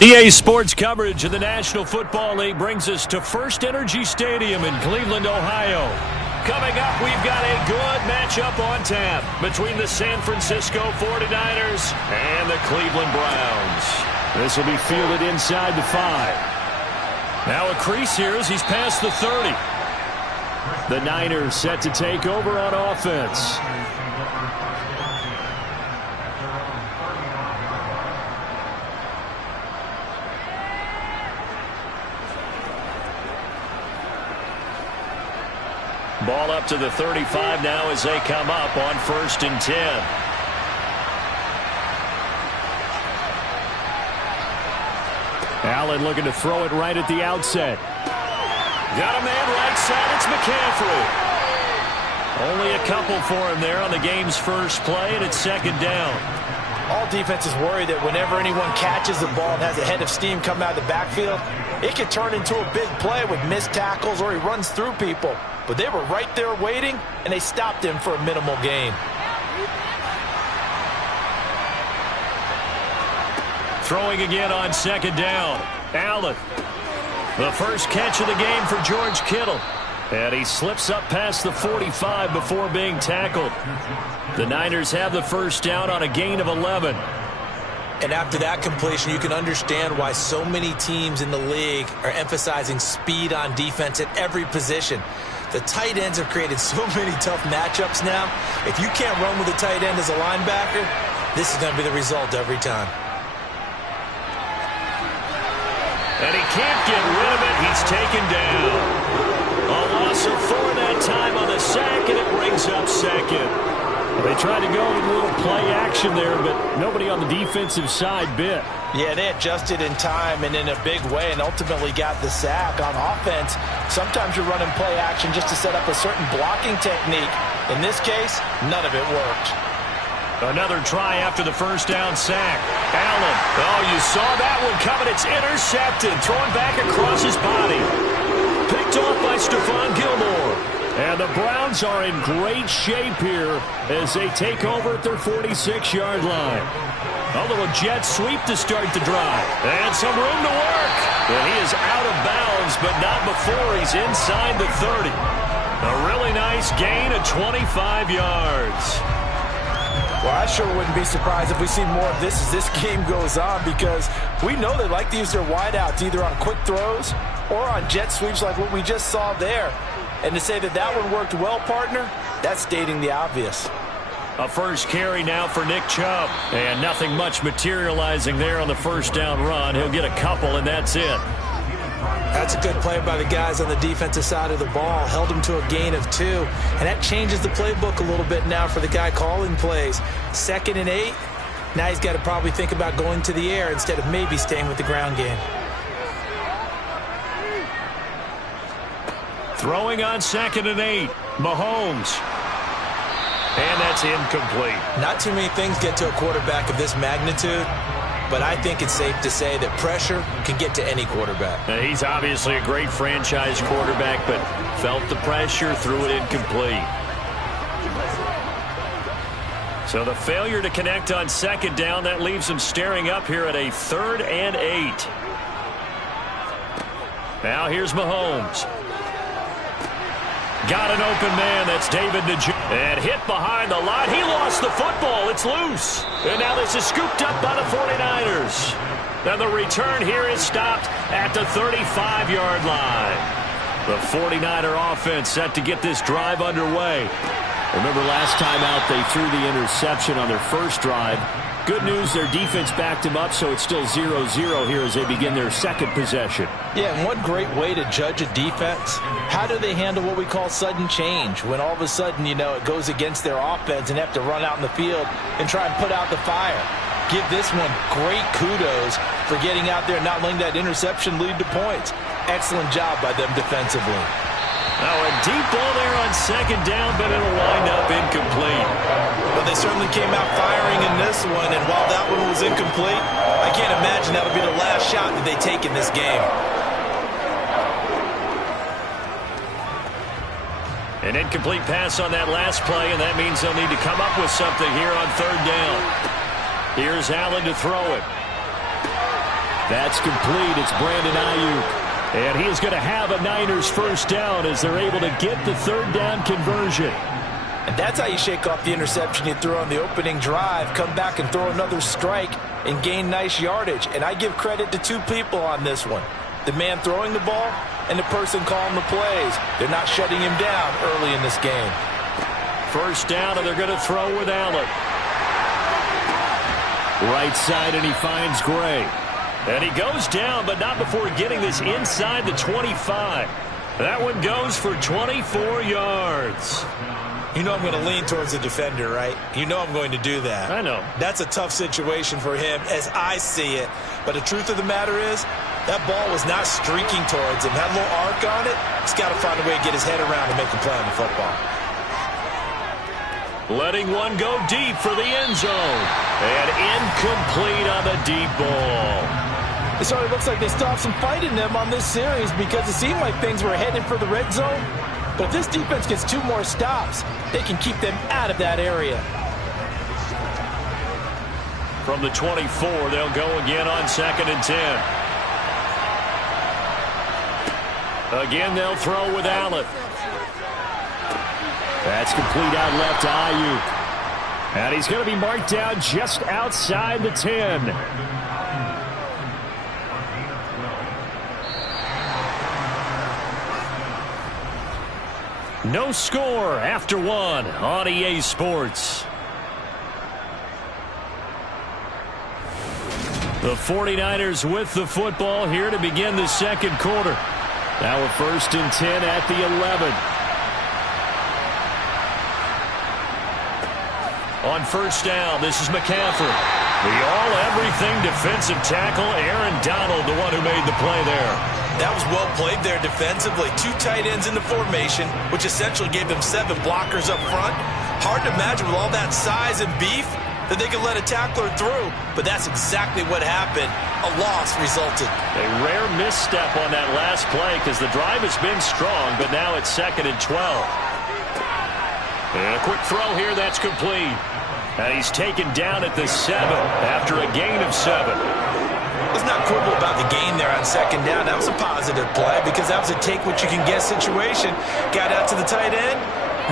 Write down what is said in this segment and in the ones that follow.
EA Sports coverage of the National Football League brings us to First Energy Stadium in Cleveland, Ohio. Coming up, we've got a good matchup on tap between the San Francisco 49ers and the Cleveland Browns. This will be fielded inside the 5. Now a crease here as he's past the 30. The Niners set to take over on offense. Ball up to the 35 now as they come up on 1st and 10. Allen looking to throw it right at the outset. Got a man right side. It's McCaffrey. Only a couple for him there on the game's first play, and it's 2nd down. All defenses worry that whenever anyone catches the ball and has a head of steam come out of the backfield, it can turn into a big play with missed tackles or he runs through people. But they were right there waiting, and they stopped him for a minimal gain. Throwing again on 2nd down. Allen. The first catch of the game for George Kittle. And he slips up past the 45 before being tackled. The Niners have the first down on a gain of 11. And after that completion, you can understand why so many teams in the league are emphasizing speed on defense at every position. The tight ends have created so many tough matchups now. If you can't run with a tight end as a linebacker, this is going to be the result every time. And he can't get rid of it. He's taken down. A loss of 4 that time on the sack, and it brings up 2nd. They tried to go with a little play action there, but nobody on the defensive side bit. Yeah, they adjusted in time and in a big way and ultimately got the sack. On offense, sometimes you're running play action just to set up a certain blocking technique. In this case, none of it worked. Another try after the first down sack. Allen. Oh, you saw that one coming. It's intercepted. Thrown back across his body. Picked off by Stephon Gilmore. And the Browns are in great shape here as they take over at their 46-yard line. A little jet sweep to start the drive. And some room to work. And he is out of bounds, but not before he's inside the 30. A really nice gain of 25 yards. Well, I sure wouldn't be surprised if we see more of this as this game goes on, because we know they like to use their wideouts either on quick throws or on jet sweeps like what we just saw there. And to say that that one worked well, partner, that's stating the obvious. A first carry now for Nick Chubb. And nothing much materializing there on the first down run. He'll get a couple, and that's it. That's a good play by the guys on the defensive side of the ball. Held him to a gain of 2. And that changes the playbook a little bit now for the guy calling plays. 2nd and 8. Now he's got to probably think about going to the air instead of maybe staying with the ground game. Throwing on 2nd and 8. Mahomes. And that's incomplete. Not too many things get to a quarterback of this magnitude, but I think it's safe to say that pressure can get to any quarterback. Now, he's obviously a great franchise quarterback, but felt the pressure, threw it incomplete. So the failure to connect on 2nd down, that leaves him staring up here at a 3rd and 8. Now here's Mahomes. Got an open man. That's David Njoku. And hit behind the line. He lost the football. It's loose. And now this is scooped up by the 49ers. Now the return here is stopped at the 35-yard line. The 49er offense set to get this drive underway. Remember last time out they threw the interception on their first drive. Good news, their defense backed him up, so it's still 0-0 here as they begin their 2nd possession. Yeah, and one great way to judge a defense, how do they handle what we call sudden change? When all of a sudden, you know, it goes against their offense and they have to run out in the field and try and put out the fire. Give this one great kudos for getting out there and not letting that interception lead to points. Excellent job by them defensively. Now a deep ball there on 2nd down, but it'll wind up incomplete. Well, they certainly came out firing in this one, and while that one was incomplete, I can't imagine that'll be the last shot that they take in this game. An incomplete pass on that last play, and that means they'll need to come up with something here on 3rd down. Here's Allen to throw it. That's complete. It's Brandon Ayuk. And he is going to have a Niners first down as they're able to get the third down conversion. And that's how you shake off the interception you threw on the opening drive, come back and throw another strike and gain nice yardage. And I give credit to two people on this one. The man throwing the ball and the person calling the plays. They're not shutting him down early in this game. First down, and they're going to throw with Allen. Right side, and he finds Gray. And he goes down, but not before getting this inside the 25. That one goes for 24 yards. You know I'm going to lean towards the defender, right? You know I'm going to do that. I know. That's a tough situation for him as I see it. But the truth of the matter is, that ball was not streaking towards him. Had a little arc on it. He's got to find a way to get his head around and make a play on the football. Letting one go deep for the end zone. And incomplete on the deep ball. It sort of looks like they still have some fight in them on this series because it seemed like things were headed for the red zone. But if this defense gets 2 more stops, they can keep them out of that area. From the 24, they'll go again on 2nd and 10. Again, they'll throw with Allen. That's complete out left to Ayuk. And he's going to be marked down just outside the 10. No score after 1 on EA Sports. The 49ers with the football here to begin the second quarter. Now a 1st and 10 at the 11. On first down, this is McCaffrey. The all-everything defensive tackle, Aaron Donald, the one who made the play there. That was well played there defensively. 2 tight ends in the formation, which essentially gave them 7 blockers up front. Hard to imagine with all that size and beef that they could let a tackler through, but that's exactly what happened. A loss resulted. A rare misstep on that last play because the drive has been strong, but now it's 2nd and 12. And a quick throw here, that's complete. And he's taken down at the 7 after a gain of 7. Let's not quibble about the gain there on 2nd down. That was a positive play because that was a take-what-you-can-get situation. Got out to the tight end.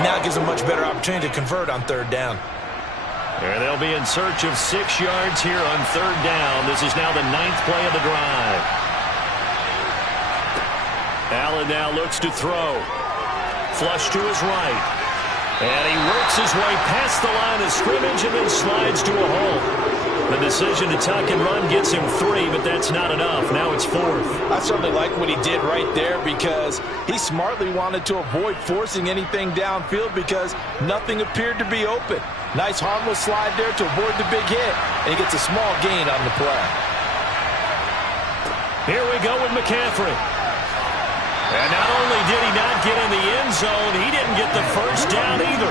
Now it gives a much better opportunity to convert on 3rd down. And they'll be in search of 6 yards here on 3rd down. This is now the 9th play of the drive. Allen now looks to throw. Flush to his right. And he works his way past the line of scrimmage and then slides to a hole. The decision to tuck and run gets him 3, but that's not enough. Now it's 4th. I certainly like what he did right there because he smartly wanted to avoid forcing anything downfield because nothing appeared to be open. Nice harmless slide there to avoid the big hit, and he gets a small gain on the play. Here we go with McCaffrey. And not only did he not get in the end zone, he didn't get the first down either.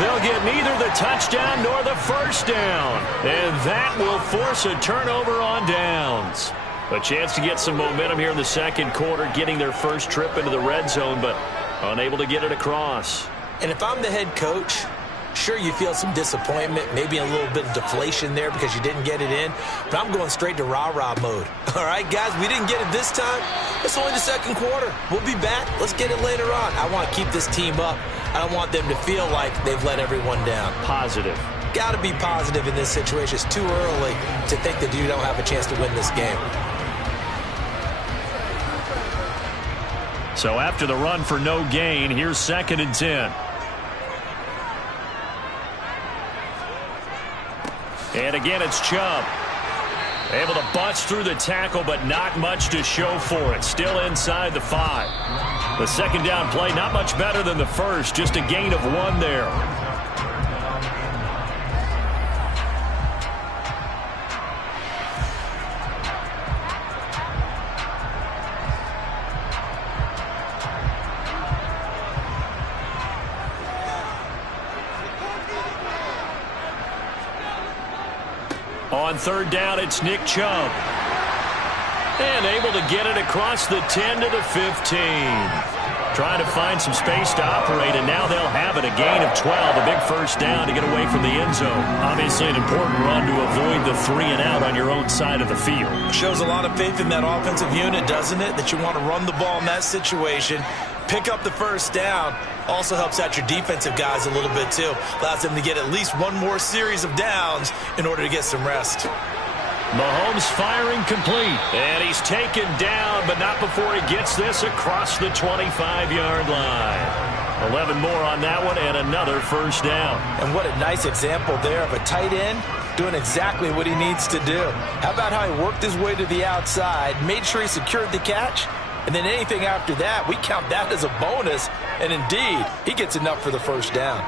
They'll get neither the touchdown nor the first down. And that will force a turnover on downs. A chance to get some momentum here in the second quarter, getting their first trip into the red zone, but unable to get it across. And if I'm the head coach, sure, you feel some disappointment, maybe a little bit of deflation there because you didn't get it in, but I'm going straight to rah-rah mode. All right, guys, we didn't get it this time. It's only the second quarter. We'll be back. Let's get it later on. I want to keep this team up. I don't want them to feel like they've let everyone down. Positive. Got to be positive in this situation. It's too early to think that you don't have a chance to win this game. So after the run for no gain, here's 2nd and 10. And again, it's Chubb. Able to bust through the tackle, but not much to show for it. Still inside the 5. The second down play, not much better than the first. Just a gain of 1 there. On 3rd down, it's Nick Chubb. And able to get it across the 10 to the 15. Trying to find some space to operate, and now they'll have it. A gain of 12, a big first down to get away from the end zone. Obviously an important run to avoid the 3 and out on your own side of the field. Shows a lot of faith in that offensive unit, doesn't it? That you want to run the ball in that situation, pick up the first down. Also helps out your defensive guys a little bit too. Allows them to get at least one more series of downs in order to get some rest. Mahomes firing complete, and he's taken down, but not before he gets this across the 25-yard line. 11 more on that one, and another first down. And what a nice example there of a tight end doing exactly what he needs to do. How about how he worked his way to the outside, made sure he secured the catch, and then anything after that, we count that as a bonus, and indeed, he gets enough for the first down.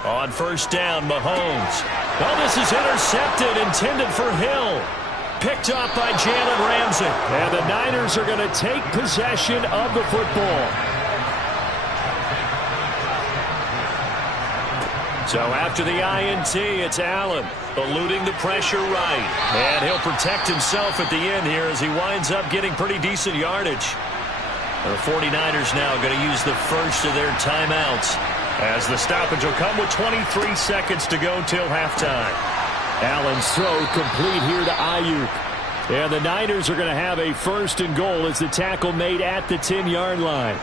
On first down, Mahomes. Oh, this is intercepted, intended for Hill. Picked up by Jalen Ramsey. And the Niners are going to take possession of the football. So after the INT, it's Allen eluding the pressure right. And he'll protect himself at the end here as he winds up getting pretty decent yardage. The 49ers now going to use the first of their timeouts, as the stoppage will come with 23 seconds to go till halftime. Allen's throw complete here to Ayuk. And the Niners are going to have a first and goal as the tackle made at the 10-yard line.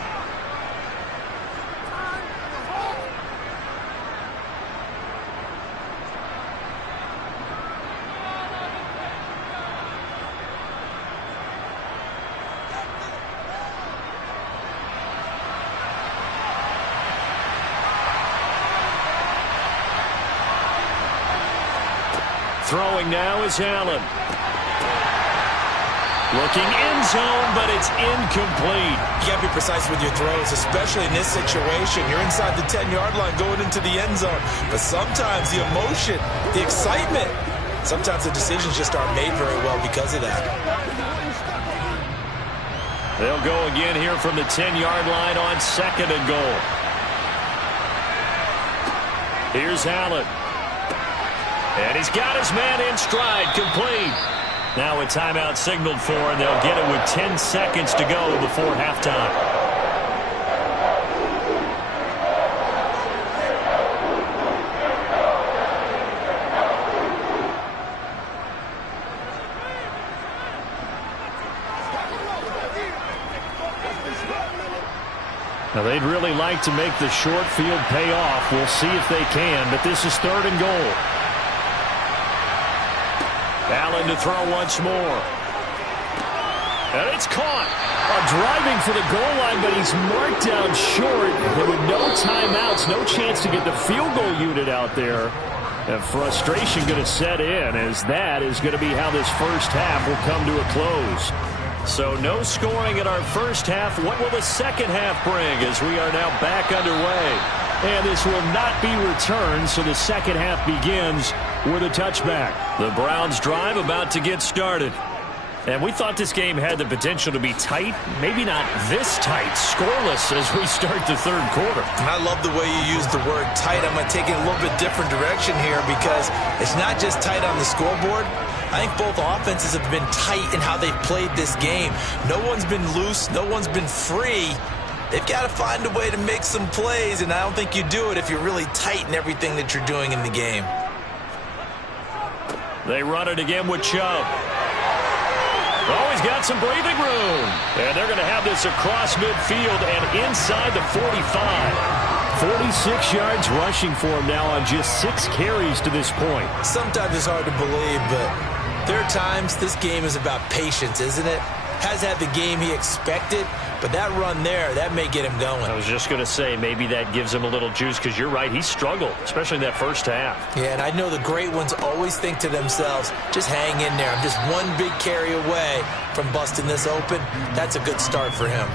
Throwing now is Allen. Looking end zone, but it's incomplete. You got to be precise with your throws, especially in this situation. You're inside the 10-yard line going into the end zone. But sometimes the emotion, the excitement, sometimes the decisions just aren't made very well because of that. They'll go again here from the 10-yard line on second and goal. Here's Allen. And he's got his man in stride, complete. Now a timeout signaled for, and they'll get it with 10 seconds to go before halftime. Now they'd really like to make the short field pay off. We'll see if they can, but this is third and goal. Allen to throw once more. And it's caught. Driving for the goal line, but he's marked down short. And with no timeouts, no chance to get the field goal unit out there. And frustration going to set in, as that is going to be how this first half will come to a close. So no scoring in our first half. What will the second half bring as we are now back underway? And this will not be returned, so the second half begins with a touchback. The Browns drive about to get started. And we thought this game had the potential to be tight. Maybe not this tight, scoreless as we start the third quarter. And I love the way you use the word tight. I'm going to take it a little bit different direction here, because it's not just tight on the scoreboard. I think both offenses have been tight in how they've played this game. No one's been loose. No one's been free. They've got to find a way to make some plays, and I don't think you do it if you're really tight in everything that you're doing in the game. They run it again with Chubb. Oh, he's got some breathing room. And they're going to have this across midfield and inside the 45. 46 yards rushing for him now on just 6 carries to this point. Sometimes it's hard to believe, but there are times this game is about patience, isn't it? Has had the game he expected, but that run there, that may get him going. I was just going to say, maybe that gives him a little juice, because you're right, he struggled, especially in that first half. Yeah, and I know the great ones always think to themselves, just hang in there. I'm just one big carry away from busting this open. That's a good start for him.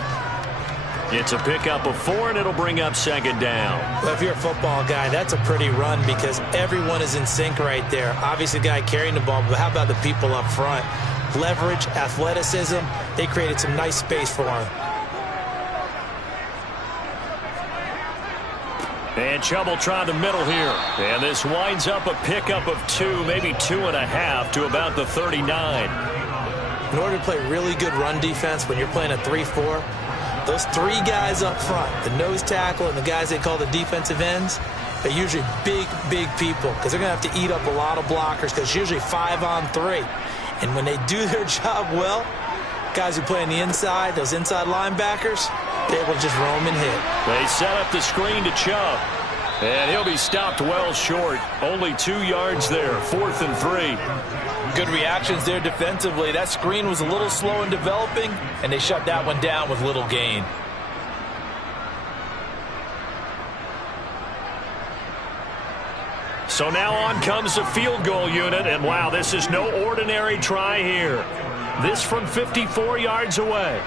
It's a pickup of 4, and it'll bring up second down. Well, if you're a football guy, that's a pretty run, because everyone is in sync right there. Obviously, the guy carrying the ball, but how about the people up front? Leverage, athleticism, they created some nice space for him. And Chubb will try the middle here. And this winds up a pickup of 2, maybe 2.5 to about the 39. In order to play really good run defense when you're playing a 3-4, those three guys up front, the nose tackle and the guys they call the defensive ends, they're usually big, big people because they're going to have to eat up a lot of blockers because it's usually 5-on-3. And when they do their job well, guys who play on the inside, those inside linebackers, they will just roam and hit. They set up the screen to Chubb. And he'll be stopped well short. Only 2 yards there, 4th and 3. Good reactions there defensively. That screen was a little slow in developing, and they shut that one down with little gain. So now on comes the field goal unit, and wow, this is no ordinary try here. This from 54 yards away.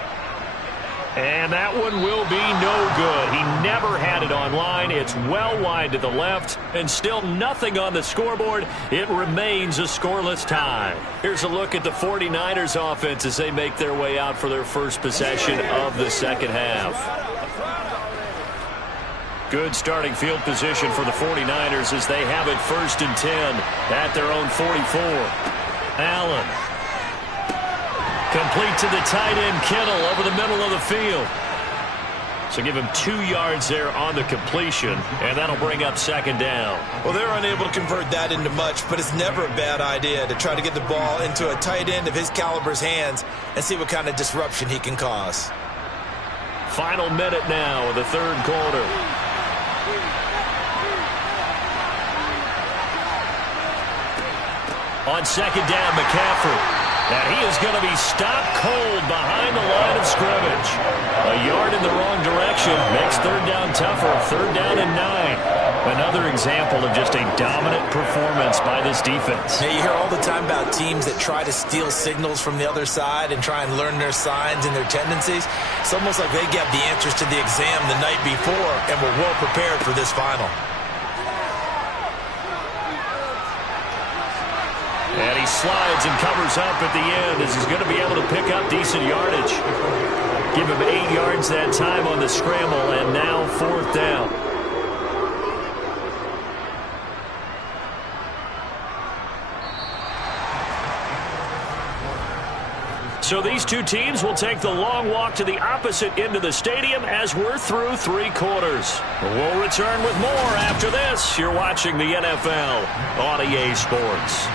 And that one will be no good. He never had it on line. It's well wide to the left, and still nothing on the scoreboard. It remains a scoreless tie. Here's a look at the 49ers offense as they make their way out for their first possession of the second half. Good starting field position for the 49ers as they have it 1st and 10 at their own 44. Allen. Complete to the tight end, Kittle, over the middle of the field. So give him 2 yards there on the completion, and that'll bring up 2nd down. Well, they're unable to convert that into much, but it's never a bad idea to try to get the ball into a tight end of his caliber's hands and see what kind of disruption he can cause. Final minute now of the 3rd quarter. On 2nd down, McCaffrey. And he is going to be stopped cold behind the line of scrimmage. A yard in the wrong direction makes 3rd down tougher. 3rd down and 9. Another example of just a dominant performance by this defense. Yeah, you hear all the time about teams that try to steal signals from the other side and try and learn their signs and their tendencies. It's almost like they get the answers to the exam the night before and were well prepared for this final. And he slides and covers up at the end as he's going to be able to pick up decent yardage. Give him 8 yards that time on the scramble, and now 4th down. So these two teams will take the long walk to the opposite end of the stadium as we're through 3 quarters. We'll return with more after this. You're watching the NFL on EA Sports.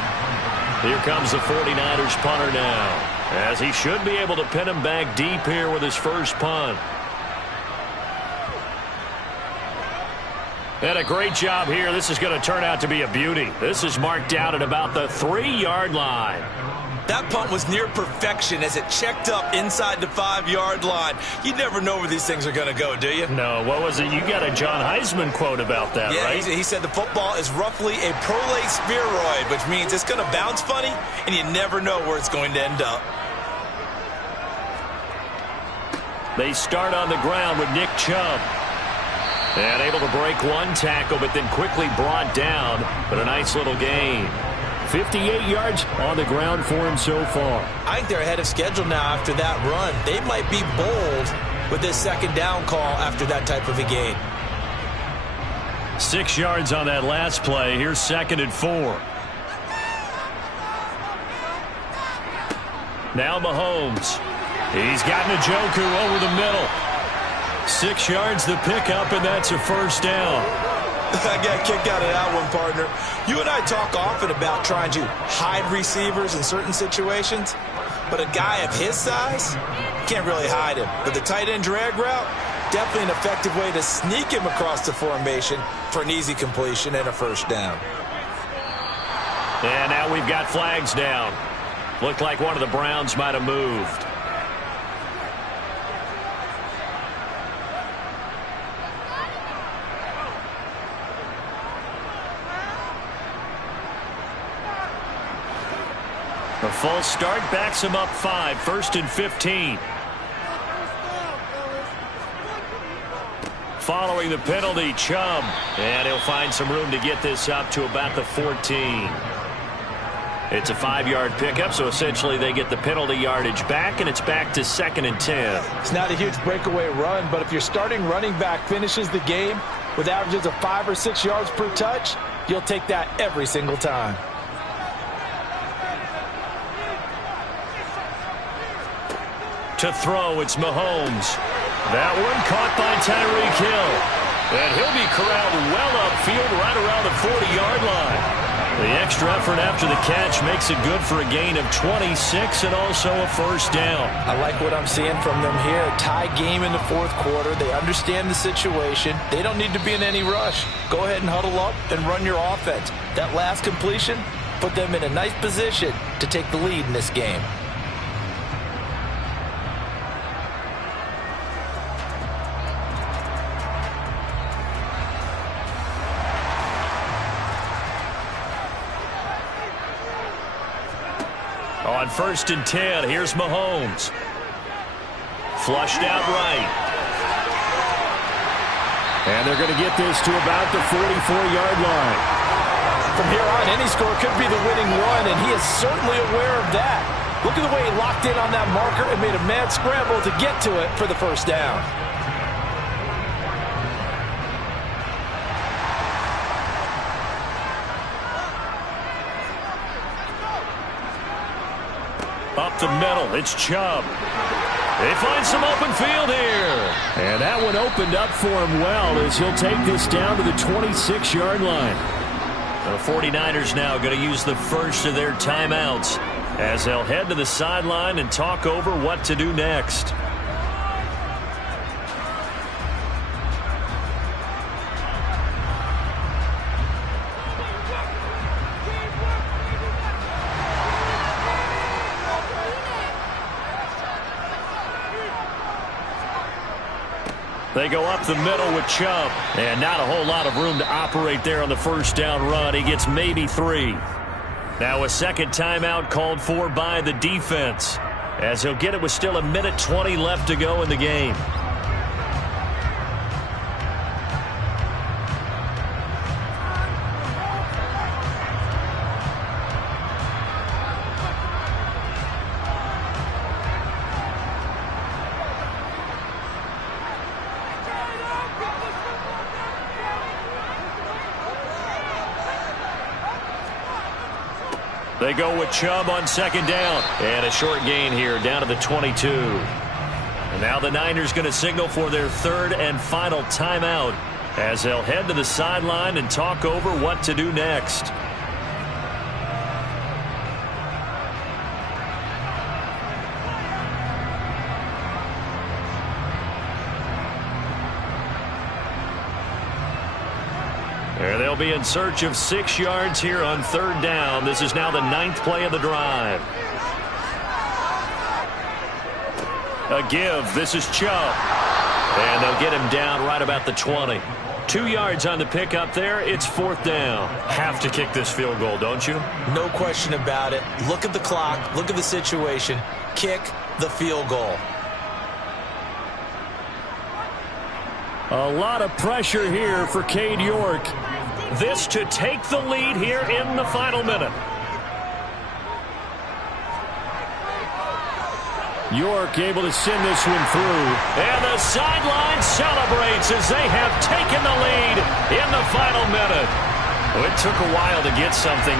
Here comes the 49ers punter now, as he should be able to pin him back deep here with his first punt. And a great job here. This is going to turn out to be a beauty. This is marked out at about the 3-yard line. That punt was near perfection as it checked up inside the 5-yard line. You never know where these things are going to go, do you? No, what was it? You got a John Heisman quote about that, right? Yeah, he said the football is roughly a prolate spheroid, which means it's going to bounce funny, and you never know where it's going to end up. They start on the ground with Nick Chubb. And able to break one tackle, but then quickly brought down. But a nice little gain. 58 yards on the ground for him so far. I think they're ahead of schedule now after that run. They might be bold with this 2nd down call after that type of a gain. 6 yards on that last play. Here's 2nd and 4. Now Mahomes. He's got Njoku over the middle. 6 yards the pickup, and that's a 1st down. I got a kick out of that one, partner. You and I talk often about trying to hide receivers in certain situations, but a guy of his size can't really hide him. But the tight end drag route, definitely an effective way to sneak him across the formation for an easy completion and a 1st down. And now we've got flags down. Looked like one of the Browns might have moved. A false start backs him up 5, 1st and 15. Following the penalty, Chubb. And he'll find some room to get this up to about the 14. It's a 5-yard pickup, so essentially they get the penalty yardage back, and it's back to 2nd and 10. It's not a huge breakaway run, but if your starting running back finishes the game with averages of 5 or 6 yards per touch, you'll take that every single time. To throw, it's Mahomes. That one caught by Tyreek Hill. And he'll be corralled well upfield right around the 40-yard line. The extra effort after the catch makes it good for a gain of 26 and also a first down. I like what I'm seeing from them here. Tie game in the fourth quarter. They understand the situation. They don't need to be in any rush. Go ahead and huddle up and run your offense. That last completion put them in a nice position to take the lead in this game. On 1st and 10, here's Mahomes. Flushed out right. And they're going to get this to about the 44-yard line. From here on, any score could be the winning run, and he is certainly aware of that. Look at the way he locked in on that marker and made a mad scramble to get to it for the first down. Up the middle, it's Chubb. They find some open field here. And that one opened up for him well as he'll take this down to the 26-yard line. The 49ers now going to use the first of their timeouts as they'll head to the sideline and talk over what to do next. They go up the middle with Chubb. And not a whole lot of room to operate there on the first down run. He gets maybe 3. Now a second timeout called for by the defense, as he'll get it with still 1:20 left to go in the game. They go with Chubb on second down. And a short gain here down to the 22. And now the Niners going to signal for their third and final timeout as they'll head to the sideline and talk over what to do next. They'll be in search of 6 yards here on third down. This is now the 9th play of the drive. A give. This is Chubb. And they'll get him down right about the 20. 2 yards on the pickup there. It's 4th down. Have to kick this field goal, don't you? No question about it. Look at the clock. Look at the situation. Kick the field goal. A lot of pressure here for Cade York. This to take the lead here in the final minute. York able to send this one through. And the sideline celebrates as they have taken the lead in the final minute. It took a while to get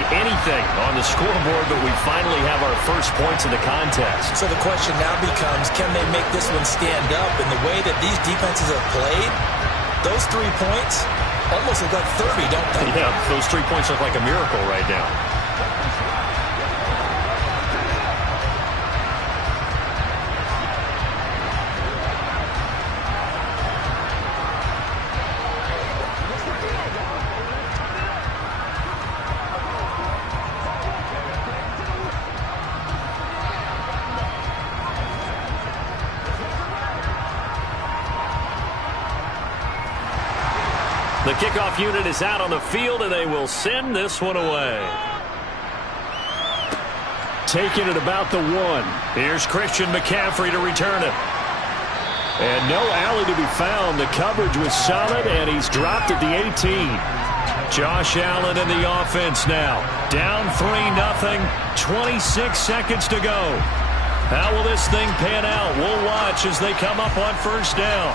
anything on the scoreboard, but we finally have our first points of the contest. So the question now becomes, can they make this one stand up? In the way that these defenses have played, those 3 points almost look like 30, don't they? Yeah, those 3 points look like a miracle right now. The kickoff unit is out on the field, and they will send this one away. Taking it about the 1. Here's Christian McCaffrey to return it. And no alley to be found. The coverage was solid, and he's dropped at the 18. Josh Allen in the offense now. Down 3-0. 26 seconds to go. How will this thing pan out? We'll watch as they come up on first down.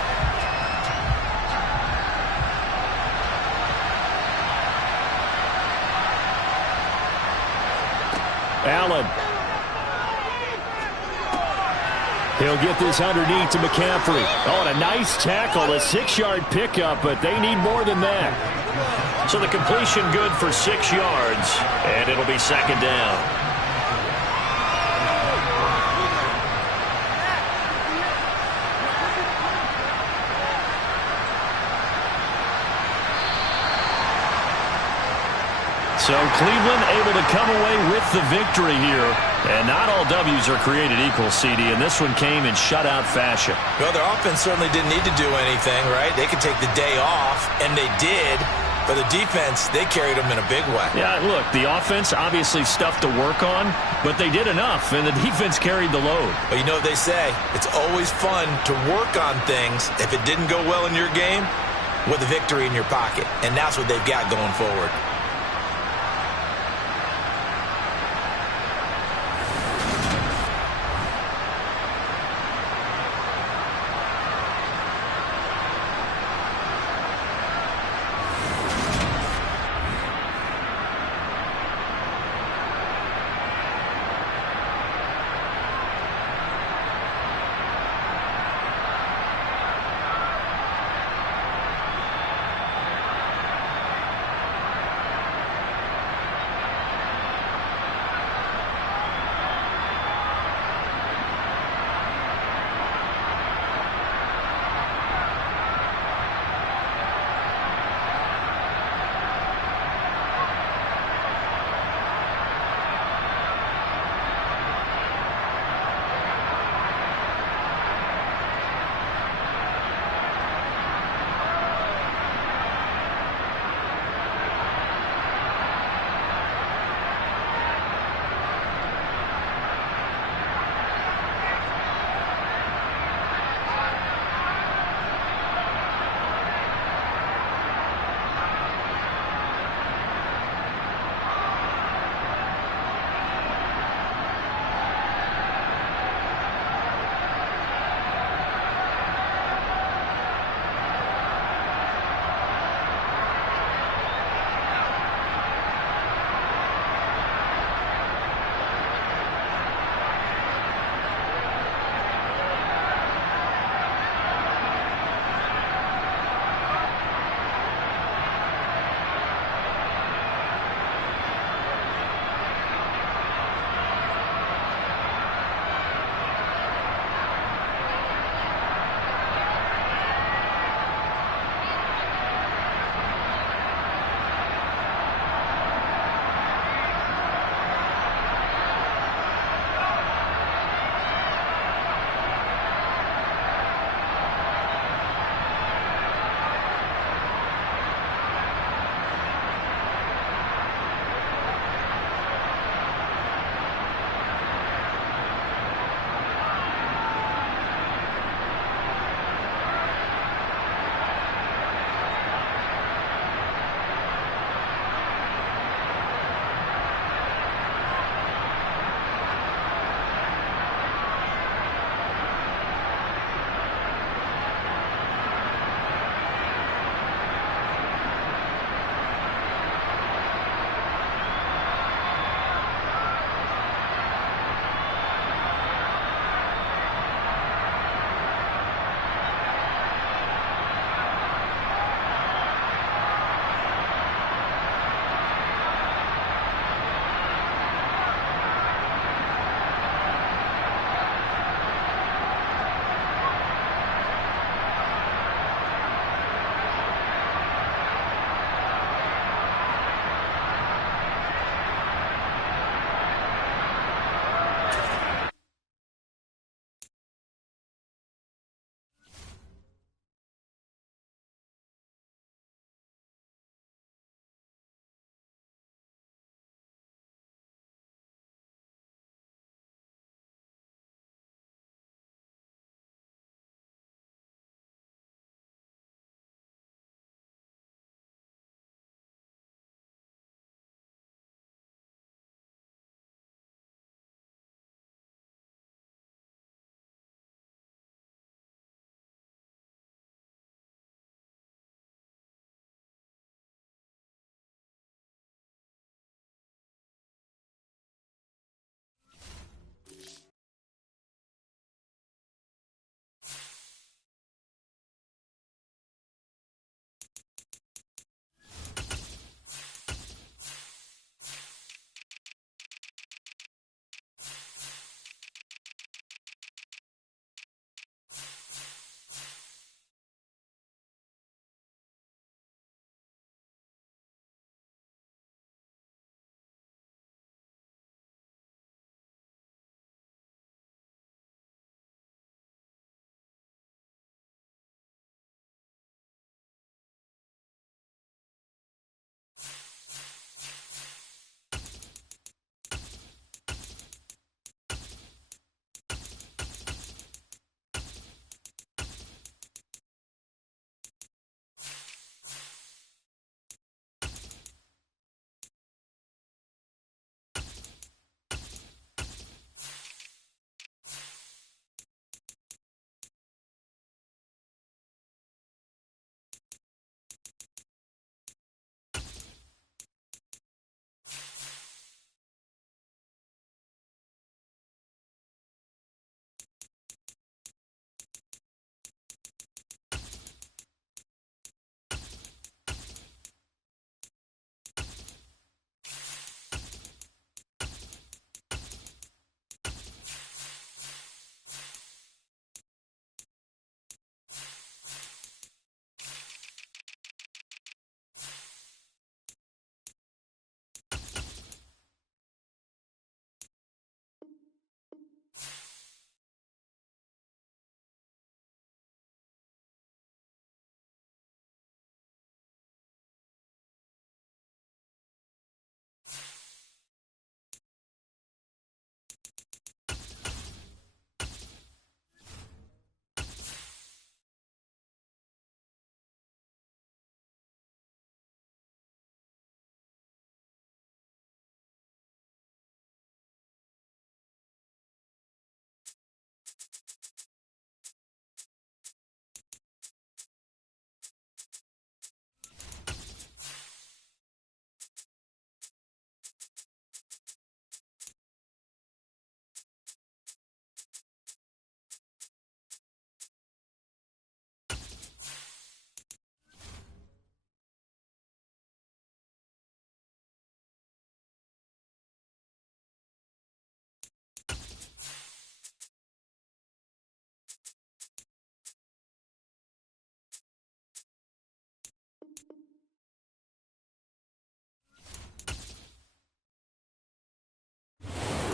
Allen. He'll get this underneath to McCaffrey. Oh, and a nice tackle, a 6-yard pickup, but they need more than that. So the completion good for 6 yards, and it'll be second down. So Cleveland able to come away with the victory here. And not all W's are created equal, CD, and this one came in shutout fashion. Well, their offense certainly didn't need to do anything, right? They could take the day off, and they did. But the defense, they carried them in a big way. Yeah, look, the offense obviously stuff to work on, but they did enough, and the defense carried the load. But you know what they say, it's always fun to work on things if it didn't go well in your game with a victory in your pocket. And that's what they've got going forward.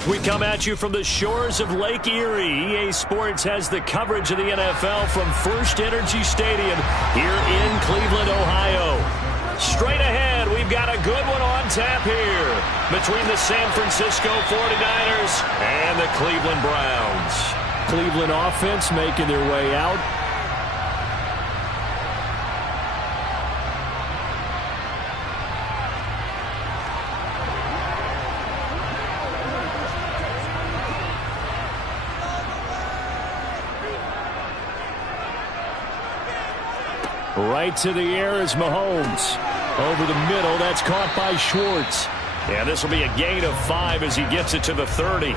We come at you from the shores of Lake Erie. EA Sports has the coverage of the NFL from First Energy Stadium here in Cleveland, Ohio. Straight ahead, we've got a good one on tap here between the San Francisco 49ers and the Cleveland Browns. Cleveland offense making their way out. Right to the air is Mahomes. Over the middle, that's caught by Schwartz. And this will be a gain of 5 as he gets it to the 30.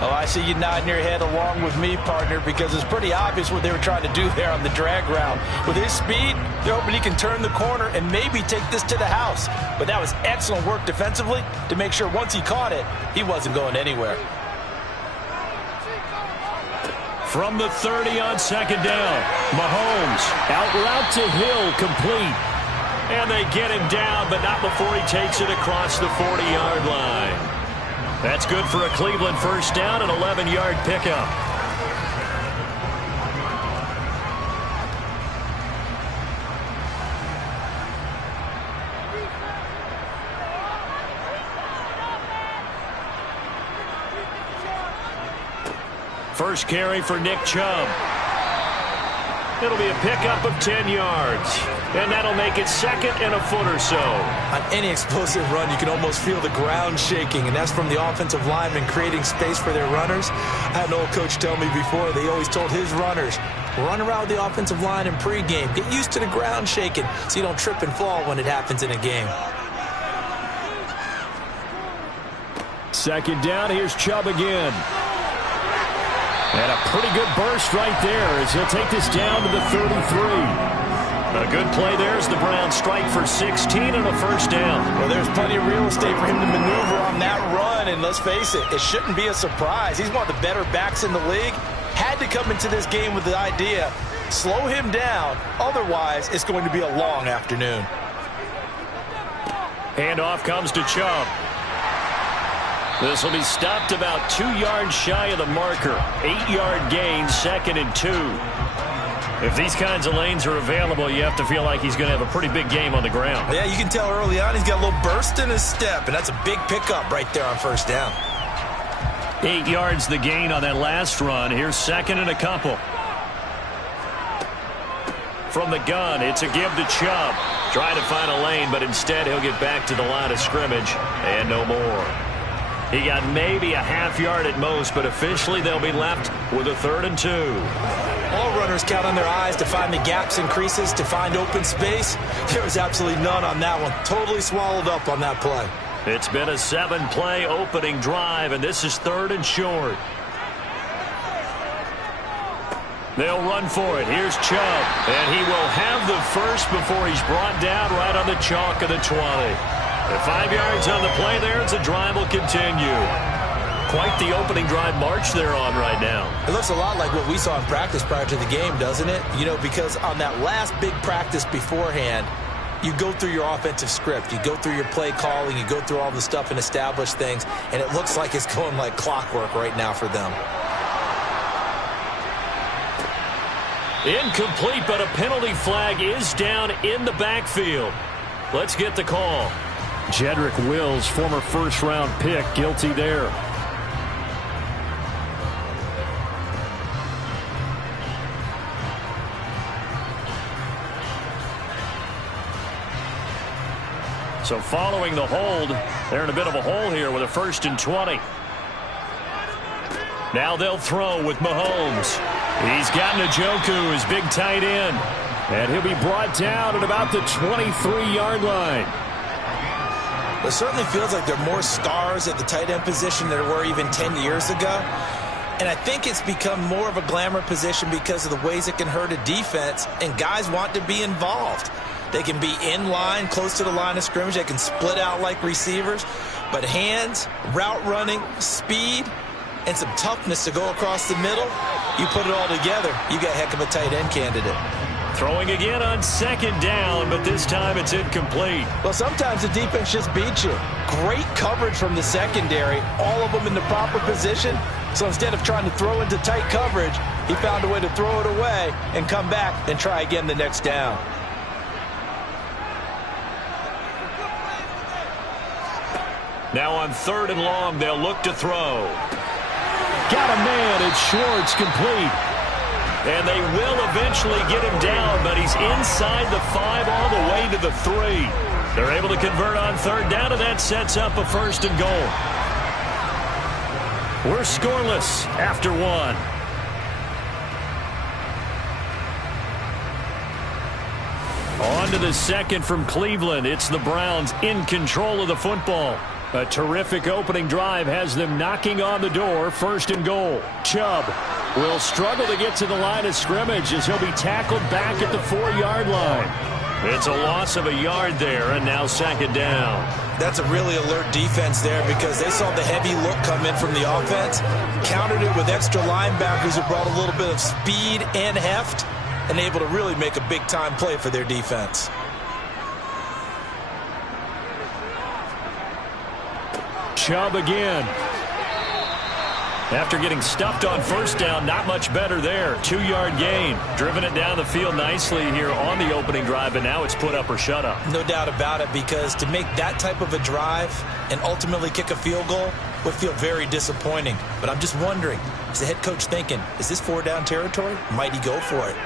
Oh, I see you nodding your head along with me, partner, because it's pretty obvious what they were trying to do there on the drag route. With his speed, they're hoping he can turn the corner and maybe take this to the house. But that was excellent work defensively to make sure once he caught it, he wasn't going anywhere. From the 30 on second down, Mahomes out route to Hill, complete. And they get him down, but not before he takes it across the 40-yard line. That's good for a Cleveland first down, an 11-yard pickup. First carry for Nick Chubb. It'll be a pickup of 10 yards. And that'll make it second and a foot or so. On any explosive run, you can almost feel the ground shaking, and that's from the offensive linemen creating space for their runners. I had an old coach tell me before, they always told his runners, run around the offensive line in pregame. Get used to the ground shaking so you don't trip and fall when it happens in a game. Second down, here's Chubb again. And a pretty good burst right there as he'll take this down to the 33. A good play there as the Browns strike for 16 and a first down. Well, there's plenty of real estate for him to maneuver on that run, and let's face it, it shouldn't be a surprise. He's one of the better backs in the league. Had to come into this game with the idea, slow him down, otherwise it's going to be a long afternoon. Handoff comes to Chubb. This will be stopped about 2 yards shy of the marker. 8-yard gain, second and 2. If these kinds of lanes are available, you have to feel like he's going to have a pretty big game on the ground. Yeah, you can tell early on he's got a little burst in his step, and that's a big pickup right there on first down. 8 yards the gain on that last run. Here's second and a couple. From the gun, it's a give to Chubb. Trying to find a lane, but instead he'll get back to the line of scrimmage and no more. He got maybe a half yard at most, but officially they'll be left with a 3rd and 2. All runners count on their eyes to find the gaps and creases, to find open space. There was absolutely none on that one. Totally swallowed up on that play. It's been a 7-play opening drive, and this is 3rd and short. They'll run for it. Here's Chubb, and he will have the first before he's brought down right on the chalk of the 20. At 5 yards on the play there, the drive will continue. Quite the opening drive march they're on right now. It looks a lot like what we saw in practice prior to the game, doesn't it? You know, because on that last big practice beforehand, you go through your offensive script. You go through your play calling. You go through all the stuff and establish things. And it looks like it's going like clockwork right now for them. Incomplete, but a penalty flag is down in the backfield. Let's get the call. Jedrick Wills, former first-round pick, guilty there. So following the hold, they're in a bit of a hole here with a 1st and 20. Now they'll throw with Mahomes. He's got Njoku, his big tight end. And he'll be brought down at about the 23-yard line. It certainly feels like there are more stars at the tight end position than there were even 10 years ago. And I think it's become more of a glamour position because of the ways it can hurt a defense, and guys want to be involved. They can be in line, close to the line of scrimmage. They can split out like receivers. But hands, route running, speed, and some toughness to go across the middle, you put it all together, you got a heck of a tight end candidate. Throwing again on second down, but this time it's incomplete. Well, sometimes the defense just beats you. Great coverage from the secondary, all of them in the proper position. So instead of trying to throw into tight coverage, he found a way to throw it away and come back and try again the next down. Now on 3rd and long, they'll look to throw. Got a man, it's Schwartz, complete. And they will eventually get him down, but he's inside the 5 all the way to the 3. They're able to convert on 3rd down, and that sets up a 1st and goal. We're scoreless after 1. On to the second from Cleveland. It's the Browns in control of the football. A terrific opening drive has them knocking on the door. 1st and goal. Chubb will struggle to get to the line of scrimmage as he'll be tackled back at the 4-yard line. It's a loss of a yard there, and now 2nd down. That's a really alert defense there because they saw the heavy look come in from the offense, countered it with extra linebackers who brought a little bit of speed and heft, and able to really make a big-time play for their defense. Chubb again. After getting stuffed on 1st down, not much better there. 2-yard gain. Driven it down the field nicely here on the opening drive, and now it's put up or shut up. No doubt about it, because to make that type of a drive and ultimately kick a field goal would feel very disappointing. But I'm just wondering, is the head coach thinking, is this 4-down territory? Might he go for it?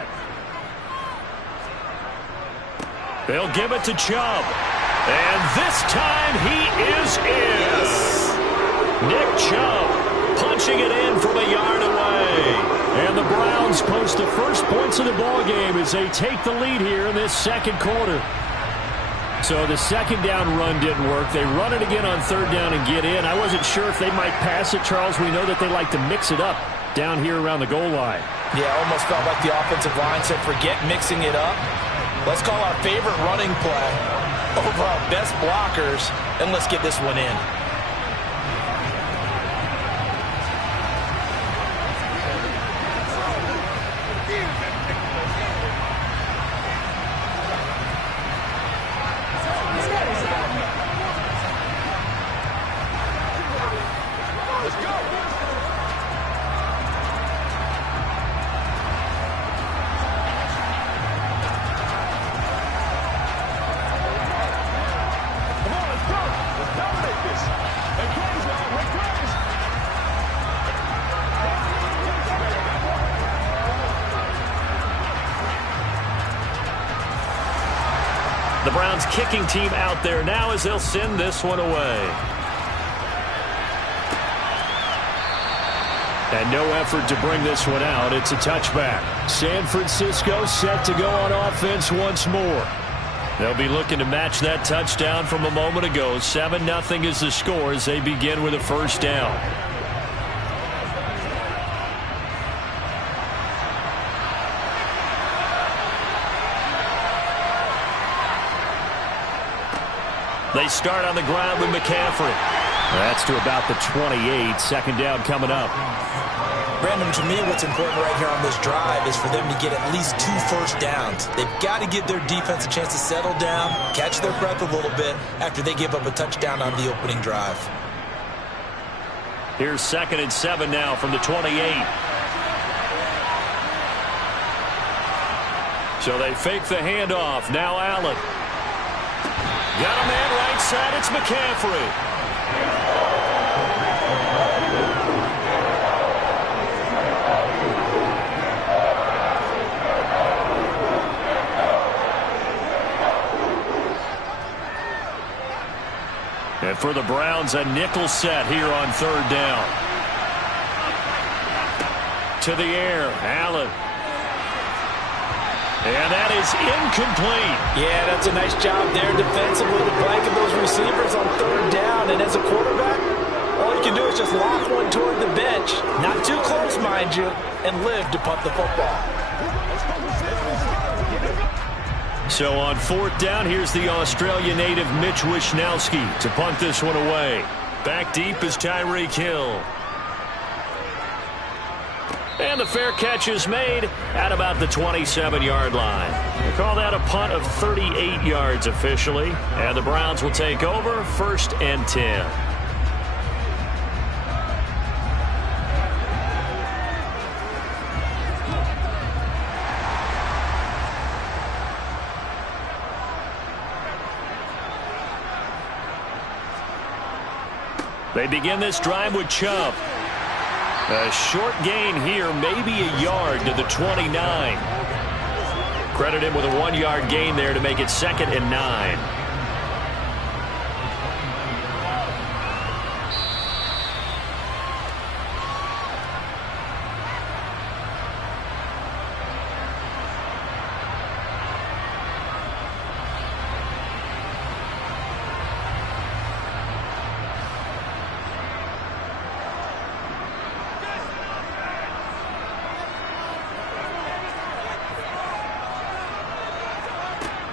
They'll give it to Chubb. And this time he is in. Yes. Nick Chubb punching it in from a yard away. And the Browns post the first points of the ballgame as they take the lead here in this 2nd quarter. So the 2nd down run didn't work. They run it again on 3rd down and get in. I wasn't sure if they might pass it, Charles. We know that they like to mix it up down here around the goal line. Yeah, almost felt like the offensive line said, forget mixing it up. Let's call our favorite running play over our best blockers, and let's get this one in. The Browns kicking team out there now as they'll send this one away. And no effort to bring this one out. It's a touchback. San Francisco set to go on offense once more. They'll be looking to match that touchdown from a moment ago. 7-0 is the score as they begin with a 1st down. They start on the ground with McCaffrey. That's to about the 28. 2nd down coming up. Brandon, to me, what's important right here on this drive is for them to get at least 2 first downs. They've got to give their defense a chance to settle down, catch their breath a little bit after they give up a touchdown on the opening drive. Here's 2nd and 7 now from the 28. So they fake the handoff. Now Allen. Got a man right side. It's McCaffrey. And for the Browns, a nickel set here on 3rd down. To the air, Allen. And that is incomplete. Yeah, that's a nice job there defensively to blanket those receivers on 3rd down. And as a quarterback, all you can do is just lock one toward the bench. Not too close, mind you, and live to punt the football. So on 4th down, here's the Australia native Mitch Wishnowsky to punt this one away. Back deep is Tyreek Hill. And the fair catch is made at about the 27-yard line. They call that a punt of 38 yards officially. And the Browns will take over 1st and 10. They begin this drive with Chubb. A short gain here, maybe a yard to the 29. Credit him with a 1-yard gain there to make it 2nd and 9.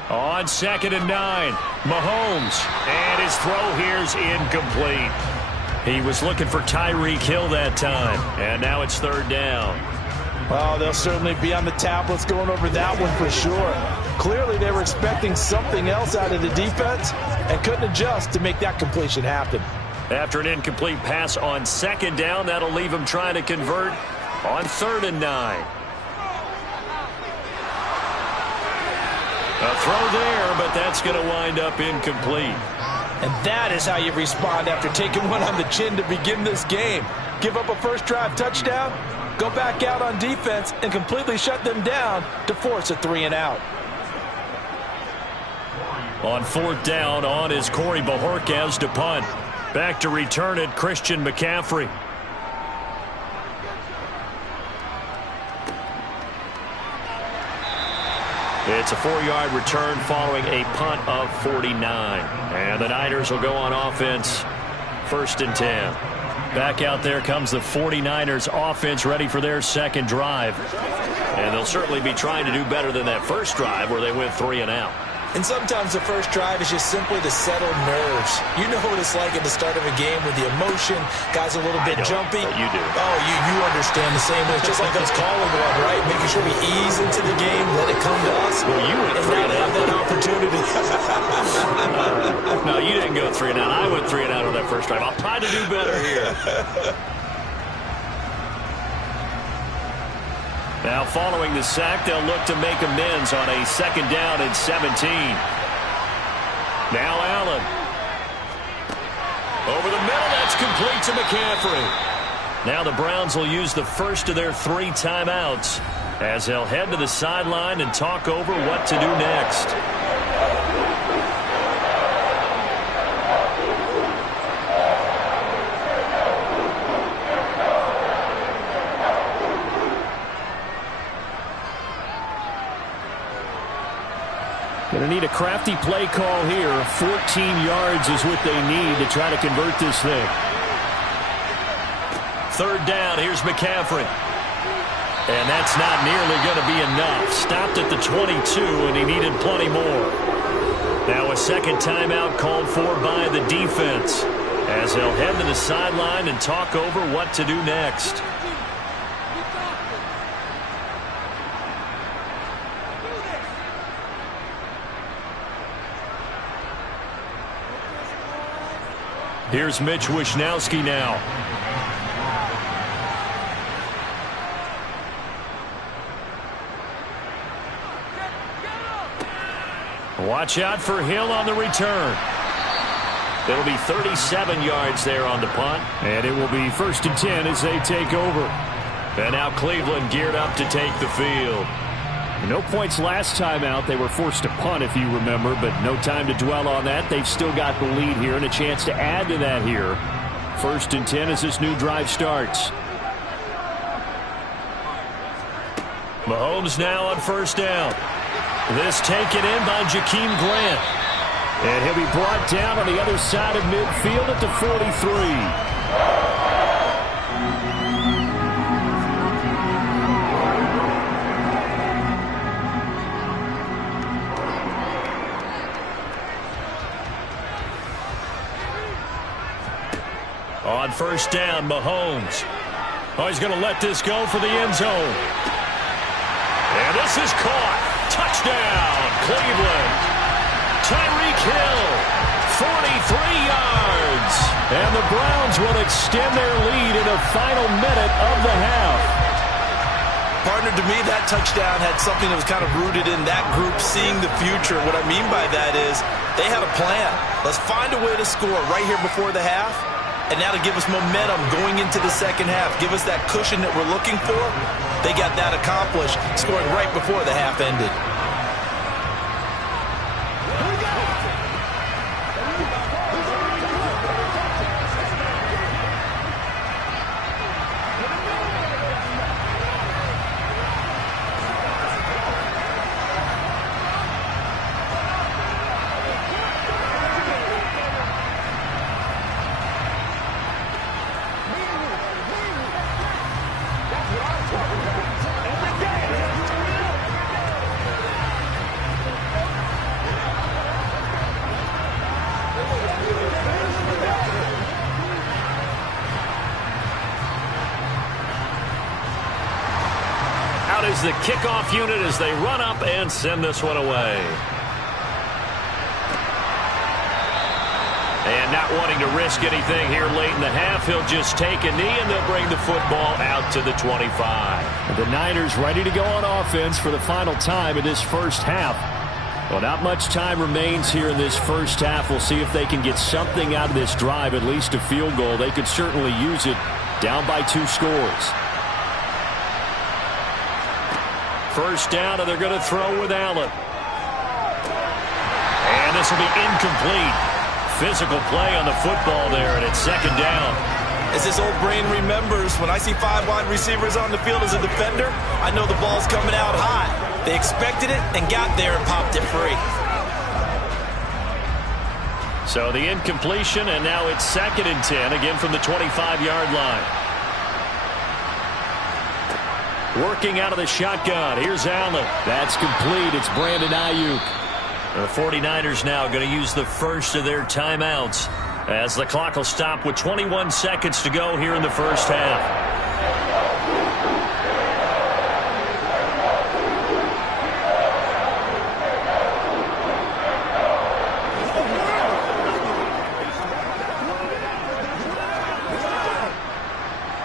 On 2nd and 9, Mahomes, and his throw here's incomplete. He was looking for Tyreek Hill that time, and now it's 3rd down. Oh, they'll certainly be on the tablets going over that one for sure. Clearly they were expecting something else out of the defense and couldn't adjust to make that completion happen. After an incomplete pass on 2nd down, that'll leave him trying to convert on 3rd and 9. A throw there, but that's going to wind up incomplete. And that is how you respond after taking one on the chin to begin this game. Give up a first drive touchdown, go back out on defense, and completely shut them down to force a 3-and-out. On 4th down, on is Corey Bojorquez to punt. Back to return it, Christian McCaffrey. It's a 4-yard return following a punt of 49. And the Niners will go on offense, 1st and 10. Back out there comes the 49ers offense ready for their 2nd drive. And they'll certainly be trying to do better than that first drive where they went 3 and out. And sometimes the first drive is just simply to settle nerves. You know what it's like at the start of a game with the emotion. Guys a little bit jumpy. You do. Oh, you understand the same. It's just like us calling one, right? Making sure we ease into the game, let it come to us. Well, you went and 3 now and have that opportunity. No, you didn't go 3 and out. I went 3 and out on that first drive. I'll try to do better here. Now, following the sack, they'll look to make amends on a 2nd down and 17. Now Allen. Over the middle, that's complete to McCaffrey. Now the Browns will use the first of their 3 timeouts as they'll head to the sideline and talk over what to do next. Going to need a crafty play call here. 14 yards is what they need to try to convert this thing. 3rd down, here's McCaffrey. And that's not nearly going to be enough. Stopped at the 22, and he needed plenty more. Now a 2nd timeout called for by the defense as they'll head to the sideline and talk over what to do next. Here's Mitch Wishnowsky now. Watch out for Hill on the return. It'll be 37 yards there on the punt. And it will be 1st and 10 as they take over. And now Cleveland geared up to take the field. No points last time out. They were forced to punt, if you remember, but no time to dwell on that. They've still got the lead here and a chance to add to that here. 1st and 10 as this new drive starts. Mahomes now on 1st down. This taken in by Jakeem Grant. And he'll be brought down on the other side of midfield at the 43. On 1st down, Mahomes. Oh, he's going to let this go for the end zone. And this is caught. Touchdown, Cleveland. Tyreek Hill, 43 yards. And the Browns will extend their lead in the final minute of the half. Partner, to me, that touchdown had something that was kind of rooted in that group seeing the future. What I mean by that is they had a plan. Let's find a way to score right here before the half. And now to give us momentum going into the second half. Give us that cushion that we're looking for. They got that accomplished, scoring right before the half ended. Is the kickoff unit as they run up and send this one away. And not wanting to risk anything here late in the half, he'll just take a knee and they'll bring the football out to the 25. The Niners ready to go on offense for the final time in this first half. Well, not much time remains here in this first half. We'll see if they can get something out of this drive, at least a field goal. They could certainly use it down by 2 scores. First down, and they're going to throw with Allen. And this will be incomplete. Physical play on the football there, and it's second down. As his old brain remembers, when I see 5 wide receivers on the field as a defender, I know the ball's coming out hot. They expected it and got there and popped it free. So the incompletion, and now it's 2nd and 10, again from the 25-yard line. Working out of the shotgun. Here's Allen. That's complete. It's Brandon Ayuk. The 49ers now going to use the first of their timeouts as the clock will stop with 21 seconds to go here in the first half.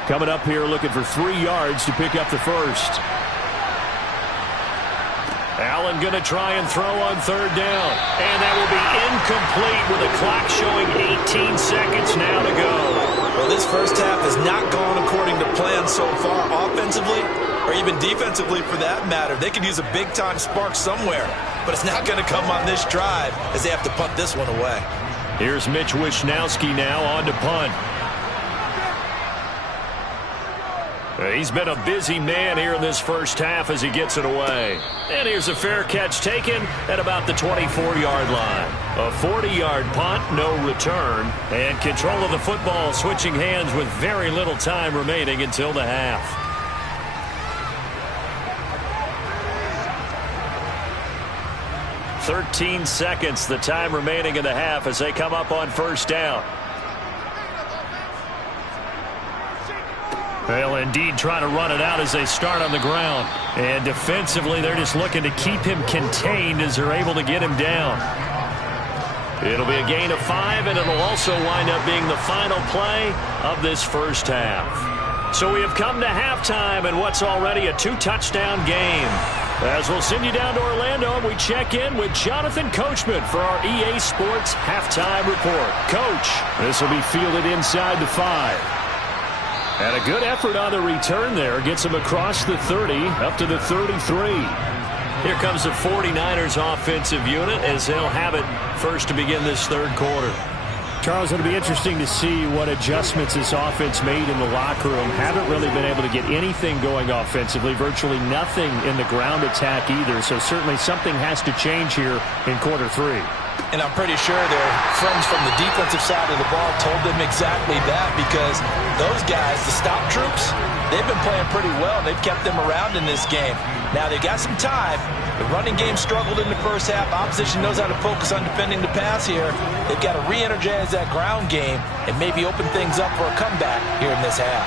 Coming up here looking for 3 yards to pick up the first. Allen going to try and throw on 3rd down. And that will be incomplete with the clock showing 18 seconds now to go. Well, this first half has not gone according to plan so far offensively or even defensively for that matter. They could use a big-time spark somewhere, but it's not going to come on this drive as they have to punt this one away. Here's Mitch Wishnowski now on to punt. He's been a busy man here in this first half as he gets it away. And here's a fair catch taken at about the 24-yard line. A 40-yard punt, no return. And control of the football switching hands with very little time remaining until the half. "13 seconds, the time remaining in the half as they come up on first down. Well, indeed, trying to run it out as they start on the ground. And defensively, they're just looking to keep him contained as they're able to get him down. It'll be a gain of 5, and it'll also wind up being the final play of this first half. So we have come to halftime in what's already a 2-touchdown game. As we'll send you down to Orlando, and we check in with Jonathan Coachman for our EA Sports Halftime Report. Coach, this will be fielded inside the 5. And a good effort on the return there. Gets him across the 30, up to the 33. Here comes the 49ers offensive unit as they'll have it first to begin this third quarter. Charles, it'll be interesting to see what adjustments this offense made in the locker room. Haven't really been able to get anything going offensively. Virtually nothing in the ground attack either. So certainly something has to change here in quarter 3. And I'm pretty sure their friends from the defensive side of the ball told them exactly that, because those guys, the stop troops, they've been playing pretty well. They've kept them around in this game. Now, they've got some time. The running game struggled in the first half. Opposition knows how to focus on defending the pass here. They've got to re-energize that ground game and maybe open things up for a comeback here in this half.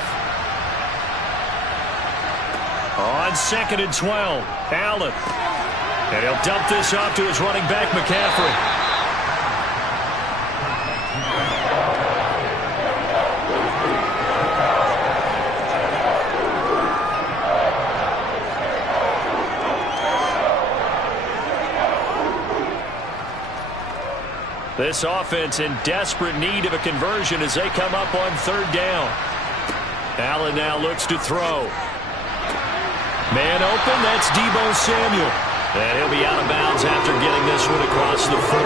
On 2nd and 12, Allen. And he'll dump this off to his running back, McCaffrey. This offense in desperate need of a conversion as they come up on 3rd down. Allen now looks to throw. Man open, that's Deebo Samuel. And he'll be out of bounds after getting this one across the 40.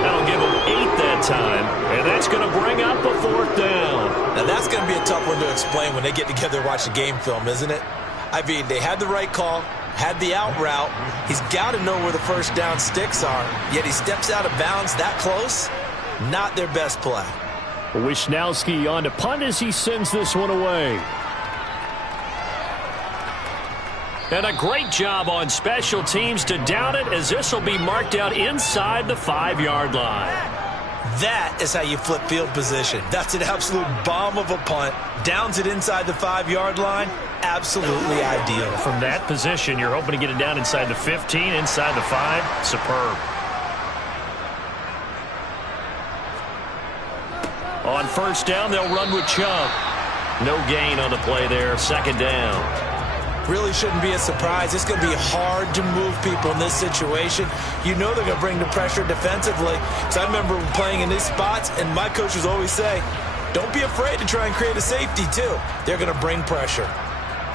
That'll give him 8 that time, and that's going to bring up a 4th down. Now that's going to be a tough one to explain when they get together and watch the game film, isn't it? I mean, they had the right call, had the out route. He's got to know where the 1st down sticks are, yet he steps out of bounds that close. Not their best play. Wishnowski on to punt as he sends this one away. And a great job on special teams to down it, as this will be marked out inside the 5-yard line. That is how you flip field position. That's an absolute bomb of a punt. Downs it inside the 5-yard line. Absolutely ideal. From that position, you're hoping to get it down inside the 15, inside the 5. Superb. On 1st down, they'll run with Chubb. No gain on the play there. 2nd down. Really shouldn't be a surprise. It's going to be hard to move people in this situation. You know they're going to bring the pressure defensively. So I remember playing in these spots, and my coaches always say, don't be afraid to try and create a safety, too. They're going to bring pressure.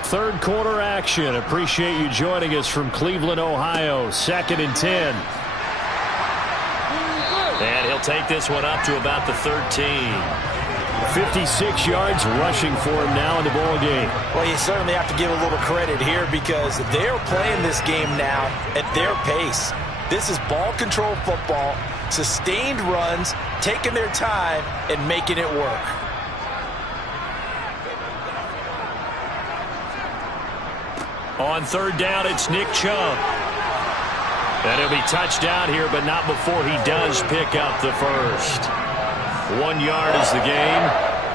3rd quarter action. Appreciate you joining us from Cleveland, Ohio. 2nd and 10. And he'll take this one up to about the 13. 56 yards rushing for him now in the ball game. Well, you certainly have to give a little credit here because they're playing this game now at their pace. This is ball control football, sustained runs, taking their time and making it work. On 3rd down, it's Nick Chubb. And he'll be touched down here, but not before he does pick up the 1st. 1 yard is the game,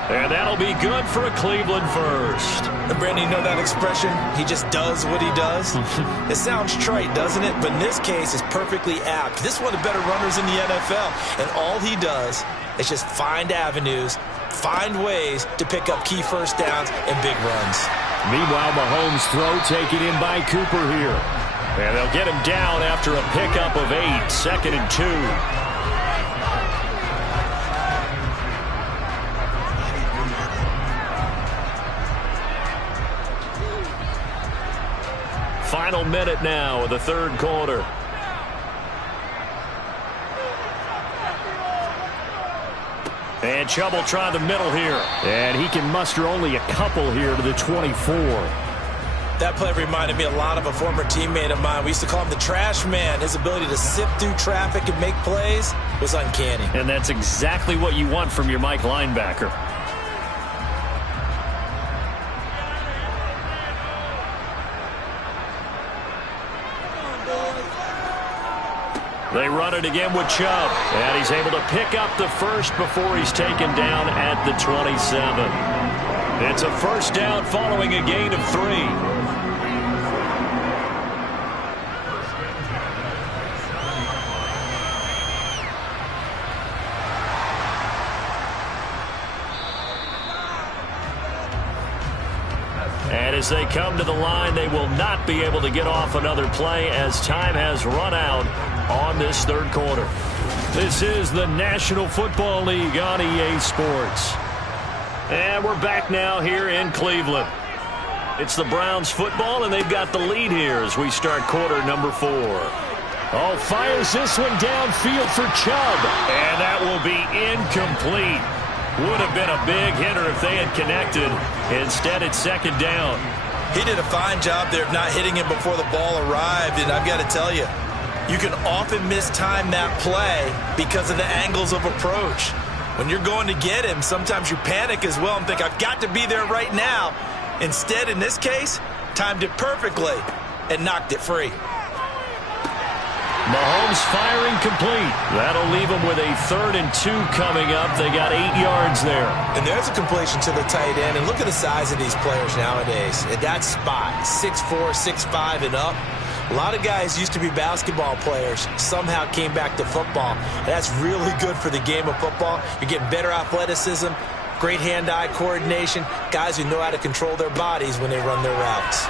and that'll be good for a Cleveland 1st. And Brandon, you know that expression? He just does what he does? It sounds trite, doesn't it? But in this case, it's perfectly apt. This is one of the better runners in the NFL, and all he does is just find avenues, find ways to pick up key 1st downs and big runs. Meanwhile, Mahomes' throw taken in by Cooper here. And they'll get him down after a pickup of 8, 2nd and 2. Final minute now of the 3rd quarter. And Chubb will try the middle here. And he can muster only a couple here to the 24. That play reminded me a lot of a former teammate of mine. We used to call him the trash man. His ability to sift through traffic and make plays was uncanny. And that's exactly what you want from your Mike linebacker. They run it again with Chubb. And he's able to pick up the 1st before he's taken down at the 27. It's a 1st down following a gain of 3. And as they come to the line, they will not be able to get off another play as time has run out on this 3rd quarter. This is the National Football League on EA Sports. And we're back now here in Cleveland. It's the Browns football, and they've got the lead here as we start quarter number 4. Oh, fires this one downfield for Chubb. And that will be incomplete. Would have been a big hitter if they had connected. Instead, it's 2nd down. He did a fine job there of not hitting him before the ball arrived, and I've got to tell you, you can often mistime that play because of the angles of approach. When you're going to get him, sometimes you panic as well and think, I've got to be there right now. Instead, in this case, timed it perfectly and knocked it free. Mahomes firing complete. That'll leave them with a 3rd and 2 coming up. They got 8 yards there. And there's a completion to the tight end. And look at the size of these players nowadays. At that spot, 6'4", 6'5", and up. A lot of guys used to be basketball players, somehow came back to football. And that's really good for the game of football. You're getting better athleticism, great hand-eye coordination, guys who know how to control their bodies when they run their routes.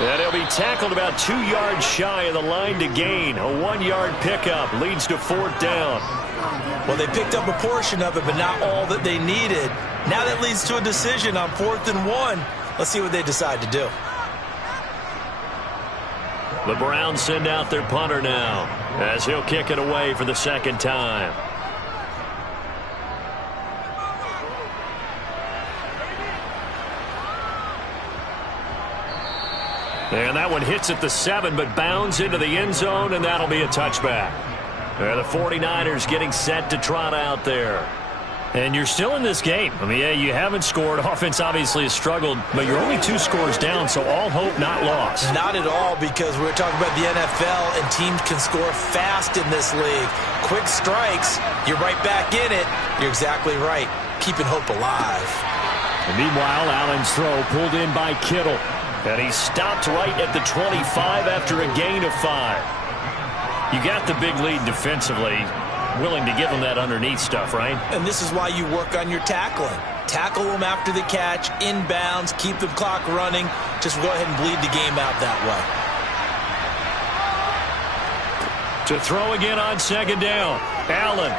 And he'll be tackled about 2 yards shy of the line to gain. A 1-yard pickup leads to 4th down. Well, they picked up a portion of it, but not all that they needed. Now that leads to a decision on 4th and 1. Let's see what they decide to do. The Browns send out their punter now, as he'll kick it away for the 2nd time. And that one hits at the 7, but bounds into the end zone, and that'll be a touchback. The 49ers getting set to trot out there. And you're still in this game. I mean, yeah, you haven't scored. Offense obviously has struggled, but you're only 2 scores down, so all hope not lost. Not at all, because we're talking about the NFL, and teams can score fast in this league. Quick strikes, you're right back in it. You're exactly right. Keeping hope alive. And meanwhile, Allen's throw pulled in by Kittle. And he stopped right at the 25 after a gain of 5. You got the big lead defensively. Willing to give them that underneath stuff, right? And this is why you work on your tackling. Tackle them after the catch, inbounds, keep the clock running. Just go ahead and bleed the game out that way. To throw again on 2nd down. Allen.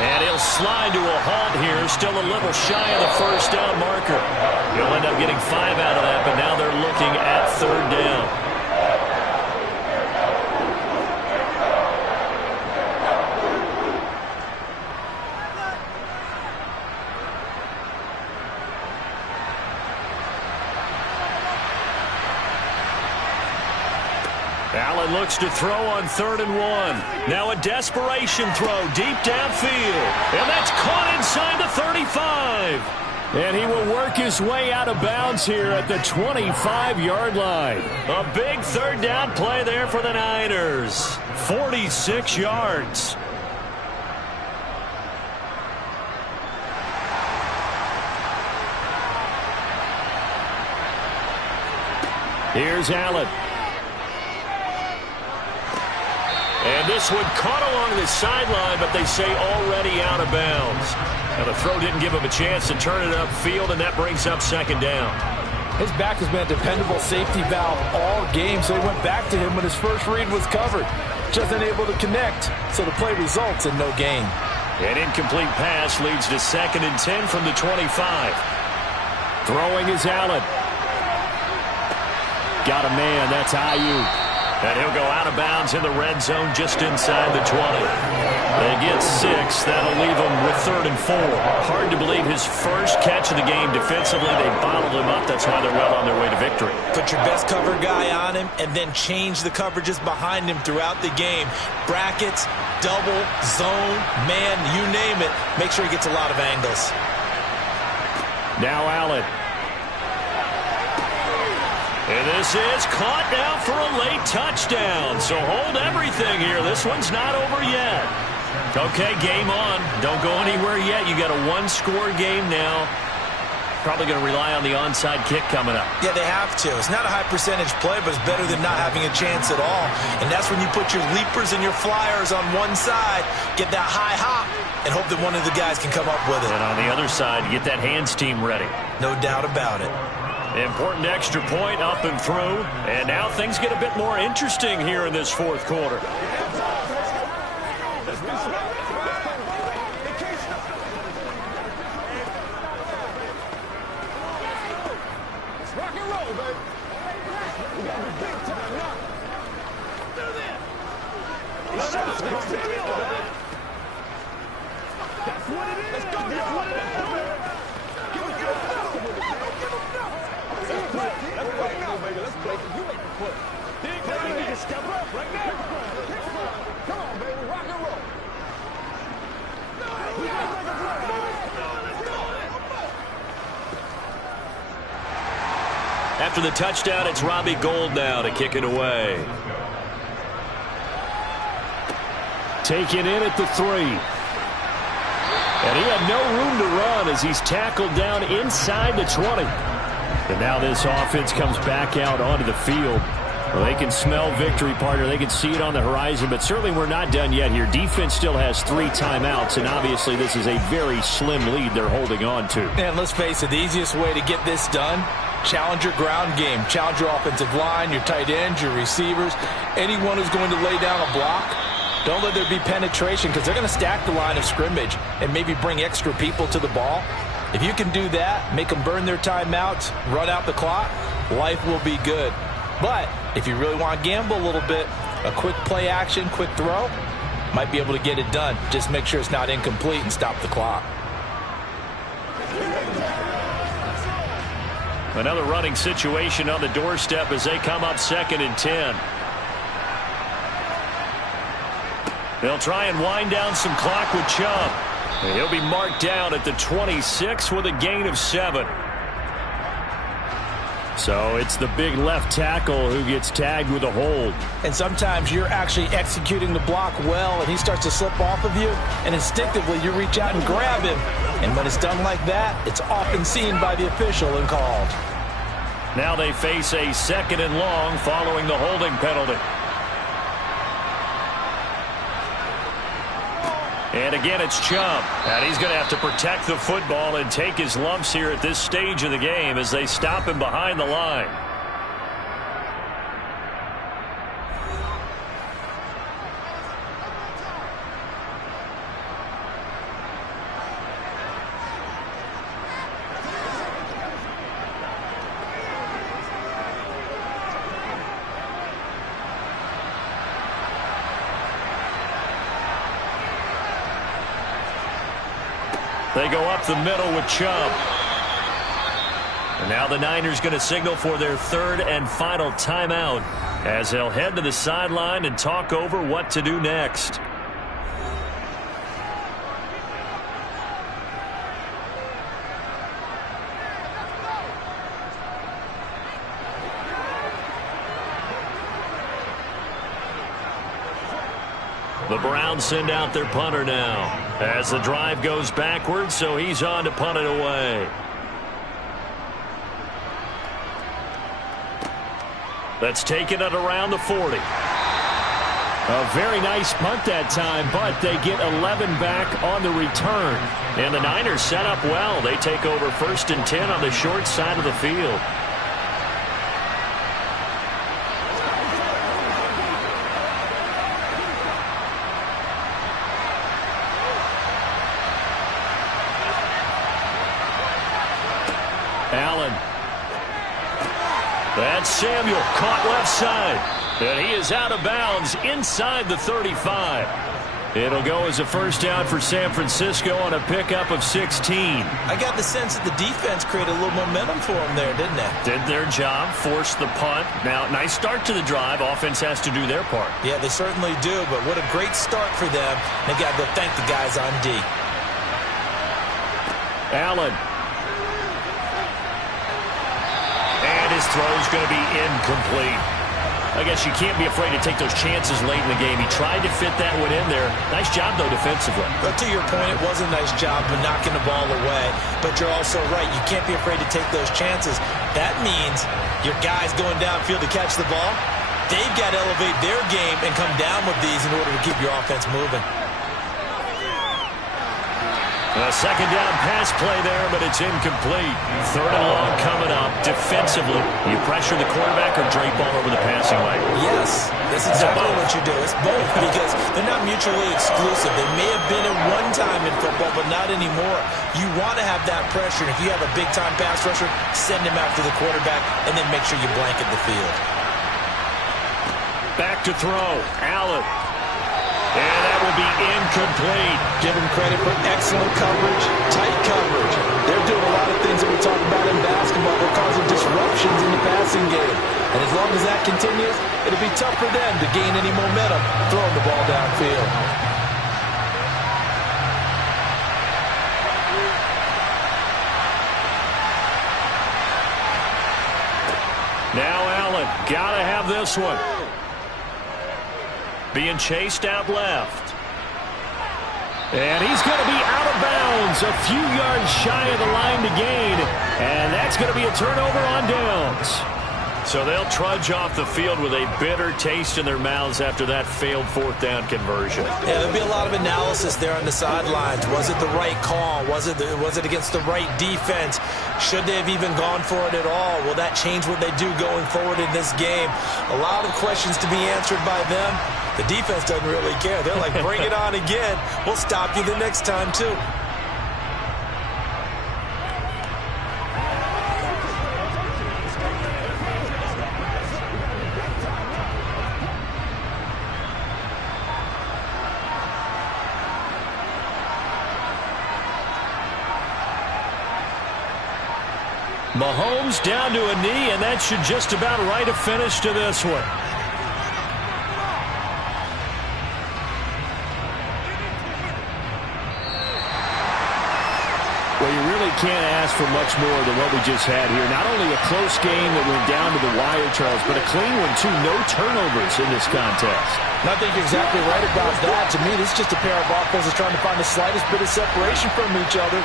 And he'll slide to a halt here. Still a little shy of the 1st down marker. He'll end up getting 5 out of that, but now they're looking at 3rd down. Allen looks to throw on 3rd and 1. Now a desperation throw deep downfield. And that's caught inside the 35. And he will work his way out of bounds here at the 25-yard line. A big 3rd down play there for the Niners. 46 yards. Here's Allen. And this one caught along the sideline, but they say already out of bounds. Now the throw didn't give him a chance to turn it upfield, and that brings up 2nd down. His back has been a dependable safety valve all game, so he went back to him when his first read was covered. Just unable to connect, so the play results in no gain. An incomplete pass leads to 2nd and 10 from the 25. Throwing is Allen. Got a man, that's Ayuk. And he'll go out of bounds in the red zone just inside the 20. They get 6. That'll leave him with 3rd and 4. Hard to believe his first catch of the game defensively. They bottled him up. That's why they're well on their way to victory. Put your best cover guy on him and then change the coverages behind him throughout the game. Brackets, double, zone, man, you name it. Make sure he gets a lot of angles. Now Allen. And this is caught now for a late touchdown. So hold everything here. This one's not over yet. Okay, game on. Don't go anywhere yet. You got a 1-score game now. Probably going to rely on the onside kick coming up. Yeah, they have to. It's not a high percentage play, but it's better than not having a chance at all. And that's when you put your leapers and your flyers on one side, get that high hop, and hope that one of the guys can come up with it. And on the other side, get that hands team ready. No doubt about it. Important extra point up and through. And now things get a bit more interesting here in this 4th quarter. Rock and roll, baby. We got to be big time now. Do this. That's what it is. Let's go. That's what it is. Give it go. Let's play now, baby. Let's play. You make the play. Big baby, you can step up right now. Come on, baby. Rock and roll. We got to make a play, baby. Let's go. After the touchdown, it's Robbie Gould now to kick it away. taken in at the 3. And he had no room to run as he's tackled down inside the 20. And now this offense comes back out onto the field. Well, they can smell victory, partner. They can see it on the horizon, but certainly we're not done yet here. Defense still has 3 timeouts, and obviously this is a very slim lead they're holding on to. And let's face it, the easiest way to get this done, challenge your ground game. Challenge your offensive line, your tight ends, your receivers, anyone who's going to lay down a block. Don't let there be penetration because they're going to stack the line of scrimmage and maybe bring extra people to the ball. If you can do that, make them burn their timeouts, run out the clock, life will be good. But if you really want to gamble a little bit, a quick play action, quick throw, might be able to get it done. Just make sure it's not incomplete and stop the clock. Another running situation on the doorstep as they come up 2nd and 10. They'll try and wind down some clock with Chubb. And he'll be marked down at the 26 with a gain of 7. So it's the big left tackle who gets tagged with a hold. And sometimes you're actually executing the block well, and he starts to slip off of you, and instinctively you reach out and grab him. And when it's done like that, it's often seen by the official and called. Now they face a 2nd and long following the holding penalty. And again, it's Chubb. And he's going to have to protect the football and take his lumps here at this stage of the game as they stop him behind the line. They go up the middle with Chubb. And now the Niners going to signal for their 3rd and final timeout as they'll head to the sideline and talk over what to do next. The Browns send out their punter now as the drive goes backwards, so he's on to punt it away. That's taken at around the 40. A very nice punt that time, but they get 11 back on the return. And the Niners set up well. They take over 1st and 10 on the short side of the field. Allen. That's Samuel caught left side. And he is out of bounds inside the 35. It'll go as a first down for San Francisco on a pickup of 16. I got the sense that the defense created a little momentum for them there, didn't they? Did their job, forced the punt. Now, nice start to the drive. Offense has to do their part. Yeah, they certainly do, but what a great start for them. They got to go thank the guys on D. Allen. His throw is going to be incomplete. I guess you can't be afraid to take those chances late in the game. He tried to fit that one in there. Nice job, though, defensively. But to your point, it was a nice job of knocking the ball away. But you're also right. You can't be afraid to take those chances. That means your guys going downfield to catch the ball, they've got to elevate their game and come down with these in order to keep your offense moving. A second down pass play there, but it's incomplete. 3rd and long coming up. Defensively, you pressure the quarterback or drape all over the passing lane? Yes, that's exactly what you do. It's both because they're not mutually exclusive. They may have been at one time in football, but not anymore. You want to have that pressure. And if you have a big-time pass rusher, send him after the quarterback and then make sure you blanket the field. Back to throw. Allen. And that will be incomplete. Give them credit for excellent coverage, tight coverage. They're doing a lot of things that we talk about in basketball. They're causing disruptions in the passing game. And as long as that continues, it'll be tough for them to gain any momentum throwing the ball downfield. Now Allen, gotta have this one. Being chased out left. And he's going to be out of bounds, a few yards shy of the line to gain. And that's going to be a turnover on downs. So they'll trudge off the field with a bitter taste in their mouths after that failed fourth down conversion. Yeah, there'll be a lot of analysis there on the sidelines. Was it the right call? Was it against the right defense? Should they have even gone for it at all? Will that change what they do going forward in this game? A lot of questions to be answered by them. The defense doesn't really care. They're like, bring it on again. We'll stop you the next time, too. Mahomes down to a knee, and that should just about write a finish to this one. Well, you really can't ask for much more than what we just had here. Not only a close game that went down to the wire, Charles, but a clean one, too. No turnovers in this contest. I think you're exactly right about that. To me, this is just a pair of offenses trying to find the slightest bit of separation from each other.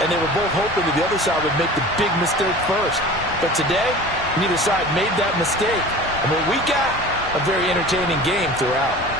And they were both hoping that the other side would make the big mistake first. But today, neither side made that mistake. And what we got, a very entertaining game throughout.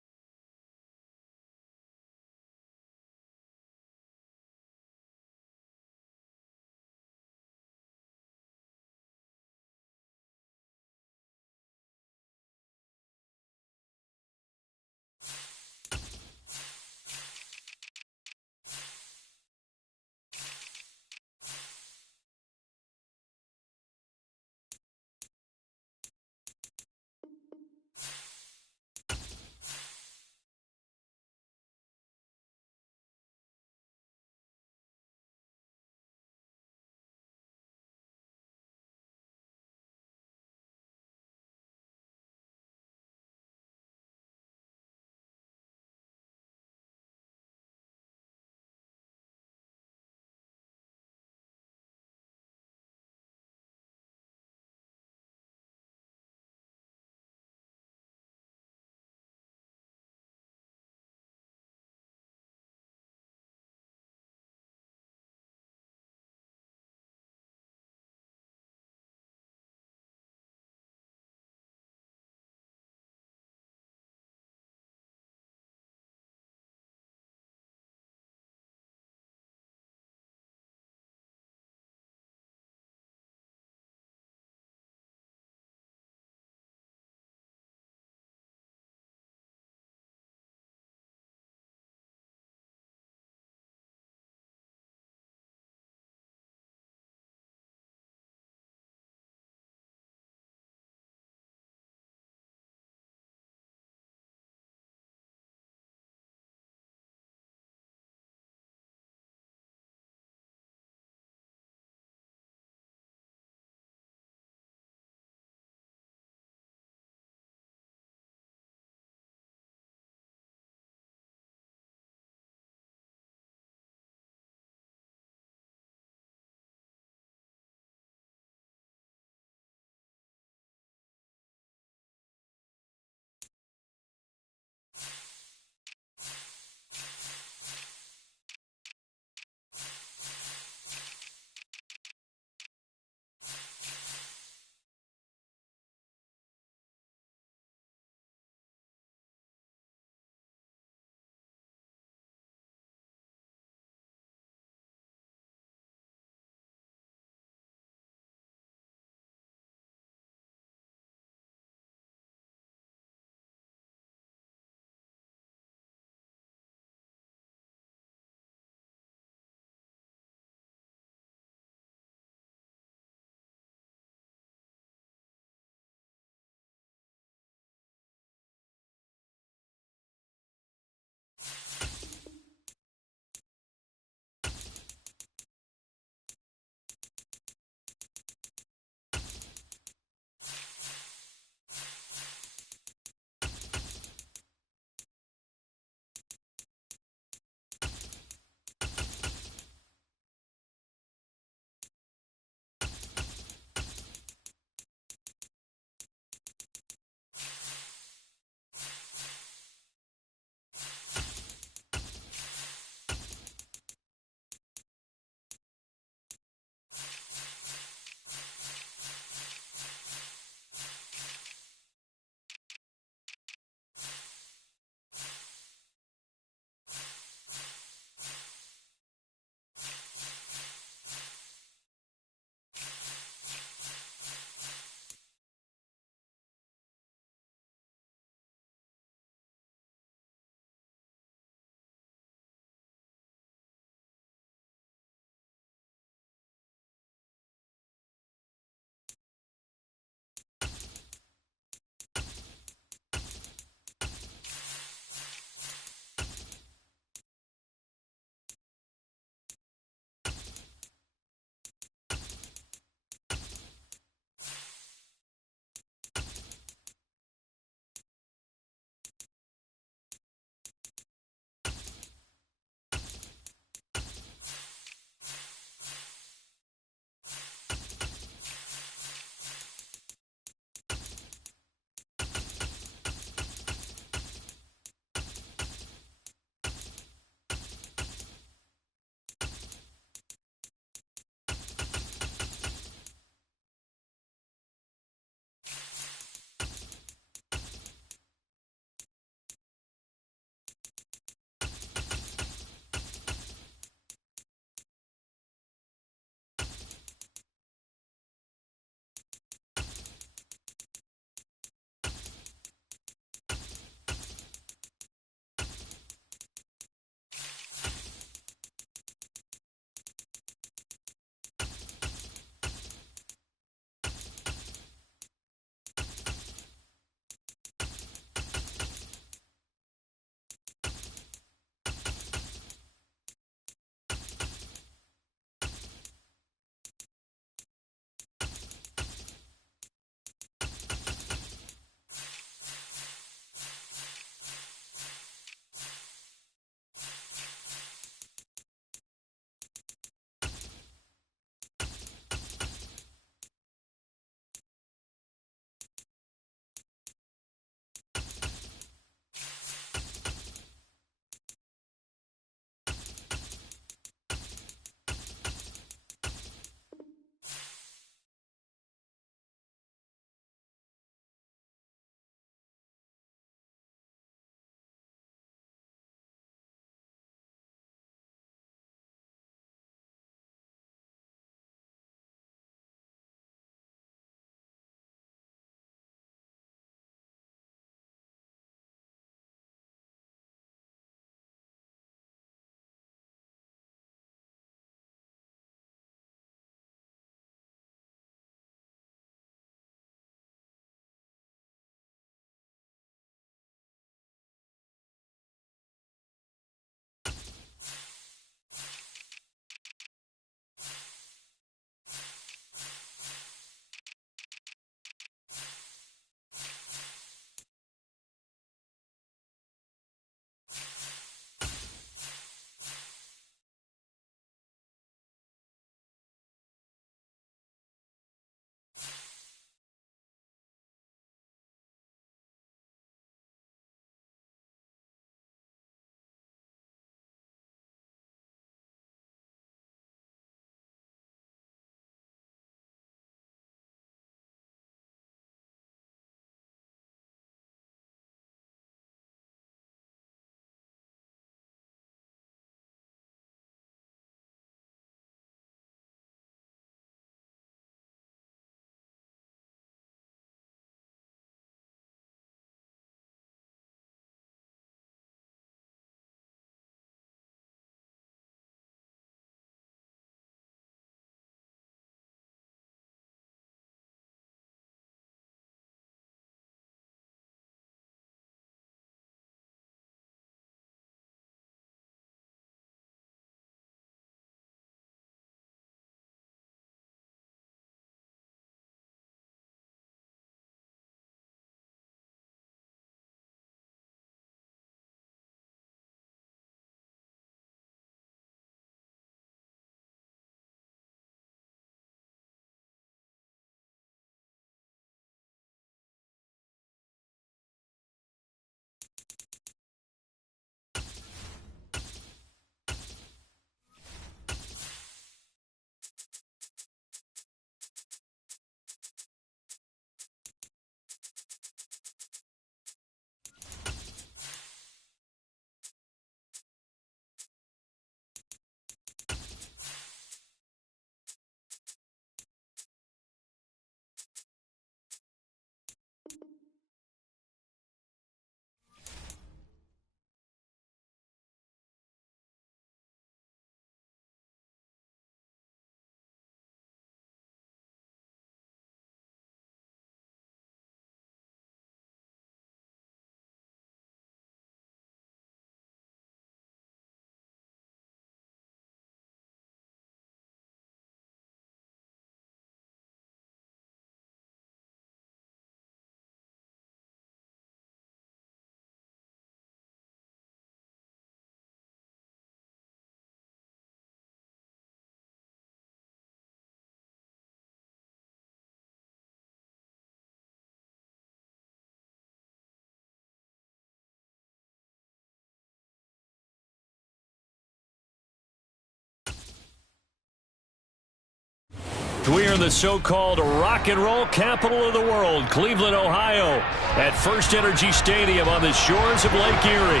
We're in the so-called rock and roll capital of the world, Cleveland, Ohio, at First Energy Stadium on the shores of Lake Erie.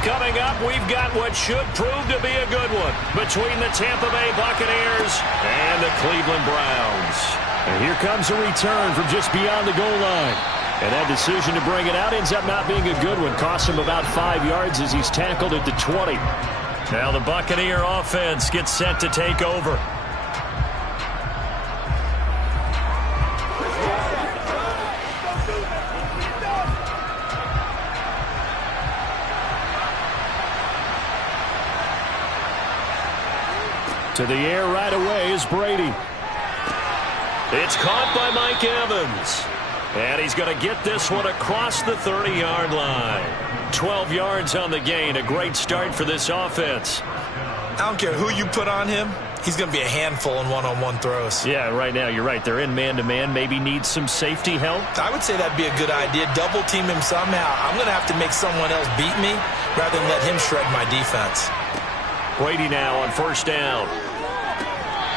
Coming up, we've got what should prove to be a good one between the Tampa Bay Buccaneers and the Cleveland Browns. And here comes a return from just beyond the goal line. And that decision to bring it out ends up not being a good one. Costs him about 5 yards as he's tackled at the 20. Now the Buccaneer offense gets set to take over. To the air right away is Brady. It's caught by Mike Evans. And he's going to get this one across the 30-yard line. 12 yards on the gain. A great start for this offense. I don't care who you put on him. He's going to be a handful in one-on-one throws. Yeah, right now you're right. They're in man-to-man. Maybe need some safety help. I would say that'd be a good idea. Double team him somehow. I'm going to have to make someone else beat me rather than let him shred my defense. Brady now on first down.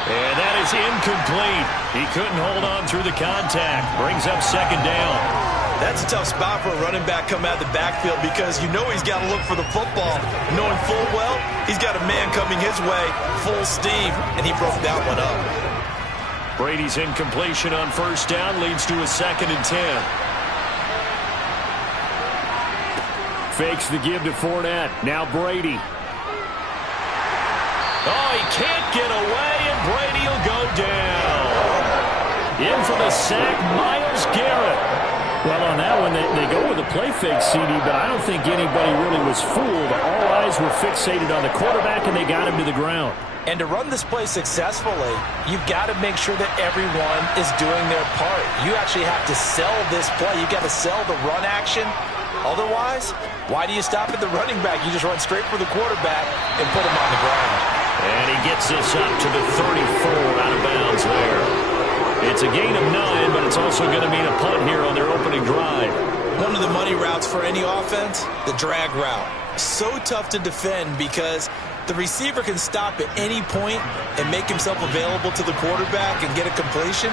And that is incomplete. He couldn't hold on through the contact. Brings up second down. That's a tough spot for a running back coming out of the backfield because you know he's got to look for the football. Knowing full well, he's got a man coming his way, full steam, and he broke that one up. Brady's incompletion on first down leads to a 2nd and 10. Fakes the give to Fournette. Now Brady. Oh, he can't get away, and Brady will go down. In for the sack, Myles Garrett. Well, on that one, they go with a play fake, CD, but I don't think anybody really was fooled. All eyes were fixated on the quarterback, and they got him to the ground. And to run this play successfully, you've got to make sure that everyone is doing their part. You actually have to sell this play. You've got to sell the run action. Otherwise, why do you stop at the running back? You just run straight for the quarterback and put him on the ground. And he gets this up to the 34 out of bounds there. It's a gain of 9, but it's also going to mean a punt here on their opening drive. One of the money routes for any offense, the drag route. So tough to defend because the receiver can stop at any point and make himself available to the quarterback and get a completion.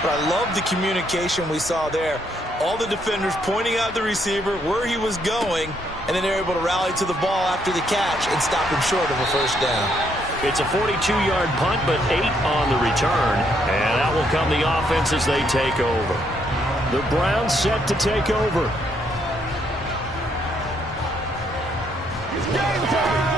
But I love the communication we saw there. All the defenders pointing out the receiver, where he was going, and then they're able to rally to the ball after the catch and stop him short of a first down. It's a 42-yard punt, but 8 on the return. And out will come the offense as they take over. The Browns set to take over. It's game time!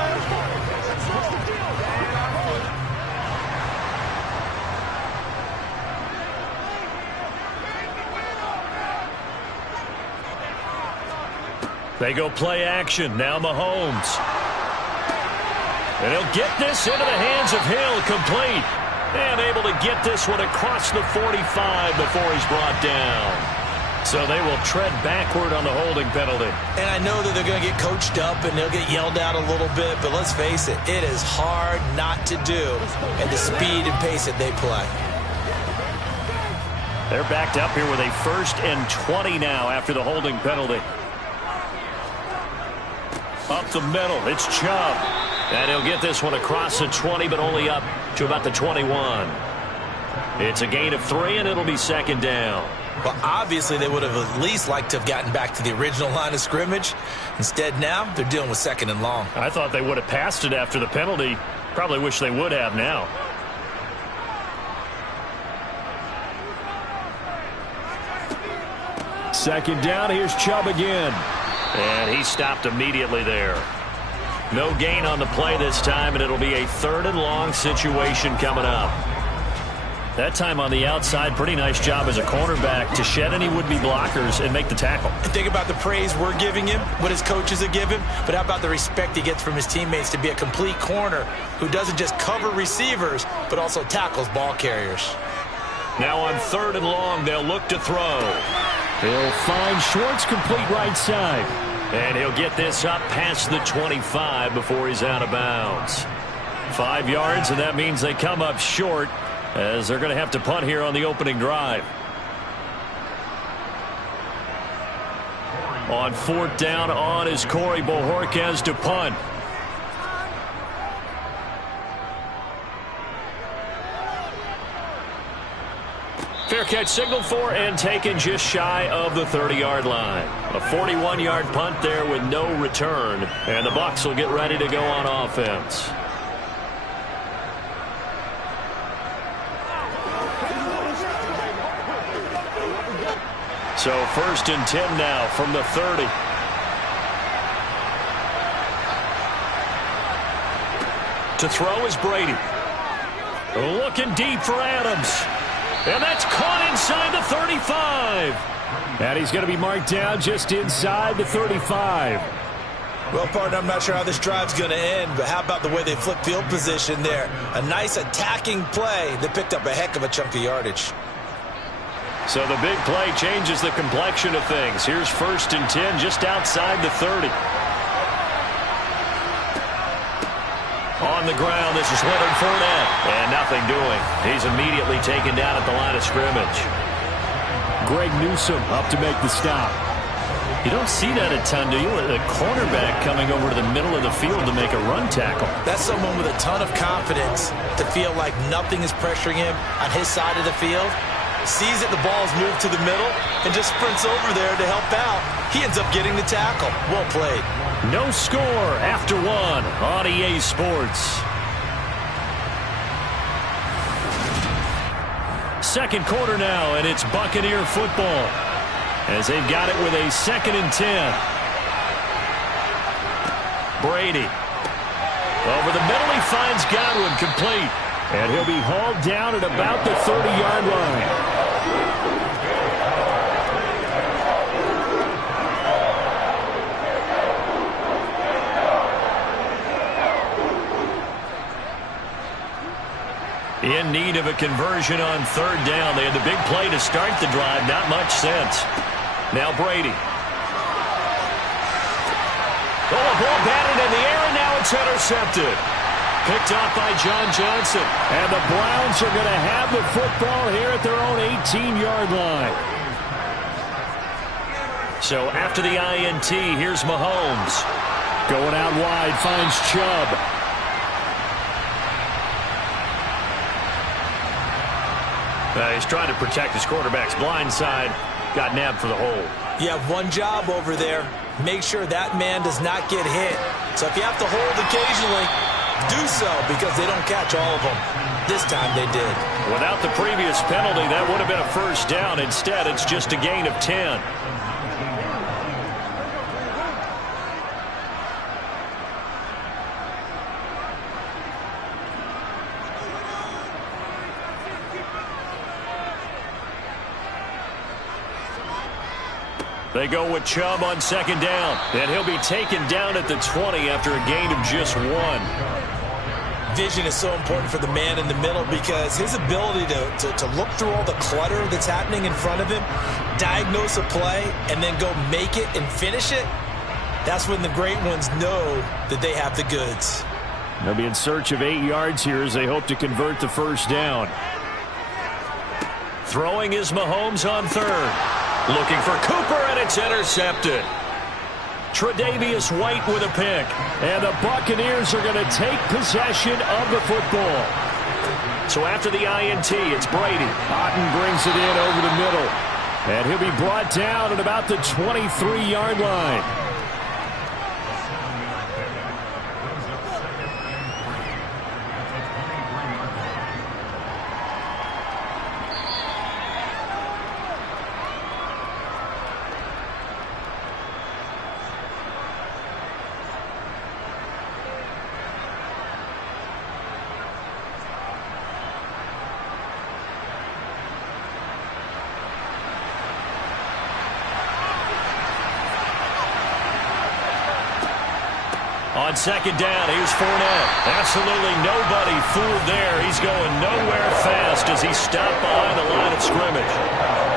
They go play action. Now Mahomes. And he'll get this into the hands of Hill, complete. And able to get this one across the 45 before he's brought down. So they will tread backward on the holding penalty. And I know that they're going to get coached up and they'll get yelled at a little bit, but let's face it, it is hard not to do at the speed and pace that they play. They're backed up here with a 1st and 20 now after the holding penalty. Up the middle, it's Chubb. And he'll get this one across the 20, but only up to about the 21. It's a gain of 3, and it'll be 2nd down. Well, obviously, they would have at least liked to have gotten back to the original line of scrimmage. Instead, now, they're dealing with 2nd and long. I thought they would have passed it after the penalty. Probably wish they would have now. Second down, here's Chubb again. And he stopped immediately there. No gain on the play this time, and it'll be a 3rd and long situation coming up. That time on the outside, pretty nice job as a cornerback to shed any would-be blockers and make the tackle. Think about the praise we're giving him, what his coaches have given, but how about the respect he gets from his teammates to be a complete corner who doesn't just cover receivers, but also tackles ball carriers. Now on 3rd and long, they'll look to throw. They'll find Schwartz complete right side. And he'll get this up past the 25 before he's out of bounds. 5 yards, and that means they come up short as they're going to have to punt here on the opening drive. On 4th down, on is Corey Bojorquez to punt. Fair catch signaled for and taken just shy of the 30-yard line. A 41-yard punt there with no return. And the Bucs will get ready to go on offense. So 1st and 10 now from the 30. To throw is Brady. Looking deep for Adams. And that's caught inside the 35. And he's going to be marked down just inside the 35. Well, partner, I'm not sure how this drive's going to end, but how about the way they flip field position there? A nice attacking play. They picked up a heck of a chunk of yardage. So the big play changes the complexion of things. Here's 1st and 10 just outside the 30. On the ground, this is Leonard Fournette. And nothing doing. He's immediately taken down at the line of scrimmage. Greg Newsome up to make the stop. You don't see that a ton, do you? A cornerback coming over to the middle of the field to make a run tackle. That's someone with a ton of confidence to feel like nothing is pressuring him on his side of the field. Sees that the ball's moved to the middle and just sprints over there to help out. He ends up getting the tackle. Well played. No score after 1 on EA Sports. Second quarter now, and it's Buccaneer football as they've got it with a 2nd and 10. Brady. Over the middle, he finds Godwin complete. And he'll be hauled down at about the 30-yard line. In need of a conversion on 3rd down. They had the big play to start the drive. Not much sense. Now Brady. Oh, a ball batted in the air, and now it's intercepted. Picked off by John Johnson. And the Browns are going to have the football here at their own 18-yard line. So after the INT, here's Mahomes. Going out wide, finds Chubb. He's trying to protect his quarterback's blind side. Got nabbed for the hold. You have one job over there. Make sure that man does not get hit. So if you have to hold occasionally, do so, because they don't catch all of them. This time they did. Without the previous penalty, that would have been a 1st down. Instead, it's just a gain of 10. They go with Chubb on 2nd down, and he'll be taken down at the 20 after a gain of just 1. Vision is so important for the man in the middle because his ability to look through all the clutter that's happening in front of him, diagnose a play, and then go make it and finish it, that's when the great ones know that they have the goods. They'll be in search of 8 yards here as they hope to convert the 1st down. Throwing is Mahomes on 3rd. Looking for Cooper, and it's intercepted. Tre'Davious White with a pick. And the Buccaneers are going to take possession of the football. So after the INT, it's Brady. Otten brings it in over the middle. And he'll be brought down at about the 23-yard line. On 2nd down, here's Fournette. Absolutely nobody fooled there. He's going nowhere fast as he stopped behind the line of scrimmage.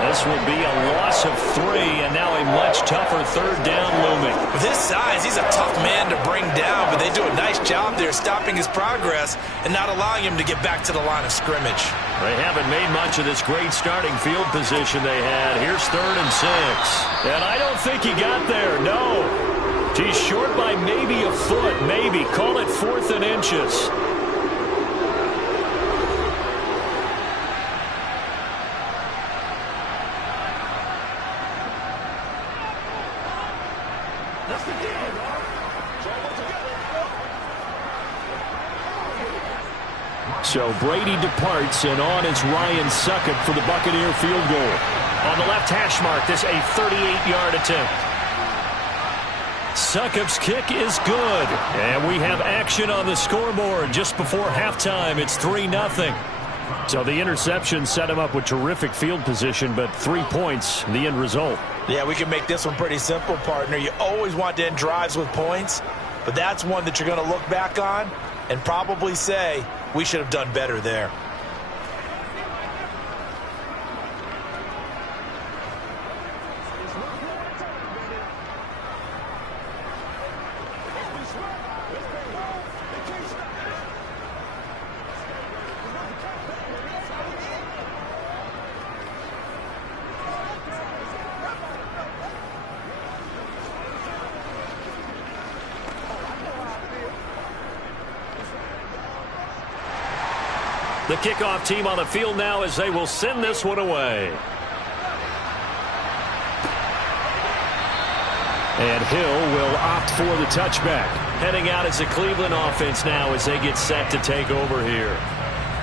This will be a loss of 3, and now a much tougher 3rd down looming. With his size, he's a tough man to bring down, but they do a nice job there stopping his progress and not allowing him to get back to the line of scrimmage. They haven't made much of this great starting field position they had. Here's 3rd and 6. And I don't think he got there, no. He's short by maybe a foot, maybe. Call it 4th and inches. So Brady departs, and on is Ryan Succop for the Buccaneer field goal. On the left hash mark, this a 38-yard attempt. Succop's kick is good. And we have action on the scoreboard just before halftime. It's 3-0. So the interception set him up with terrific field position, but 3 points, the end result. Yeah, we can make this one pretty simple, partner. You always want to end drives with points, but that's one that you're going to look back on and probably say, we should have done better there. The kickoff team on the field now as they will send this one away. And Hill will opt for the touchback. Heading out as the Cleveland offense now as they get set to take over here.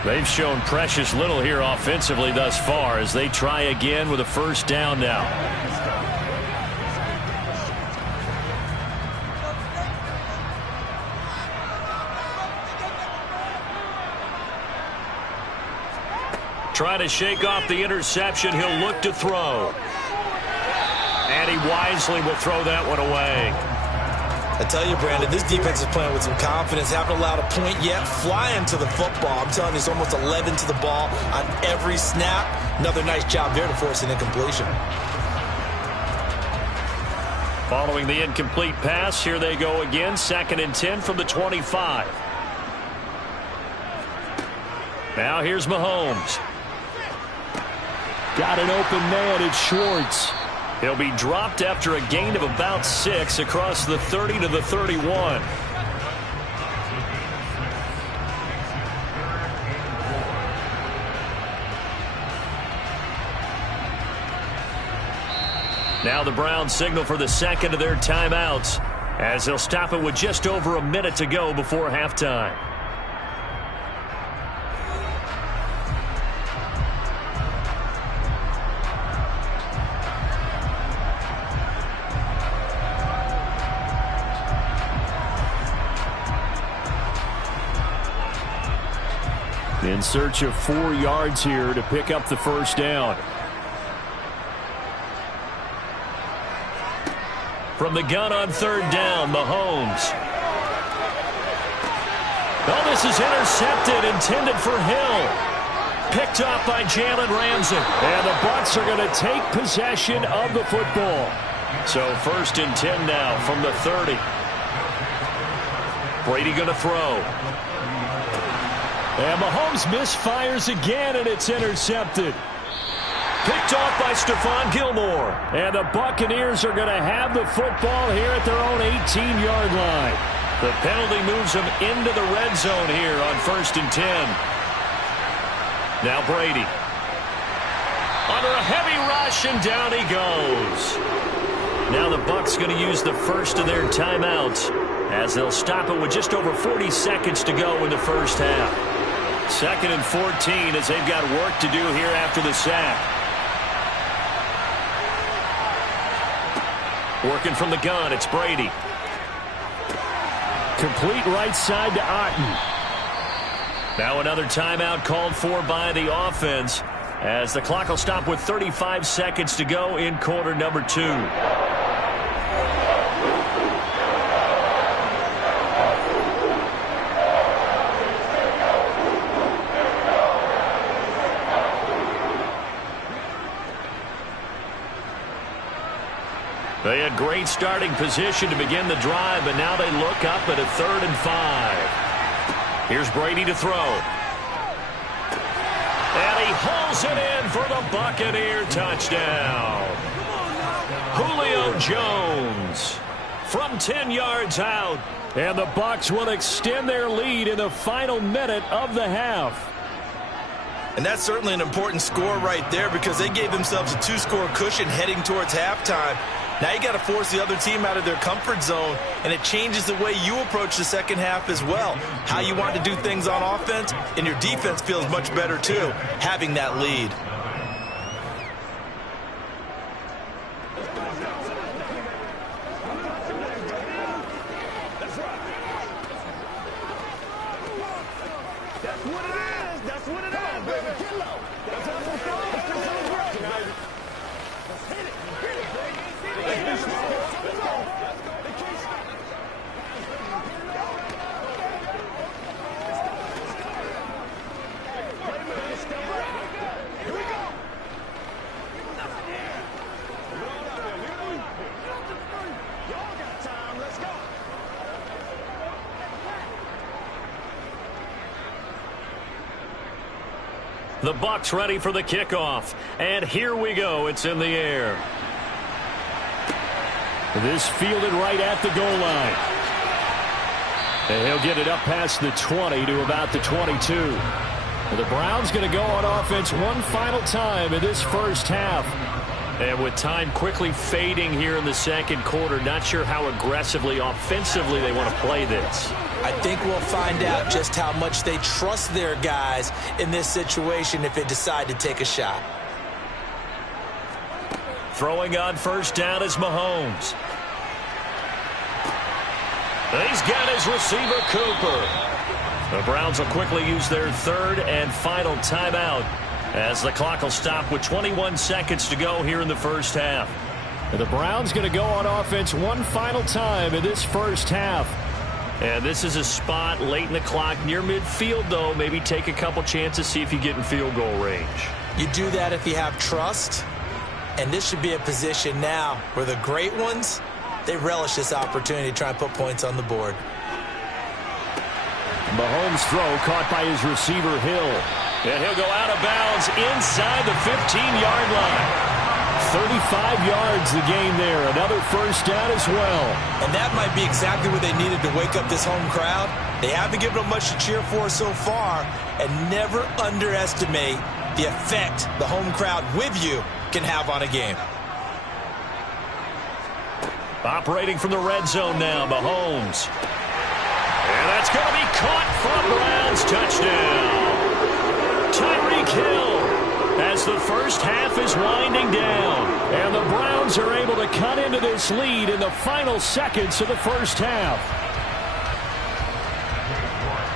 They've shown precious little here offensively thus far as they try again with a first down now. Trying to shake off the interception. He'll look to throw. And he wisely will throw that one away. I tell you, Brandon, this defense is playing with some confidence. Haven't allowed a point yet. Flying to the football. I'm telling you, it's almost 11 to the ball on every snap. Another nice job there to force an incompletion. Following the incomplete pass, here they go again. 2nd and 10 from the 25. Now here's Mahomes. Got an open man, it's Schwartz. He'll be dropped after a gain of about 6 across the 30 to the 31. Now the Browns signal for the second of their timeouts as they'll stop it with just over a minute to go before halftime. In search of 4 yards here to pick up the first down. From the gun on 3rd down, Mahomes. Oh, this is intercepted, intended for Hill. Picked off by Jalen Ramsey. And the Bucs are going to take possession of the football. So 1st and 10 now from the 30. Brady going to throw. And Mahomes misfires again, and it's intercepted. Picked off by Stephon Gilmore. And the Buccaneers are going to have the football here at their own 18-yard line. The penalty moves them into the red zone here on 1st and 10. Now Brady. Under a heavy rush, and down he goes. Now the Bucs going to use the first of their timeouts as they'll stop it with just over 40 seconds to go in the first half. 2nd and 14 as they've got work to do here after the sack. Working from the gun, it's Brady. Complete right side to Otten. Now another timeout called for by the offense as the clock will stop with 35 seconds to go in quarter number 2. They had great starting position to begin the drive, but now they look up at a 3rd and 5. Here's Brady to throw. And he hauls it in for the Buccaneer touchdown. Julio Jones from 10 yards out. And the Bucs will extend their lead in the final minute of the half. And that's certainly an important score right there because they gave themselves a 2-score cushion heading towards halftime. Now you got to force the other team out of their comfort zone, and it changes the way you approach the second half as well. How you want to do things on offense, and your defense feels much better too, having that lead. The Bucs ready for the kickoff. And here we go. It's in the air. This fielded right at the goal line. And he'll get it up past the 20 to about the 22. And the Browns going to go on offense one final time in this first half. And with time quickly fading here in the second quarter, not sure how aggressively, offensively they want to play this. I think we'll find out just how much they trust their guys in this situation if they decide to take a shot. Throwing on first down is Mahomes. He's got his receiver, Cooper. The Browns will quickly use their third and final timeout as the clock will stop with 21 seconds to go here in the first half. And the Browns going to go on offense one final time in this first half. And this is a spot late in the clock near midfield, though. Maybe take a couple chances, see if you get in field goal range. You do that if you have trust. And this should be a position now where the great ones, they relish this opportunity to try and put points on the board. Mahomes' throw caught by his receiver, Hill. And he'll go out of bounds inside the 15-yard line. 35 yards the game there. Another first down as well. And that might be exactly what they needed to wake up this home crowd. They haven't given them much to cheer for so far. And never underestimate the effect the home crowd with you can have on a game. Operating from the red zone now, Mahomes. And that's going to be caught for a Browns touchdown. Tyreek Hill as the first half is winding down. And the Browns are able to cut into this lead in the final seconds of the first half.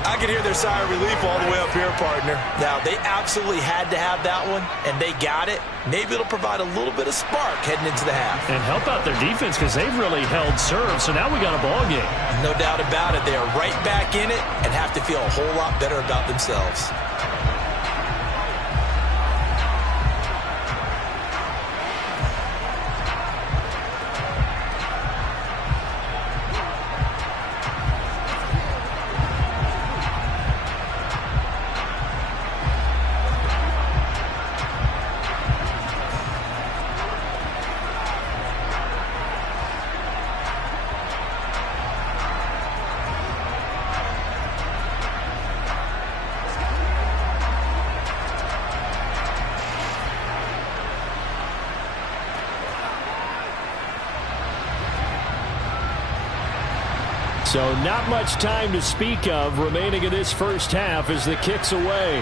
I can hear their sigh of relief all the way up here, partner. Now, they absolutely had to have that one, and they got it. Maybe it'll provide a little bit of spark heading into the half. And help out their defense because they've really held serve, so now we got a ball game. No doubt about it. They are right back in it and have to feel a whole lot better about themselves. So not much time to speak of remaining in this first half as the kick's away.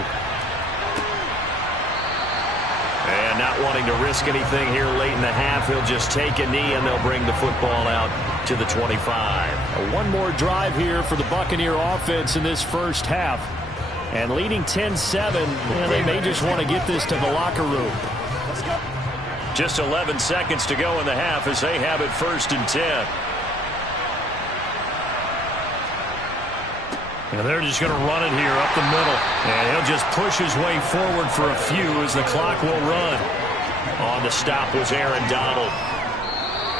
And not wanting to risk anything here late in the half, he'll just take a knee and they'll bring the football out to the 25. One more drive here for the Buccaneer offense in this first half. And leading 10-7, they may just want to get this to the locker room. Just 11 seconds to go in the half as they have it 1st and 10. And they're just going to run it here up the middle. And he'll just push his way forward for a few as the clock will run. On the stop was Aaron Donald.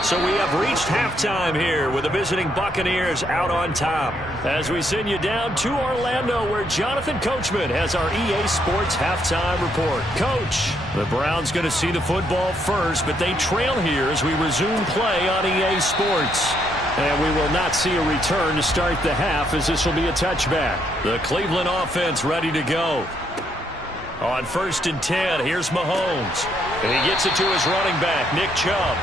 So we have reached halftime here with the visiting Buccaneers out on top. As we send you down to Orlando where Jonathan Coachman has our EA Sports halftime report. Coach, the Browns going to see the football first, but they trail here as we resume play on EA Sports. And we will not see a return to start the half as this will be a touchback. The Cleveland offense ready to go. On 1st and 10, here's Mahomes. And he gets it to his running back, Nick Chubb.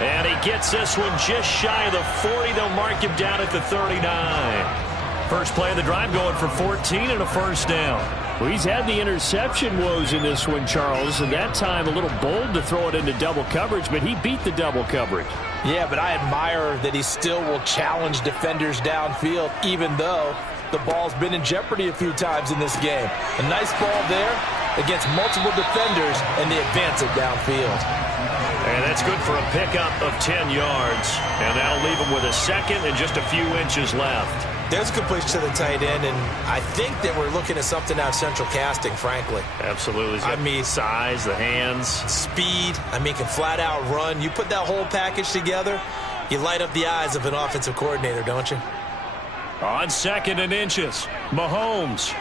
And he gets this one just shy of the 40. They'll mark him down at the 39. First play of the drive going for 14 and a first down. Well, he's had the interception woes in this one, Charles, and that time a little bold to throw it into double coverage, but he beat the double coverage. Yeah, but I admire that he still will challenge defenders downfield, even though the ball's been in jeopardy a few times in this game. A nice ball there against multiple defenders, and they advance it downfield. And that's good for a pickup of 10 yards. And that'll leave him with a second and just a few inches left. There's a completion to the tight end, and I think that we're looking at something out of Central Casting, frankly. Absolutely. I mean, size, the hands. Speed. I mean, can flat out run. You put that whole package together, you light up the eyes of an offensive coordinator, don't you? On second and inches, Mahomes.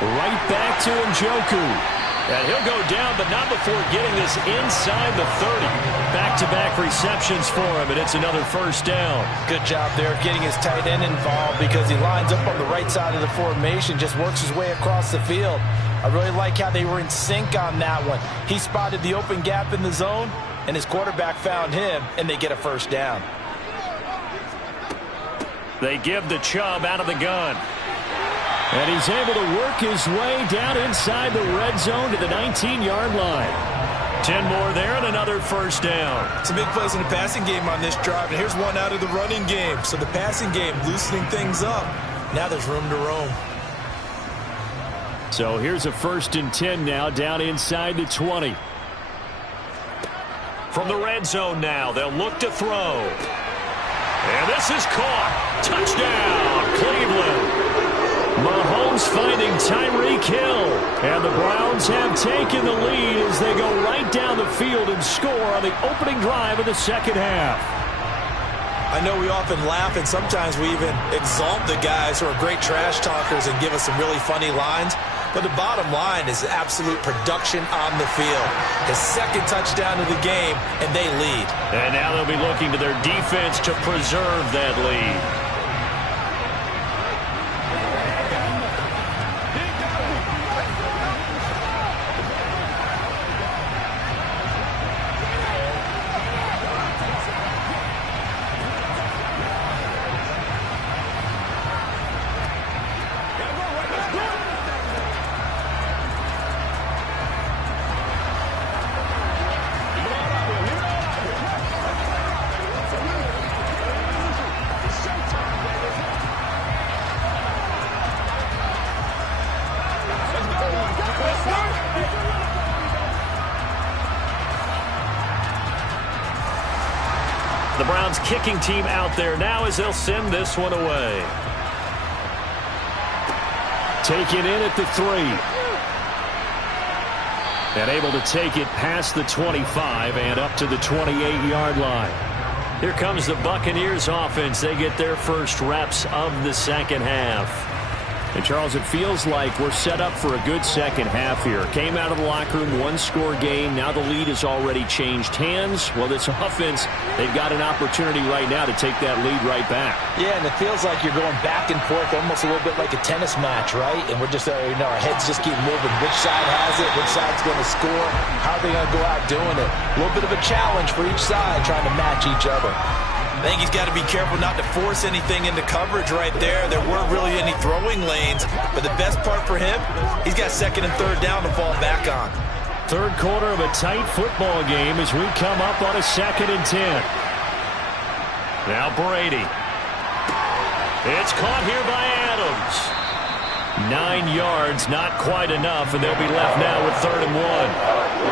Right back to Njoku. And he'll go down, but not before getting this inside the 30. Back-to-back receptions for him, and it's another first down. Good job there getting his tight end involved because he lines up on the right side of the formation, just works his way across the field. I really like how they were in sync on that one. He spotted the open gap in the zone, and his quarterback found him, and they get a first down. They give the Chubb out of the gun. And he's able to work his way down inside the red zone to the 19-yard line. 10 more there and another first down. Some big plays in the passing game on this drive, and here's one out of the running game. So the passing game loosening things up. Now there's room to roam. So here's a 1st and 10 now down inside the 20. From the red zone now, they'll look to throw. And this is caught. Touchdown, Cleveland. Mahomes finding Tyreek Hill. And the Browns have taken the lead as they go right down the field and score on the opening drive of the second half. I know we often laugh, and sometimes we even exalt the guys who are great trash talkers and give us some really funny lines. But the bottom line is absolute production on the field. His second touchdown of the game, and they lead. And now they'll be looking to their defense to preserve that lead. The Browns kicking team out there now as they'll send this one away. Taken in at the 3. And able to take it past the 25 and up to the 28-yard line. Here comes the Buccaneers offense. They get their first reps of the second half. And, Charles, it feels like we're set up for a good second half here. Came out of the locker room, one-score game. Now the lead has already changed hands. Well, this offense, they've got an opportunity right now to take that lead right back. Yeah, and it feels like you're going back and forth almost a little bit like a tennis match, right? And we're just, our heads just keep moving. Which side has it? Which side's going to score? How are they going to go out doing it? A little bit of a challenge for each side trying to match each other. I think he's got to be careful not to force anything into coverage right there. There weren't really any throwing lanes, but the best part for him, he's got second and third down to fall back on. Third quarter of a tight football game as we come up on a 2nd and 10. Now Brady. It's caught here by Adams. 9 yards, not quite enough, and they'll be left now with 3rd and 1.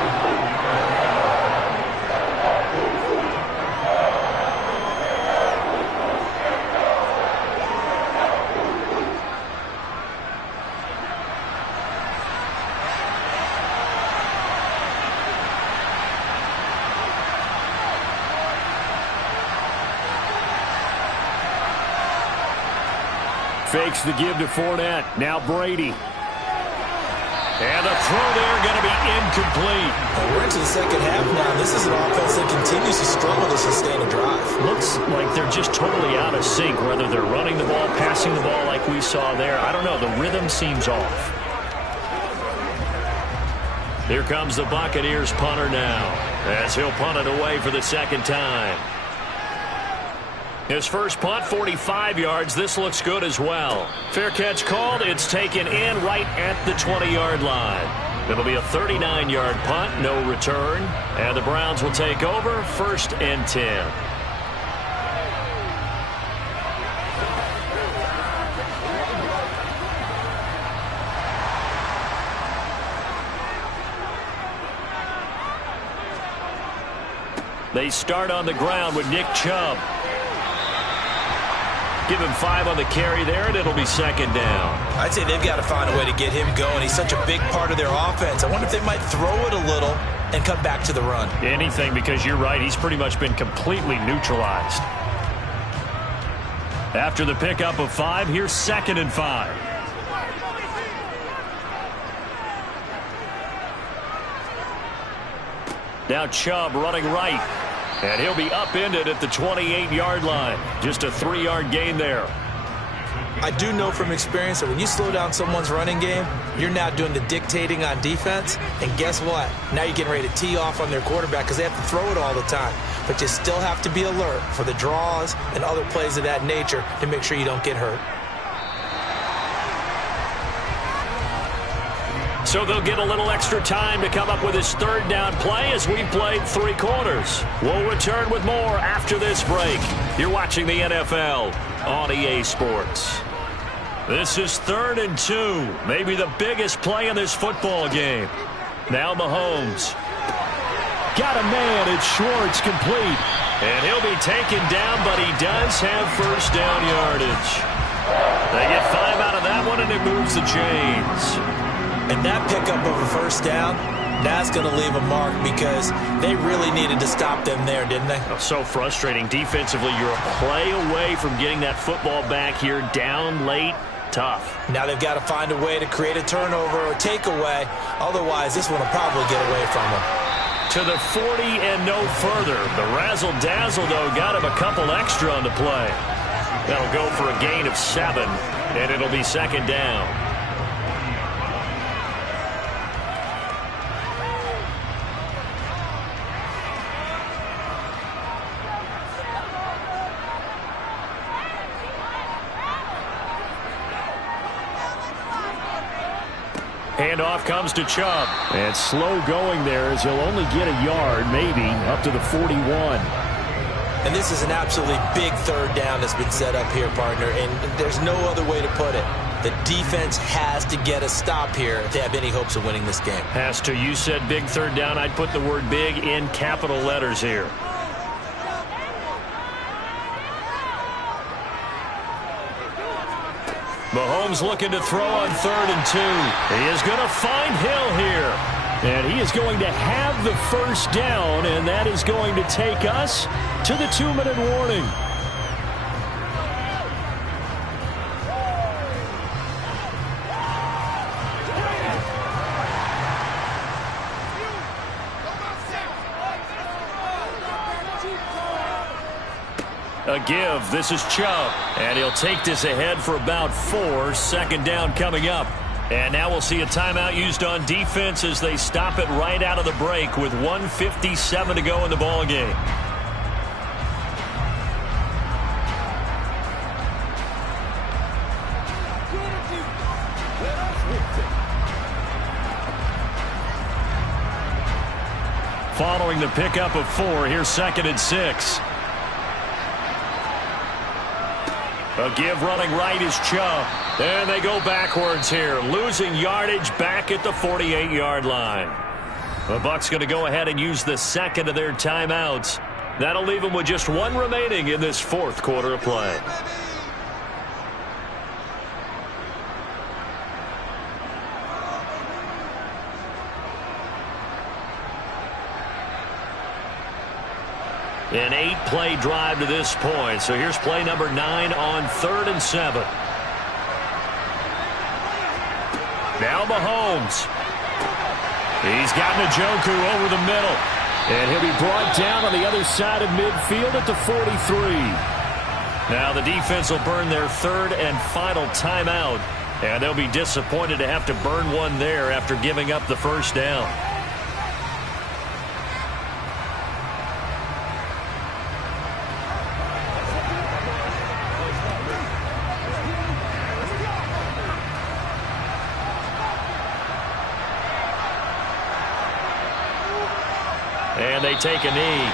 Fakes the give to Fournette. Now Brady. And the throw there going to be incomplete. We're into the second half now. This is an offense that continues to struggle to sustain a drive. Looks like they're just totally out of sync, whether they're running the ball, passing the ball like we saw there. I don't know. The rhythm seems off. Here comes the Buccaneers punter now, as he'll punt it away for the second time. His first punt, 45 yards. This looks good as well. Fair catch called. It's taken in right at the 20-yard line. It'll be a 39-yard punt, no return. And the Browns will take over, 1st and 10. They start on the ground with Nick Chubb. Give him 5 on the carry there, and it'll be second down. I'd say they've got to find a way to get him going. He's such a big part of their offense. I wonder if they might throw it a little and come back to the run. Anything, because you're right. He's pretty much been completely neutralized. After the pickup of 5, here's 2nd and 5. Now Chubb running right. And he'll be upended at the 28-yard line. Just a 3-yard gain there. I do know from experience that when you slow down someone's running game, you're now doing the dictating on defense. And guess what? Now you're getting ready to tee off on their quarterback because they have to throw it all the time. But you still have to be alert for the draws and other plays of that nature to make sure you don't get hurt. So they'll get a little extra time to come up with his 3rd down play as we played 3 quarters. We'll return with more after this break. You're watching the NFL on EA Sports. This is 3rd and 2. Maybe the biggest play in this football game. Now Mahomes. Got a man. It's Schwartz, complete. And he'll be taken down, but he does have 1st down yardage. They get 5 out of that one, and it moves the chains. And that pickup of a 1st down, that's going to leave a mark because they really needed to stop them there, didn't they? So frustrating. Defensively, you're a play away from getting that football back here down late. Tough. Now they've got to find a way to create a turnover or takeaway. Otherwise, this one will probably get away from them. To the 40 and no further. The razzle-dazzle, though, got him a couple extra on the play. That'll go for a gain of 7, and it'll be second down. Handoff comes to Chubb. And slow going there as he'll only get a yard, maybe, up to the 41. And this is an absolutely big 3rd down that's been set up here, partner, and there's no other way to put it. The defense has to get a stop here if they have any hopes of winning this game. Has to. You said big 3rd down. I'd put the word big in capital letters here. Mahomes looking to throw on 3rd and 2. He is going to find Hill here. And he is going to have the 1st down, and that is going to take us to the 2-minute warning. A give. This is Chubb. And he'll take this ahead for about 4. Second down coming up. And now we'll see a timeout used on defense as they stop it right out of the break with 1:57 to go in the ball game. Following the pickup of 4, here's 2nd and 6. A give running right is Chubb. And they go backwards here, losing yardage back at the 48-yard line. The Bucs going to go ahead and use the 2nd of their timeouts. That'll leave them with just 1 remaining in this 4th quarter of play. An 8-play drive to this point. So here's play number 9 on 3rd and 7. Now Mahomes. He's got Njoku over the middle. And he'll be brought down on the other side of midfield at the 43. Now the defense will burn their 3rd and final timeout. And they'll be disappointed to have to burn one there after giving up the 1st down. they take a knee.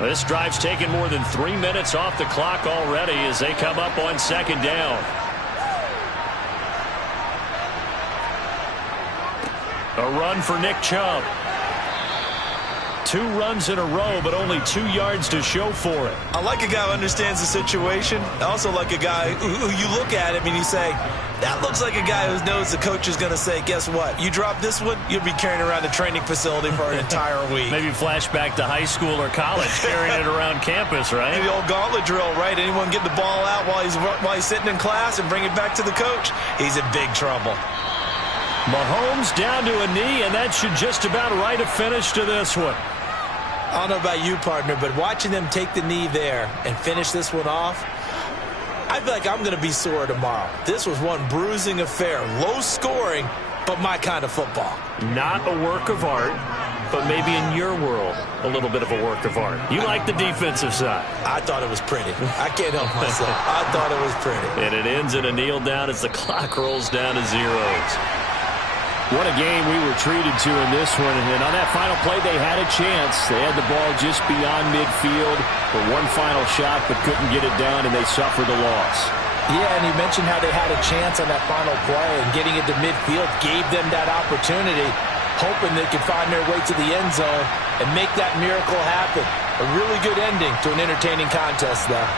This drive's taken more than 3 minutes off the clock already as they come up on second down. A run for Nick Chubb. 2 runs in a row, but only 2 yards to show for it. I like a guy who understands the situation. I also like a guy who you look at him and you say, that looks like a guy who knows the coach is going to say, guess what? You drop this one, you'll be carrying around the training facility for an entire week. Maybe flashback to high school or college, carrying it around campus, right? The old gauntlet drill, right? Anyone get the ball out while he's sitting in class and bring it back to the coach? He's in big trouble. Mahomes down to a knee, and that should just about write a finish to this one. I don't know about you, partner, but watching them take the knee there and finish this one off, I feel like I'm going to be sore tomorrow. This was one bruising affair. Low scoring, but my kind of football. Not a work of art, but maybe in your world, a little bit of a work of art. You like the defensive side. I thought it was pretty. I can't help myself. I thought it was pretty. And it ends in a kneel down as the clock rolls down to zeros. What a game we were treated to in this one. And on that final play, they had a chance. They had the ball just beyond midfield for one final shot, but couldn't get it down, and they suffered a loss. Yeah, and you mentioned how they had a chance on that final play, and getting it to midfield gave them that opportunity, hoping they could find their way to the end zone and make that miracle happen. A really good ending to an entertaining contest, though.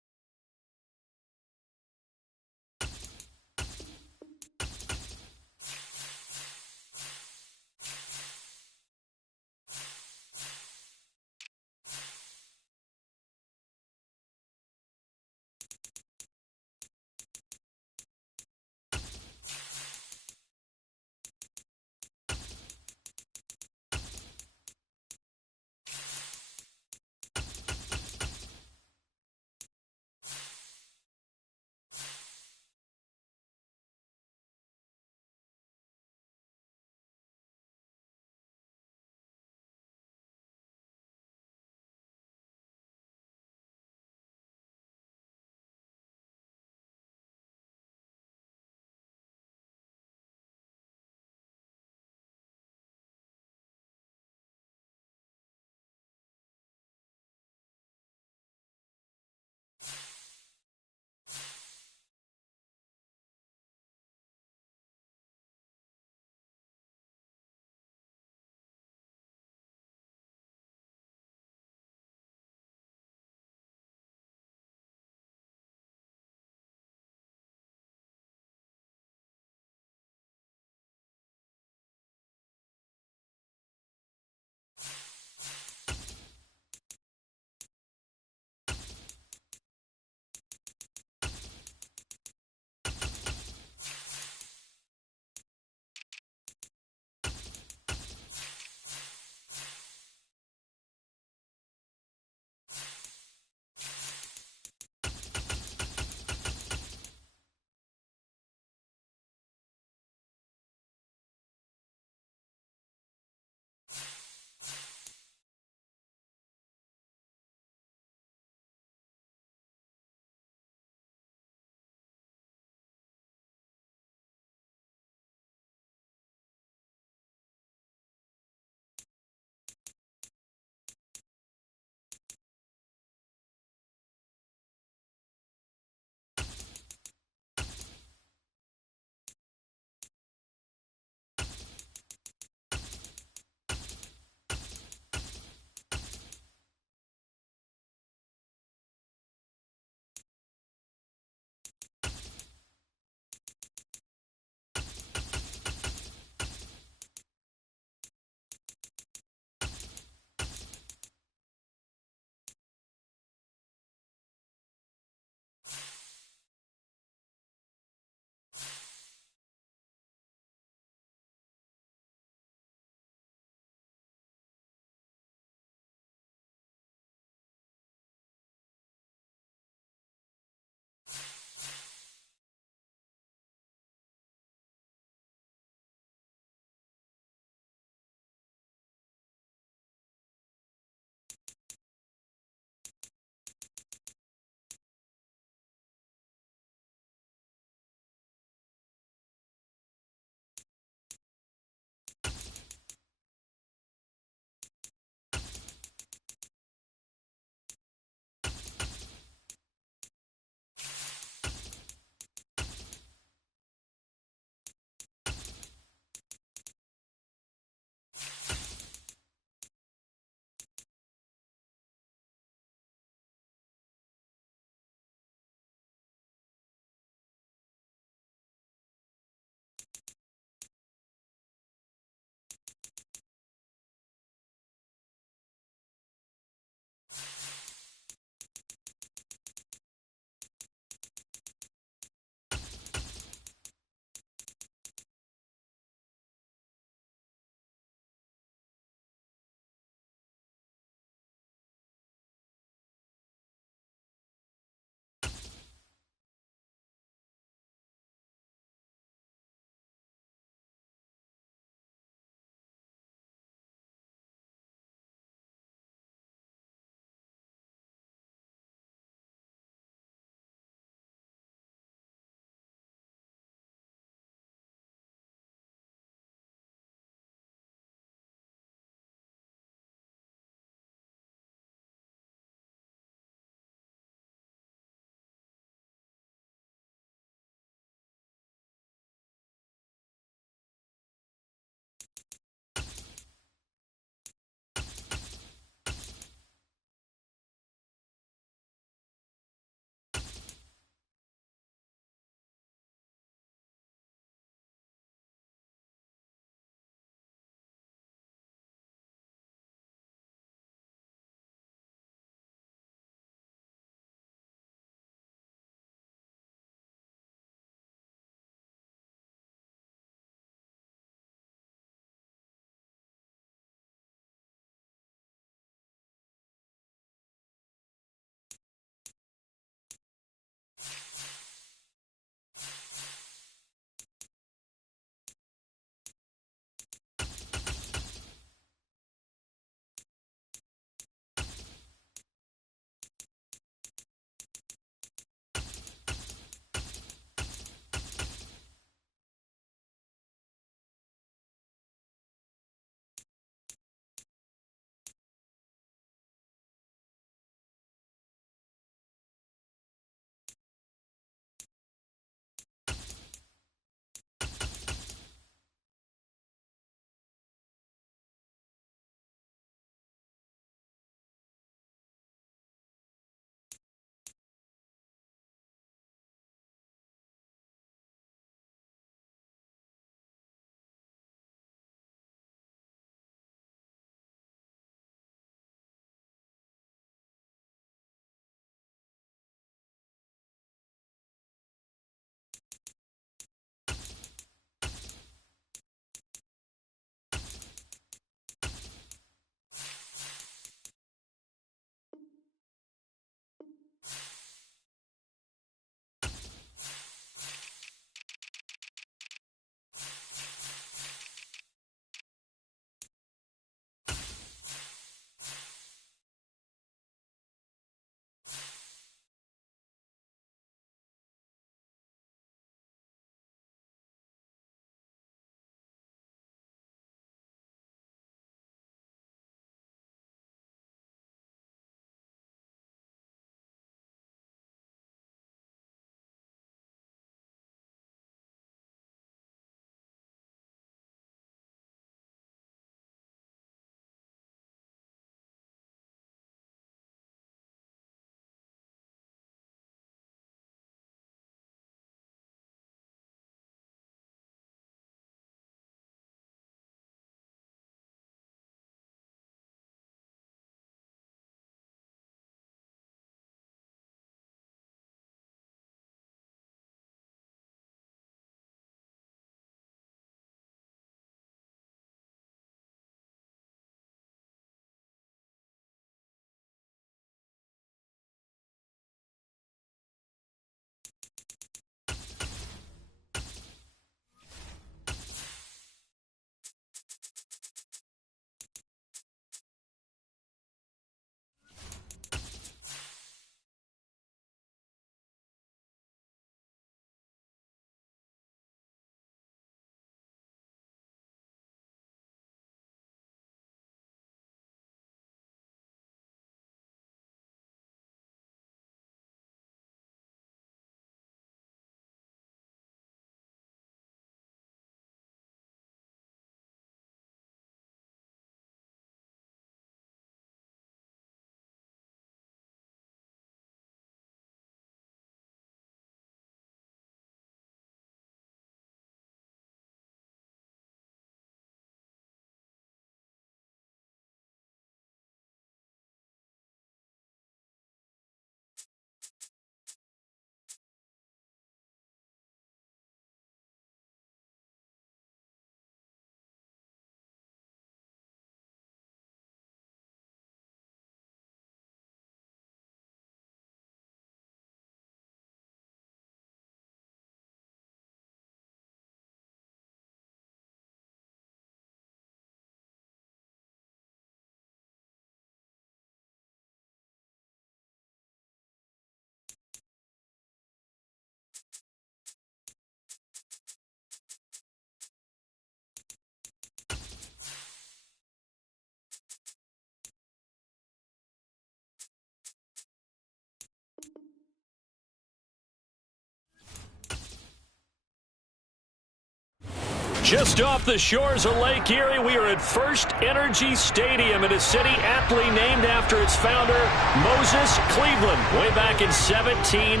Just off the shores of Lake Erie, we are at First Energy Stadium in a city aptly named after its founder, Moses Cleveland, way back in 1796.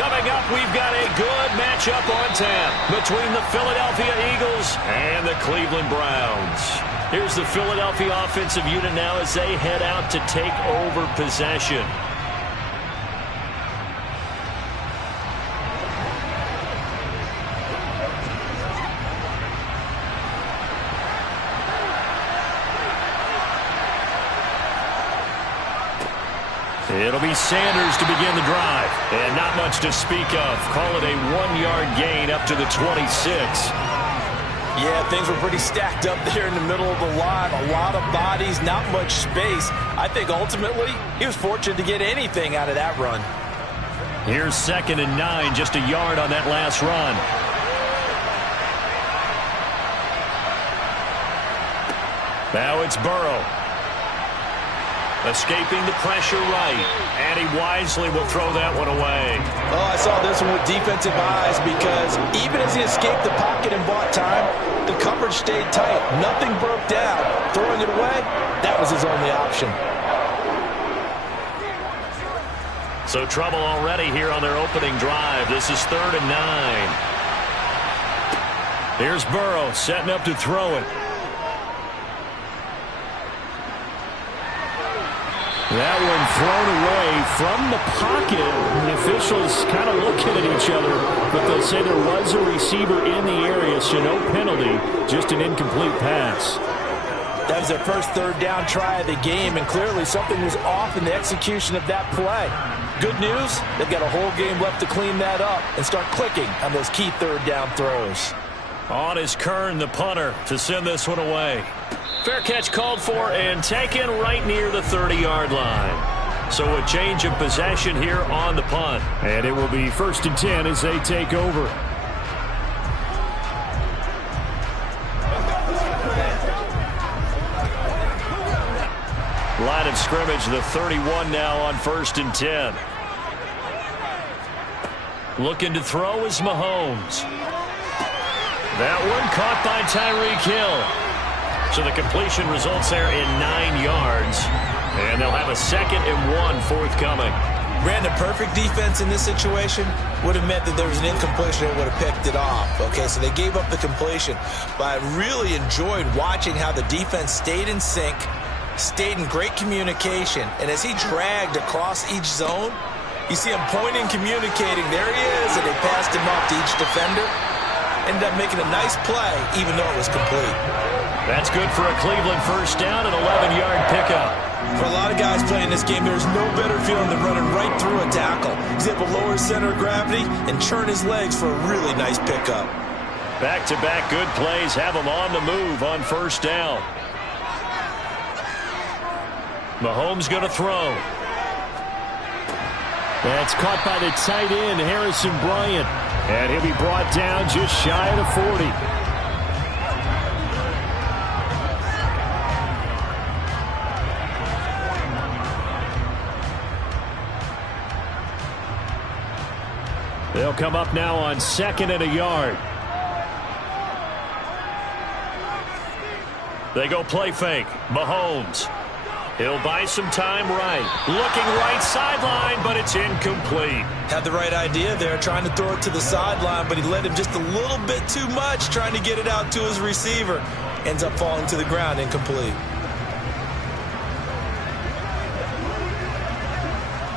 Coming up, we've got a good matchup on tap between the Philadelphia Eagles and the Cleveland Browns. Here's the Philadelphia offensive unit now as they head out to take over possession. It'll be Sanders to begin the drive. And not much to speak of. Call it a 1-yard gain up to the 26. Yeah, things were pretty stacked up there in the middle of the line. A lot of bodies, not much space. I think ultimately he was fortunate to get anything out of that run. Here's 2nd and 9, just a yard on that last run. Now it's Burrow. Escaping the pressure right. And he wisely will throw that one away. Oh, I saw this one with defensive eyes because even as he escaped the pocket and bought time, the coverage stayed tight. Nothing broke down. Throwing it away, that was his only option. So trouble already here on their opening drive. This is 3rd and 9. Here's Burrow setting up to throw it. That one thrown away from the pocket. The officials kind of looking at each other, but they'll say there was a receiver in the area, so no penalty, just an incomplete pass. That was their first 3rd down try of the game, and clearly something was off in the execution of that play. Good news, they've got a whole game left to clean that up and start clicking on those key 3rd down throws. On is Kern, the punter, to send this one away. Fair catch called for and taken right near the 30-yard line. So a change of possession here on the punt. And it will be 1st and 10 as they take over. Line of scrimmage, the 31 now on 1st and 10. Looking to throw is Mahomes. That one caught by Tyreek Hill. So the completion results there in 9 yards. And they'll have a 2nd and 1 forthcoming. Brandon, perfect defense in this situation would have meant that there was an incompletion that would have picked it off. Okay, so they gave up the completion. But I really enjoyed watching how the defense stayed in sync, stayed in great communication. And as he dragged across each zone, you see him pointing, communicating. There he is, and they passed him off to each defender. Ended up making a nice play, even though it was complete. That's good for a Cleveland 1st down and 11-yard pickup. For a lot of guys playing this game, there's no better feeling than running right through a tackle. He's able to lower his center of gravity and churn his legs for a really nice pickup. Back-to-back good plays have him on the move on 1st down. Mahomes going to throw. That's caught by the tight end, Harrison Bryant. And he'll be brought down just shy of the 40. They'll come up now on 2nd and a yard. They go play fake. Mahomes. He'll buy some time right. Looking right sideline, but it's incomplete. Had the right idea there, trying to throw it to the sideline, but he led him just a little bit too much, trying to get it out to his receiver. Ends up falling to the ground, incomplete.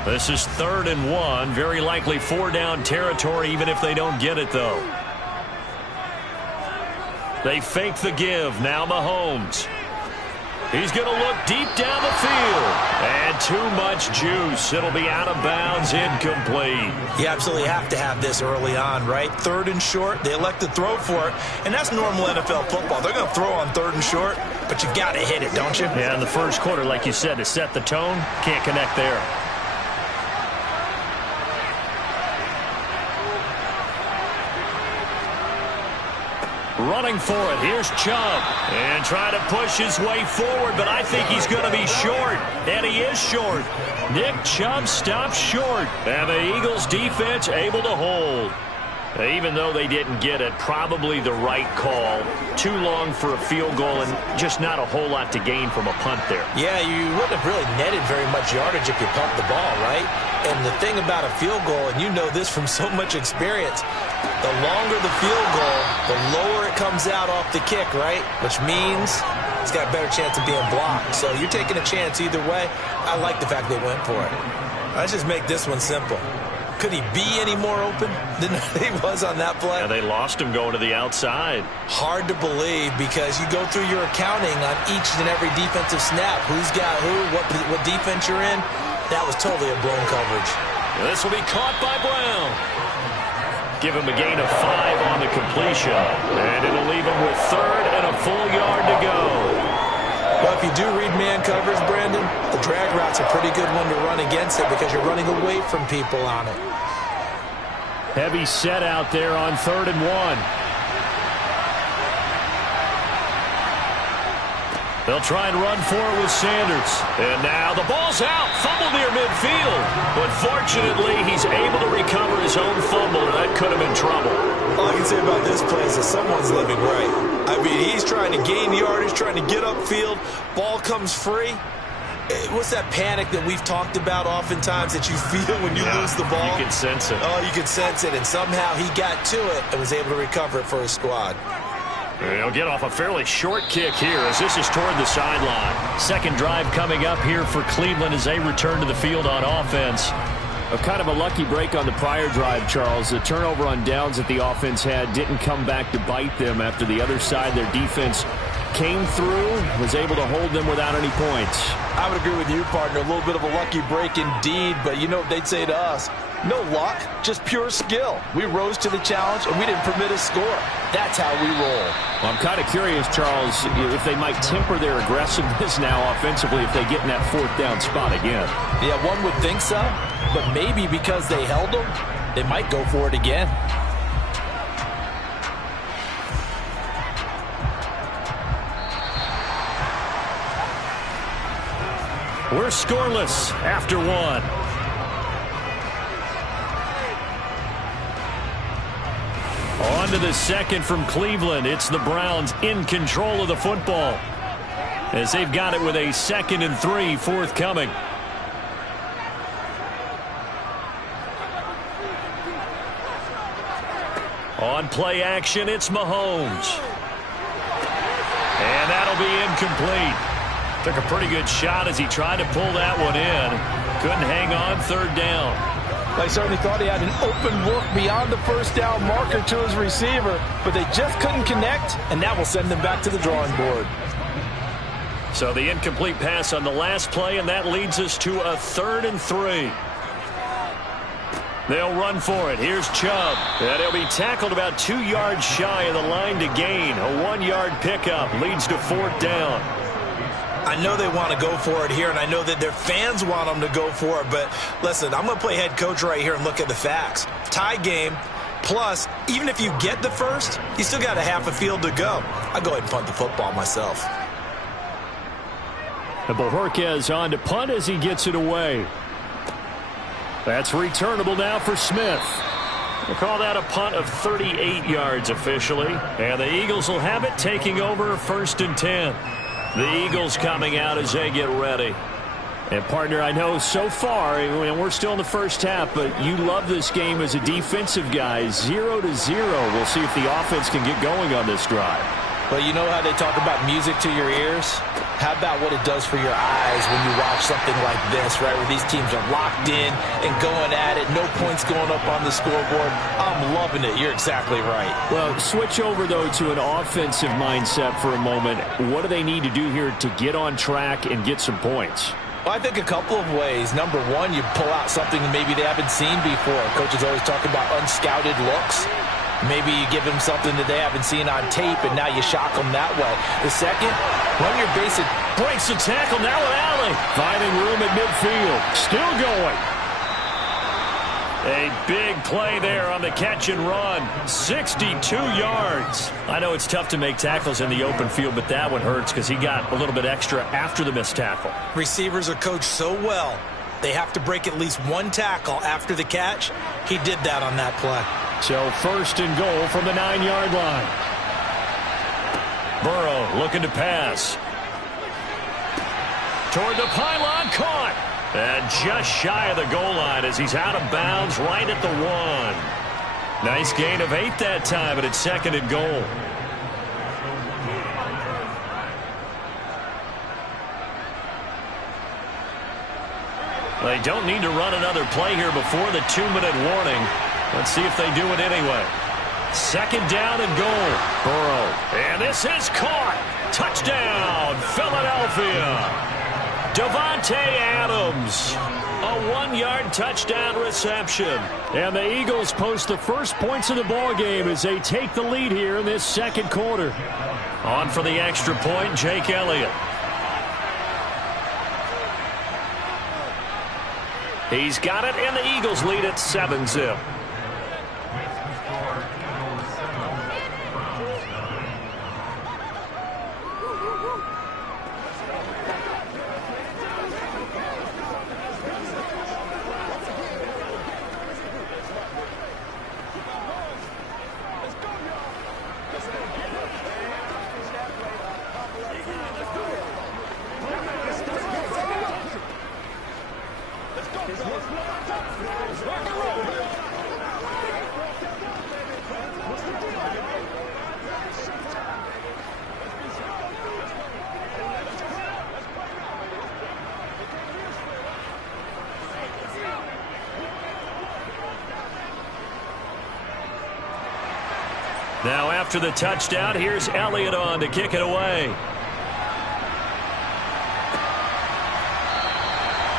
This is 3rd and 1. Very likely 4-down territory, even if they don't get it, though. They fake the give. Now Mahomes. He's going to look deep down the field. And too much juice. It'll be out of bounds, incomplete. You absolutely have to have this early on, right? 3rd and short. They elect to throw for it. And that's normal NFL football. They're going to throw on 3rd and short, but you got to hit it, don't you? Yeah, in the first quarter, like you said, to set the tone, can't connect there. Running for it. Here's Chubb. And trying to push his way forward, but I think he's going to be short. And he is short. Nick Chubb stops short. And the Eagles defense able to hold. Even though they didn't get it, probably the right call. Too long for a field goal and just not a whole lot to gain from a punt there. Yeah, you wouldn't have really netted very much yardage if you pumped the ball, right? And the thing about a field goal, and you know this from so much experience, the longer the field goal, the lower it comes out off the kick, right? Which means it's got a better chance of being blocked. So you're taking a chance either way. I like the fact they went for it. Let's just make this one simple. Could he be any more open than he was on that play? Yeah, they lost him going to the outside. Hard to believe because you go through your accounting on each and every defensive snap. Who's got who, what defense you're in. That was totally a blown coverage. This will be caught by Brown. Give him a gain of 5 on the completion. And it'll leave him with 3rd and a full yard to go. Well, if you do read man coverage, Brandon, the drag route's a pretty good one to run against it because you're running away from people on it. Heavy set out there on 3rd and 1. They'll try and run for it with Sanders. And now the ball's out. Fumble near midfield. But fortunately, he's able to recover his own fumble, and that could have been trouble. All I can say about this play is that someone's living right. I mean, he's trying to gain yardage, trying to get upfield. Ball comes free. What's that panic that we've talked about oftentimes that you feel when you lose the ball? You can sense it. Oh, you can sense it. And somehow he got to it and was able to recover it for his squad. He'll get off a fairly short kick here as this is toward the sideline. Second drive coming up here for Cleveland as they return to the field on offense. Kind of a lucky break on the prior drive, Charles. The turnover on downs that the offense had didn't come back to bite them after the other side. Their defense came through, was able to hold them without any points. I would agree with you, partner. A little bit of a lucky break indeed, but you know what they'd say to us? No luck, just pure skill. We rose to the challenge, and we didn't permit a score. That's how we roll. Well, I'm kind of curious, Charles, if they might temper their aggressiveness now offensively if they get in that 4th down spot again. Yeah, one would think so, but maybe because they held them, they might go for it again. We're scoreless after 1. On to the second from Cleveland. It's the Browns in control of the football as they've got it with a 2nd and 3 forthcoming. On play action, it's Mahomes. And that'll be incomplete. Took a pretty good shot as he tried to pull that one in. Couldn't hang on 3rd down. They certainly thought he had an open look beyond the 1st down marker to his receiver, but they just couldn't connect, and that will send them back to the drawing board. So the incomplete pass on the last play, and that leads us to a 3rd and 3. They'll run for it. Here's Chubb. And he'll be tackled about 2 yards shy of the line to gain. A 1-yard pickup leads to 4th down. I know they want to go for it here, and I know that their fans want them to go for it, but listen, I'm going to play head coach right here and look at the facts. Tie game, plus, even if you get the first, you still got a half a field to go. I'll go ahead and punt the football myself. And Bojorquez on to punt as he gets it away. That's returnable now for Smith. We'll call that a punt of 38 yards officially. And the Eagles will have it, taking over 1st and 10. The Eagles coming out as they get ready. And, partner, I know so far, and we're still in the first half, but you love this game as a defensive guy. 0-0. We'll see if the offense can get going on this drive. Well, you know how they talk about music to your ears? How about what it does for your eyes when you watch something like this, right, where these teams are locked in and going at it, no points going up on the scoreboard? I'm loving it. You're exactly right. Well, switch over, though, to an offensive mindset for a moment. What do they need to do here to get on track and get some points? Well, I think a couple of ways. Number one, you pull out something maybe they haven't seen before. Coaches always talk about unscouted looks. Maybe you give them something that they haven't seen on tape, and now you shock them that way. The second, run your basic. Breaks the tackle now with Allen. Finding room at midfield. Still going. A big play there on the catch and run. 62 yards. I know it's tough to make tackles in the open field, but that one hurts because he got a little bit extra after the missed tackle. Receivers are coached so well. They have to break at least one tackle after the catch. He did that on that play. So first and goal from the 9-yard line. Burrow looking to pass. Toward the pylon, caught. And just shy of the goal line as he's out of bounds right at the 1. Nice gain of 8 that time, but it's second and goal. They don't need to run another play here before the 2-minute warning. Let's see if they do it anyway. Second down and goal. Burrow. And this is caught. Touchdown, Philadelphia. Davante Adams. A 1-yard touchdown reception. And the Eagles post the first points of the ball game as they take the lead here in this second quarter. On for the extra point, Jake Elliott. He's got it, and the Eagles lead at 7-zip. Now after the touchdown, here's Elliott on to kick it away.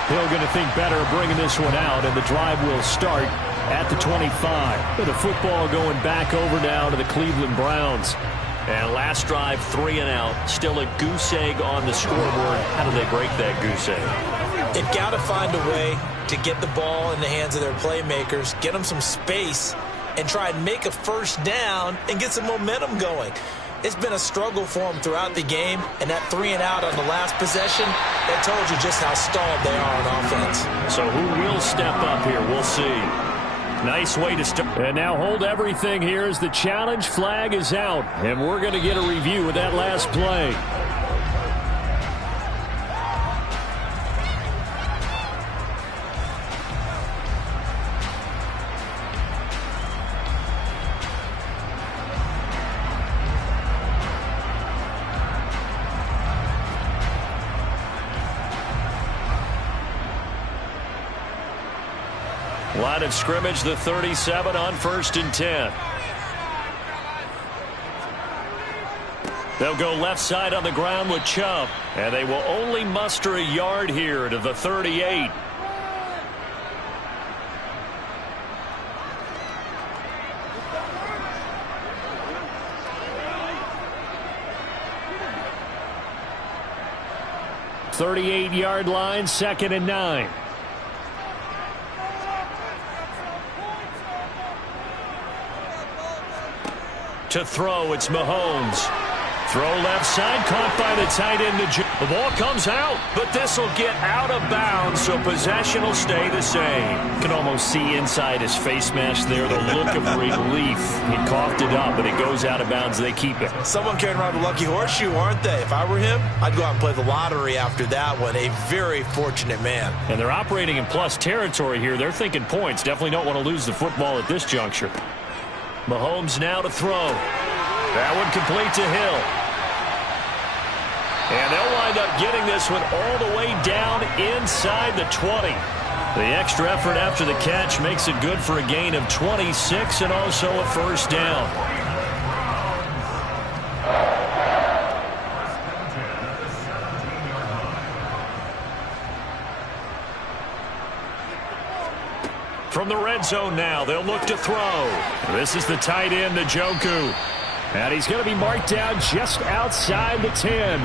Hill going to think better of bringing this one out, and the drive will start at the 25. With the football going back over now to the Cleveland Browns. And last drive, 3 and out. Still a goose egg on the scoreboard. How do they break that goose egg? They've got to find a way to get the ball in the hands of their playmakers, get them some space, and try and make a first down and get some momentum going. It's been a struggle for them throughout the game, and that 3 and out on the last possession, that told you just how stalled they are on offense. So who will step up here? We'll see. Nice way to start. And now hold everything here as the challenge flag is out. And we're going to get a review of that last play. Line of scrimmage, the 37 on 1st and 10. They'll go left side on the ground with Chubb. And they will only muster a yard here to the 38. "38-yard line, 2nd and 9. To throw, it's Mahomes. Throw left side, caught by the tight end. The ball comes out, but this will get out of bounds, so possession will stay the same. You can almost see inside his face mask there the look of relief. He coughed it up, but it goes out of bounds. They keep it. Someone carrying around a lucky horseshoe, aren't they? If I were him, I'd go out and play the lottery after that one. A very fortunate man. And they're operating in plus territory here. They're thinking points. Definitely don't want to lose the football at this juncture. Mahomes now to throw. That one complete to Hill. And they'll wind up getting this one all the way down inside the 20. The extra effort after the catch makes it good for a gain of 26 and also a first down. From the red zone now, they'll look to throw. This is the tight end, Njoku. And he's going to be marked down just outside the 10.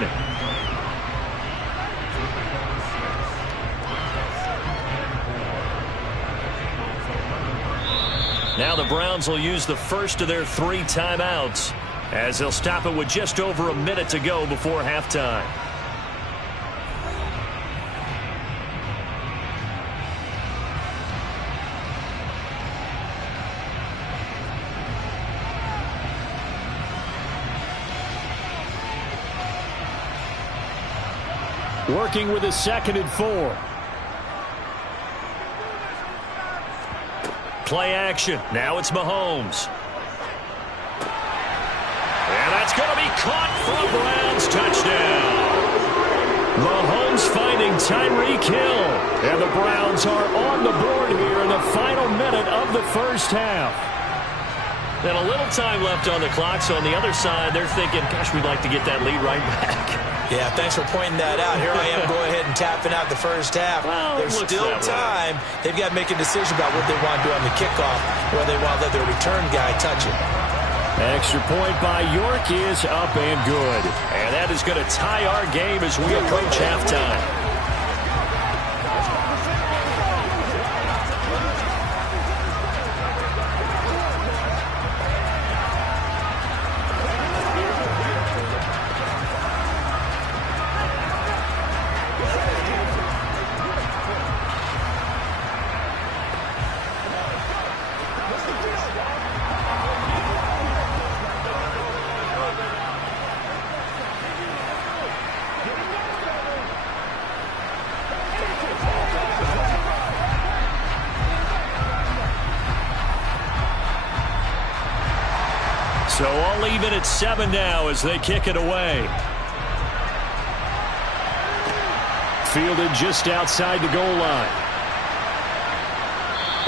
Now the Browns will use the first of their 3 timeouts as they'll stop it with just over a minute to go before halftime. Working with a 2nd and 4. Play action. Now it's Mahomes. And that's going to be caught for a Browns touchdown. Mahomes finding Tyreek Hill. And the Browns are on the board here in the final minute of the first half. And a little time left on the clock, so on the other side, they're thinking, gosh, we'd like to get that lead right back. Yeah, thanks for pointing that out. Here I am going ahead and tapping out the first half. Well, there's still time. They've got to make a decision about what they want to do on the kickoff, whether they want to let their return guy touch it. Extra point by York is up and good. And that is going to tie our game as we approach halftime. So all even at 7 now as they kick it away. Fielded just outside the goal line.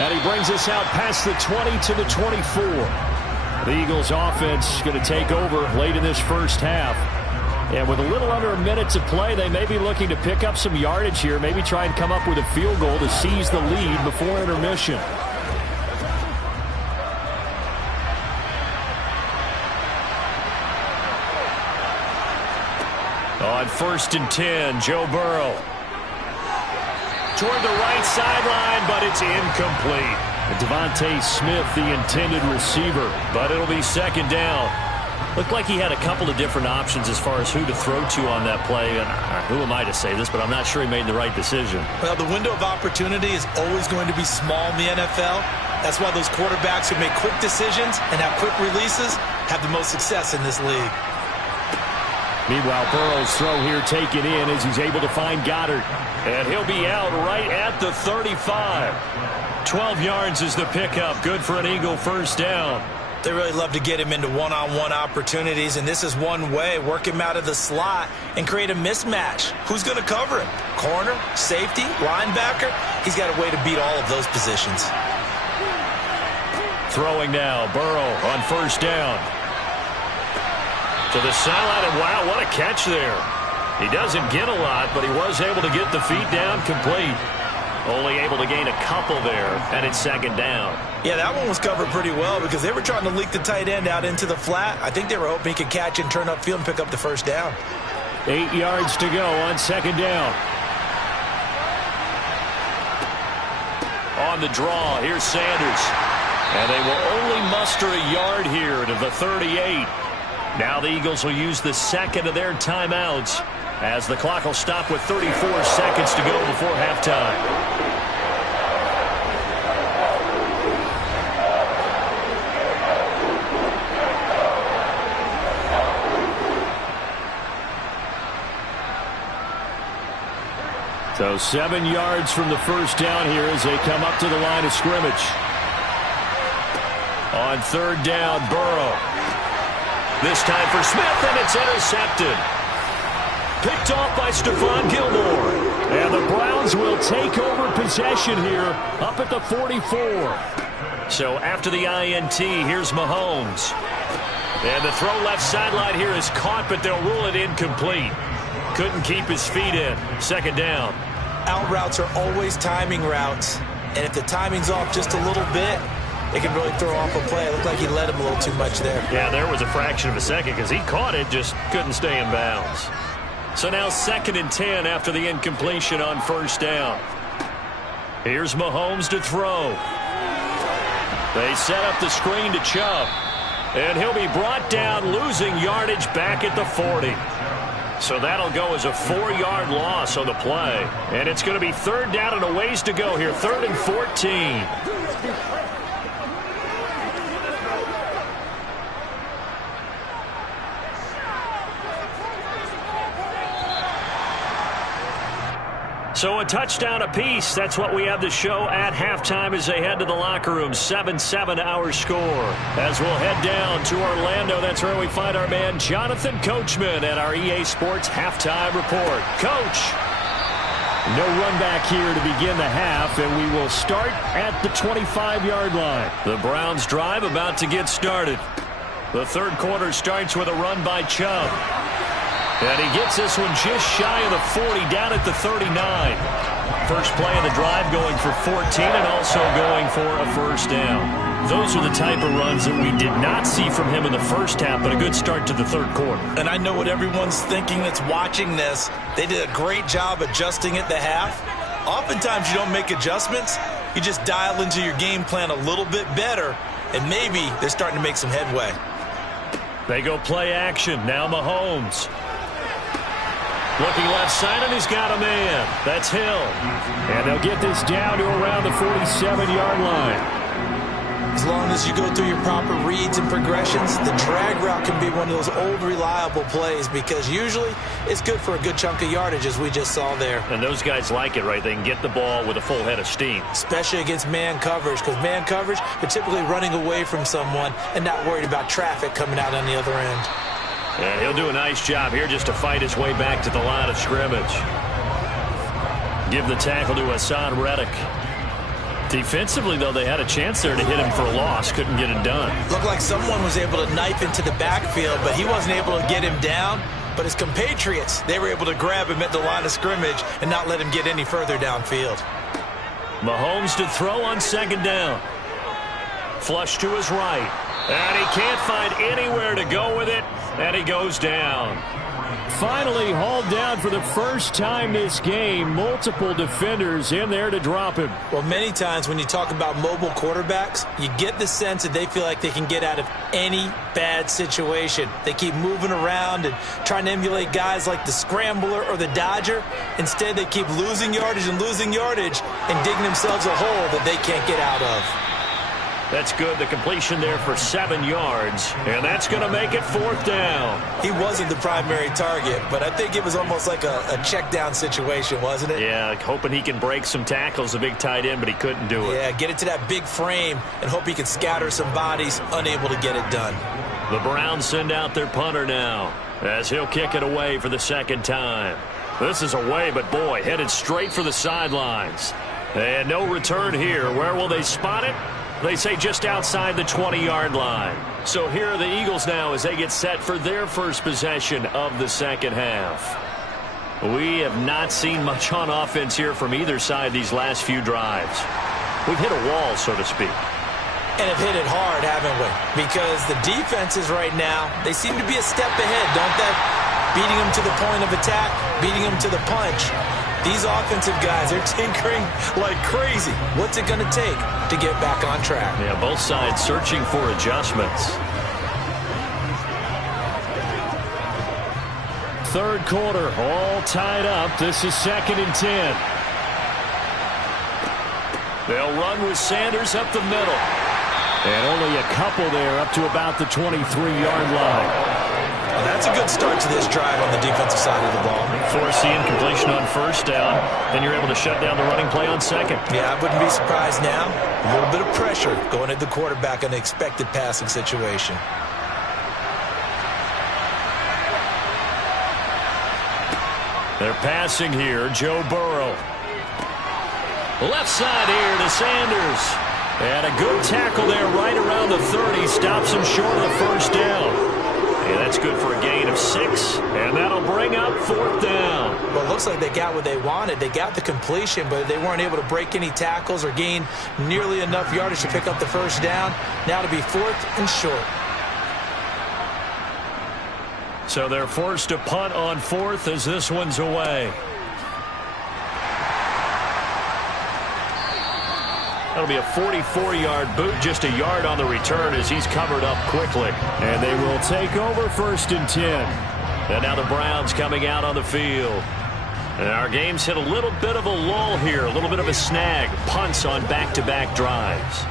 And he brings us out past the 20 to the 24. The Eagles offense going to take over late in this first half. And with a little under a minute to play, they may be looking to pick up some yardage here, maybe try and come up with a field goal to seize the lead before intermission. On 1st and 10, Joe Burrow. Toward the right sideline, but it's incomplete. Devontae Smith, the intended receiver, but it'll be 2nd down. Looked like he had a couple of different options as far as who to throw to on that play. And who am I to say this, but I'm not sure he made the right decision. Well, the window of opportunity is always going to be small in the NFL. That's why those quarterbacks who make quick decisions and have quick releases have the most success in this league. Meanwhile, Burrow's throw here taken in as he's able to find Goddard. And he'll be out right at the 35. 12 yards is the pickup. Good for an Eagle first down. They really love to get him into one-on-one opportunities, and this is one way. Work him out of the slot and create a mismatch. Who's going to cover him? Corner, safety, linebacker? He's got a way to beat all of those positions. Throwing now, Burrow on 1st down. To the sideline, and wow, what a catch there. He doesn't get a lot, but he was able to get the feet down complete. Only able to gain a couple there, and it's 2nd down. Yeah, that one was covered pretty well because they were trying to leak the tight end out into the flat. I think they were hoping he could catch and turn upfield and pick up the 1st down. 8 yards to go on 2nd down. On the draw, here's Sanders. And they will only muster a yard here to the 38. Now the Eagles will use the 2nd of their timeouts as the clock will stop with 34 seconds to go before halftime. So 7 yards from the 1st down here as they come up to the line of scrimmage. On 3rd down, Burrow. This time for Smith, and it's intercepted. Picked off by Stephon Gilmore. And the Browns will take over possession here up at the 44. So after the INT, here's Mahomes. And the throw left sideline here is caught, but they'll rule it incomplete. Couldn't keep his feet in. 2nd down. Out routes are always timing routes. And if the timing's off just a little bit, it can really throw off a play. It looked like he led him a little too much there. Yeah, there was a fraction of a second because he caught it, just couldn't stay in bounds. So now 2nd and 10 after the incompletion on 1st down. Here's Mahomes to throw. They set up the screen to Chubb. And he'll be brought down, losing yardage back at the 40. So that'll go as a 4-yard loss on the play. And it's going to be 3rd down and a ways to go here. 3rd and 14. So a touchdown apiece. That's what we have to show at halftime as they head to the locker room. 7-7 our score. As we'll head down to Orlando, that's where we find our man Jonathan Coachman at our EA Sports Halftime Report. Coach, no run back here to begin the half, and we will start at the 25-yard line. The Browns drive about to get started. The third quarter starts with a run by Chubb. And he gets this one just shy of the 40, down at the 39. First play of the drive going for 14 and also going for a first down. Those are the type of runs that we did not see from him in the first half, but a good start to the third quarter. And I know what everyone's thinking that's watching this. They did a great job adjusting at the half. Oftentimes you don't make adjustments. You just dial into your game plan a little bit better, and maybe they're starting to make some headway. They go play action. Now Mahomes. Looking left side, and he's got a man. That's Hill. And they'll get this down to around the 47-yard line. As long as you go through your proper reads and progressions, the drag route can be one of those old reliable plays because usually it's good for a good chunk of yardage, as we just saw there. And those guys like it, right? They can get the ball with a full head of steam. Especially against man coverage, because man coverage, they're typically running away from someone and not worried about traffic coming out on the other end. And he'll do a nice job here just to fight his way back to the line of scrimmage. Give the tackle to Hassan Reddick. Defensively, though, they had a chance there to hit him for a loss. Couldn't get it done. Looked like someone was able to knife into the backfield, but he wasn't able to get him down. But his compatriots, they were able to grab him at the line of scrimmage and not let him get any further downfield. Mahomes to throw on second down. Flush to his right. And he can't find anywhere to go with it. And he goes down. Finally hauled down for the first time this game. Multiple defenders in there to drop him. Well, many times when you talk about mobile quarterbacks, you get the sense that they feel like they can get out of any bad situation. They keep moving around and trying to emulate guys like the scrambler or the dodger. Instead, they keep losing yardage and digging themselves a hole that they can't get out of. That's good. The completion there for 7 yards. And that's going to make it fourth down. He wasn't the primary target, but I think it was almost like a check down situation, wasn't it? Yeah, hoping he can break some tackles, a big tight end, but he couldn't do it. Yeah, get it to that big frame and hope he can scatter some bodies, unable to get it done. The Browns send out their punter now as he'll kick it away for the second time. This is away, but boy, headed straight for the sidelines. And no return here. Where will they spot it? They say just outside the 20-yard line. So here are the Eagles now as they get set for their first possession of the second half. We have not seen much on offense here from either side these last few drives. We've hit a wall, so to speak. And have hit it hard, haven't we? Because the defenses right now, they seem to be a step ahead, don't they? Beating them to the point of attack, beating them to the punch. These offensive guys are tinkering like crazy. What's it going to take to get back on track? Yeah, both sides searching for adjustments. Third quarter, all tied up. This is 2nd and 10. They'll run with Sanders up the middle. And only a couple there up to about the 23-yard line. Well, that's a good start to this drive on the defensive side of the ball. Force the incompletion on first down, and you're able to shut down the running play on second. Yeah, I wouldn't be surprised now. A little bit of pressure going at the quarterback in an expected passing situation. They're passing here. Joe Burrow. Left side here to Sanders. And a good tackle there right around the 30. Stops him short of the first down. And that's good for a gain of 6. And that'll bring up fourth down. Well, it looks like they got what they wanted. They got the completion, but they weren't able to break any tackles or gain nearly enough yardage to pick up the first down. Now to be 4th and short. So they're forced to punt on 4th as this one's away. That'll be a 44-yard boot, just a yard on the return as he's covered up quickly. And they will take over 1st and 10. And now the Browns coming out on the field. And our game's hit a little bit of a lull here, a little bit of a snag. Punts on back-to-back drives.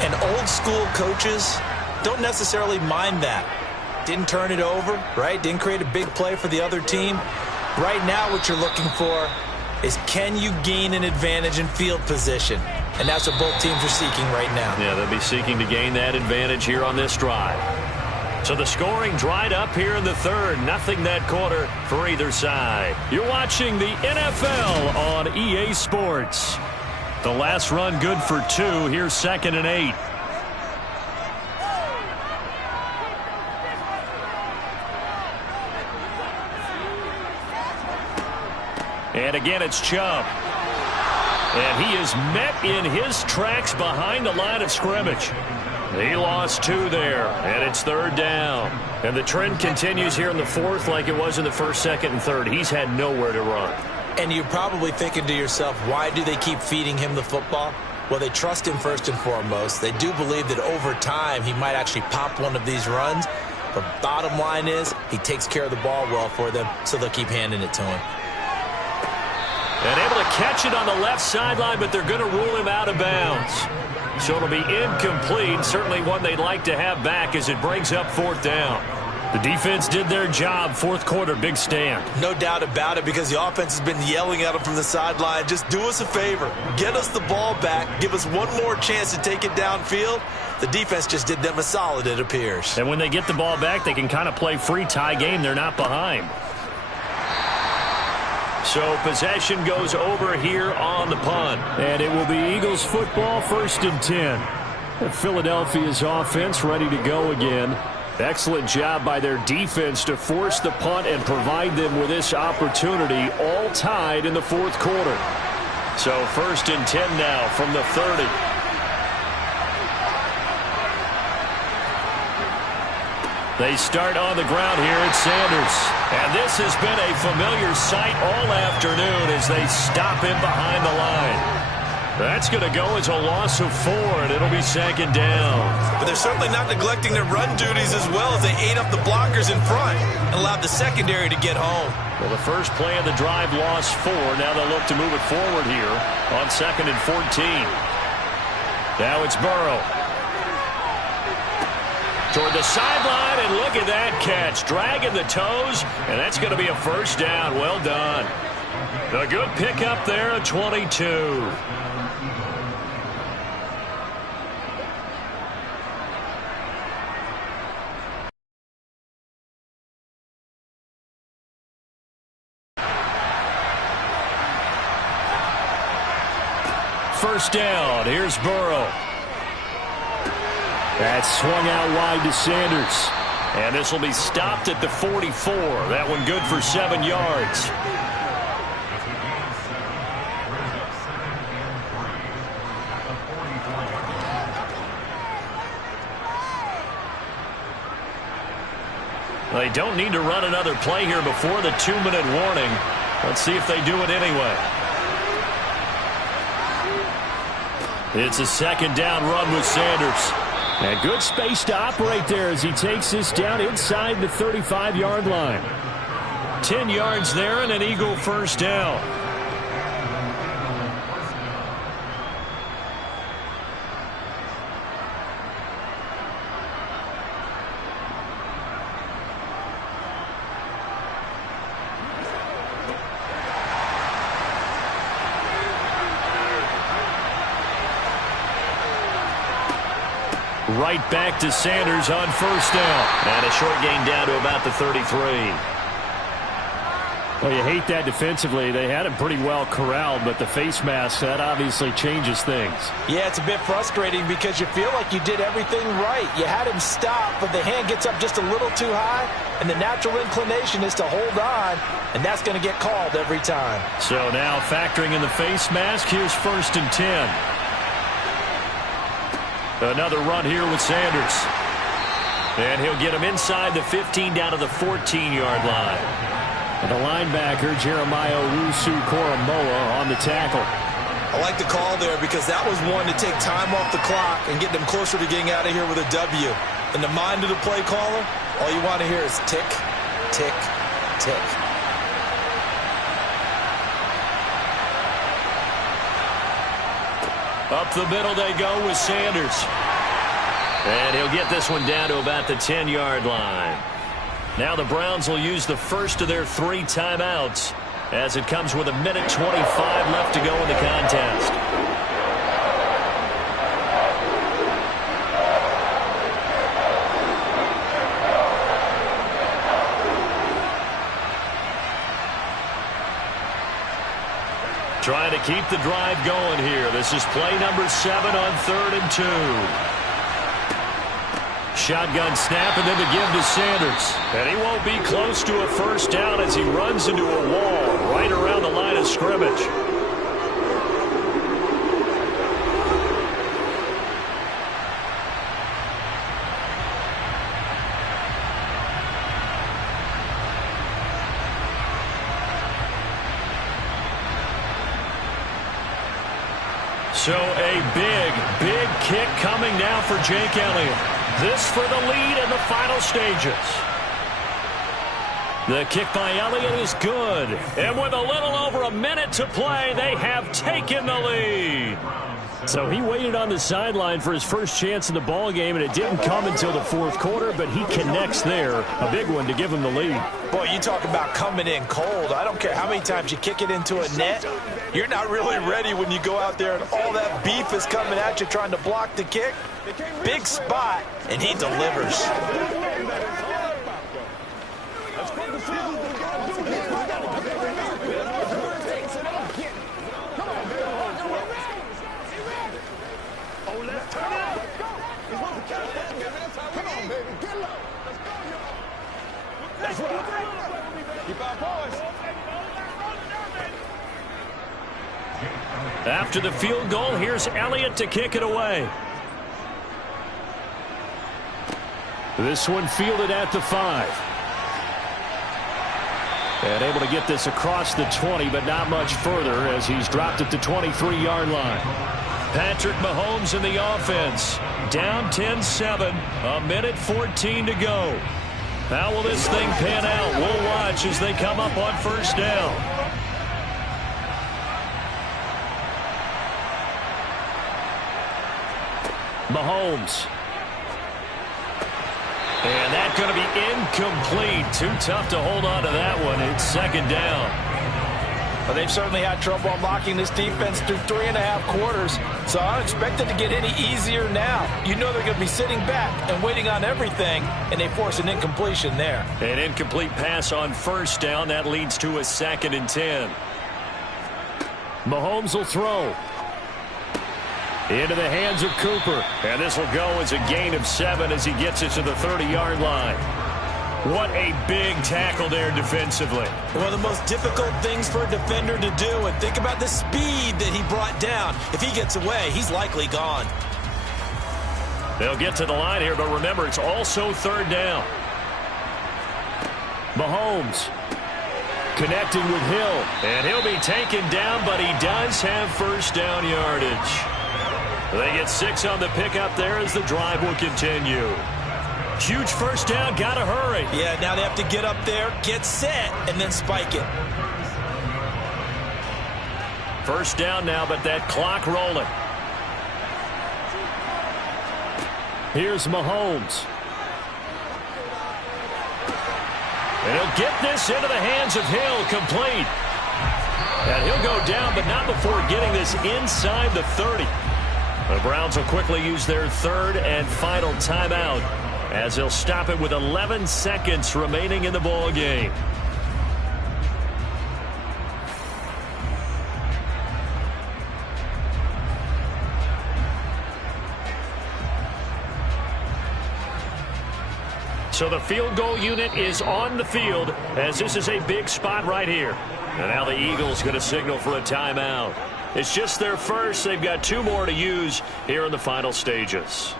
And old school coaches don't necessarily mind that. Didn't turn it over, right? Didn't create a big play for the other team. Right now what you're looking for is can you gain an advantage in field position? And that's what both teams are seeking right now. Yeah, they'll be seeking to gain that advantage here on this drive. So the scoring dried up here in the third. Nothing that quarter for either side. You're watching the NFL on EA Sports. The last run good for 2. Here's 2nd and 8. And again, it's Chubb. And he is met in his tracks behind the line of scrimmage. He lost 2 there, and it's 3rd down. And the trend continues here in the 4th like it was in the 1st, 2nd, and 3rd. He's had nowhere to run. And you're probably thinking to yourself, why do they keep feeding him the football? Well, they trust him first and foremost. They do believe that over time he might actually pop one of these runs. But bottom line is he takes care of the ball well for them, so they'll keep handing it to him. And able to catch it on the left sideline, but they're going to rule him out of bounds. So it'll be incomplete. Certainly one they'd like to have back as it brings up 4th down. The defense did their job. 4th quarter, big stand. No doubt about it, because the offense has been yelling at them from the sideline. Just do us a favor. Get us the ball back. Give us one more chance to take it downfield. The defense just did them a solid, it appears. And when they get the ball back, they can kind of play free tie game. They're not behind. So possession goes over here on the punt. And it will be Eagles football, 1st and 10. Philadelphia's offense ready to go again. Excellent job by their defense to force the punt and provide them with this opportunity, all tied in the 4th quarter. So 1st and 10 now from the 30. They start on the ground here at Sanders. And this has been a familiar sight all afternoon as they stop him behind the line. That's going to go as a loss of 4, and it'll be 2nd down. But they're certainly not neglecting their run duties as well as they ate up the blockers in front and allowed the secondary to get home. Well, the first play of the drive lost 4. Now they'll look to move it forward here on 2nd and 14. Now it's Burrow. Toward the sideline, and look at that catch. Dragging the toes, and that's going to be a 1st down. Well done. A good pickup there at 22. First down. Here's Burrow. That's swung out wide to Sanders. And this will be stopped at the 44. That one good for 7 yards. They don't need to run another play here before the 2-minute warning. Let's see if they do it anyway. It's a 2nd down run with Sanders. And good space to operate there as he takes this down inside the 35-yard line. 10 yards there and an Eagle 1st down. Right back to Sanders on 1st down. And a short gain down to about the 33. Well, you hate that defensively. They had him pretty well corralled, but the face mask, that obviously changes things. Yeah, it's a bit frustrating because you feel like you did everything right. You had him stop, but the hand gets up just a little too high, and the natural inclination is to hold on, and that's going to get called every time. So now factoring in the face mask, here's 1st and 10. Another run here with Sanders. And he'll get him inside the 15 down to the 14-yard line. And the linebacker, Jeremiah Owusu-Koramoah, on the tackle. I like the call there because that was one to take time off the clock and get them closer to getting out of here with a W. In the mind of the play caller, all you want to hear is tick, tick, tick. Up the middle they go with Sanders. And he'll get this one down to about the 10-yard line. Now the Browns will use the first of their 3 timeouts as it comes with 1:25 left to go in the contest. Trying to keep the drive going here. This is play number 7 on 3rd and 2. Shotgun snap and then the give to Sanders. And he won't be close to a first down as he runs into a wall right around the line of scrimmage. So a big kick coming now for Jake Elliott. This for the lead in the final stages. The kick by Elliott is good. And with a little over a minute to play, they have taken the lead. So he waited on the sideline for his first chance in the ball game, and it didn't come until the 4th quarter, but he connects there. A big one to give him the lead. Boy, you talk about coming in cold. I don't care how many times you kick it into a net. You're not really ready when you go out there and all that beef is coming at you trying to block the kick. Big spot, and he delivers. After the field goal, here's Elliott to kick it away. This one fielded at the 5. And able to get this across the 20, but not much further as he's dropped at the 23-yard line. Patrick Mahomes in the offense. Down 10-7, 1:14 to go. How will this thing pan out? We'll watch as they come up on first down. Mahomes. And that's going to be incomplete. Too tough to hold on to that one. It's 2nd down. Well, they've certainly had trouble unlocking this defense through 3.5 quarters, so I don't expect it to get any easier now. You know they're going to be sitting back and waiting on everything, and they force an incompletion there. An incomplete pass on first down. That leads to a 2nd and 10. Mahomes will throw. Into the hands of Cooper. And this will go as a gain of 7 as he gets it to the 30-yard line. What a big tackle there defensively. One of the most difficult things for a defender to do. And think about the speed that he brought down. If he gets away, he's likely gone. They'll get to the line here, but remember, it's also 3rd down. Mahomes connecting with Hill. And he'll be taken down, but he does have first down yardage. They get 6 on the pickup there as the drive will continue. Huge first down, gotta hurry. Yeah, now they have to get up there, get set, and then spike it. First down now, but that clock rolling. Here's Mahomes. And he'll get this into the hands of Hill, complete. And he'll go down, but not before getting this inside the 30. The Browns will quickly use their 3rd and final timeout as they'll stop it with 11 seconds remaining in the ball game. So the field goal unit is on the field as this is a big spot right here. And now the Eagles going to signal for a timeout. It's just their first. They've got 2 more to use here in the final stages.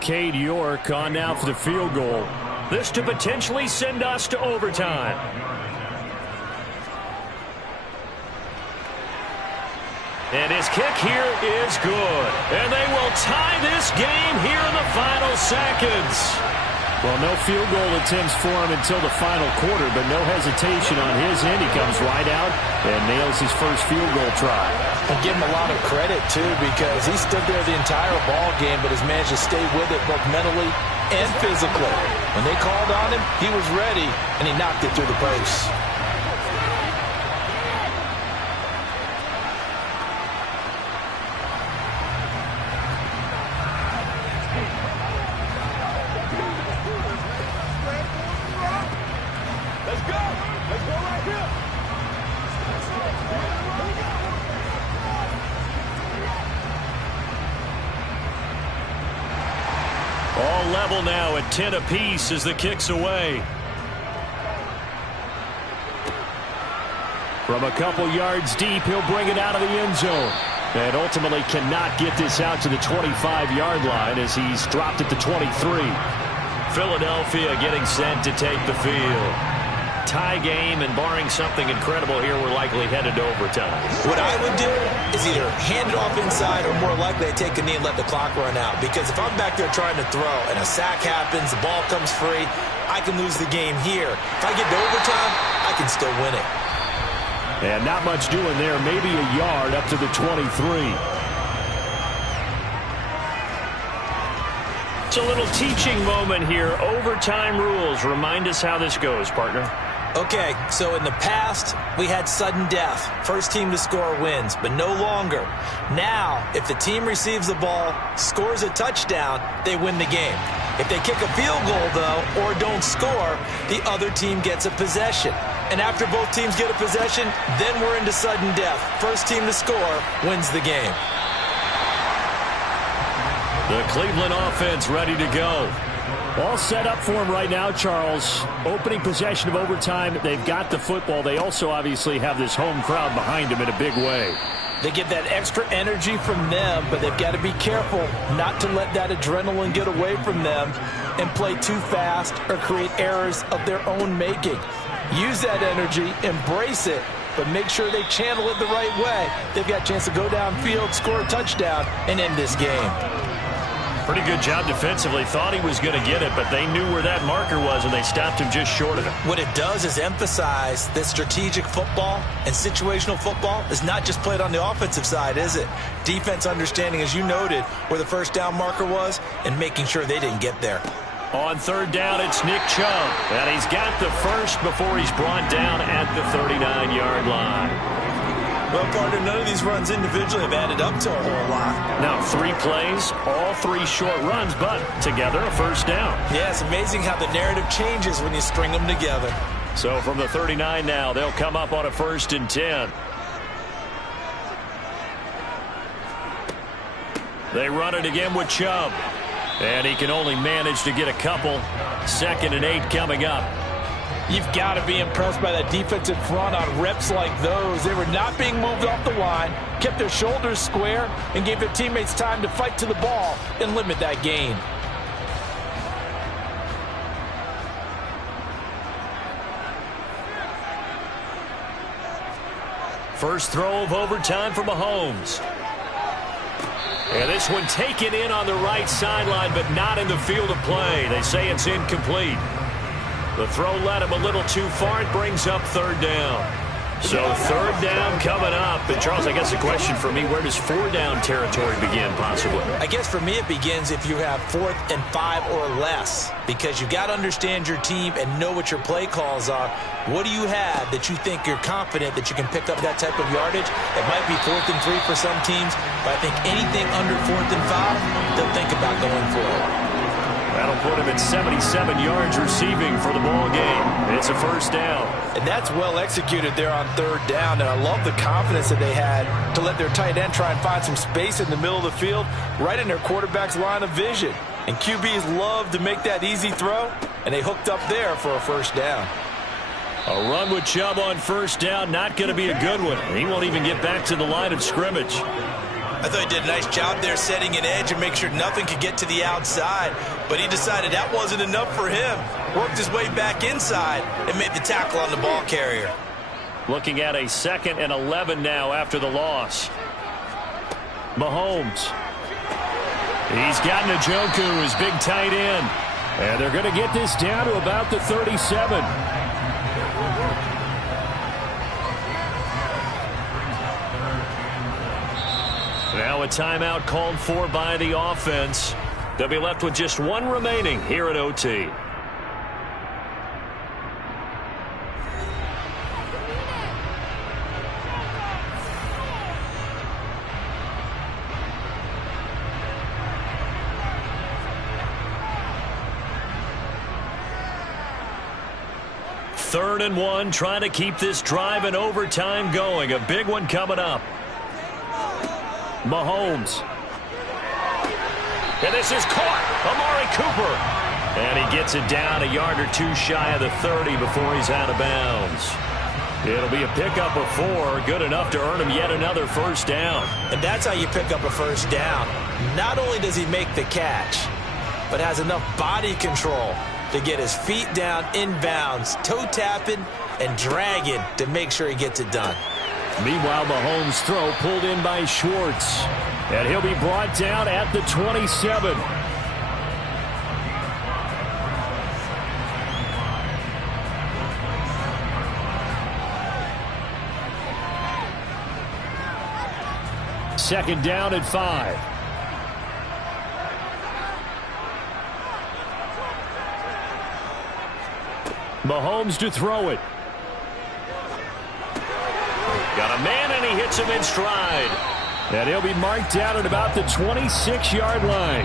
Cade York on now for the field goal. This to potentially send us to overtime. And his kick here is good. And they will tie this game here in the final seconds. Well, no field goal attempts for him until the final quarter, but no hesitation on his end. He comes right out and nails his first field goal try. I give him a lot of credit, too, because he stood there the entire ball game, but has managed to stay with it both mentally and physically. When they called on him, he was ready, and he knocked it through the post. All level now at 10 apiece as the kick's away. From a couple yards deep, he'll bring it out of the end zone. And ultimately cannot get this out to the 25-yard line as he's dropped it to 23. Philadelphia getting set to take the field. Tie game, and barring something incredible here, we're likely headed to overtime. What I would do is either hand it off inside or more likely I take a knee and let the clock run out. Because if I'm back there trying to throw and a sack happens, the ball comes free, I can lose the game here. If I get to overtime, I can still win it. And not much doing there. Maybe a yard up to the 23. It's a little teaching moment here. Overtime rules. Remind us how this goes, partner. Okay, so in the past, we had sudden death. First team to score wins, but no longer. Now, if the team receives the ball, scores a touchdown, they win the game. If they kick a field goal, though, or don't score, the other team gets a possession. And after both teams get a possession, then we're into sudden death. First team to score wins the game. The Cleveland offense ready to go. All set up for him right now, Charles. Opening possession of overtime. They've got the football. They also obviously have this home crowd behind them in a big way. They get that extra energy from them, but they've got to be careful not to let that adrenaline get away from them and play too fast or create errors of their own making. Use that energy, embrace it, but make sure they channel it the right way. They've got a chance to go downfield, score a touchdown, and end this game. Pretty good job defensively. Thought he was going to get it, but they knew where that marker was, and they stopped him just short of it. What it does is emphasize that strategic football and situational football is not just played on the offensive side, is it? Defense understanding, as you noted, where the first down marker was and making sure they didn't get there. On third down, it's Nick Chubb, and he's got the first before he's brought down at the 39-yard line. Well, partner, none of these runs individually have added up to a whole lot. Now, 3 plays, all 3 short runs, but together a first down. Yeah, it's amazing how the narrative changes when you string them together. So from the 39 now, they'll come up on a 1st and 10. They run it again with Chubb. And he can only manage to get a couple. 2nd and 8 coming up. You've got to be impressed by that defensive front on reps like those. They were not being moved off the line, kept their shoulders square, and gave their teammates time to fight to the ball and limit that gain. First throw of overtime for Mahomes. And this one taken in on the right sideline, but not in the field of play. They say it's incomplete. The throw led him a little too far. It brings up 3rd down. So 3rd down coming up. And Charles, I guess the question for me, where does 4 down territory begin possibly? I guess for me it begins if you have 4th and 5 or less. Because you've got to understand your team and know what your play calls are. What do you have that you think you're confident that you can pick up that type of yardage? It might be 4th and 3 for some teams, but I think anything under 4th and 5, they'll think about going for it. That'll put him at 77 yards receiving for the ball game. It's a first down. And that's well executed there on 3rd down. And I love the confidence that they had to let their tight end try and find some space in the middle of the field, right in their quarterback's line of vision. And QBs love to make that easy throw, and they hooked up there for a first down. A run with Chubb on 1st down, not going to be a good one. He won't even get back to the line of scrimmage. I thought he did a nice job there setting an edge and make sure nothing could get to the outside. But he decided that wasn't enough for him. Worked his way back inside and made the tackle on the ball carrier. Looking at a 2nd and 11 now after the loss. Mahomes. He's got Njoku, his big tight end. And they're going to get this down to about the 37. Now a timeout called for by the offense. They'll be left with just one remaining here at OT. Third and 1, trying to keep this drive in overtime going. A big one coming up. Mahomes. And this is caught. Amari Cooper. And he gets it down a yard or two shy of the 30 before he's out of bounds. It'll be a pickup of 4, good enough to earn him yet another first down. And that's how you pick up a first down. Not only does he make the catch, but has enough body control to get his feet down inbounds, toe tapping and dragging to make sure he gets it done. Meanwhile, Mahomes' throw pulled in by Schwartz. And he'll be brought down at the 27. Second down at 5. Mahomes to throw it. Got a man, and he hits him in stride. And he'll be marked down at about the 26-yard line.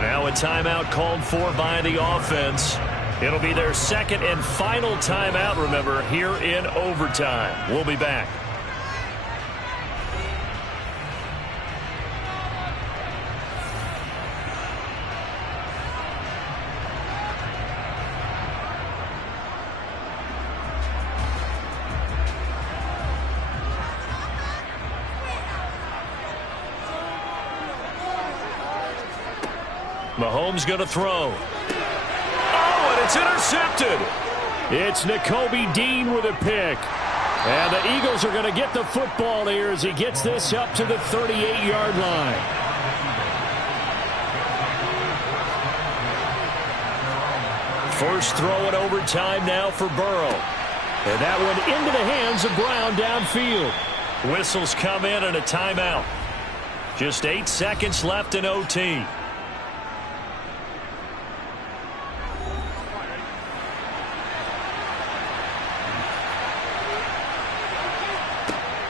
Now a timeout called for by the offense. It'll be their second and final timeout, remember, here in overtime. We'll be back. Mahomes going to throw. Oh, and it's intercepted. It's Nakobe Dean with a pick. And the Eagles are going to get the football here as he gets this up to the 38-yard line. First throw in overtime now for Burrow. And that one into the hands of Brown downfield. Whistles come in and a timeout. Just 8 seconds left in OT.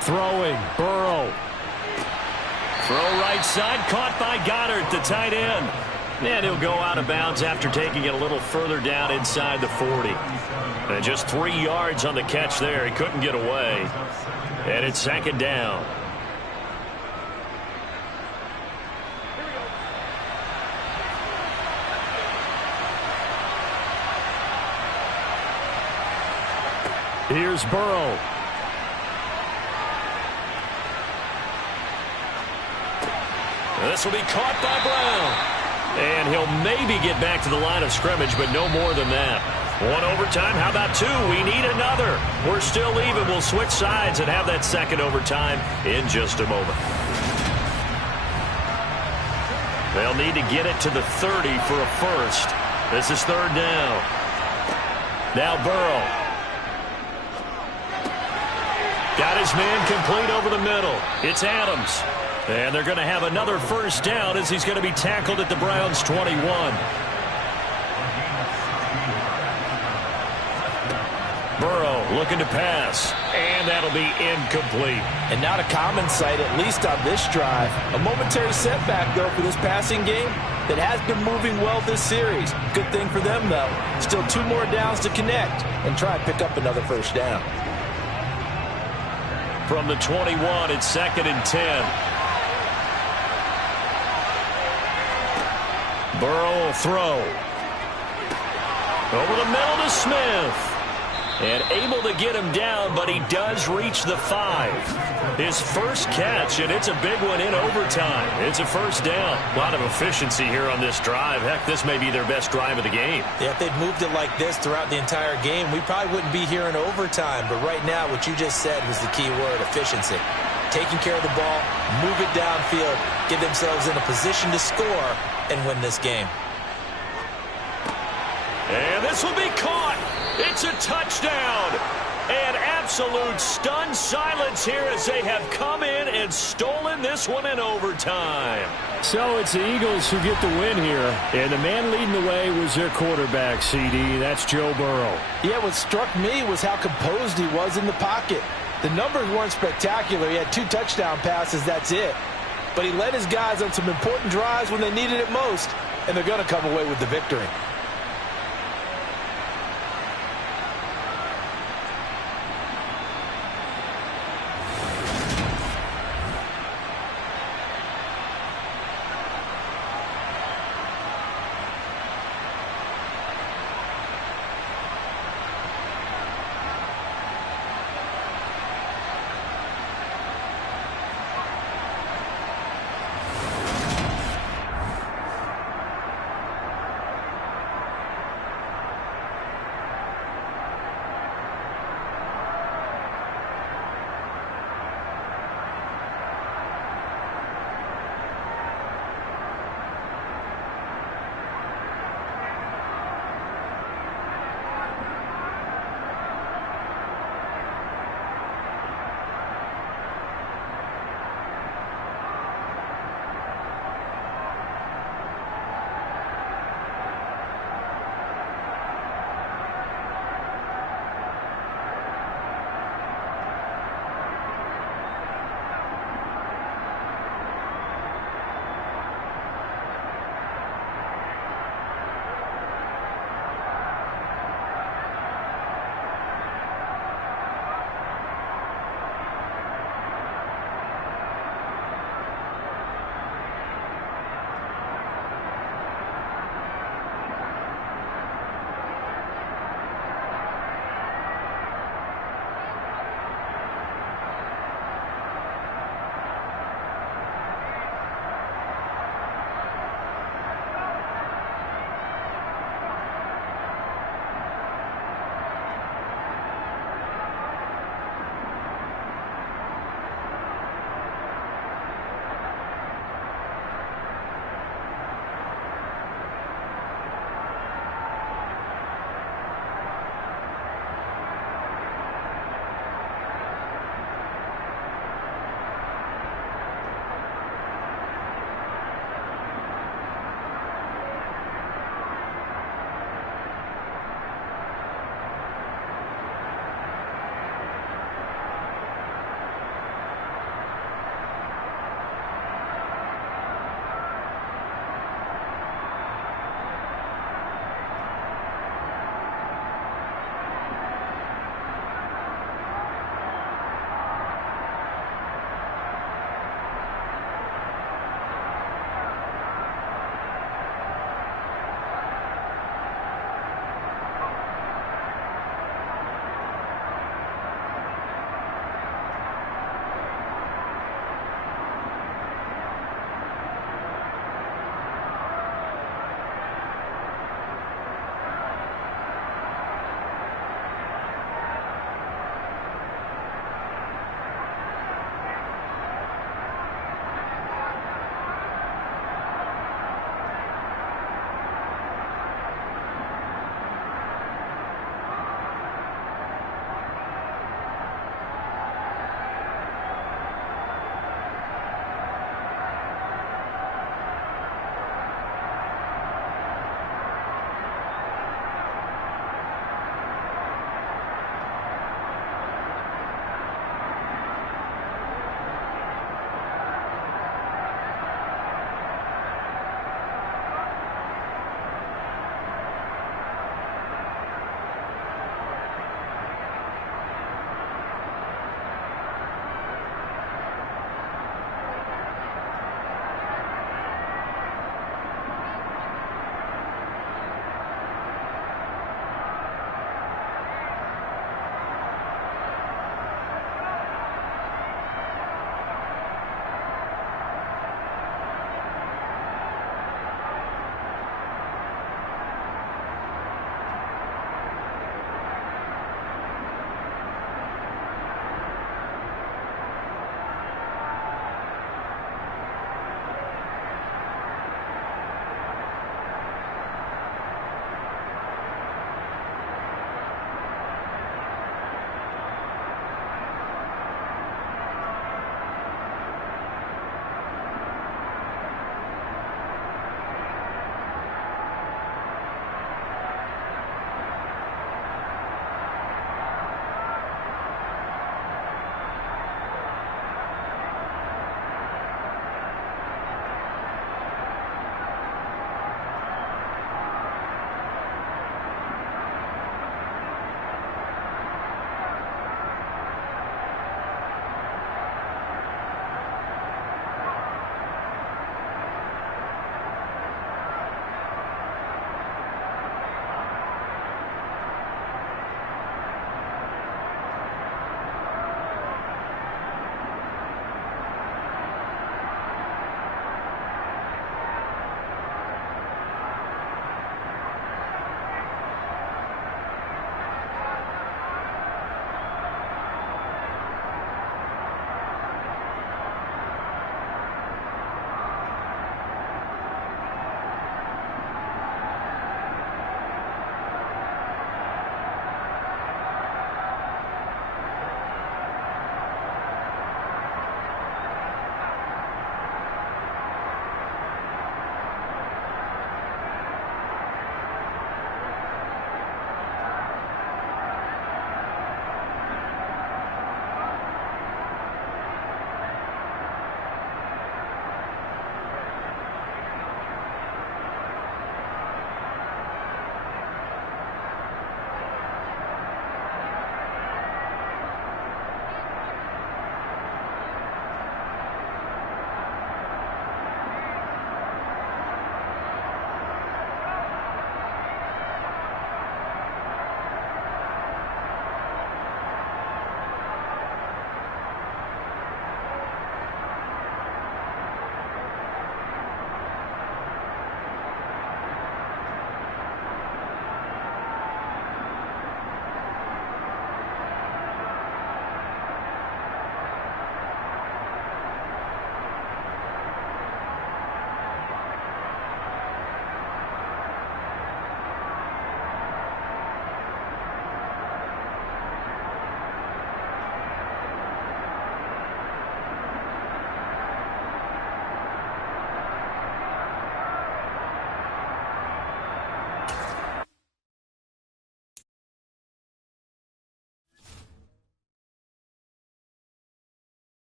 Throwing, Burrow. Throw right side, caught by Goddard, the tight end. And he'll go out of bounds after taking it a little further down inside the 40. And just 3 yards on the catch there. He couldn't get away. And it's second down. Here's Burrow. This will be caught by Brown. And he'll maybe get back to the line of scrimmage, but no more than that. One overtime. How about 2? We need another. We're still even. We'll switch sides and have that second overtime in just a moment. They'll need to get it to the 30 for a first. This is third down. Now Burrow. Got his man complete over the middle. It's Adams. And they're going to have another first down as he's going to be tackled at the Browns' 21. Burrow looking to pass. And that'll be incomplete. And not a common sight, at least on this drive. A momentary setback, though, for this passing game that has been moving well this series. Good thing for them, though. Still 2 more downs to connect and try and pick up another first down. From the 21, it's second and 10. Burrow will throw. Over the middle to Smith. And able to get him down, but he does reach the 5. His first catch, and it's a big one in overtime. It's a first down. A lot of efficiency here on this drive. Heck, this may be their best drive of the game. Yeah, if they'd moved it like this throughout the entire game, we probably wouldn't be here in overtime. But right now, what you just said was the key word, efficiency. taking care of the ball, move it downfield, get themselves in a position to score, and win this game. And this will be caught. It's a touchdown. And absolute stunned silence here as they have come in and stolen this one in overtime. So it's the Eagles who get the win here. And the man leading the way was their quarterback, CD. That's Joe Burrow. Yeah, what struck me was how composed he was in the pocket. The numbers weren't spectacular. He had 2 touchdown passes, that's it. But he led his guys on some important drives when they needed it most, and they're going to come away with the victory.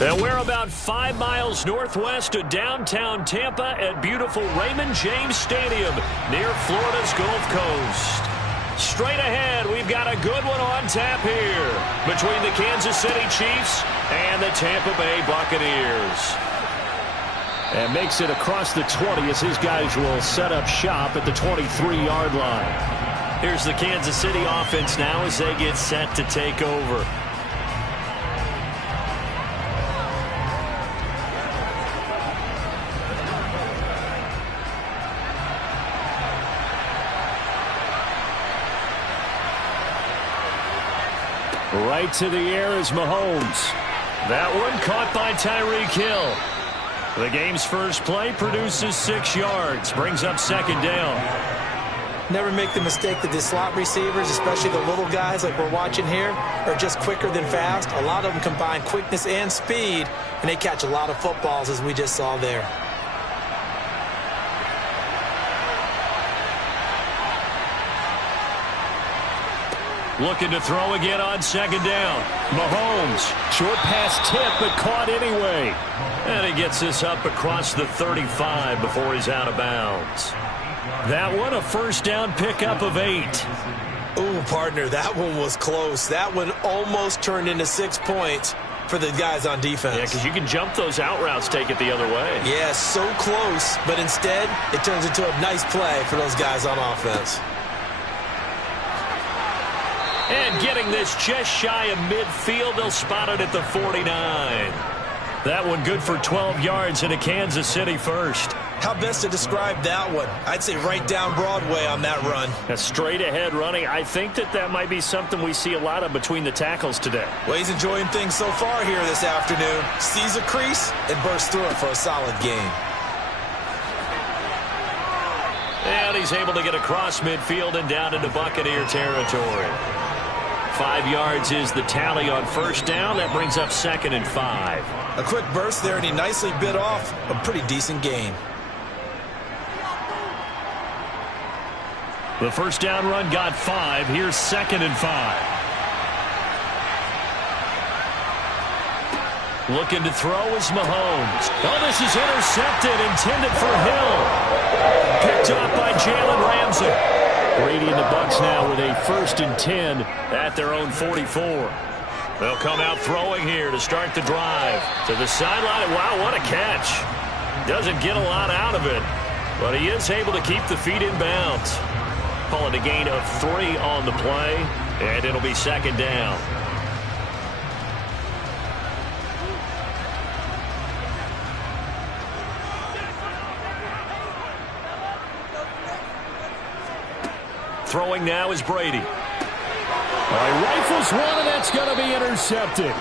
And we're about 5 miles northwest of downtown Tampa at beautiful Raymond James Stadium near Florida's Gulf Coast. Straight ahead, we've got a good one on tap here between the Kansas City Chiefs and the Tampa Bay Buccaneers. And makes it across the 20 as his guys will set up shop at the 23-yard line. Here's the Kansas City offense now as they get set to take over. Right to the air is Mahomes. That one caught by Tyreek Hill. The game's first play produces 6 yards, brings up second down. Never make the mistake that the slot receivers, especially the little guys like we're watching here, are just quicker than fast. A lot of them combine quickness and speed, and they catch a lot of footballs as we just saw there. Looking to throw again on second down. Mahomes, short pass tip, but caught anyway. And he gets this up across the 35 before he's out of bounds. That one, a first down pickup of 8. Ooh, partner, that one was close. That one almost turned into 6 points for the guys on defense. Yeah, because you can jump those out routes, take it the other way. Yeah, so close, but instead it turns into a nice play for those guys on offense. And getting this just shy of midfield, they'll spot it at the 49. That one good for 12 yards in a Kansas City first. How best to describe that one? I'd say right down Broadway on that run. A straight ahead running. I think that might be something we see a lot of between the tackles today. Well, he's enjoying things so far here this afternoon. Sees a crease and bursts through it for a solid gain. And he's able to get across midfield and down into Buccaneer territory. 5 yards is the tally on first down. That brings up second and 5. A quick burst there, and he nicely bit off a pretty decent gain. The first down run got 5. Here's second and 5. Looking to throw is Mahomes. Oh, this is intercepted, intended for Hill. Picked up by Jalen Ramsey. Brady and the Bucs now with a first and 10 at their own 44. They'll come out throwing here to start the drive. To the sideline. Wow, what a catch. Doesn't get a lot out of it, but he is able to keep the feet in bounds. Call it a gain of 3 on the play, and it'll be second down. Throwing now is Brady. He rifles one, and that's going to be intercepted.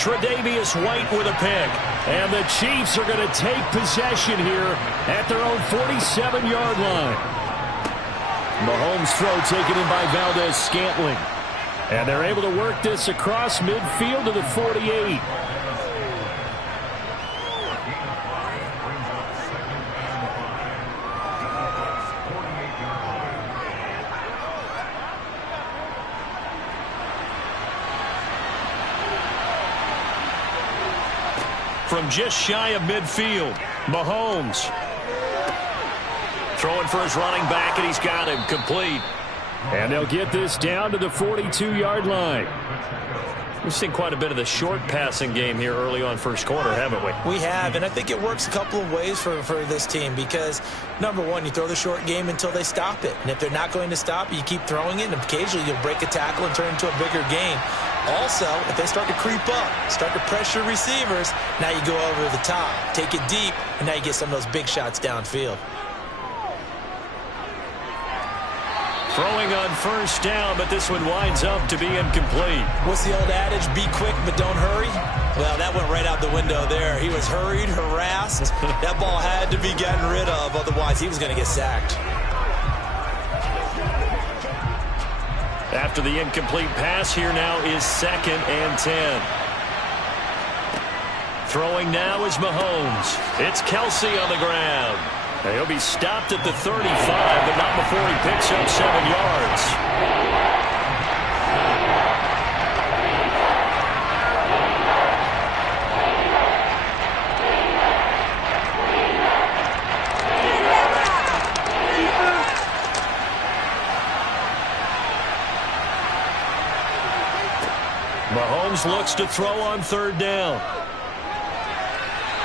Tre'Davious White with a pick. And the Chiefs are going to take possession here at their own 47-yard line. Mahomes' throw taken in by Valdez-Scantling. And they're able to work this across midfield to the 48. From just shy of midfield, Mahomes throwing for his running back, and he's got him complete. And they'll get this down to the 42-yard line. We've seen quite a bit of the short passing game here early on first quarter, haven't we? We have, and I think it works a couple of ways for this team because, number one, you throw the short game until they stop it. And if they're not going to stop it, you keep throwing it, and occasionally you'll break a tackle and turn it into a bigger game. Also, if they start to creep up, start to pressure receivers, now you go over the top, take it deep, and now you get some of those big shots downfield. Throwing on first down, but this one winds up to be incomplete. What's the old adage? Be quick, but don't hurry. Well, that went right out the window there. He was hurried, harassed. That ball had to be gotten rid of, otherwise he was going to get sacked. After the incomplete pass, here now is second and 10. Throwing now is Mahomes. It's Kelsey on the ground. He'll be stopped at the 35, but not before he picks up 7 yards. Mahomes looks to throw on third down.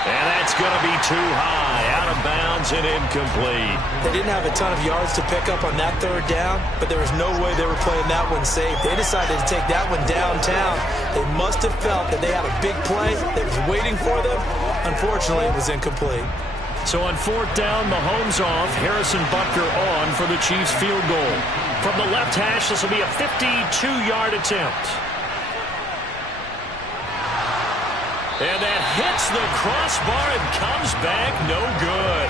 And that's going to be too high, out of bounds and incomplete. They didn't have a ton of yards to pick up on that third down, but there was no way they were playing that one safe. They decided to take that one downtown. They must have felt that they had a big play that was waiting for them. Unfortunately, it was incomplete. So on fourth down, Mahomes off, Harrison Butker on for the Chiefs field goal. From the left hash, this will be a 52-yard attempt. And that hits the crossbar and comes back no good.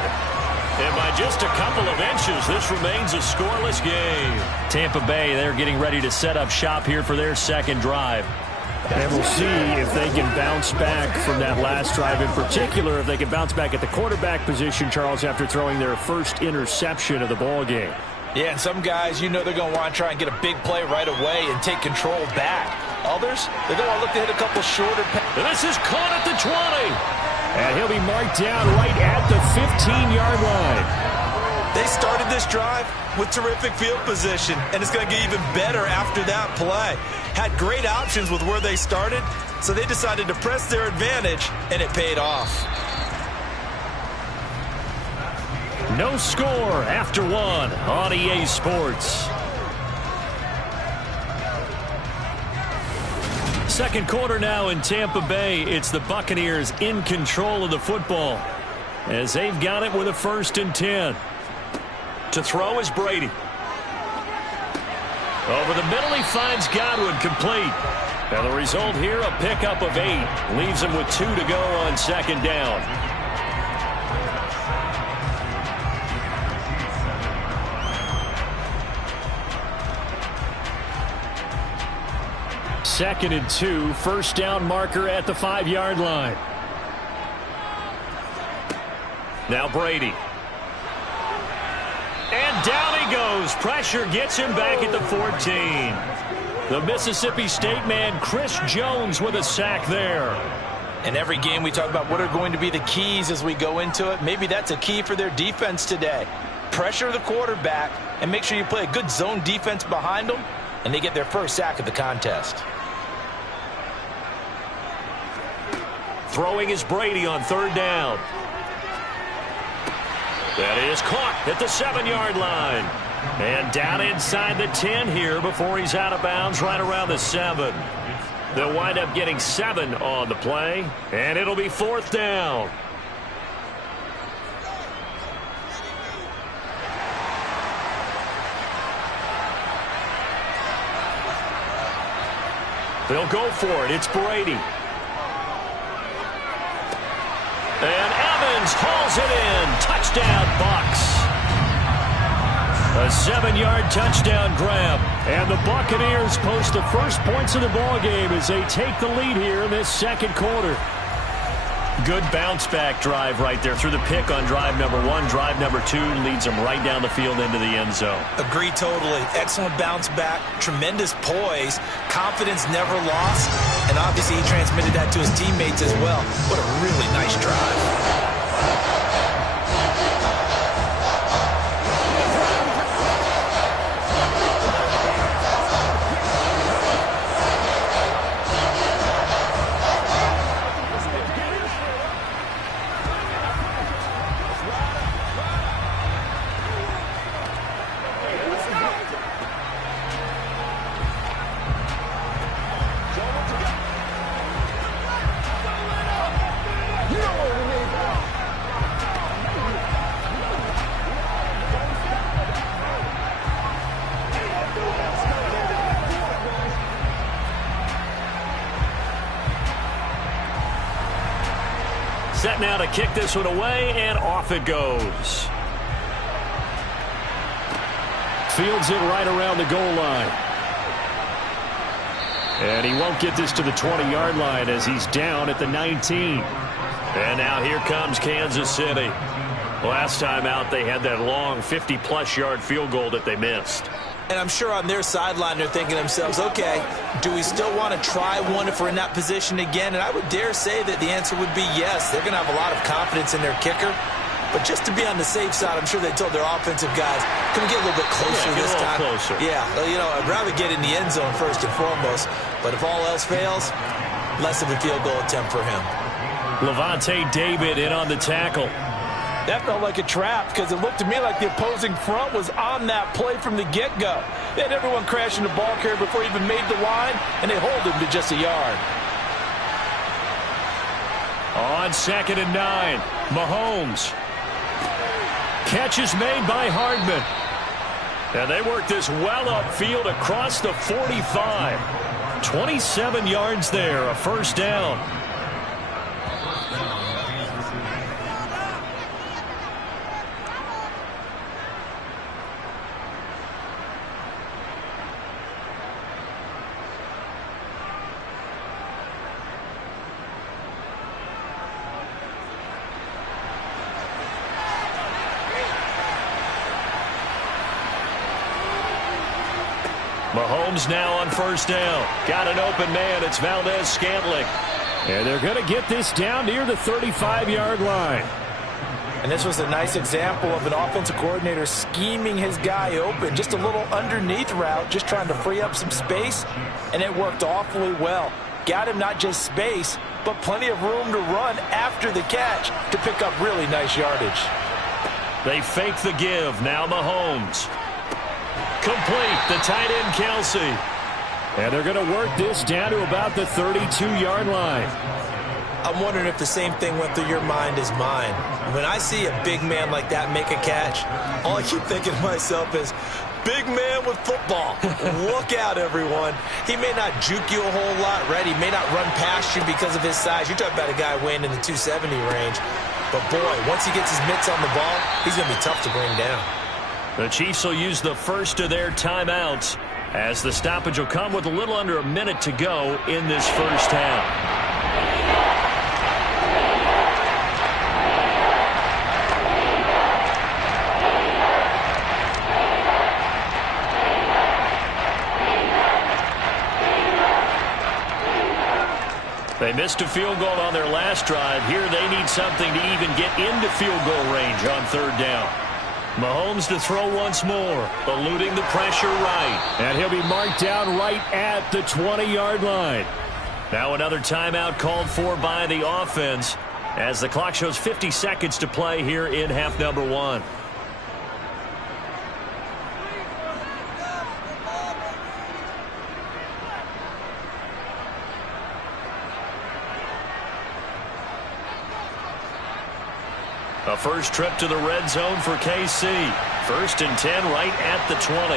And by just a couple of inches, this remains a scoreless game. Tampa Bay, they're getting ready to set up shop here for their second drive. And we'll see if they can bounce back from that last drive, in particular, if they can bounce back at the quarterback position, Charles, after throwing their first interception of the ball game. Yeah, and some guys, you know they're going to want to try and get a big play right away and take control back. Others, they're going to look to hit a couple shorter passes. And this is caught at the 20. And he'll be marked down right at the 15-yard line. They started this drive with terrific field position, and it's going to get even better after that play. Had great options with where they started, so they decided to press their advantage, and it paid off. No score after one on EA Sports. Second quarter now in Tampa Bay. It's the Buccaneers in control of the football as they've got it with a 1st and 10. To throw is Brady. Over the middle, he finds Godwin, complete. And the result here, a pickup of 8. Leaves him with 2 to go on second down. Second and 2, first down marker at the 5-yard line. Now Brady. And down he goes. Pressure gets him back at the 14. The Mississippi State man, Chris Jones, with a sack there. In every game we talk about what are going to be the keys as we go into it. Maybe that's a key for their defense today. Pressure the quarterback and make sure you play a good zone defense behind them, and they get their first sack of the contest. Throwing is Brady on third down. That is caught at the 7-yard line. And down inside the 10 here before he's out of bounds right around the 7. They'll wind up getting 7 on the play, and it'll be 4th down. They'll go for it. It's Brady. And Evans hauls it in. Touchdown, Bucs. A 7-yard touchdown grab. And the Buccaneers post the first points of the ball game as they take the lead here in this second quarter. Good bounce-back drive right there through the pick on drive number 1. Drive number 2 leads them right down the field into the end zone. Agree totally. Excellent bounce back, tremendous poise, confidence never lost, and obviously he transmitted that to his teammates as well. What a really nice drive. Set now to kick this one away, and off it goes. Fields it right around the goal line. And he won't get this to the 20-yard line as he's down at the 19. And now here comes Kansas City. Last time out, they had that long 50-plus yard field goal that they missed. And I'm sure on their sideline they're thinking to themselves, okay, do we still want to try one if we're in that position again? And I would dare say that the answer would be yes. They're going to have a lot of confidence in their kicker. But just to be on the safe side, I'm sure they told their offensive guys, can we get a little bit closer this time? Closer. Yeah, you know, I'd rather get in the end zone first and foremost. But if all else fails, less of a field goal attempt for him. Lavonte David in on the tackle. That felt like a trap because it looked to me like the opposing front was on that play from the get-go. They had everyone crashing the ball carrier before he even made the line, and they hold him to just a yard. On 2nd and 9, Mahomes. Catch is made by Hardman. And they work this well upfield across the 45. 27 yards there, a first down. Mahomes now on first down. Got an open man. It's Valdez-Scantling. And they're going to get this down near the 35-yard line. And this was a nice example of an offensive coordinator scheming his guy open. Just a little underneath route, just trying to free up some space. And it worked awfully well. Got him not just space, but plenty of room to run after the catch to pick up really nice yardage. They fake the give. Now Mahomes. Complete, the tight end Kelsey. And they're going to work this down to about the 32-yard line. I'm wondering if the same thing went through your mind as mine. When I see a big man like that make a catch, all I keep thinking to myself is, big man with football. Look out, everyone. He may not juke you a whole lot, right? He may not run past you because of his size. You're talking about a guy weighing in the 270 range. But, boy, once he gets his mitts on the ball, he's going to be tough to bring down. The Chiefs will use the first of their timeouts as the stoppage will come with a little under a minute to go in this first half. They missed a field goal on their last drive. Here they need something to even get into field goal range on third down. Mahomes to throw once more, eluding the pressure right. And he'll be marked down right at the 20-yard line. Now another timeout called for by the offense as the clock shows 50 seconds to play here in half number one. A first trip to the red zone for KC. 1st and 10 right at the 20.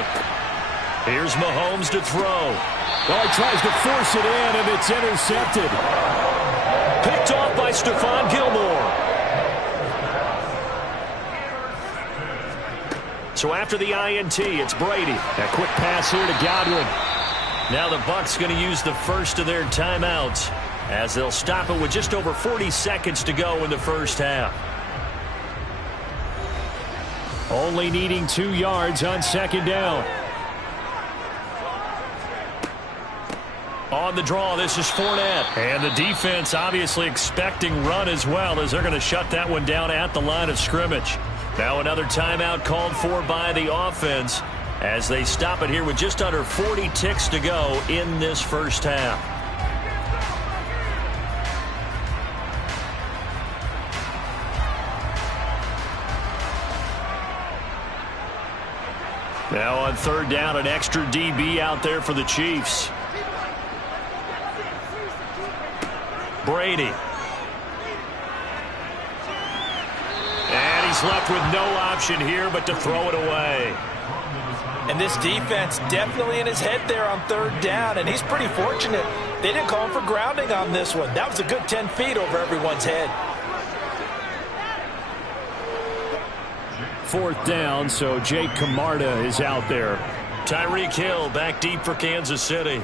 Here's Mahomes to throw. Oh, he tries to force it in, and it's intercepted. Picked off by Stephon Gilmore. So after the INT, it's Brady. A quick pass here to Godwin. Now the Bucs going to use the first of their timeouts as they'll stop it with just over 40 seconds to go in the first half. Only needing 2 yards on second down. On the draw, this is Fournette. And the defense obviously expecting run as well as they're going to shut that one down at the line of scrimmage. Now another timeout called for by the offense as they stop it here with just under 40 ticks to go in this first half. Now on third down, an extra DB out there for the Chiefs. Brady. And he's left with no option here but to throw it away. And this defense definitely in his head there on third down, and he's pretty fortunate. They didn't call him for grounding on this one. That was a good 10 feet over everyone's head. 4th down, so Jake Camarda is out there. Tyreek Hill back deep for Kansas City.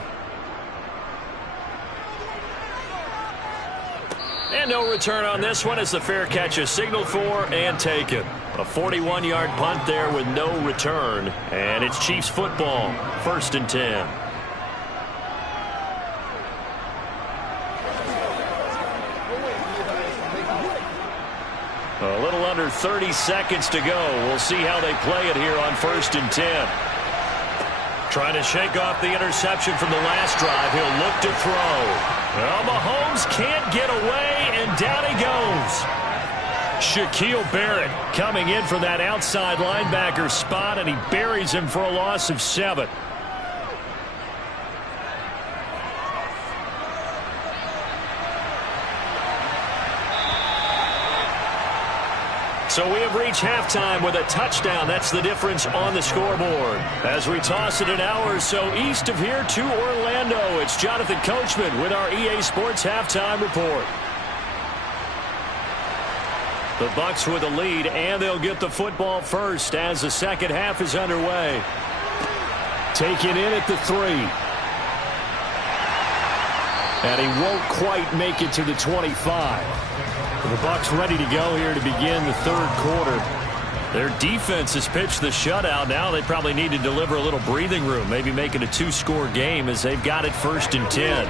And no return on this one as the fair catch is signaled for and taken. A 41-yard punt there with no return. And it's Chiefs football, 1st and 10. A little under 30 seconds to go. We'll see how they play it here on 1st and 10. Trying to shake off the interception from the last drive. He'll look to throw. Well, Mahomes can't get away, and down he goes. Shaquille Barrett coming in for that outside linebacker spot, and he buries him for a loss of 7. So we have reached halftime with a touchdown. That's the difference on the scoreboard. As we toss it an hour or so east of here to Orlando, it's Jonathan Coachman with our EA Sports Halftime Report. The Bucs with a lead, and they'll get the football first as the second half is underway. Taken in at the 3. And he won't quite make it to the 25. The Bucs ready to go here to begin the third quarter. Their defense has pitched the shutout. Now they probably need to deliver a little breathing room, maybe make it a 2-score game as they've got it 1st and 10.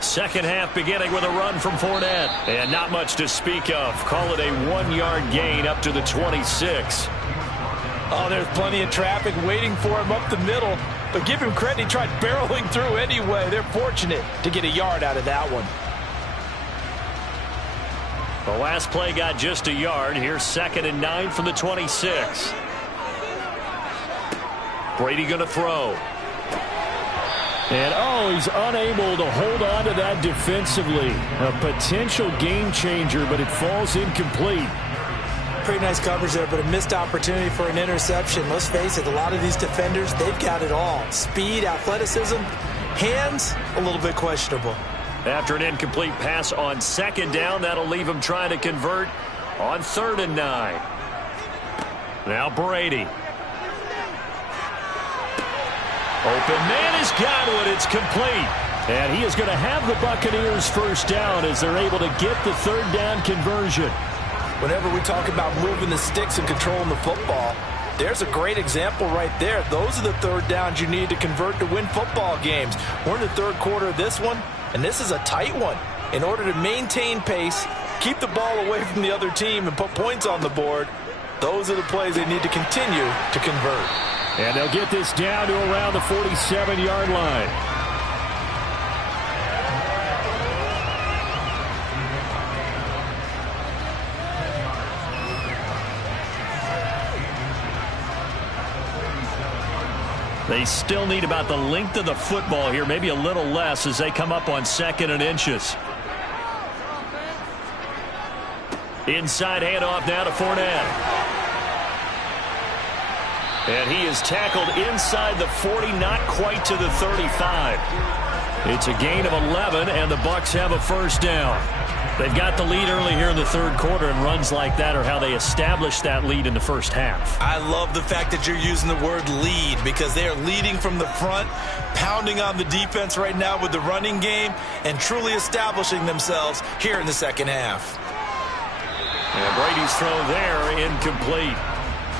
Second half beginning with a run from Fournette. And not much to speak of. Call it a 1-yard gain up to the 26. Oh, there's plenty of traffic waiting for him up the middle. But give him credit, he tried barreling through anyway. They're fortunate to get a yard out of that one. The last play got just a yard. Here's 2nd and 9 from the 26. Brady going to throw. And, he's unable to hold on to that defensively. A potential game changer, but it falls incomplete. Pretty nice coverage there, but a missed opportunity for an interception. Let's face it, a lot of these defenders, they've got it all. Speed, athleticism, hands, a little bit questionable. After an incomplete pass on 2nd down, that'll leave him trying to convert on 3rd and 9. Now Brady. Open man is Godwin. It's complete. And he is going to have the Buccaneers first down as they're able to get the 3rd down conversion. Whenever we talk about moving the sticks and controlling the football, there's a great example right there. Those are the 3rd downs you need to convert to win football games. We're in the 3rd quarter of this one, and this is a tight one. In order to maintain pace, keep the ball away from the other team, and put points on the board, those are the plays they need to continue to convert. And they'll get this down to around the 47-yard line. They still need about the length of the football here, maybe a little less as they come up on 2nd and inches. Inside handoff now to Fournette. And he is tackled inside the 40, not quite to the 35. It's a gain of 11, and the Bucs have a first down. They've got the lead early here in the 3rd quarter, and runs like that are how they establish that lead in the first half. I love the fact that you're using the word lead because they are leading from the front, pounding on the defense right now with the running game, and truly establishing themselves here in the 2nd half. And Brady's throw there, incomplete.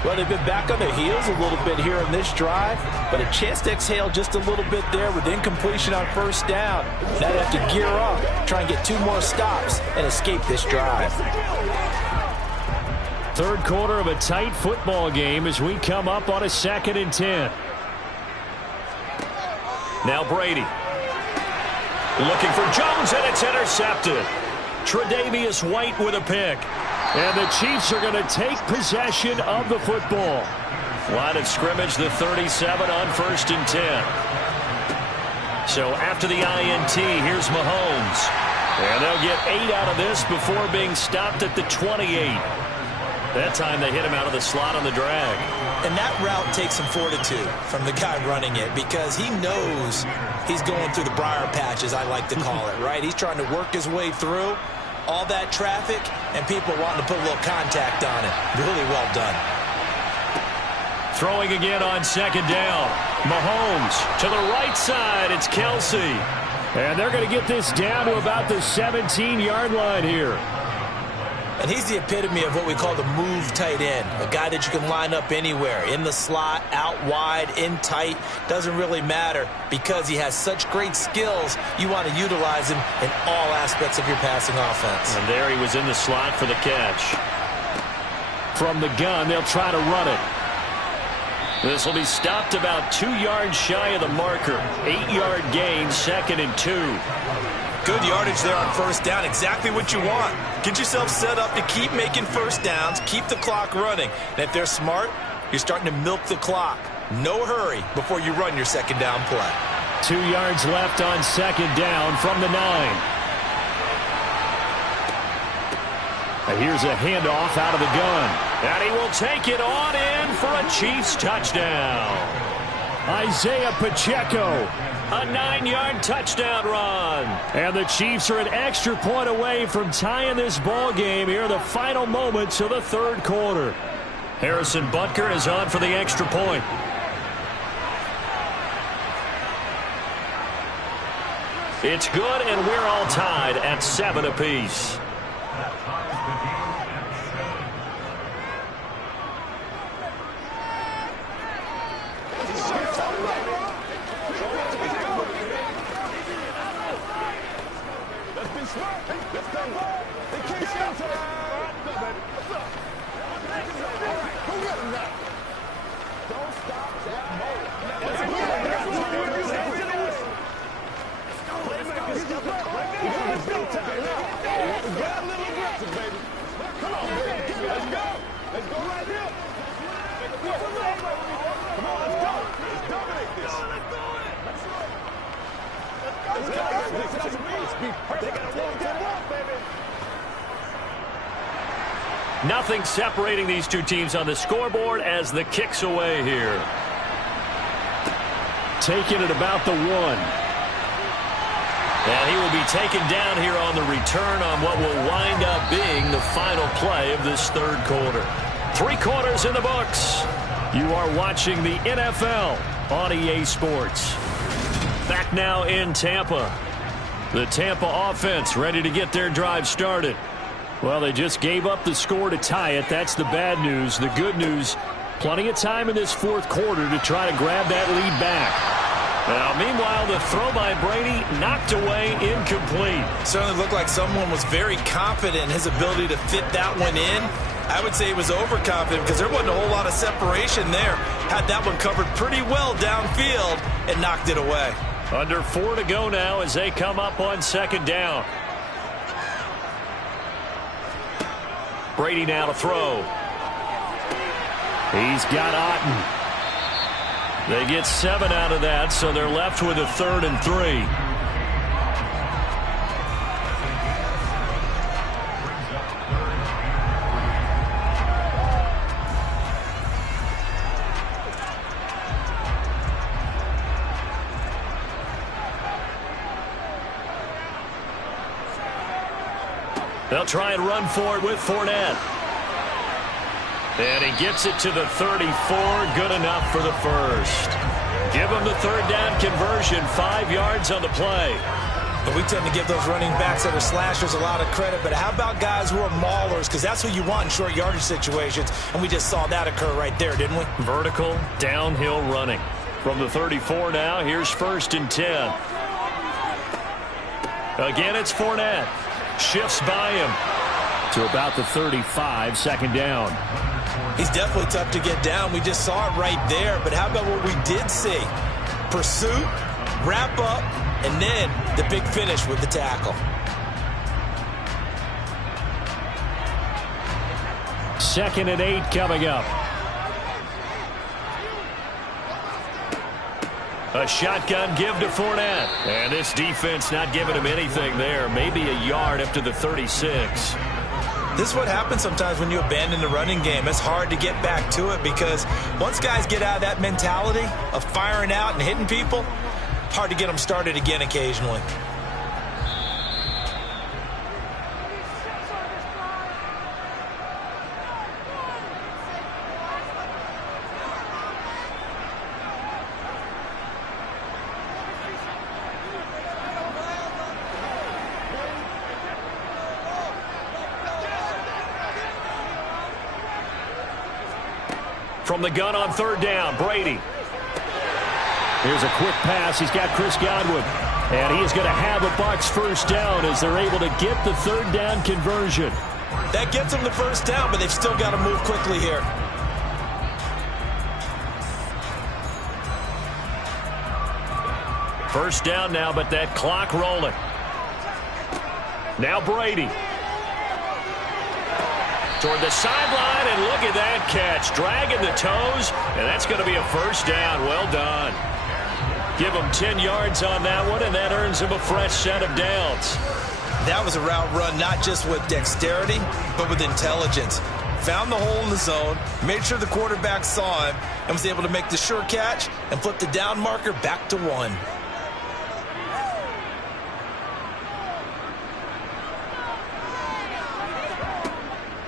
Well, they've been back on their heels a little bit here in this drive, but a chance to exhale just a little bit there with incompletion on 1st down. Now they have to gear up, try and get 2 more stops, and escape this drive. 3rd quarter of a tight football game as we come up on a 2nd and 10. Now Brady. Looking for Jones, and it's intercepted. Tre'Davious White with a pick. And the Chiefs are going to take possession of the football. Line of scrimmage, the 37 on 1st and 10. So after the INT, here's Mahomes. And they'll get 8 out of this before being stopped at the 28. That time they hit him out of the slot on the drag. And that route takes some fortitude from the guy running it because he knows he's going through the briar patch, as I like to call it, right? He's trying to work his way through all that traffic and people wanting to put a little contact on it. Really well done. Throwing again on 2nd down. Mahomes to the right side. It's Kelsey. And they're going to get this down to about the 17-yard line here. And he's the epitome of what we call the move tight end, a guy that you can line up anywhere, in the slot, out wide, in tight, doesn't really matter because he has such great skills. You want to utilize him in all aspects of your passing offense. And there he was in the slot for the catch. From the gun, they'll try to run it. This will be stopped about 2 yards shy of the marker. 8-yard gain, 2nd and 2. Good yardage there on first down. Exactly what you want. Get yourself set up to keep making first downs, keep the clock running. And if they're smart, you're starting to milk the clock. No hurry before you run your second down play. 2 yards left on second down from the 9. And here's a handoff out of the gun. And he will take it on in for a Chiefs touchdown. Isaiah Pacheco. A 9-yard touchdown run. And the Chiefs are an extra point away from tying this ball game here in the final moments of the third quarter. Harrison Butker is on for the extra point. It's good, and we're all tied at 7 apiece. Nothing separating these two teams on the scoreboard as the kick's away here. Taking it about the 1. And he will be taken down here on the return on what will wind up being the final play of this third quarter. 3 quarters in the books. You are watching the NFL on EA Sports. Back now in Tampa. The Tampa offense ready to get their drive started. Well, they just gave up the score to tie it. That's the bad news. The good news, plenty of time in this fourth quarter to try to grab that lead back. Now, meanwhile, the throw by Brady knocked away, incomplete. Certainly looked like someone was very confident in his ability to fit that one in. I would say he was overconfident because there wasn't a whole lot of separation there. Had that one covered pretty well downfield and knocked it away. Under 4 to go now as they come up on second down. Brady now to throw. He's got Otten. They get 7 out of that, so they're left with a 3rd and 3. They'll try and run for it with Fournette. And he gets it to the 34. Good enough for the first. Give him the third down conversion. 5 yards on the play. But we tend to give those running backs that are slashers a lot of credit. But how about guys who are maulers? Because that's who you want in short yardage situations. And we just saw that occur right there, didn't we? Vertical, downhill running. From the 34 now, here's 1st and 10. Again, it's Fournette. Shifts by him to about the 35, 2nd down. He's definitely tough to get down. We just saw it right there. But how about what we did see? Pursuit, wrap up, and then the big finish with the tackle. 2nd and 8 coming up. A shotgun give to Fournette. And this defense not giving him anything there. Maybe a yard up to the 36. This is what happens sometimes when you abandon the running game. It's hard to get back to it because once guys get out of that mentality of firing out and hitting people, hard to get them started again occasionally. From the gun on third down, Brady. Here's a quick pass. He's got Chris Godwin. And he is going to have a Bucs first down as they're able to get the third down conversion. That gets them the first down, but they've still got to move quickly here. First down now, but that clock rolling. Now Brady. Toward the sideline, and look at that catch. Dragging the toes, and that's going to be a first down. Well done. Give him 10 yards on that one, and that earns him a fresh set of downs. That was a route run not just with dexterity, but with intelligence. Found the hole in the zone, made sure the quarterback saw him, and was able to make the sure catch and flip the down marker back to 1.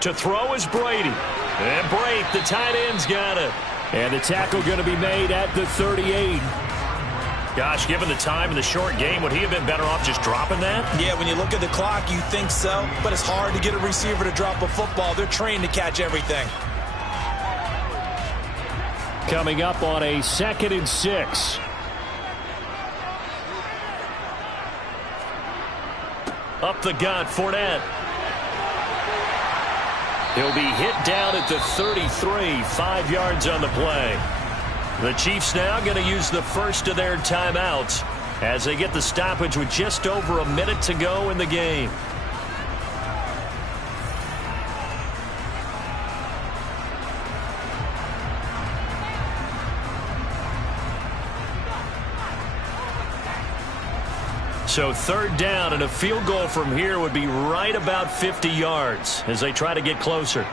To throw is Brady. And Brate, the tight end's got it. And the tackle going to be made at the 38. Gosh, given the time in the short game, would he have been better off just dropping that? Yeah, when you look at the clock, you think so. But it's hard to get a receiver to drop a football. They're trained to catch everything. Coming up on a 2nd and 6. Up the gut, Fournette. He'll be hit down at the 33, 5 yards on the play. The Chiefs now going to use the first of their timeouts as they get the stoppage with just over a minute to go in the game. So third down, and a field goal from here would be right about 50 yards as they try to get closer.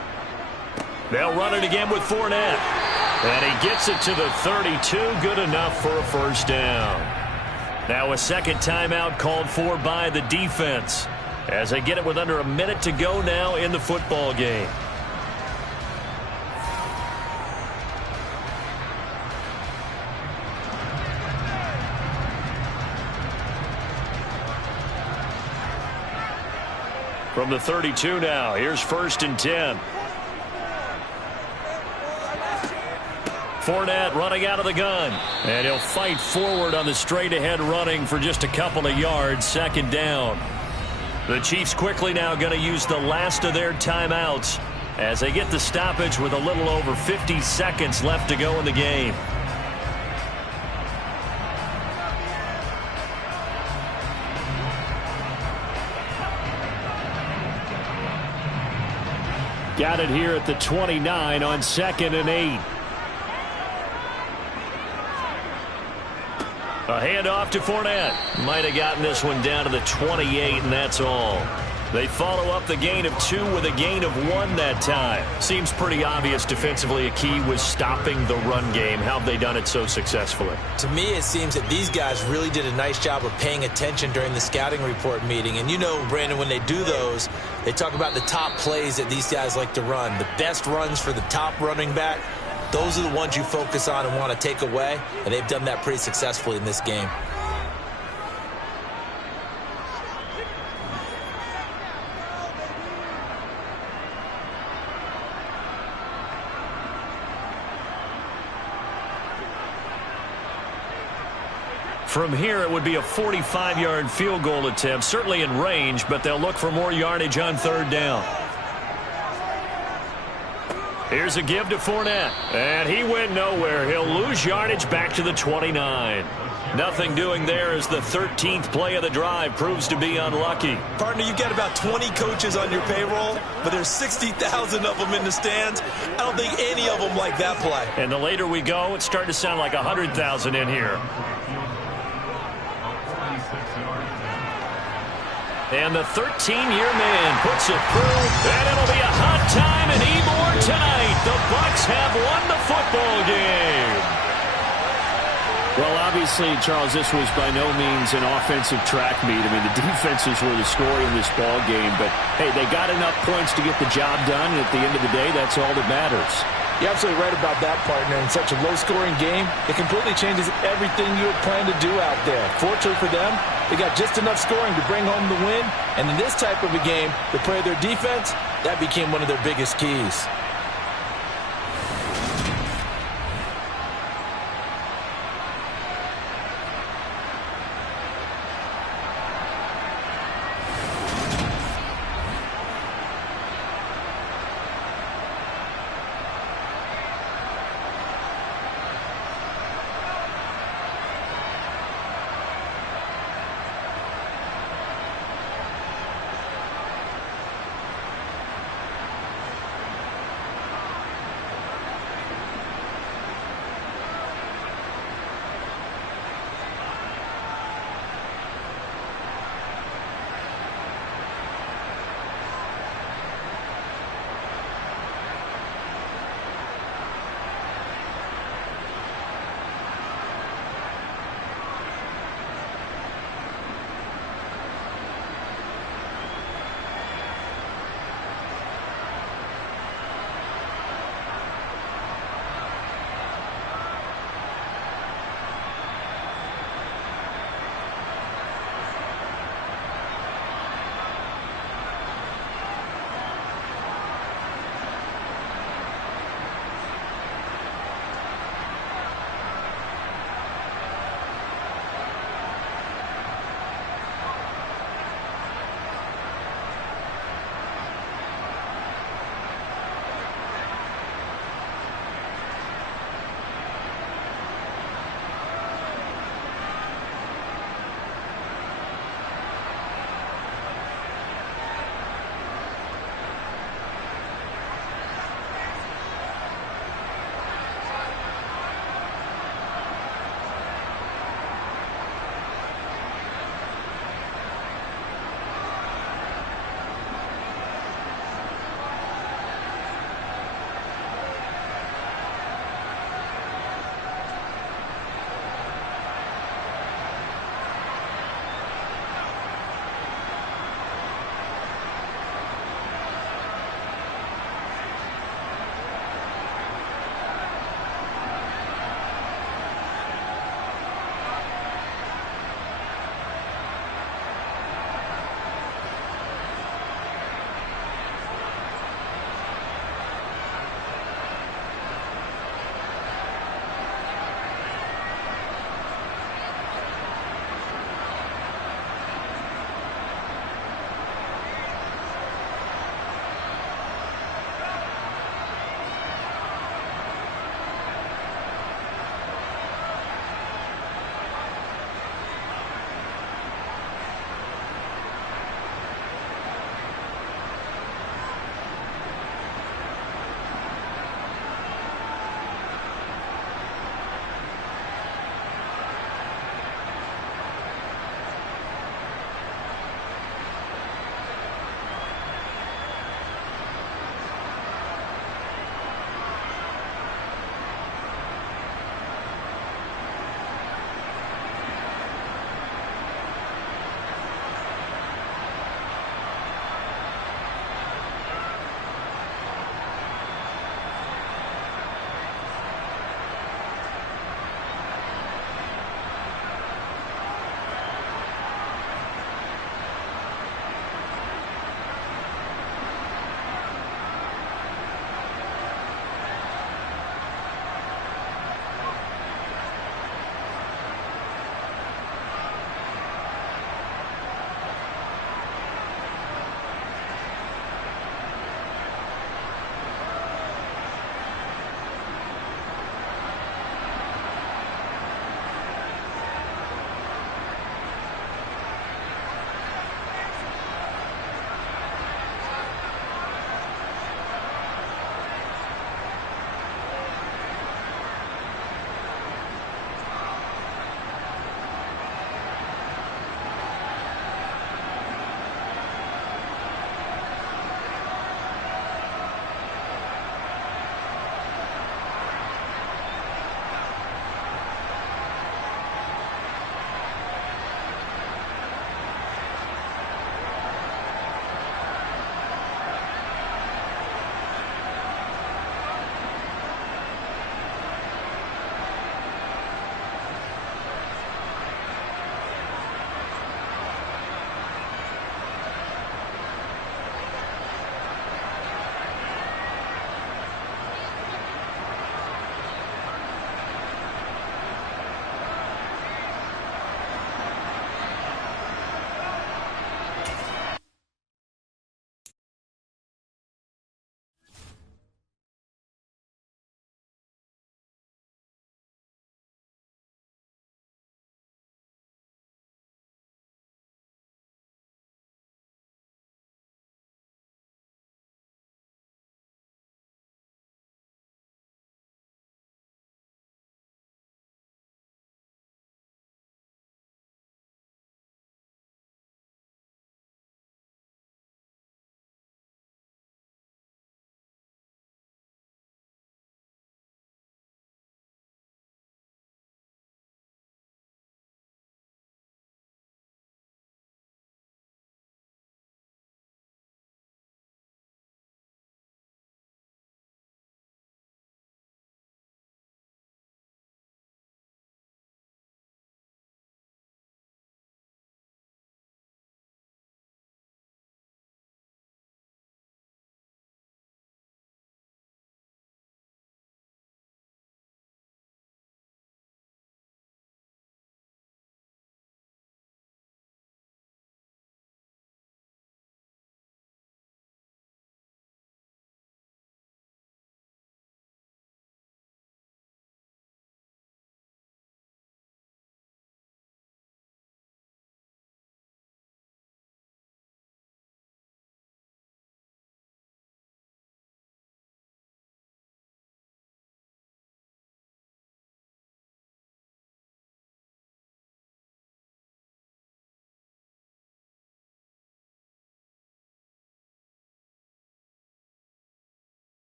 They'll run it again with Fournette. And he gets it to the 32, good enough for a first down. Now a second timeout called for by the defense as they get it with under a minute to go now in the football game. From the 32 now, here's 1st and 10. Fournette running out of the gun. And he'll fight forward on the straight-ahead running for just a couple of yards. 2nd down. The Chiefs quickly now going to use the last of their timeouts as they get the stoppage with a little over 50 seconds left to go in the game. Got it here at the 29 on 2nd and 8. A handoff to Fournette. Might have gotten this one down to the 28, and that's all. They follow up the gain of 2 with a gain of 1 that time. Seems pretty obvious defensively a key was stopping the run game. How have they done it so successfully? To me, it seems that these guys really did a nice job of paying attention during the scouting report meeting. And you know, Brandon, when they do those, they talk about the top plays that these guys like to run. The best runs for the top running back. Those are the ones you focus on and want to take away, and they've done that pretty successfully in this game. From here, it would be a 45-yard field goal attempt, certainly in range, but they'll look for more yardage on 3rd down. Here's a give to Fournette, and he went nowhere. He'll lose yardage back to the 29. Nothing doing there as the 13th play of the drive proves to be unlucky. Partner, you've got about 20 coaches on your payroll, but there's 60,000 of them in the stands. I don't think any of them like that play. And the later we go, it's starting to sound like 100,000 in here. And the 13-year man puts it through, and it'll be a hot time in Ybor tonight. The Bucs have won the football game. Well, obviously, Charles, this was by no means an offensive track meet. I mean, the defenses were the story in this ball game. But, hey, they got enough points to get the job done, and at the end of the day, that's all that matters. You're absolutely right about that, partner. In such a low-scoring game, it completely changes everything you had planned to do out there. Fortunately for them, they got just enough scoring to bring home the win. And in this type of a game, to play their defense, that became one of their biggest keys.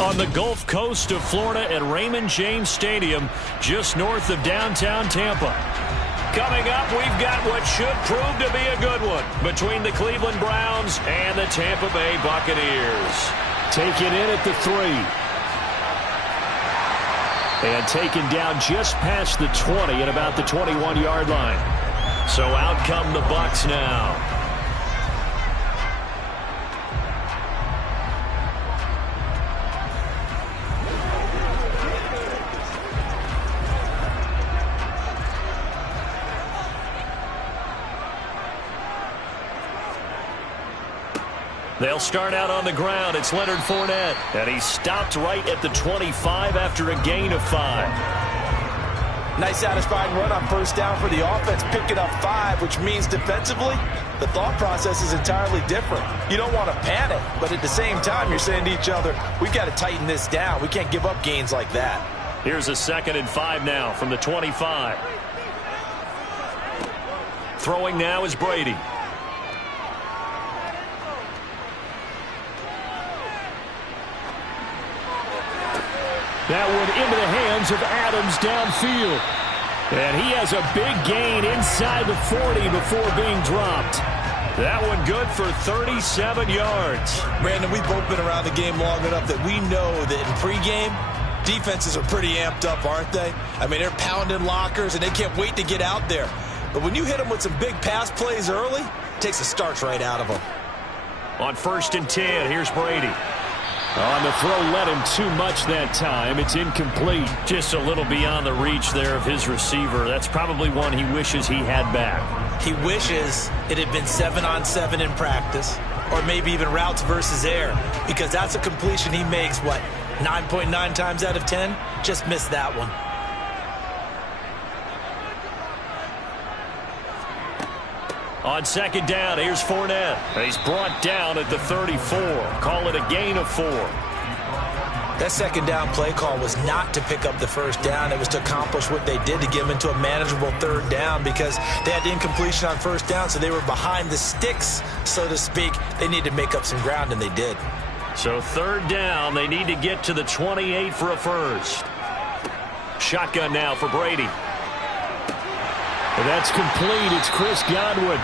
on the Gulf Coast of Florida at Raymond James Stadium, just north of downtown Tampa. Coming up, we've got what should prove to be a good one between the Cleveland Browns and the Tampa Bay Buccaneers. Taken in at the 3. And taken down just past the 20 at about the 21-yard line. So out come the Bucs now. They'll start out on the ground. It's Leonard Fournette. And he's stopped right at the 25 after a gain of 5. Nice satisfying run on first down for the offense, picking up 5, which means defensively, the thought process is entirely different. You don't want to panic, but at the same time, you're saying to each other, we've got to tighten this down. We can't give up gains like that. Here's a 2nd and 5 now from the 25. Throwing now is Brady. That one into the hands of Adams downfield. And he has a big gain inside the 40 before being dropped. That one good for 37 yards. Brandon, we've both been around the game long enough that we know that in pregame, defenses are pretty amped up, aren't they? I mean, they're pounding lockers, and they can't wait to get out there. But when you hit them with some big pass plays early, it takes the starch right out of them. On 1st and 10, here's Brady. On the throw, led him too much that time. It's incomplete. Just a little beyond the reach there of his receiver. That's probably one he wishes he had back. He wishes it had been 7-on-7 in practice, or maybe even routes versus air, because that's a completion he makes, what, 9.9 times out of 10? Just missed that one. On 2nd down, here's Fournette. He's brought down at the 34. Call it a gain of 4. That 2nd down play call was not to pick up the first down. It was to accomplish what they did, to get them into a manageable 3rd down, because they had the incompletion on 1st down, so they were behind the sticks, so to speak. They needed to make up some ground, and they did. So 3rd down, they need to get to the 28 for a first. Shotgun now for Brady. That's complete. It's Chris Godwin.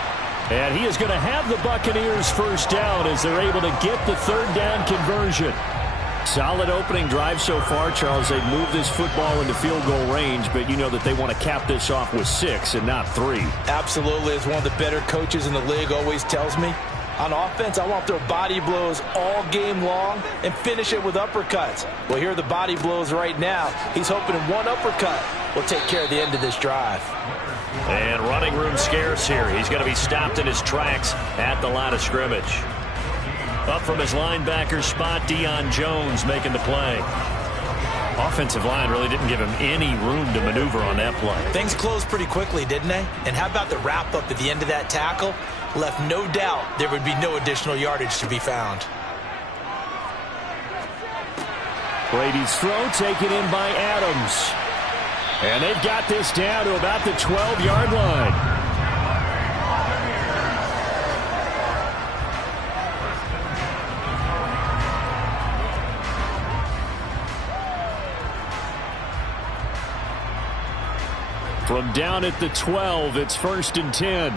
And he is going to have the Buccaneers first down as they're able to get the 3rd down conversion. Solid opening drive so far, Charles. They've moved this football into field goal range, but you know that they want to cap this off with 6 and not 3. Absolutely. As one of the better coaches in the league always tells me, on offense, I want to throw body blows all game long and finish it with uppercuts. Well, here are the body blows right now. He's hoping one uppercut will take care of the end of this drive. And running room scarce here. He's going to be stopped in his tracks at the line of scrimmage. Up from his linebacker spot, Deion Jones making the play. Offensive line really didn't give him any room to maneuver on that play. Things closed pretty quickly, didn't they? And how about the wrap-up at the end of that tackle? Left no doubt there would be no additional yardage to be found. Brady's throw taken in by Adams. And they've got this down to about the 12-yard line. From down at the 12, it's 1st and 10.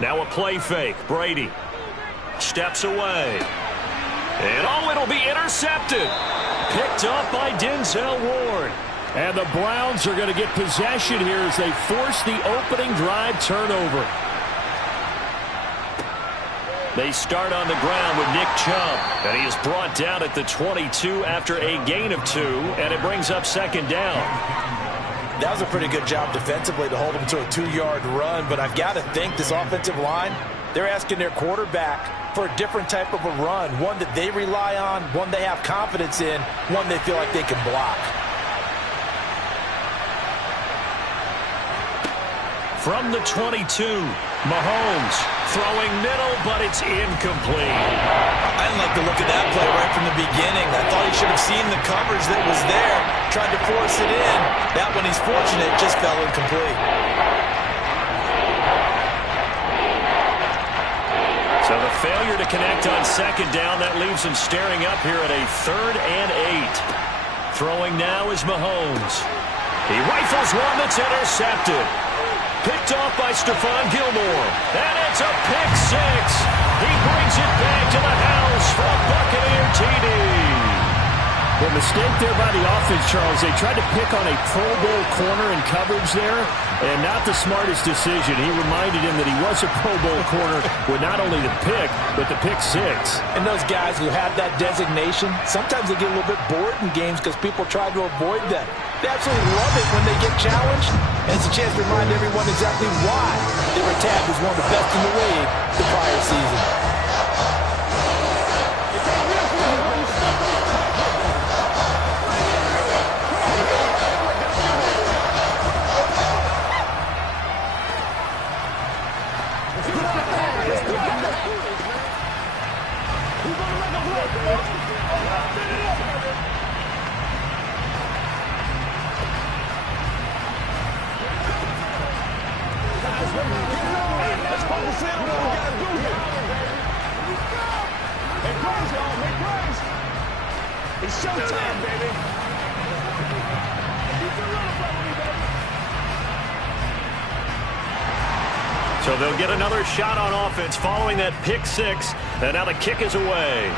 Now a play fake. Brady steps away. And oh, it'll be intercepted. Picked up by Denzel Ward. And the Browns are going to get possession here as they force the opening drive turnover. They start on the ground with Nick Chubb. And he is brought down at the 22 after a gain of 2. And it brings up 2nd down. That was a pretty good job defensively to hold them to a 2-yard run. But I've got to think this offensive line, they're asking their quarterback for a different type of a run. One that they rely on, one they have confidence in, one they feel like they can block. From the 22, Mahomes throwing middle, but it's incomplete. I didn't like the look of that play right from the beginning. I thought he should have seen the coverage that was there, tried to force it in. That one, he's fortunate, just fell incomplete. So So the failure to connect on second down, that leaves him staring up here at a 3rd and 8. Throwing now is Mahomes. He rifles one that's intercepted. Picked off by Stephon Gilmore. And it's a pick six. He brings it back to the house for a Buccaneer TD. The mistake there by the offense, Charles, they tried to pick on a Pro Bowl corner in coverage there, and not the smartest decision. He reminded him that he was a Pro Bowl corner with not only the pick, but the pick six. And those guys who have that designation, sometimes they get a little bit bored in games because people try to avoid them. They absolutely love it when they get challenged, and it's a chance to remind everyone exactly why they were tagged as one of the best in the league the prior season. It's showtime, baby. So they'll get another shot on offense following that pick six. And now the kick is away.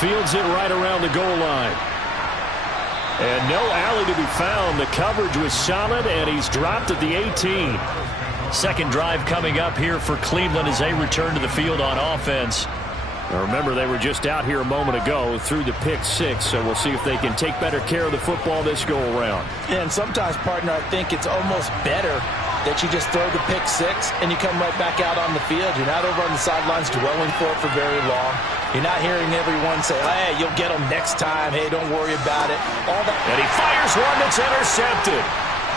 Fields it right around the goal line. And no alley to be found. The coverage was solid, and he's dropped at the 18. Second drive coming up here for Cleveland as they return to the field on offense. Now remember, they were just out here a moment ago through the pick six, so we'll see if they can take better care of the football this go-around. Yeah, and sometimes, partner, I think it's almost better that you just throw the pick six and you come right back out on the field. You're not over on the sidelines dwelling for it for very long. You're not hearing everyone say, hey, you'll get them next time. Hey, don't worry about it. All that. And he fires one that's intercepted.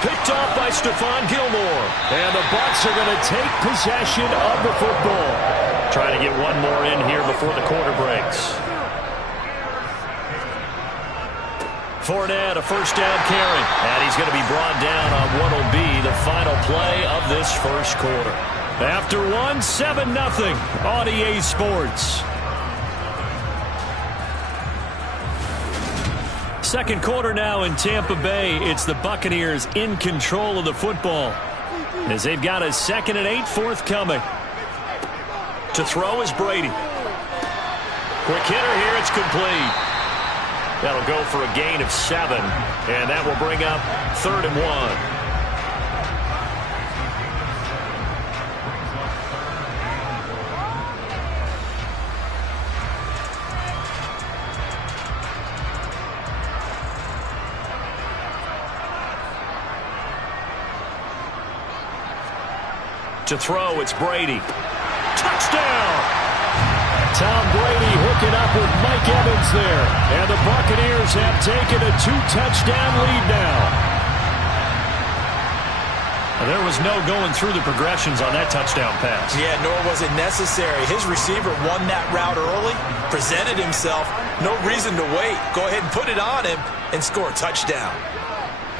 Picked off by Stephon Gilmore. And the Bucs are going to take possession of the football. Trying to get one more in here before the quarter breaks. Fournette, a first down carry. And he's going to be brought down on what will be the final play of this first quarter. After one, 7-0 on EA Sports. Second quarter now in Tampa Bay. It's the Buccaneers in control of the football as they've got a 2nd and 8 forthcoming. To throw is Brady. Quick hitter here. It's complete. That'll go for a gain of 7, and that will bring up 3rd and 1. To throw, it's Brady. Touchdown! Tom Brady hooking up with Mike Evans there. And the Buccaneers have taken a 2-touchdown lead now. There was no going through the progressions on that touchdown pass. Yeah, nor was it necessary. His receiver won that route early, presented himself. No reason to wait. Go ahead and put it on him and score a touchdown.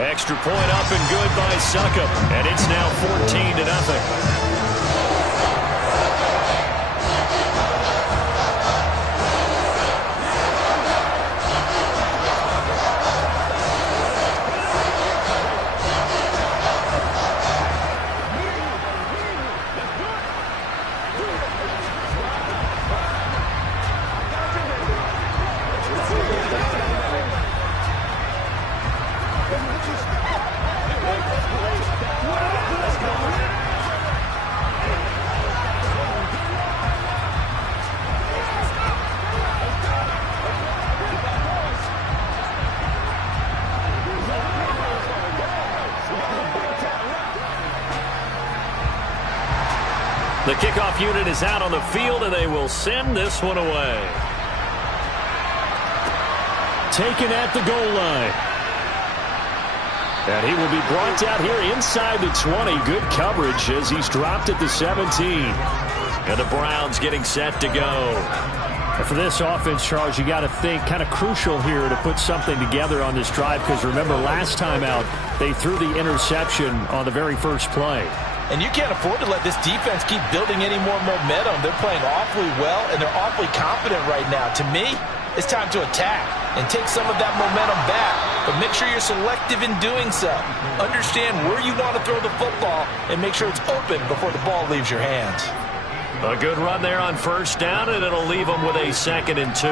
Extra point up and good by Succop. And it's now 14-0. The kickoff unit is out on the field, and they will send this one away. Taken at the goal line. And he will be brought out here inside the 20. Good coverage as he's dropped at the 17. And the Browns getting set to go. And for this offense, Charles, you got to think kind of crucial here to put something together on this drive, because remember last time out, they threw the interception on the very first play. And you can't afford to let this defense keep building any more momentum. They're playing awfully well, and they're awfully confident right now. To me, it's time to attack and take some of that momentum back. But make sure you're selective in doing so. Understand where you want to throw the football and make sure it's open before the ball leaves your hands. A good run there on first down, and it'll leave them with a 2nd and 2.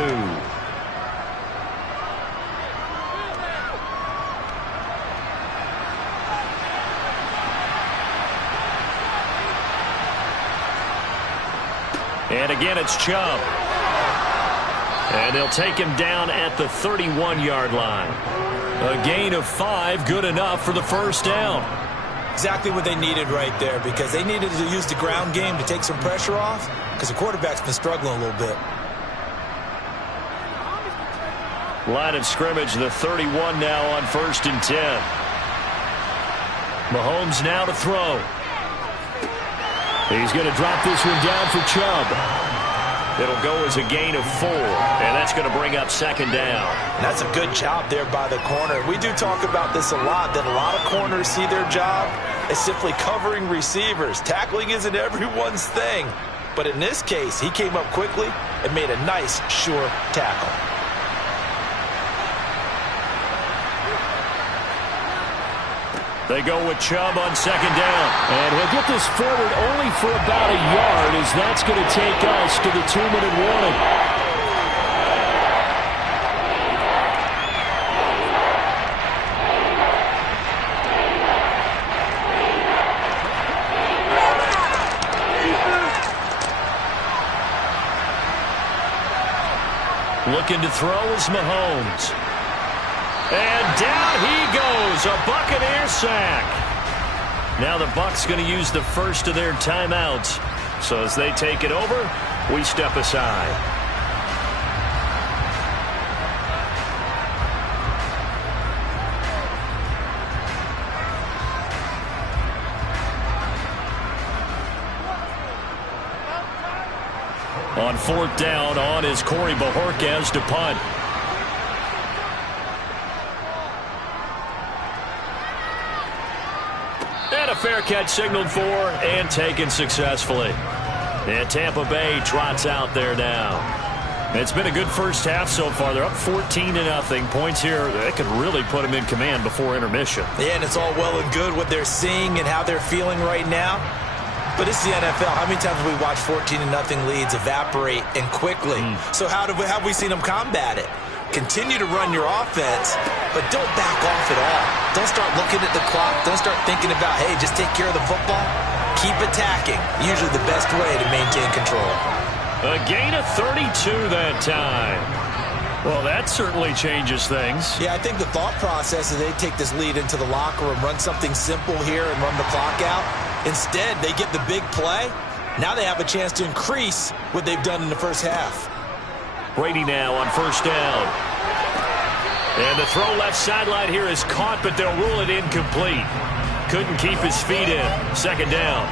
And again, it's Chubb. And they'll take him down at the 31-yard line. A gain of 5, good enough for the first down. Exactly what they needed right there, because they needed to use the ground game to take some pressure off, because the quarterback's been struggling a little bit. Line of scrimmage, the 31 now on 1st and 10. Mahomes now to throw. He's going to drop this one down for Chubb. It'll go as a gain of 4, and that's going to bring up 2nd down. And that's a good job there by the corner. We do talk about this a lot, that a lot of corners see their job as simply covering receivers. Tackling isn't everyone's thing. But in this case, he came up quickly and made a nice, sure tackle. They go with Chubb on 2nd down. And he'll get this forward only for about a yard, as that's going to take us to the 2-minute warning. Looking to throw is Mahomes. And down he goes, a Buccaneer sack. Now the Bucs going to use the first of their timeouts. So as they take it over, we step aside. On 4th down, on is Corey Bojorquez to punt. And a fair catch signaled for and taken successfully. And Tampa Bay trots out there now. It's been a good first half so far. They're up 14-0. Points here, that could really put them in command before intermission. Yeah, and it's all well and good what they're seeing and how they're feeling right now. But it's the NFL. How many times have we watched 14-0 leads evaporate and quickly? So how have we seen them combat it? Continue to run your offense, but don't back off at all. Don't start looking at the clock. Don't start thinking about, hey, just take care of the football. Keep attacking. Usually the best way to maintain control. A gain of 32 that time. Well, that certainly changes things. Yeah, I think the thought process is they take this lead into the locker room, run something simple here and run the clock out. Instead, they get the big play. Now they have a chance to increase what they've done in the first half. Brady now on 1st down. And the throw left sideline here is caught, but they'll rule it incomplete. Couldn't keep his feet in. 2nd down.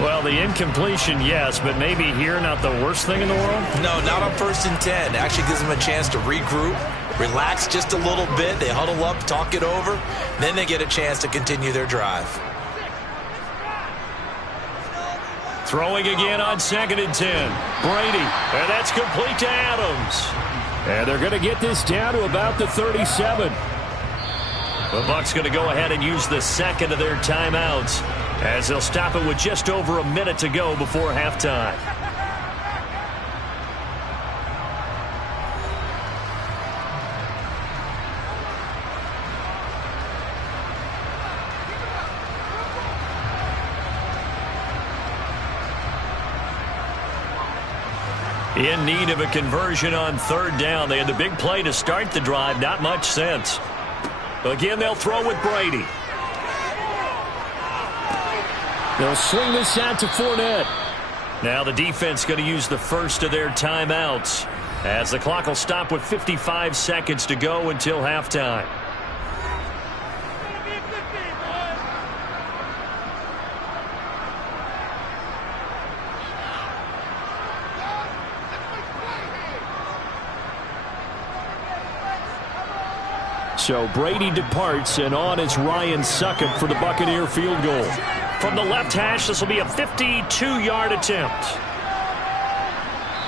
Well, the incompletion, yes, but maybe here not the worst thing in the world? No, not on 1st and 10. Actually gives them a chance to regroup, relax just a little bit. They huddle up, talk it over. Then they get a chance to continue their drive. Throwing again on 2nd and 10. Brady, and that's complete to Adams. And they're going to get this down to about the 37. The Bucs going to go ahead and use the 2nd of their timeouts, as they'll stop it with just over a minute to go before halftime. In need of a conversion on 3rd down. They had the big play to start the drive. Not much sense. Again, they'll throw with Brady. They'll swing this out to Fournette. Now the defense going to use the first of their timeouts, as the clock will stop with 55 seconds to go until halftime. So Brady departs, and on is Ryan Succop for the Buccaneer field goal. From the left hash, this will be a 52-yard attempt.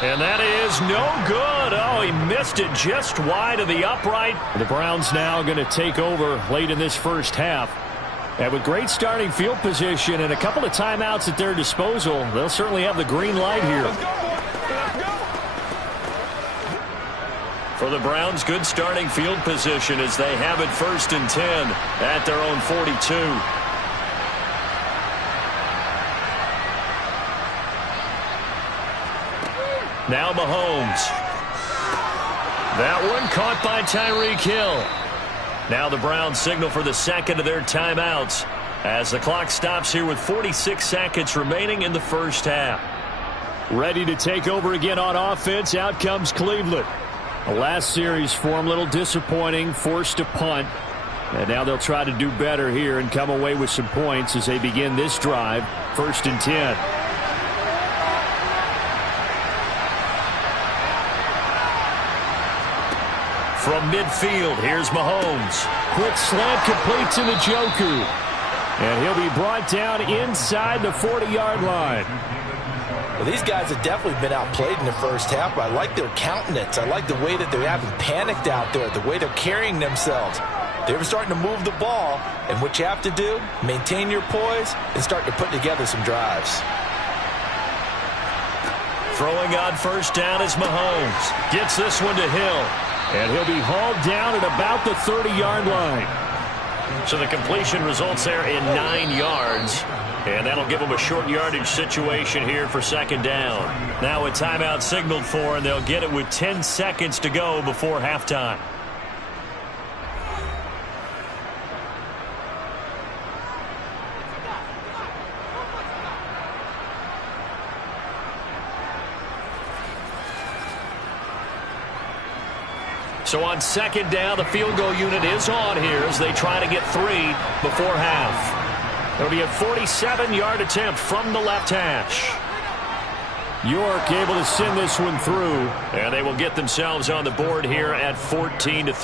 And that is no good. Oh, he missed it just wide of the upright. The Browns now going to take over late in this first half. And with great starting field position and a couple of timeouts at their disposal, they'll certainly have the green light here. For the Browns, good starting field position as they have it 1st and 10 at their own 42. Now Mahomes. That one caught by Tyreek Hill. Now the Browns signal for the second of their timeouts as the clock stops here with 46 seconds remaining in the first half. Ready to take over again on offense. Out comes Cleveland. The last series for them, a little disappointing, forced to punt. And now they'll try to do better here and come away with some points as they begin this drive. 1st and 10. From midfield, here's Mahomes. Quick slant complete to Njoku. And he'll be brought down inside the 40-yard line. Well, these guys have definitely been outplayed in the first half, but I like their countenance. I like the way that they haven't panicked out there, the way they're carrying themselves. They're starting to move the ball, and what you have to do, maintain your poise and start to put together some drives. Throwing on 1st down is Mahomes. Gets this one to Hill. And he'll be hauled down at about the 30-yard line. So the completion results there in 9 yards. And that'll give them a short yardage situation here for 2nd down. Now a timeout signaled for, and they'll get it with 10 seconds to go before halftime. So on 2nd down, the field goal unit is on here as they try to get 3 before half. It'll be a 47-yard attempt from the left hash. York able to send this one through. And they will get themselves on the board here at 14-3.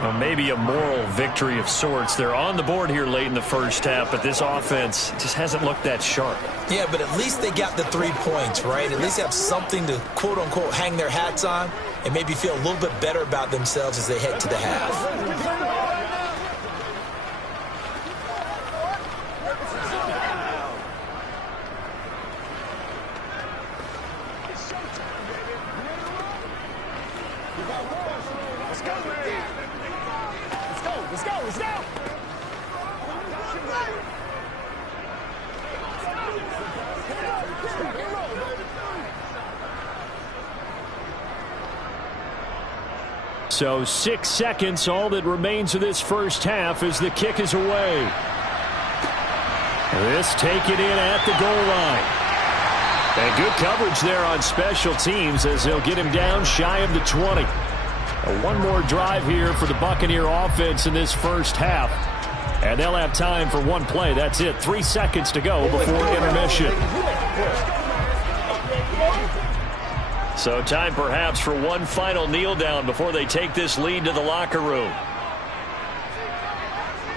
Well, maybe a moral victory of sorts. They're on the board here late in the first half, but this offense just hasn't looked that sharp. Yeah, but at least they got the 3 points, right? At least have something to, quote-unquote, hang their hats on and maybe feel a little bit better about themselves as they head to the half. So 6 seconds, all that remains of this first half as the kick is away. This taken in at the goal line. And good coverage there on special teams as they'll get him down shy of the 20. One more drive here for the Buccaneer offense in this first half. And they'll have time for one play. That's it. 3 seconds to go before intermission. So time perhaps for one final kneel down before they take this lead to the locker room.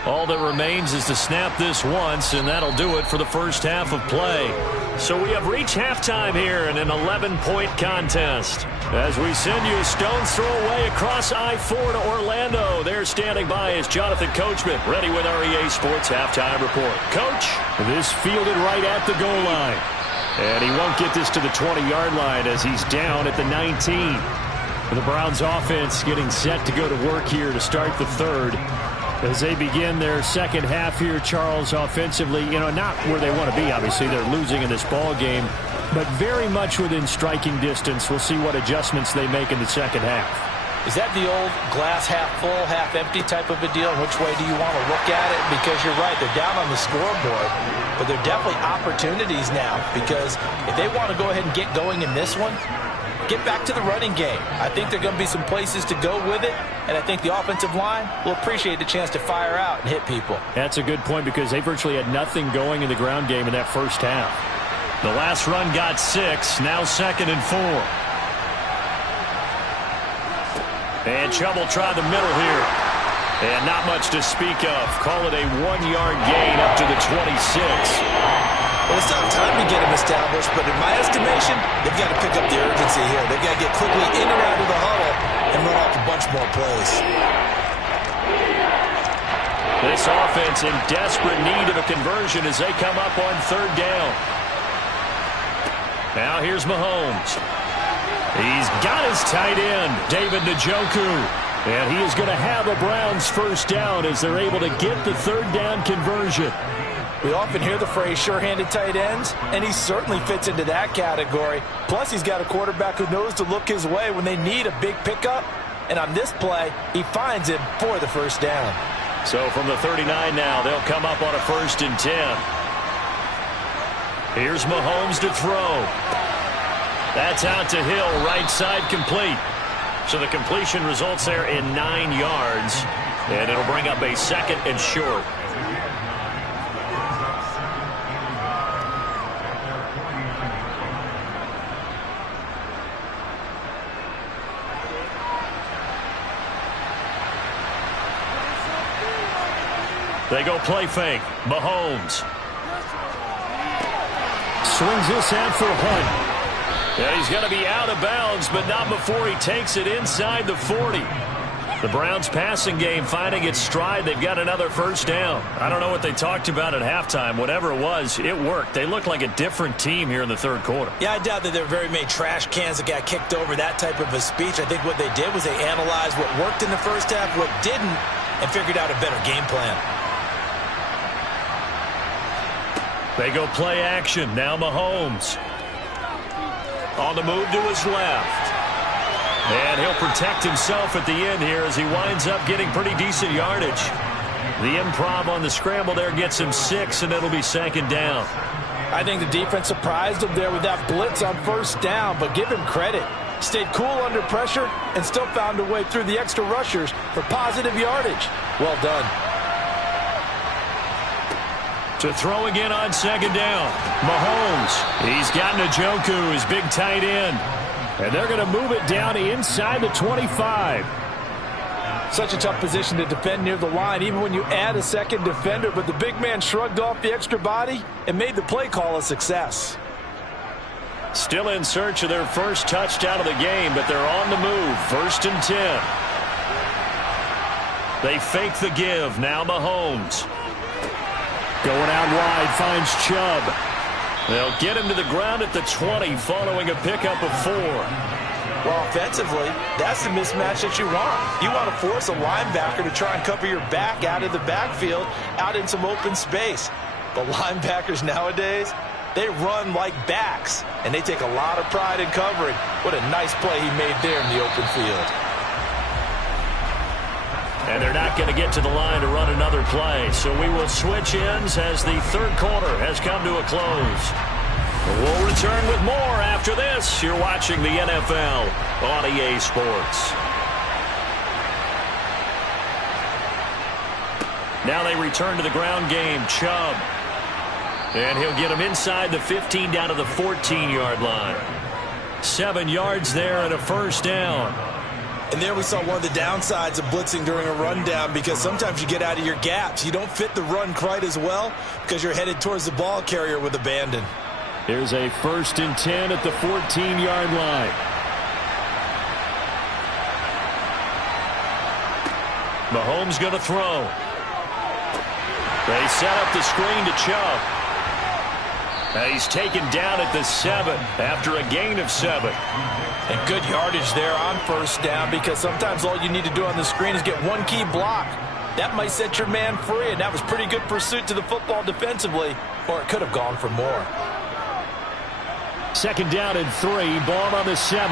All that remains is to snap this once, and that'll do it for the first half of play. So we have reached halftime here in an 11-point contest. As we send you a stone's throw away across I-4 to Orlando. There standing by is Jonathan Coachman, ready with our EA Sports Halftime Report. Coach? This fielded right at the goal line. And he won't get this to the 20-yard line as he's down at the 19. The Browns offense getting set to go to work here to start the third. As they begin their second half here, Charles, offensively, not where they want to be, obviously. They're losing in this ball game, but very much within striking distance. We'll see what adjustments they make in the second half. Is that the old glass half full, half empty type of a deal? Which way do you want to look at it? Because you're right, they're down on the scoreboard, but they're definitely opportunities now because if they want to go ahead and get going in this one, get back to the running game. I think there are going to be some places to go with it, and I think the offensive line will appreciate the chance to fire out and hit people. That's a good point because they virtually had nothing going in the ground game in that first half. The last run got 6, now 2nd and 4. And Chubb will try the middle here. And not much to speak of. Call it a 1-yard gain up to the 26. Well, it's not time to get him established, but in my estimation, they've got to pick up the urgency here. They've got to get quickly in and out of the huddle and run off a bunch more plays. This offense in desperate need of a conversion as they come up on 3rd down. Now here's Mahomes. He's got his tight end, David Njoku. And he is going to have a Browns 1st down as they're able to get the 3rd down conversion. We often hear the phrase sure-handed tight ends, and he certainly fits into that category. Plus, he's got a quarterback who knows to look his way when they need a big pickup. And on this play, he finds it for the 1st down. So from the 39 now, they'll come up on a 1st and 10. Here's Mahomes to throw. That's out to Hill, right side complete. So the completion results there in 9 yards. And it'll bring up a 2nd and short. They go play fake. Mahomes. Swings this out for Hunt. Yeah, he's going to be out of bounds, but not before he takes it inside the 40. The Browns passing game finding its stride. They've got another 1st down. I don't know what they talked about at halftime. Whatever it was, it worked. They look like a different team here in the 3rd quarter. Yeah, I doubt that there were very many trash cans that got kicked over, that type of a speech. I think what they did was they analyzed what worked in the 1st half, what didn't, and figured out a better game plan. They go play action. Now Mahomes. On the move to his left. And he'll protect himself at the end here as he winds up getting pretty decent yardage. The improv on the scramble there gets him 6, and it'll be 2nd down. I think the defense surprised him there with that blitz on 1st down, but give him credit. Stayed cool under pressure and still found a way through the extra rushers for positive yardage. Well done. To throw again on 2nd down. Mahomes. He's got Njoku, his big tight end. And they're going to move it down inside the 25. Such a tough position to defend near the line, even when you add a 2nd defender. But the big man shrugged off the extra body and made the play call a success. Still in search of their 1st touchdown of the game, but they're on the move. 1st and 10. They fake the give. Now Mahomes. Going out wide, finds Chubb. They'll get him to the ground at the 20 following a pickup of 4. Well, offensively, that's the mismatch that you want. You want to force a linebacker to try and cover your back out of the backfield, out in some open space. But linebackers nowadays, they run like backs, and they take a lot of pride in covering. What a nice play he made there in the open field. And they're not going to get to the line to run another play. So we will switch ends as the 3rd quarter has come to a close. We'll return with more after this. You're watching the NFL on EA Sports. Now they return to the ground game. Chubb. And he'll get him inside the 15 down to the 14-yard line. 7 yards there and a 1st down. And there we saw one of the downsides of blitzing during a rundown, because sometimes you get out of your gaps. You don't fit the run quite as well because you're headed towards the ball carrier with abandon. Here's a 1st and 10 at the 14-yard line. Mahomes going to throw. They set up the screen to Chubb. Now he's taken down at the 7 after a gain of 7. And good yardage there on 1st down, because sometimes all you need to do on the screen is get one key block. That might set your man free, and that was pretty good pursuit to the football defensively, or it could have gone for more. 2nd down and 3, ball on the 7.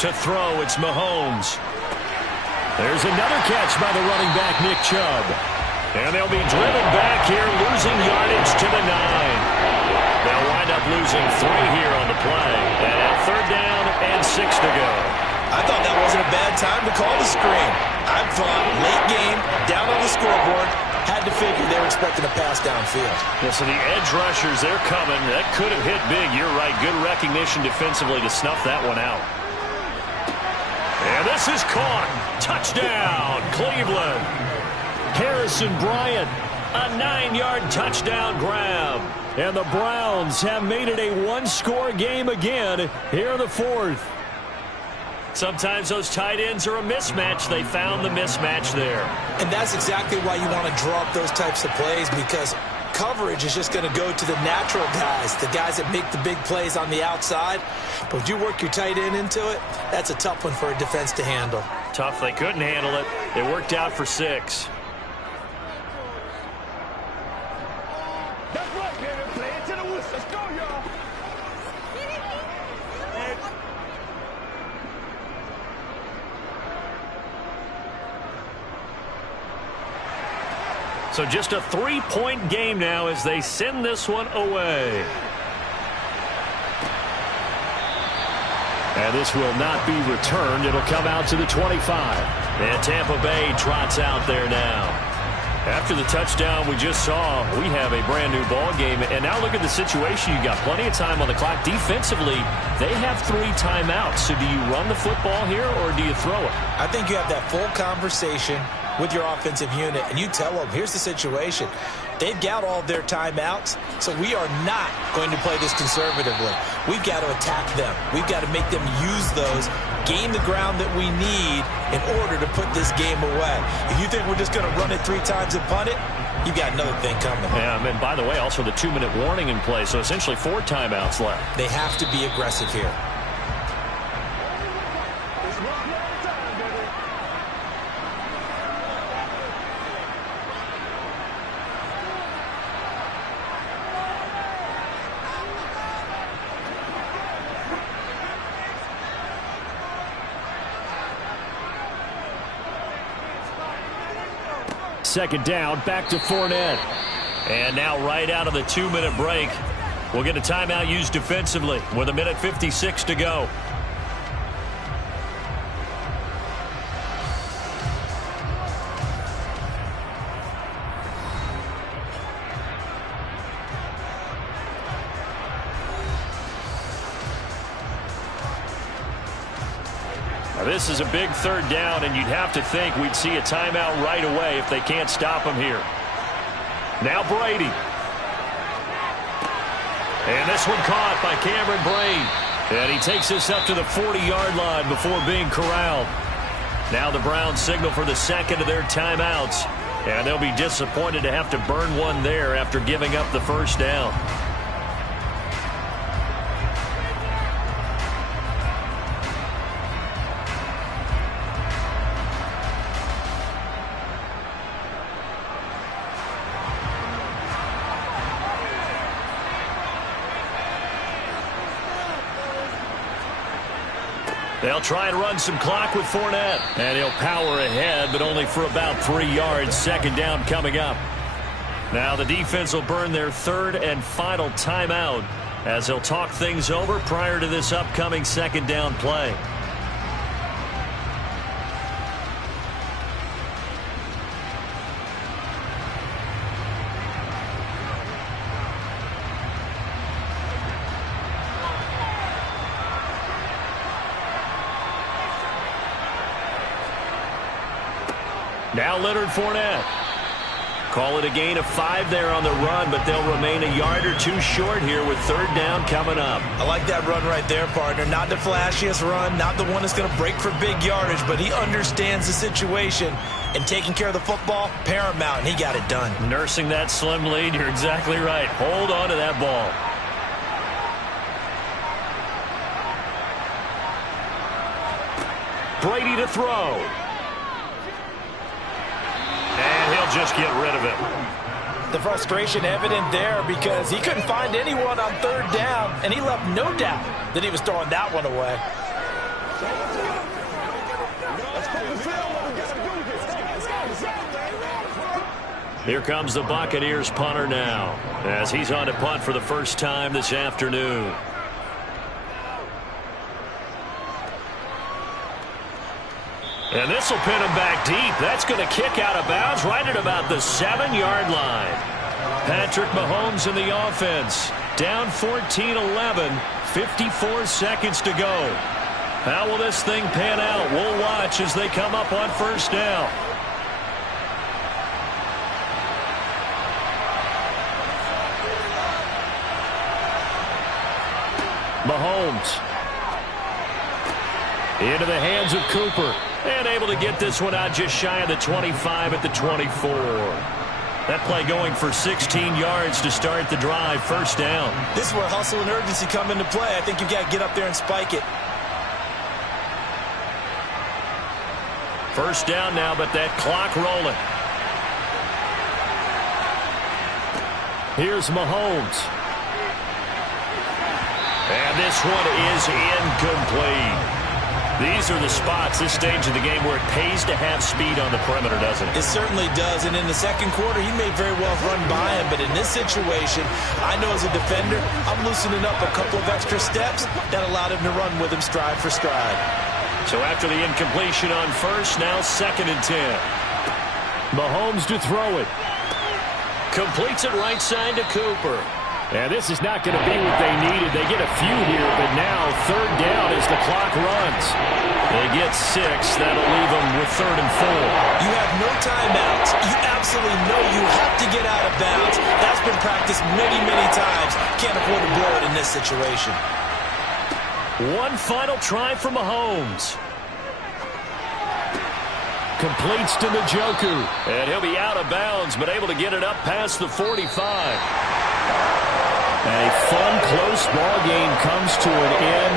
To throw, it's Mahomes. There's another catch by the running back, Nick Chubb. And they'll be driven back here, losing yardage to the 9. They'll wind up losing 3 here on the play. And 3rd down and 6 to go. I thought that wasn't a bad time to call the screen. I thought late game, down on the scoreboard, had to figure they were expecting a pass downfield. Yeah, so the edge rushers, they're coming. That could have hit big. You're right. Good recognition defensively to snuff that one out. And this is caught. Touchdown, Cleveland. Harrison Bryant, a 9-yard touchdown grab. And the Browns have made it a one-score game again here in the fourth. Sometimes those tight ends are a mismatch. They found the mismatch there. And that's exactly why you want to draw up those types of plays, because coverage is just going to go to the natural guys, the guys that make the big plays on the outside. But if you work your tight end into it, that's a tough one for a defense to handle. Tough. They couldn't handle it. It worked out for 6. That's right, baby. Play it to the whistle. Let's go, y'all. So just a 3-point game now as they send this one away. And this will not be returned. It'll come out to the 25. And Tampa Bay trots out there now. After the touchdown we just saw, we have a brand new ball game. And now look at the situation. You got plenty of time on the clock. Defensively, they have 3 timeouts. So do you run the football here or do you throw it? I think you have that full conversation with your offensive unit, and you tell them, here's the situation. They've got all their timeouts, so we are not going to play this conservatively. We've got to attack them. We've got to make them use those, gain the ground that we need in order to put this game away. If you think we're just going to run it 3 times and punt it, you've got another thing coming. Yeah, and by the way, also the 2-minute warning in play, so essentially 4 timeouts left. They have to be aggressive here. Second down, back to Fournette. And now right out of the 2-minute break, we'll get a timeout used defensively with 1:56 to go. This is a big 3rd down, and you'd have to think we'd see a timeout right away if they can't stop him here. Now Brady. And this one caught by Cameron Brate. And he takes this up to the 40-yard line before being corralled. Now the Browns signal for the second of their timeouts. And they'll be disappointed to have to burn one there after giving up the first down. They'll try and run some clock with Fournette. And he'll power ahead, but only for about 3 yards. Second down coming up. Now the defense will burn their 3rd and final timeout as they'll talk things over prior to this upcoming second down play. Now Leonard Fournette. Call it a gain of 5 there on the run, but they'll remain a yard or 2 short here with 3rd down coming up. I like that run right there, partner. Not the flashiest run, not the one that's going to break for big yardage, but he understands the situation, and taking care of the football, paramount, and he got it done. Nursing that slim lead, you're exactly right. Hold on to that ball. Brady to throw. And he'll just get rid of it. The frustration evident there because he couldn't find anyone on 3rd down, and he left no doubt that he was throwing that one away. Here comes the Buccaneers punter now as he's on to punt for the first time this afternoon. And this will pin him back deep. That's going to kick out of bounds right at about the 7-yard line. Patrick Mahomes in the offense. Down 14-11. 54 seconds to go. How will this thing pan out? We'll watch as they come up on first down. Mahomes. Into the hands of Cooper. And able to get this one out just shy of the 25 at the 24. That play going for 16 yards to start the drive. First down. This is where hustle and urgency come into play. I think you've got to get up there and spike it. First down now, but that clock rolling. Here's Mahomes. And this one is incomplete. These are the spots, this stage of the game, where it pays to have speed on the perimeter, doesn't it? It certainly does. And in the second quarter, he may very well have run by him. But in this situation, I know as a defender, I'm loosening up a couple of extra steps that allowed him to run with him stride for stride. So after the incompletion on first, now 2nd and 10. Mahomes to throw it. Completes it right side to Cooper. And this is not going to be what they needed. They get a few here, but now 3rd down as the clock runs. They get 6. That'll leave them with 3rd and 4. You have no timeouts. You absolutely know you have to get out of bounds. That's been practiced many, many times. Can't afford to blow it in this situation. One final try for Mahomes. Completes to Njoku. And he'll be out of bounds, but able to get it up past the 45. A fun, close ball game comes to an end.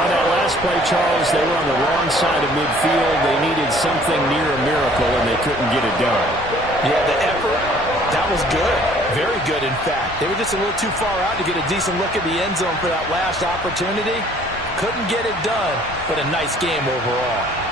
On that last play, Charles, they were on the wrong side of midfield. They needed something near a miracle, and they couldn't get it done. Yeah, the effort, that was good. Very good, in fact. They were just a little too far out to get a decent look at the end zone for that last opportunity. Couldn't get it done, but a nice game overall.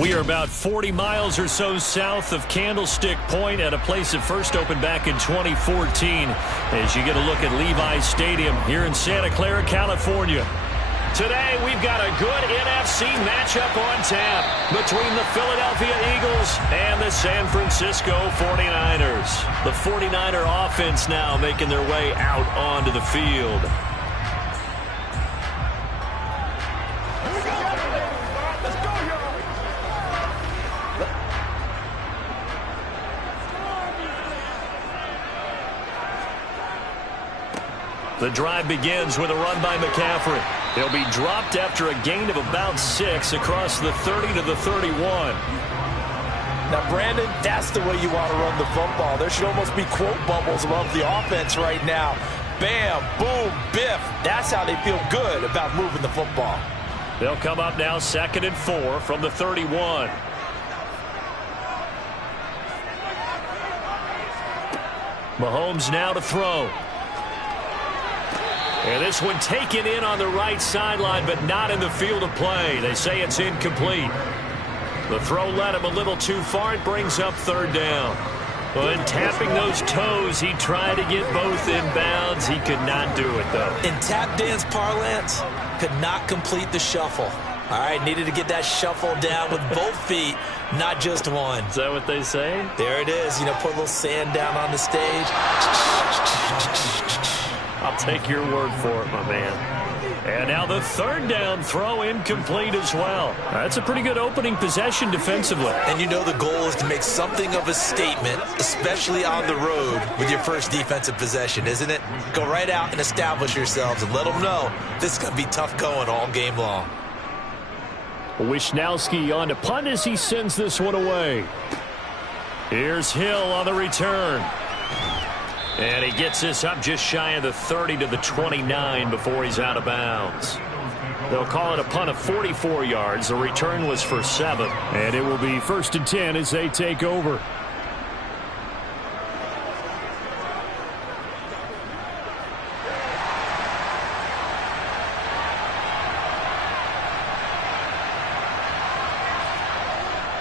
We are about 40 miles or so south of Candlestick Point at a place that first opened back in 2014 as you get a look at Levi's Stadium here in Santa Clara, California. Today, we've got a good NFC matchup on tap between the Philadelphia Eagles and the San Francisco 49ers. The 49er offense now making their way out onto the field. The drive begins with a run by McCaffrey. He'll be dropped after a gain of about 6 across the 30 to the 31. Now, Brandon, that's the way you want to run the football. There should almost be quote bubbles above the offense right now. Bam, boom, biff. That's how they feel good about moving the football. They'll come up now 2nd and 4 from the 31. Mahomes now to throw. And this one taken in on the right sideline, but not in the field of play. They say it's incomplete. The throw led him a little too far. It brings up 3rd down. When tapping those toes, he tried to get both in bounds. He could not do it, though. In tap dance parlance, could not complete the shuffle. All right, needed to get that shuffle down with both feet, not just one. Is that what they say? There it is. You know, put a little sand down on the stage. I'll take your word for it, my man. And now the 3rd down throw incomplete as well. That's a pretty good opening possession defensively. And you know the goal is to make something of a statement, especially on the road with your first defensive possession, isn't it? Go right out and establish yourselves and let them know this is going to be tough going all game long. Wishnowski on to punt as he sends this one away. Here's Hill on the return. And he gets this up just shy of the 30 to the 29 before he's out of bounds. They'll call it a punt of 44 yards. The return was for 7. And it will be 1st and 10 as they take over.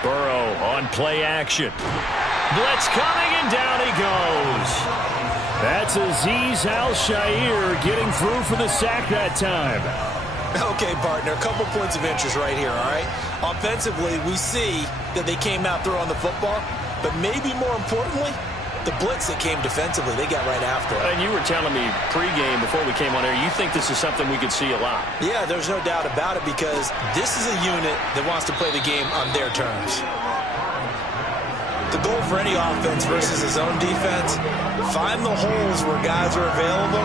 Burrow on play action. Blitz coming, and down he goes. That's Azeez Al-Shaair getting through for the sack that time. Okay, partner, a couple points of interest right here, all right? Offensively, we see that they came out throwing the football, but maybe more importantly, the blitz that came defensively, they got right after it. And you were telling me pregame before we came on air, you think this is something we could see a lot. Yeah, there's no doubt about it because this is a unit that wants to play the game on their terms. The goal for any offense versus his own defense, find the holes where guys are available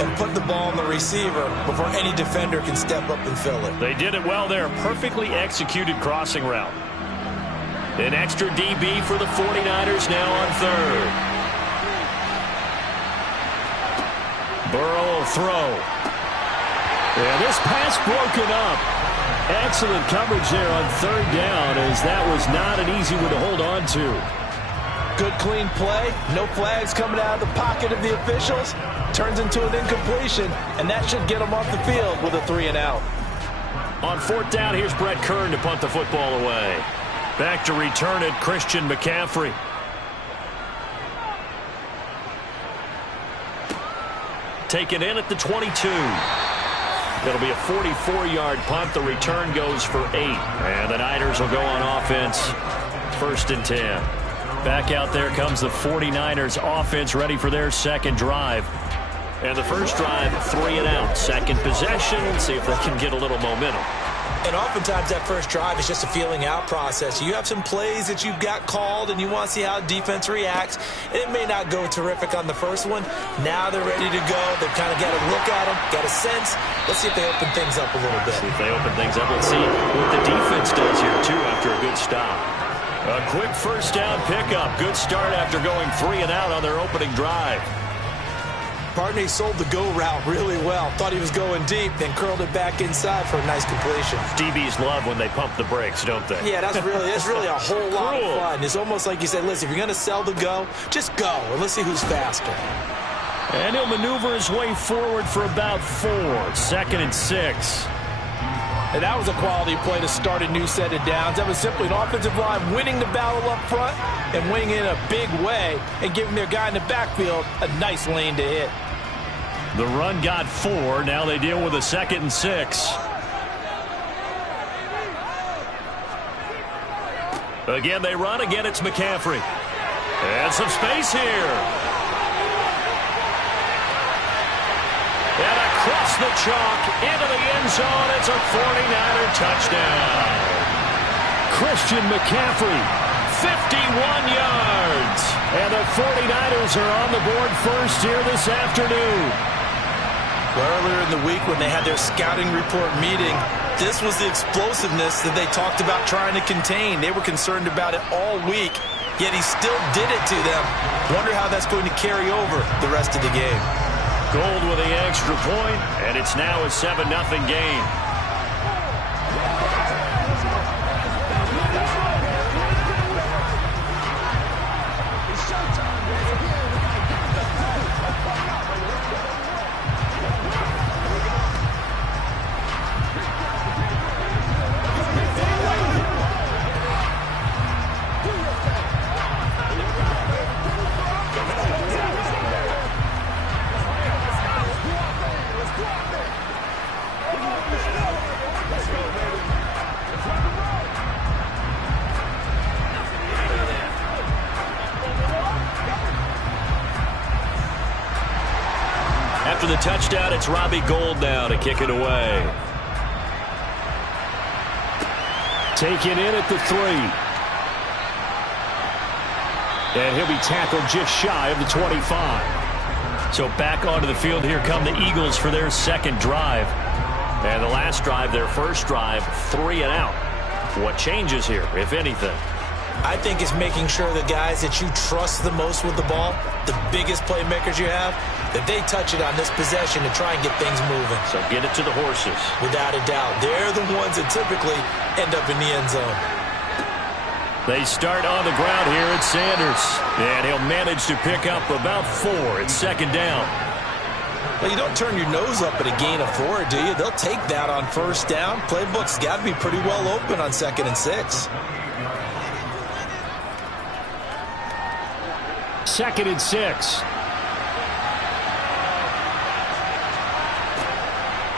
and put the ball in the receiver before any defender can step up and fill it. They did it well there. Perfectly executed crossing route. An extra DB for the 49ers now on 3rd. Burrow will throw. And this pass broken up. Excellent coverage there on 3rd down as that was not an easy one to hold on to. Good clean play. No flags coming out of the pocket of the officials. Turns into an incompletion, and that should get them off the field with a 3-and-out. On 4th down, here's Brett Kern to punt the football away. Back to return it, Christian McCaffrey. Taken in at the 22. It'll be a 44-yard punt. The return goes for 8. And the Niners will go on offense. 1st and 10. Back out there comes the 49ers offense ready for their 2nd drive. And the first drive, 3-and-out. 2nd possession. See if they can get a little momentum. And oftentimes that first drive is just a feeling out process. You have some plays that you've got called and you want to see how defense reacts. And it may not go terrific on the first one. Now they're ready to go. They've kind of got a look at them, got a sense. Let's see if they open things up a little bit. See if they open things up. Let's see what the defense does here, too, after a good stop. A quick first down pickup. Good start after going 3-and-out on their opening drive. Partner sold the go route really well. Thought he was going deep, then curled it back inside for a nice completion. DBs love when they pump the brakes, don't they? Yeah, that's really a whole lot of fun. It's almost like you said, listen, if you're going to sell the go, just go, and let's see who's faster. And he'll maneuver his way forward for about 4. 2nd and 6. And that was a quality play to start a new set of downs. That was simply an offensive line winning the battle up front and winning it in a big way and giving their guy in the backfield a nice lane to hit. The run got 4. Now they deal with a 2nd and 6. Again, they run. Again, it's McCaffrey. And some space here. And across the chalk into the end zone. It's a 49er touchdown. Christian McCaffrey, 51 yards. And the 49ers are on the board first here this afternoon. Well, earlier in the week when they had their scouting report meeting, this was the explosiveness that they talked about trying to contain. They were concerned about it all week, yet he still did it to them. Wonder how that's going to carry over the rest of the game. Gold with the extra point, and it's now a 7-0 game. After the touchdown, it's Robbie Gould now to kick it away. Taken in at the 3. And he'll be tackled just shy of the 25. So back onto the field, here come the Eagles for their second drive. And the last drive, their first drive, 3 and out. What changes here, if anything? I think it's making sure the guys that you trust the most with the ball, the biggest playmakers you have, that they touch it on this possession to try and get things moving. So get it to the horses. Without a doubt. They're the ones that typically end up in the end zone. They start on the ground here at Sanders. And he'll manage to pick up about 4. It's second down. Well, you don't turn your nose up at a gain of 4, do you? They'll take that on first down. Playbook's got to be pretty well open on 2nd and 6. 2nd and 6.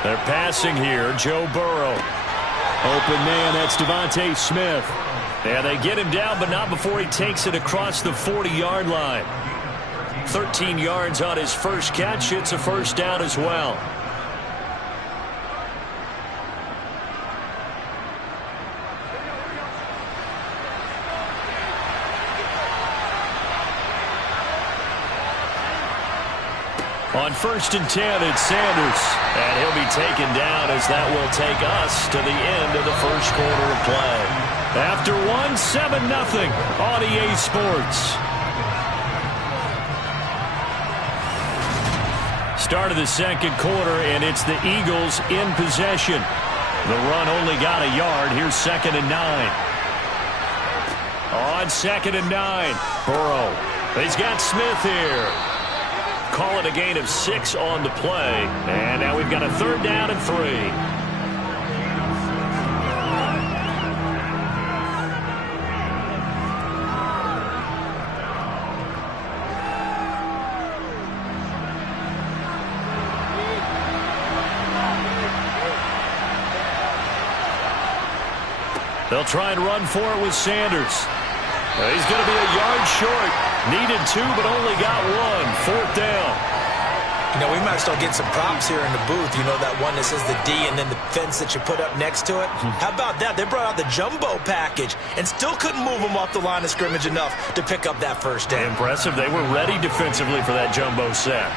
They're passing here. Joe Burrow. Open man, that's Devontae Smith. And they get him down, but not before he takes it across the 40-yard line. 13 yards on his first catch. It's a first down as well. On 1st and 10, it's Sanders. And he'll be taken down as that will take us to the end of the first quarter of play. After 7-0 on EA Sports. Start of the second quarter, and it's the Eagles in possession. The run only got a yard. Here's 2nd and 9. On 2nd and 9, Burrow. He's got Smith here. Call it a gain of 6 on the play. And now we've got a 3rd down and 3. They'll try and run for it with Sanders. He's going to be a yard short. Needed 2, but only got 1. 4th down. You know, we might start getting some props here in the booth. You know, that one that says the D and then the fence that you put up next to it? How about that? They brought out the jumbo package and still couldn't move them off the line of scrimmage enough to pick up that first down. Impressive. They were ready defensively for that jumbo set.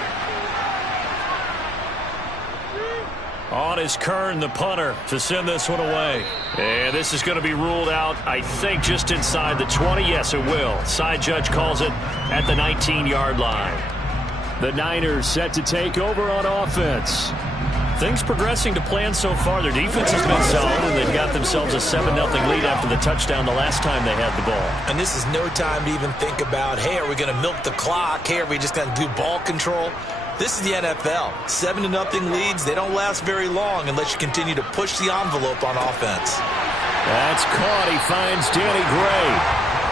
On is Kern, the punter, to send this one away. And this is going to be ruled out, I think, just inside the 20. Yes, it will. Side judge calls it at the 19-yard line. The Niners set to take over on offense. Things progressing to plan so far. Their defense has been solid, and they've got themselves a 7-0 lead after the touchdown the last time they had the ball. And this is no time to even think about, hey, are we going to milk the clock? Hey, are we just going to do ball control? This is the NFL. 7-0 leads, they don't last very long unless you continue to push the envelope on offense. That's caught. He finds Danny Gray.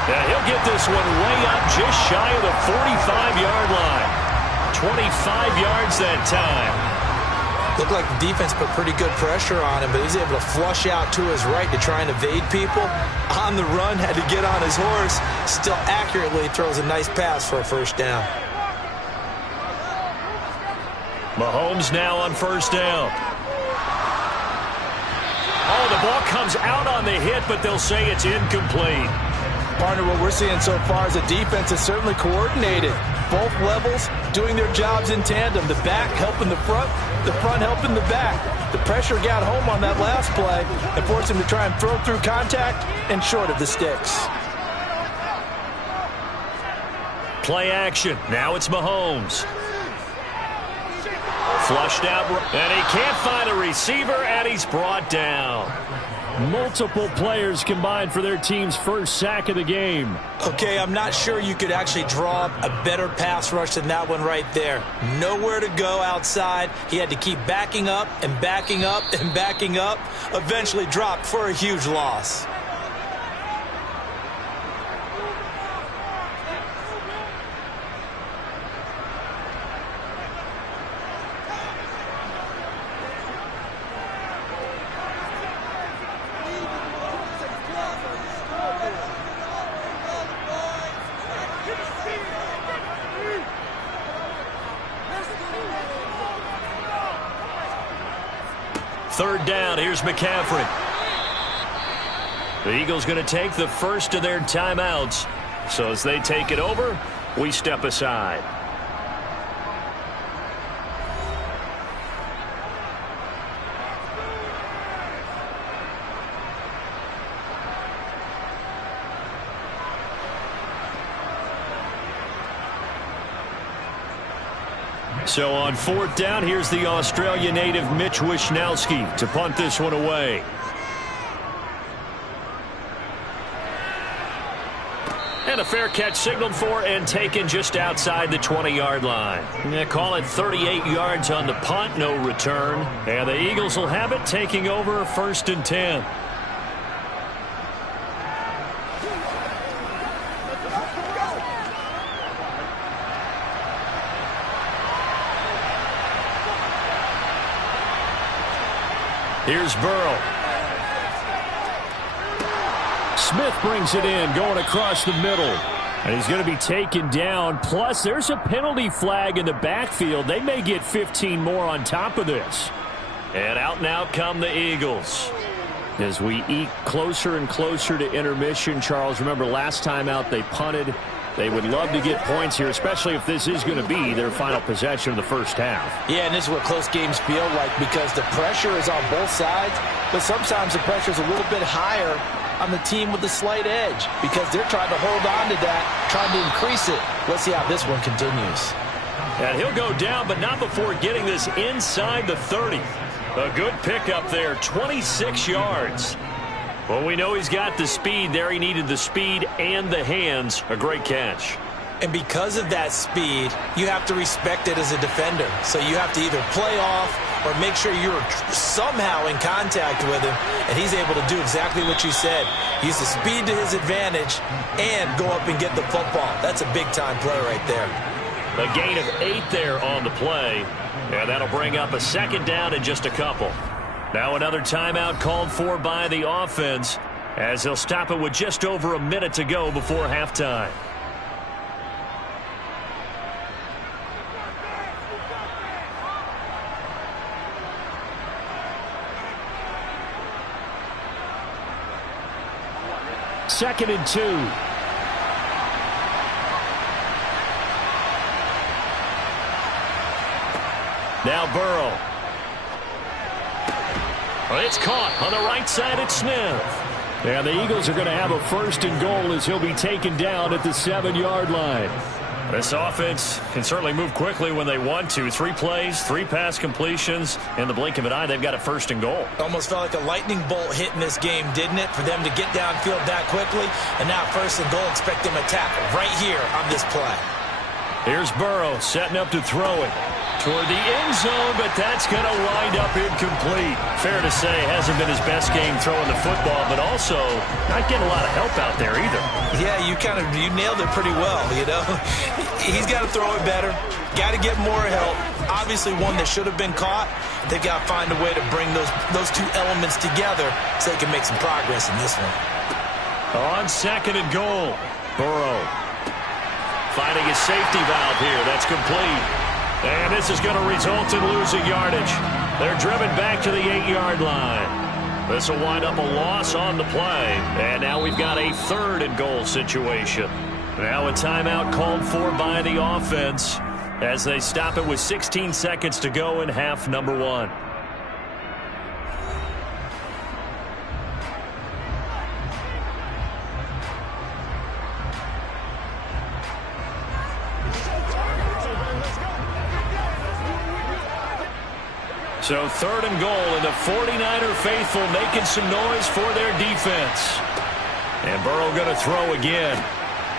Yeah, he'll get this one way up just shy of the 45-yard line. 25 yards that time. Looked like the defense put pretty good pressure on him, but he's able to flush out to his right to try and evade people. On the run, had to get on his horse. Still accurately throws a nice pass for a first down. Mahomes now on first down. Oh, the ball comes out on the hit, but they'll say it's incomplete. Partner, what we're seeing so far is the defense is certainly coordinated. Both levels doing their jobs in tandem. The back helping the front helping the back. The pressure got home on that last play and forced him to try and throw through contact and short of the sticks. Play action. Now it's Mahomes. Flushed out, and he can't find a receiver, and he's brought down. Multiple players combined for their team's first sack of the game. Okay, I'm not sure you could actually draw up a better pass rush than that one right there. Nowhere to go outside. He had to keep backing up and backing up and backing up. Eventually dropped for a huge loss. Third down, here's McCaffrey. The Eagles going to take the first of their timeouts. So as they take it over, we step aside. So on fourth down, here's the Australia native Mitch Wishnowsky to punt this one away. And a fair catch signaled for and taken just outside the 20-yard line. They call it 38 yards on the punt, no return. And the Eagles will have it, taking over first and 10. Here's Burrow. Smith brings it in, going across the middle. And he's going to be taken down. Plus, there's a penalty flag in the backfield. They may get 15 more on top of this. And out come the Eagles. As we eke closer and closer to intermission, Charles, remember last time out they punted. They would love to get points here, especially if this is going to be their final possession of the first half. Yeah, and this is what close games feel like because the pressure is on both sides, but sometimes the pressure is a little bit higher on the team with the slight edge because they're trying to hold on to that, trying to increase it. Let's see how this one continues. And he'll go down, but not before getting this inside the 30. A good pickup there, 26 yards. Well, we know he's got the speed there. He needed the speed and the hands. A great catch. And because of that speed, you have to respect it as a defender. So you have to either play off or make sure you're somehow in contact with him. And he's able to do exactly what you said. Use the speed to his advantage and go up and get the football. That's a big-time play right there. A gain of 8 there on the play. And that'll bring up a second down in just a couple. Now another timeout called for by the offense as he'll stop it with just over a minute to go before halftime. Second and 2. Now Burrow. It's caught on the right side at Smith. And the Eagles are going to have a first and goal as he'll be taken down at the 7-yard line. This offense can certainly move quickly when they want to. 3 plays, 3 pass completions. In the blink of an eye, they've got a first and goal. Almost felt like a lightning bolt hit in this game, didn't it? For them to get downfield that quickly. And now first and goal, expect them to tackle right here on this play. Here's Burrow setting up to throw it. toward the end zone, but that's going to wind up incomplete. Fair to say, hasn't been his best game throwing the football, but also not getting a lot of help out there either. Yeah, you nailed it pretty well, you know. He's got to throw it better. Got to get more help. Obviously one that should have been caught. They've got to find a way to bring those two elements together so they can make some progress in this one. On 2nd and goal, Burrow finding a safety valve here. That's complete. And this is going to result in losing yardage. They're driven back to the 8-yard line. This will wind up a loss on the play. And now we've got a 3rd and goal situation. Now a timeout called for by the offense as they stop it with 16 seconds to go in half number 1. So 3rd and goal, and the 49er faithful making some noise for their defense. And Burrow going to throw again.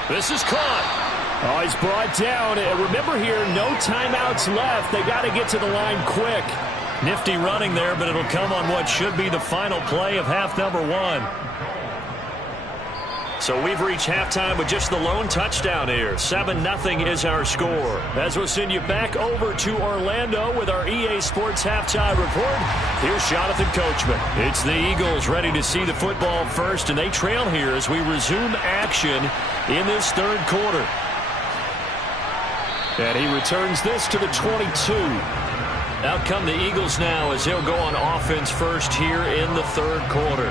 This is caught. Oh, he's brought down. Remember here, no timeouts left. They got to get to the line quick. Nifty running there, but it'll come on what should be the final play of half number 1. So we've reached halftime with just the lone touchdown here. 7-0 is our score. As we'll send you back over to Orlando with our EA Sports Halftime Report, here's Jonathan Coachman. It's the Eagles ready to see the football first, and they trail here as we resume action in this 3rd quarter. And he returns this to the 22. Out come the Eagles now as he'll go on offense first here in the 3rd quarter.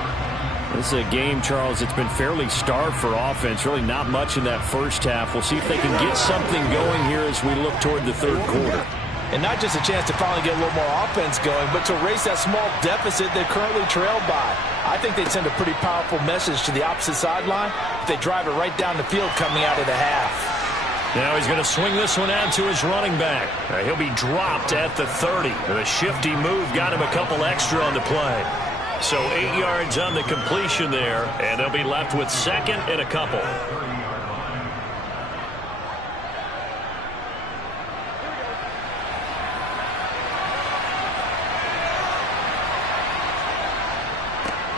This is a game, Charles, it's been fairly starved for offense. Really not much in that first half. We'll see if they can get something going here as we look toward the 3rd quarter. And not just a chance to finally get a little more offense going, but to erase that small deficit they're currently trailed by. I think they'd send a pretty powerful message to the opposite sideline if they drive it right down the field coming out of the half. Now he's going to swing this one out to his running back. He'll be dropped at the 30. The shifty move got him a couple extra on the play. So 8 yards on the completion there, and they'll be left with 2nd and a couple.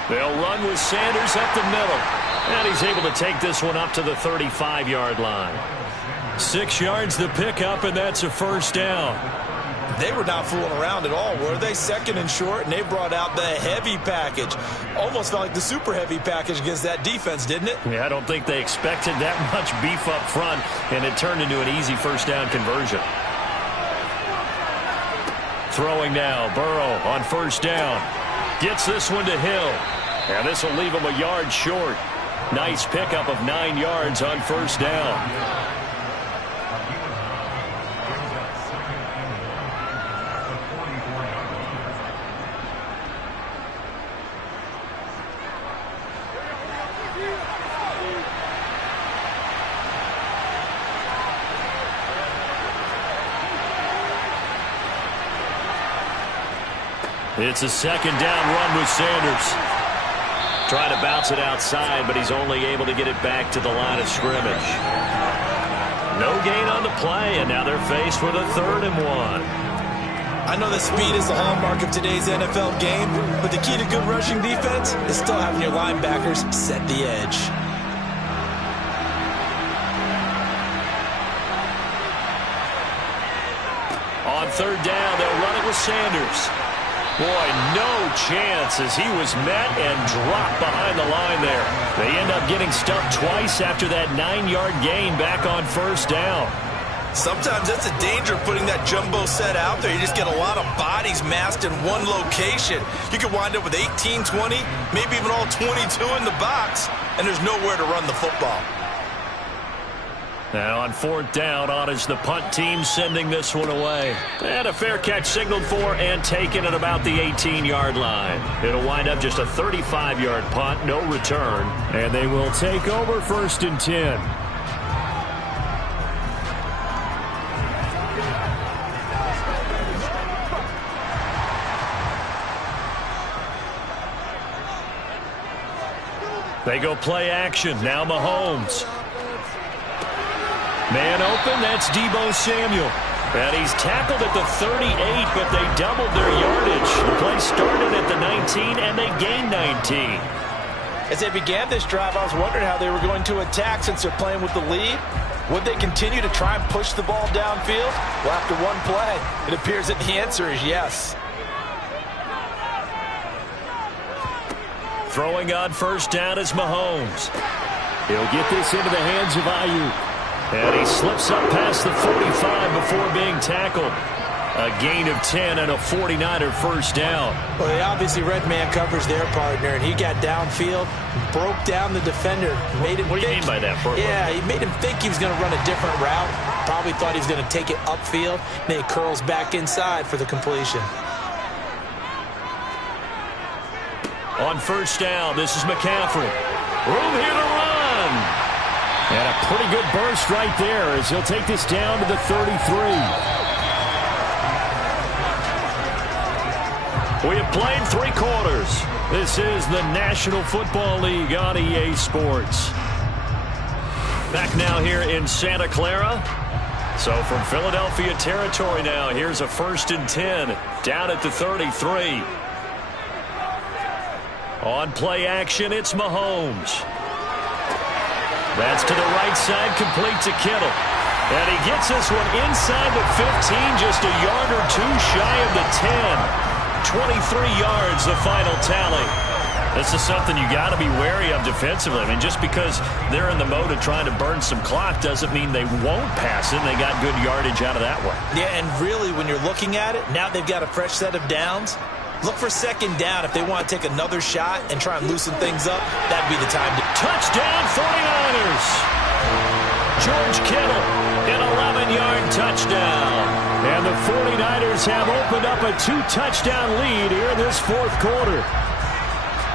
They'll run with Sanders up the middle. And he's able to take this one up to the 35-yard line. 6 yards the pickup, and that's a 1st down. They were not fooling around at all, were they? 2nd and short, and they brought out the heavy package. Almost felt like the super heavy package against that defense, didn't it? Yeah, I don't think they expected that much beef up front, and it turned into an easy 1st down conversion. Throwing now, Burrow on 1st down. Gets this one to Hill, and this will leave him a yard short. Nice pickup of 9 yards on 1st down. It's a 2nd down run with Sanders. Trying to bounce it outside, but he's only able to get it back to the line of scrimmage. No gain on the play, and now they're faced with a 3rd and 1. I know that speed is the hallmark of today's NFL game, but the key to good rushing defense is still having your linebackers set the edge. On 3rd down, they'll run it with Sanders. Boy, no chance as he was met and dropped behind the line there. They end up getting stuffed twice after that 9-yard gain back on 1st down. Sometimes that's a danger of putting that jumbo set out there. You just get a lot of bodies massed in one location. You could wind up with 18, 20, maybe even all 22 in the box, and there's nowhere to run the football. Now on 4th down, on is the punt team sending this one away. And a fair catch signaled for and taken at about the 18-yard line. It'll wind up just a 35-yard punt, no return. And they will take over 1st and 10. They go play action. Now Mahomes. Man open, that's Deebo Samuel. And he's tackled at the 38, but they doubled their yardage. The play started at the 19, and they gained 19. As they began this drive, I was wondering how they were going to attack since they're playing with the lead. Would they continue to try and push the ball downfield? Well, after one play, it appears that the answer is yes. Throwing on first down is Mahomes. He'll get this into the hands of Ayuk. And he slips up past the 45 before being tackled. A gain of 10 and a 49er first down. Well, they obviously red man covers their partner, and he got downfield, broke down the defender, made him What do you mean by that, Burt? Yeah, he made him think he was going to run a different route. Probably thought he was going to take it upfield. Then he curls back inside for the completion. On first down, this is McCaffrey. Room here to run. And a pretty good burst right there as he'll take this down to the 33. We have played 3 quarters. This is the National Football League on EA Sports. Back now here in Santa Clara. So from Philadelphia territory now, here's a 1st and 10 down at the 33. On play action, it's Mahomes. That's to the right side, complete to Kittle. And he gets this one inside the 15, just a yard or 2 shy of the 10. 23 yards, the final tally. This is something you got to be wary of defensively. I mean, just because they're in the mode of trying to burn some clock doesn't mean they won't pass it, and they got good yardage out of that one. Yeah, and really, when you're looking at it, now they've got a fresh set of downs. Look for second down if they want to take another shot and try and loosen things up. That'd be the time to... Touchdown, 49ers! George Kittle, an 11-yard touchdown. And the 49ers have opened up a 2-touchdown lead here in this 4th quarter.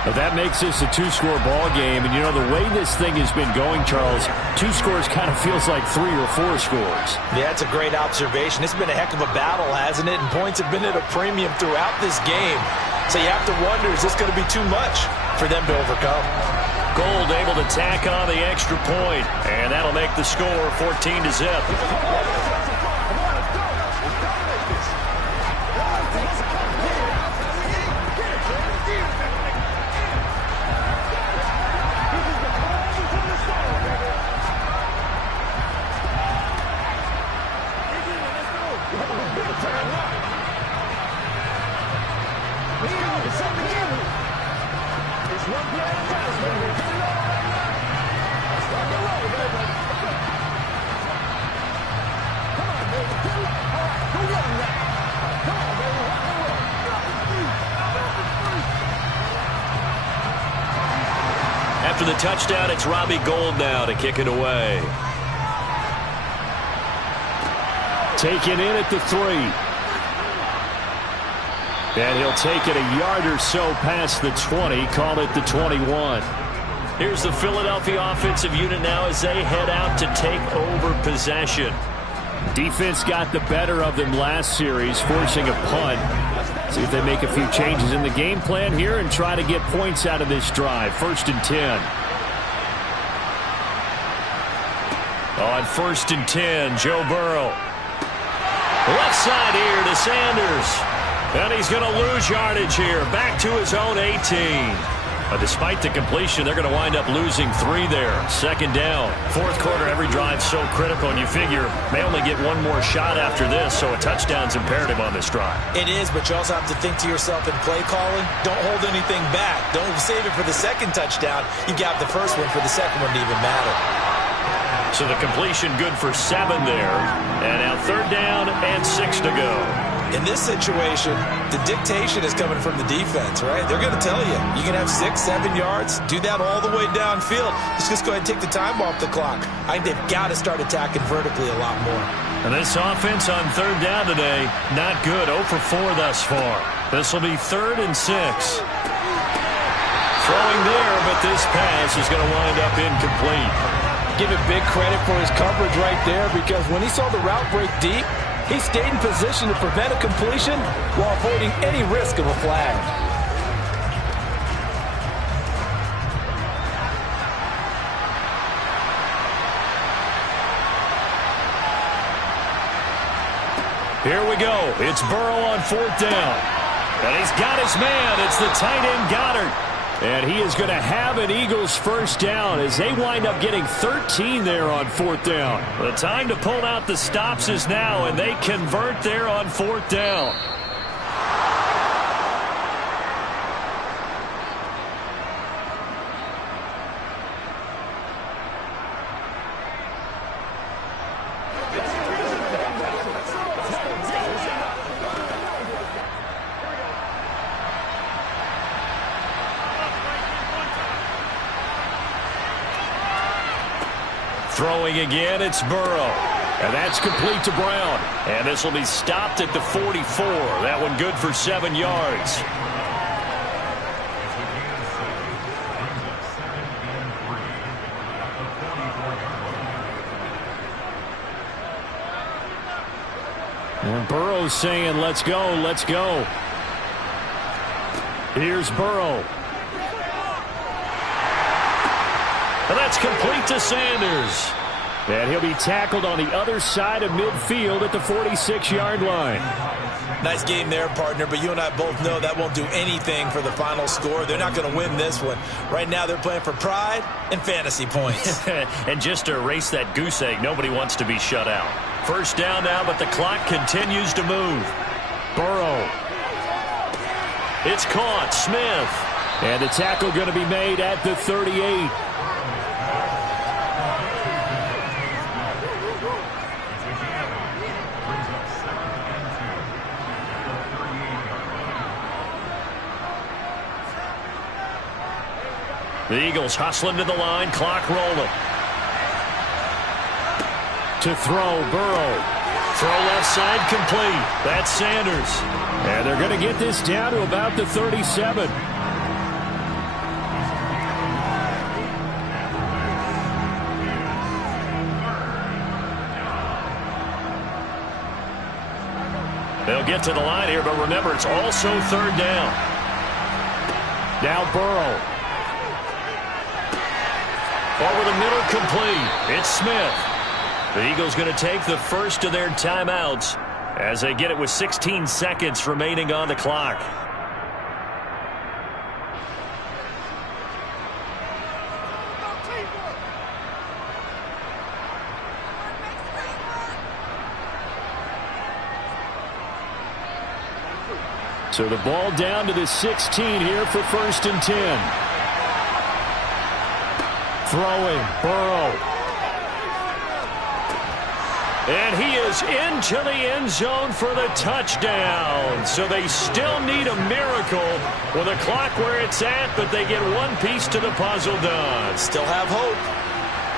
But that makes this a 2-score ball game. And, you know, the way this thing has been going, Charles, 2 scores kind of feels like 3 or 4 scores. Yeah, that's a great observation. It's been a heck of a battle, hasn't it? And points have been at a premium throughout this game. So you have to wonder, is this going to be too much for them to overcome? Gold able to tack on the extra point. And that'll make the score 14-0. After the touchdown, it's Robbie Gould now to kick it away. Taken in at the 3. And he'll take it a yard or so past the 20, call it the 21. Here's the Philadelphia offensive unit now as they head out to take over possession. Defense got the better of them last series, forcing a punt. See if they make a few changes in the game plan here and try to get points out of this drive. 1st and 10. On 1st and 10, Joe Burrow. Left side here to Sanders. And he's going to lose yardage here. Back to his own 18. But despite the completion, they're going to wind up losing 3 there. 2nd down. 4th quarter, every drive so critical, and you figure may only get one more shot after this, so a touchdown's imperative on this drive. It is, but you also have to think to yourself in play calling, don't hold anything back. Don't save it for the 2nd touchdown. You got the 1st one for the 2nd one to even matter. So the completion good for 7 there. And now 3rd down and 6 to go. In this situation, the dictation is coming from the defense, right? They're going to tell you, you can have 6, 7 yards, do that all the way downfield. Let's just go ahead and take the time off the clock. I think they've got to start attacking vertically a lot more. And this offense on 3rd down today, not good. 0 for 4 thus far. This will be 3rd and 6. Throwing there, but this pass is going to wind up incomplete. Give it big credit for his coverage right there, because when he saw the route break deep, he stayed in position to prevent a completion while avoiding any risk of a flag. Here we go. It's Burrow on 4th down. And he's got his man. It's the tight end Goddard. And he is going to have an Eagles first down as they wind up getting 13 there on 4th down. The time to pull out the stops is now, and they convert there on 4th down. Throwing again, it's Burrow. And that's complete to Brown. And this will be stopped at the 44. That one good for 7 yards. And Burrow's saying, let's go, let's go. Here's Burrow. And that's complete to Sanders. And he'll be tackled on the other side of midfield at the 46-yard line. Nice game there, partner, but you and I both know that won't do anything for the final score. They're not going to win this one. Right now they're playing for pride and fantasy points. And just to erase that goose egg, nobody wants to be shut out. First down now, but the clock continues to move. Burrow. It's caught. Smith. And the tackle going to be made at the 38. The Eagles hustling to the line, clock rolling. To throw, Burrow. Throw left side complete. That's Sanders. And they're going to get this down to about the 37. They'll get to the line here, but remember, it's also 3rd down. Now Burrow. Over the middle, complete. It's Smith. The Eagles going to take the first of their timeouts as they get it with 16 seconds remaining on the clock. So the ball down to the 16 here for 1st and 10. Throwing, Burrow. And he is into the end zone for the touchdown. So they still need a miracle with a clock where it's at, but they get one piece to the puzzle done. Still have hope.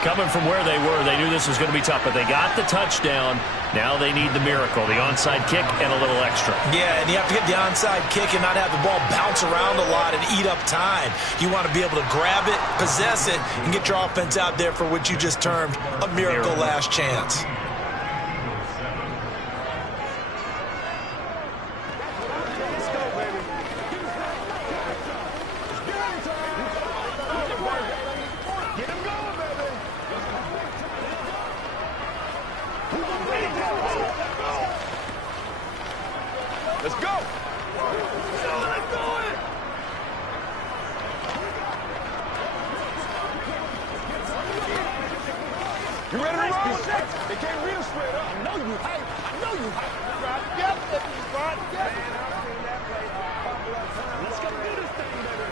Coming from where they were, they knew this was going to be tough, but they got the touchdown. Now they need the miracle, the onside kick and a little extra. Yeah, and you have to get the onside kick and not have the ball bounce around a lot and eat up time. You want to be able to grab it, possess it, and get your offense out there for what you just termed a miracle last chance. Let's go. You ready to roll? They can't real straight up. I know you hype. I know you hype. Yep. Let's go do this thing, baby.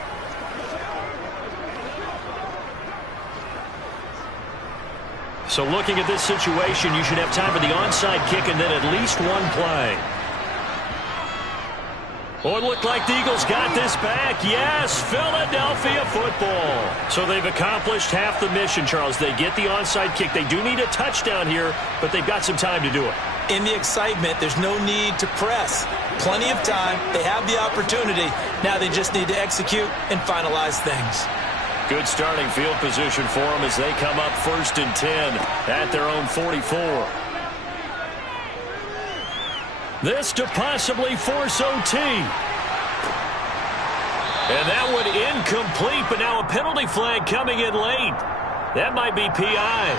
So looking at this situation, you should have time for the onside kick and then at least one play. Oh, it looked like the Eagles got this back. Yes, Philadelphia football. So they've accomplished half the mission, Charles. They get the onside kick. They do need a touchdown here, but they've got some time to do it. In the excitement, there's no need to press. Plenty of time. They have the opportunity. Now they just need to execute and finalize things. Good starting field position for them as they come up 1st and 10 at their own 44. This to possibly force OT. And that one incomplete, but now a penalty flag coming in late. That might be PI.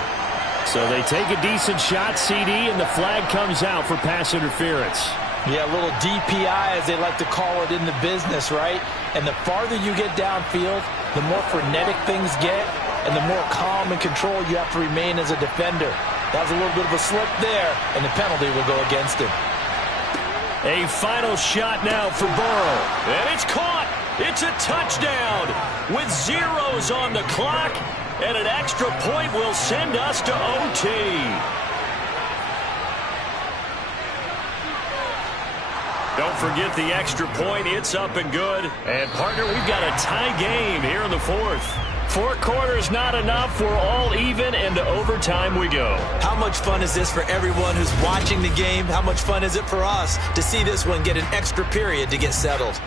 So they take a decent shot, CD, and the flag comes out for pass interference. Yeah, a little DPI, as they like to call it in the business, right? And the farther you get downfield, the more frenetic things get, and the more calm and control you have to remain as a defender. That was a little bit of a slip there, and the penalty will go against him. A final shot now for Burrow. And it's caught. It's a touchdown with zeros on the clock, and an extra point will send us to OT. Don't forget the extra point. It's up and good. And, partner, we've got a tie game here in the fourth. 4 quarters not enough. We're all even, and to overtime we go. How much fun is this for everyone who's watching the game? How much fun is it for us to see this one get an extra period to get settled?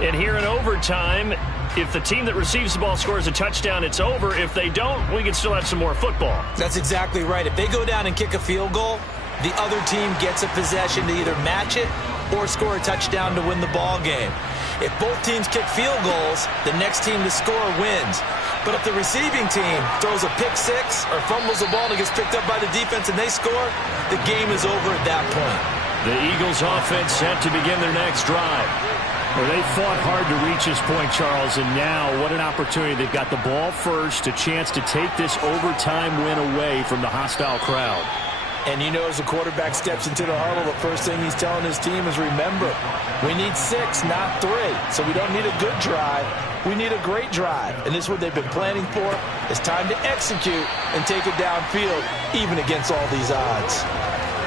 And here in overtime, if the team that receives the ball scores a touchdown, it's over. If they don't, we can still have some more football. That's exactly right. If they go down and kick a field goal, the other team gets a possession to either match it or score a touchdown to win the ball game. If both teams kick field goals, the next team to score wins. But if the receiving team throws a pick six or fumbles the ball and it gets picked up by the defense and they score, the game is over at that point. The Eagles offense set to begin their next drive. Well, they fought hard to reach this point, Charles, and now what an opportunity. They've got the ball first, a chance to take this overtime win away from the hostile crowd. And you know, as the quarterback steps into the huddle, the first thing he's telling his team is, remember, we need 6, not 3. So we don't need a good drive. We need a great drive. And this is what they've been planning for. It's time to execute and take it downfield, even against all these odds.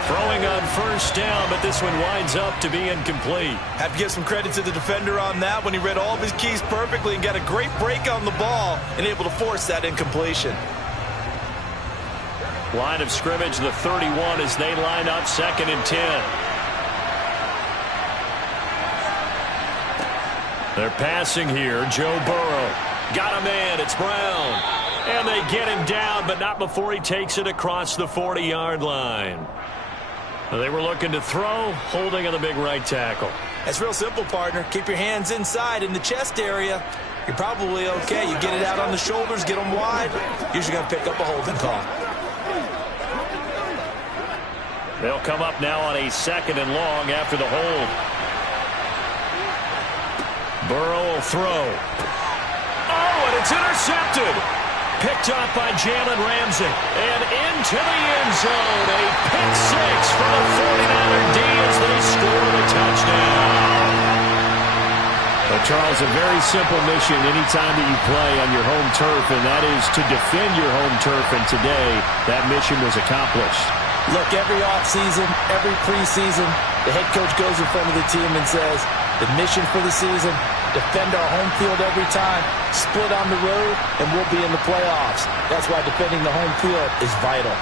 Throwing on first down, but this one winds up to be incomplete. Have to give some credit to the defender on that when he read all of his keys perfectly and got a great break on the ball and able to force that incompletion. Line of scrimmage, the 31, as they line up 2nd and 10. They're passing here. Joe Burrow. Got a man. It's Brown. And they get him down, but not before he takes it across the 40-yard line. They were looking to throw, holding on the big right tackle. It's real simple, partner. Keep your hands inside in the chest area. You're probably okay. You get it out on the shoulders, get them wide. Usually going to pick up a holding call. They'll come up now on a 2nd and long after the hold. Burrow will throw. Oh, and it's intercepted. Picked off by Jalen Ramsey. And into the end zone. A pick 6 for the 49er D as they score the touchdown. Well, Charles, a very simple mission anytime that you play on your home turf, and that is to defend your home turf. And today, that mission was accomplished. Look, every offseason, every preseason, the head coach goes in front of the team and says, the mission for the season, defend our home field every time, split on the road, and we'll be in the playoffs. That's why defending the home field is vital.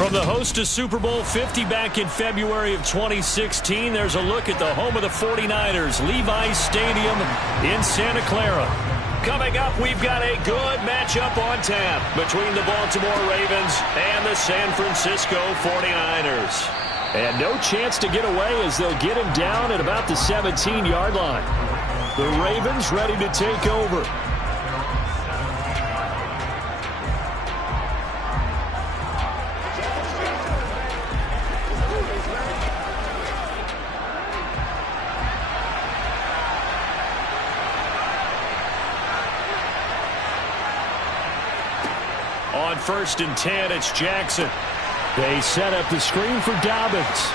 From the host to Super Bowl 50 back in February of 2016, there's a look at the home of the 49ers, Levi's Stadium in Santa Clara. Coming up, we've got a good matchup on tap between the Baltimore Ravens and the San Francisco 49ers. And no chance to get away as they'll get him down at about the 17-yard line. The Ravens ready to take over. On 1st and 10, it's Jackson. They set up the screen for Dobbins.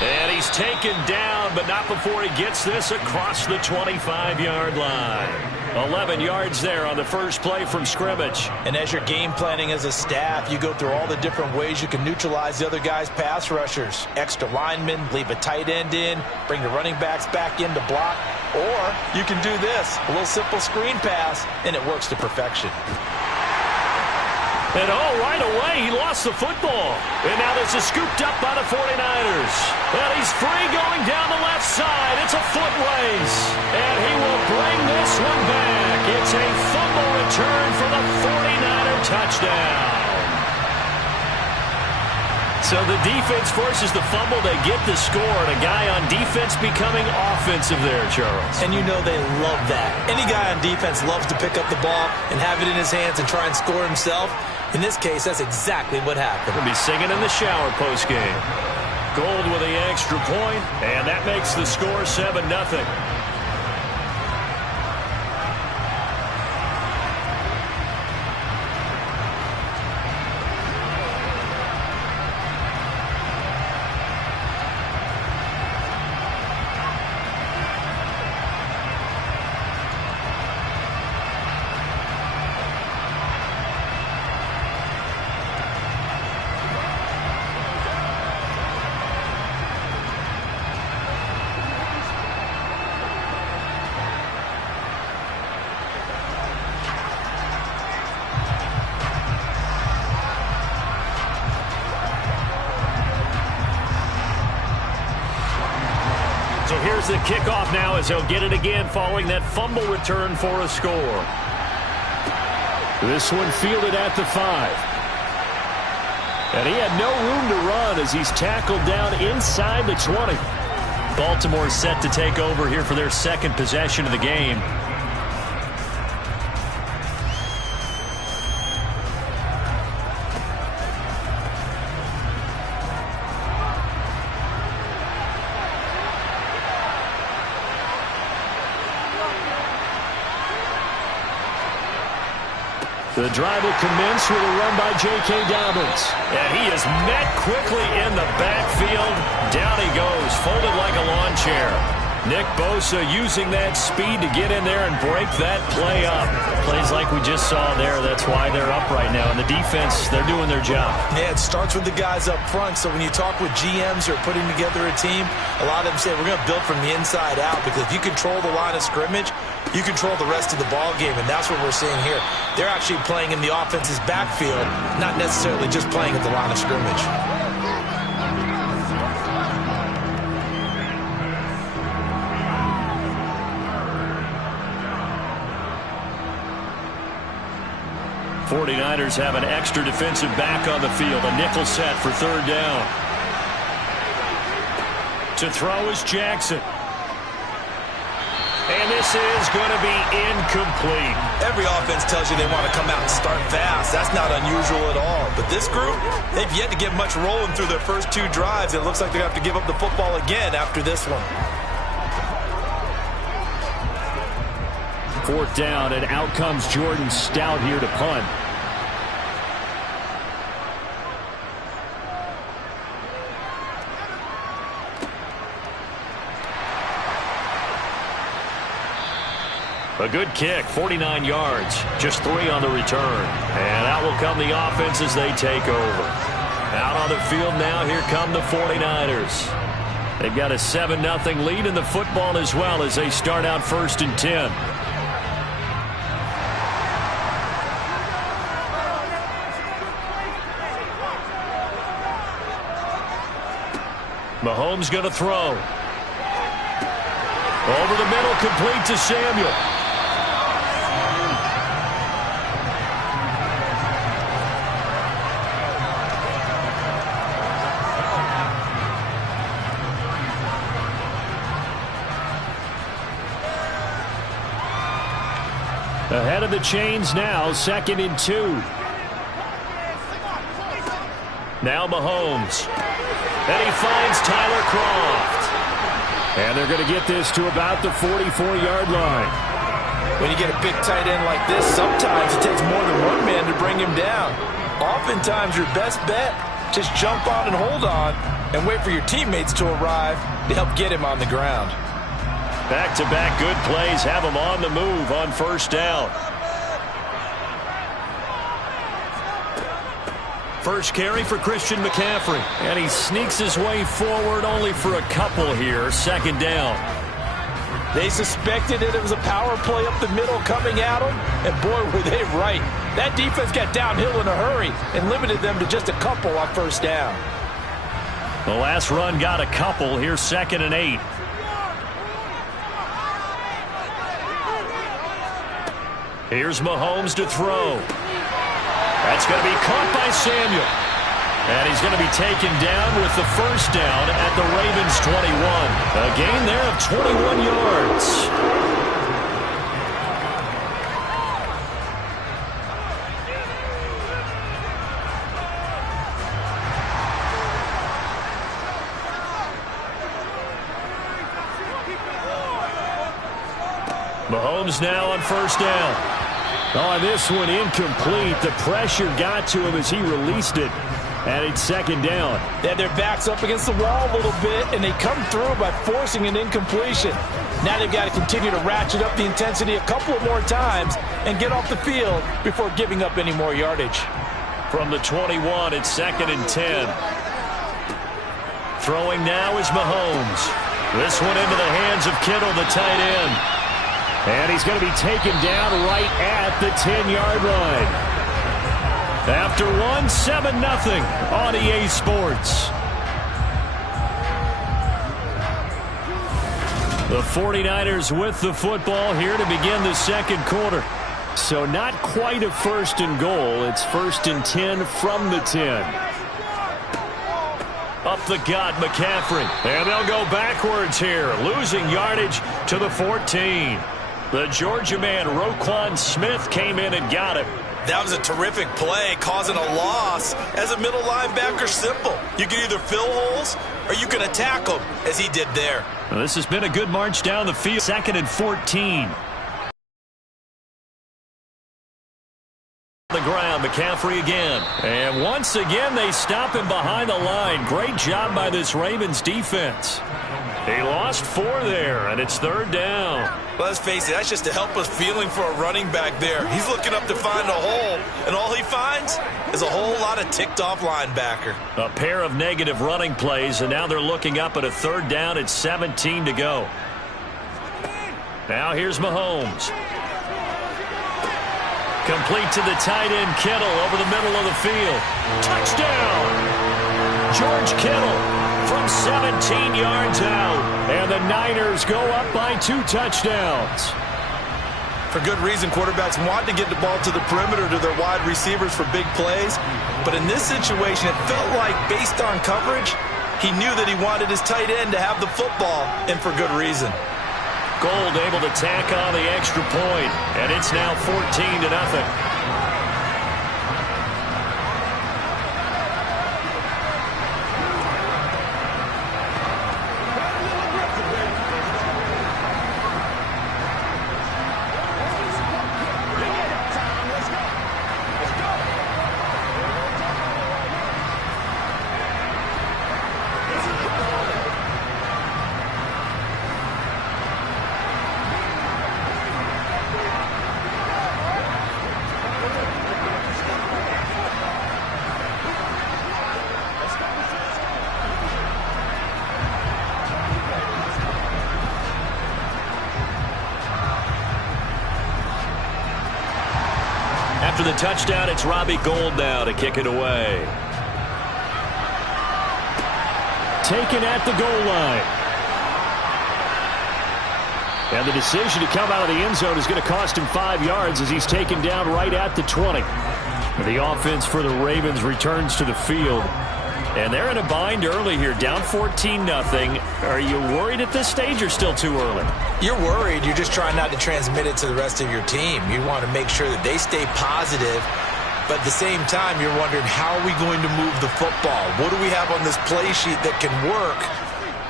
And he's taken down, but not before he gets this across the 25-yard line. 11 yards there on the first play from scrimmage. And as you're game planning as a staff, you go through all the different ways you can neutralize the other guy's pass rushers. Extra linemen, leave a tight end in, bring the running backs back in to block. Or you can do this, a little simple screen pass, and it works to perfection. And right away, he lost the football. And now this is scooped up by the 49ers. And he's free going down the left side. It's a foot race. And he will bring this one back. It's a fumble return for the 49er touchdown. So the defense forces the fumble. They get the score. And a guy on defense becoming offensive there, Charles. And you know they love that. Any guy on defense loves to pick up the ball and have it in his hands and try and score himself. In this case, that's exactly what happened. He'll be singing in the shower postgame. Gold with the extra point, and that makes the score 7-0. So here's the kickoff now as he'll get it again following that fumble return for a score. This one fielded at the 5. And he had no room to run as he's tackled down inside the 20. Baltimore set to take over here for their second possession of the game. The drive will commence with a run by J.K. Dobbins. And he is met quickly in the backfield. Down he goes, folded like a lawn chair. Nick Bosa using that speed to get in there and break that play up. Plays like we just saw there. That's why they're up right now. And the defense, they're doing their job. Yeah, it starts with the guys up front. So when you talk with GMs who are putting together a team, a lot of them say we're going to build from the inside out, because if you control the line of scrimmage, you control the rest of the ball game, and that's what we're seeing here. They're actually playing in the offense's backfield, not necessarily just playing at the line of scrimmage. '49ers have an extra defensive back on the field. A nickel set for third down. To throw is Jackson. And this is going to be incomplete. Every offense tells you they want to come out and start fast. That's not unusual at all. But this group, they've yet to get much rolling through their first two drives. It looks like they're going to have to give up the football again after this one. Fourth down, and out comes Jordan Stout here to punt. A good kick, 49 yards, just 3 on the return. And out will come the offense as they take over. Out on the field now, here come the 49ers. They've got a 7-0 lead in the football as well as they start out 1st and 10. Mahomes going to throw. Over the middle, complete to Samuel. Ahead of the chains now, 2nd and 2. Now Mahomes. And he finds Tyler Kroft. And they're going to get this to about the 44-yard line. When you get a big tight end like this, sometimes it takes more than one man to bring him down. Oftentimes, your best bet, just jump on and hold on and wait for your teammates to arrive to help get him on the ground. Back-to-back good plays have him on the move on 1st down. First carry for Christian McCaffrey. And he sneaks his way forward only for a couple here. 2nd down. They suspected it was a power play up the middle coming at them, and boy, were they right. That defense got downhill in a hurry and limited them to just a couple on 1st down. The last run got a couple. Here's 2nd and 8. Here's Mahomes to throw. That's going to be caught by Samuel. And he's going to be taken down with the 1st down at the Ravens 21. A gain there of 21 yards. Mahomes now on 1st down. Oh, this one incomplete. The pressure got to him as he released it. And it's 2nd down. They had their backs up against the wall a little bit, and they come through by forcing an incompletion. Now they've got to continue to ratchet up the intensity a couple of more times and get off the field before giving up any more yardage. From the 21, it's 2nd and 10. Throwing now is Mahomes. This one into the hands of Kittle, the tight end. And he's going to be taken down right at the 10-yard line. After one, 7-0 on EA Sports. The 49ers with the football here to begin the 2nd quarter. So not quite a 1st and goal. It's 1st and 10 from the 10. Up the gut, McCaffrey. And they'll go backwards here, losing yardage to the 14. The Georgia man, Roquan Smith, came in and got it. That was a terrific play, causing a loss. As a middle linebacker, simple. You can either fill holes or you can attack them, as he did there. Well, this has been a good march down the field. 2nd and 14. The ground, McCaffrey again. And once again, they stop him behind the line. Great job by this Ravens defense. He lost 4 there, and it's 3rd down. Well, let's face it, that's just a helpless feeling for a running back there. He's looking up to find a hole, and all he finds is a whole lot of ticked-off linebacker. A pair of negative running plays, and now they're looking up at a 3rd down at 17 to go. Now here's Mahomes. Complete to the tight end, Kittle, over the middle of the field. Touchdown! George Kittle from 17 yards out. And the Niners go up by 2 touchdowns. For good reason, quarterbacks want to get the ball to the perimeter to their wide receivers for big plays. But in this situation, it felt like, based on coverage, he knew that he wanted his tight end to have the football, and for good reason. Gold able to tack on the extra point, and it's now 14-0. After the touchdown, it's Robbie Gould now to kick it away. taken at the goal line. And the decision to come out of the end zone is going to cost him 5 yards as he's taken down right at the 20. The offense for the Ravens returns to the field. And they're in a bind early here, down 14-0. Are you worried at this stage or still too early? You're worried. You're just trying not to transmit it to the rest of your team. You want to make sure that they stay positive. But at the same time, you're wondering, how are we going to move the football? What do we have on this play sheet that can work?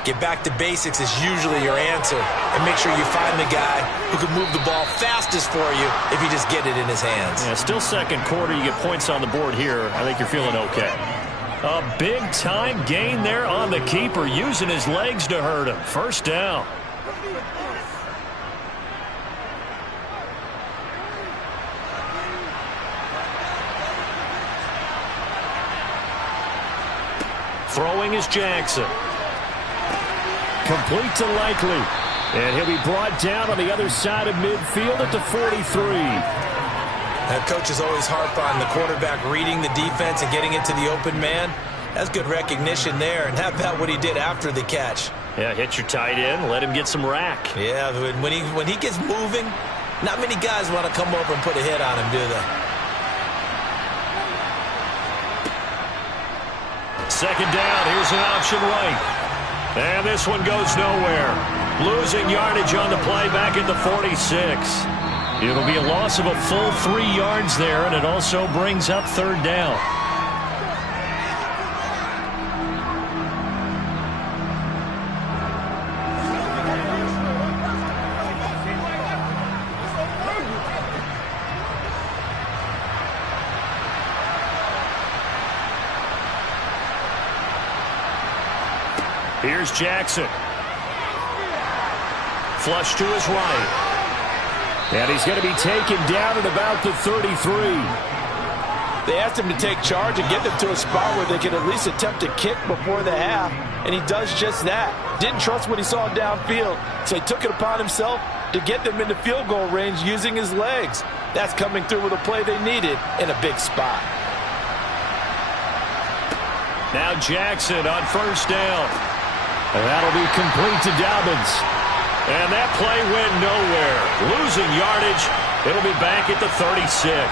Get back to basics is usually your answer. And make sure you find the guy who can move the ball fastest for you if you just get it in his hands. Yeah, still second quarter. You get points on the board here. I think you're feeling okay. A big-time gain there on the keeper, using his legs to hurt him. First down. Throwing is Jackson. Complete to Likely. And he'll be brought down on the other side of midfield at the 43. Coaches always harp on the quarterback reading the defense and getting it to the open man. That's good recognition there. And how about what he did after the catch? Yeah, hit your tight end, let him get some rack. Yeah, when he gets moving, not many guys want to come over and put a hit on him, do they? Second down, here's an option right. And this one goes nowhere. Losing yardage on the play back at the 46. It'll be a loss of a full 3 yards there, and it also brings up third down. Here's Jackson. Flush to his right. And he's going to be taken down at about the 33. They asked him to take charge and get them to a spot where they could at least attempt a kick before the half, and he does just that. Didn't trust what he saw downfield, so he took it upon himself to get them into field goal range using his legs. That's coming through with a play they needed in a big spot. Now Jackson on first down. And that'll be complete to Dobbins. And that play went nowhere. Losing yardage. It'll be back at the 36.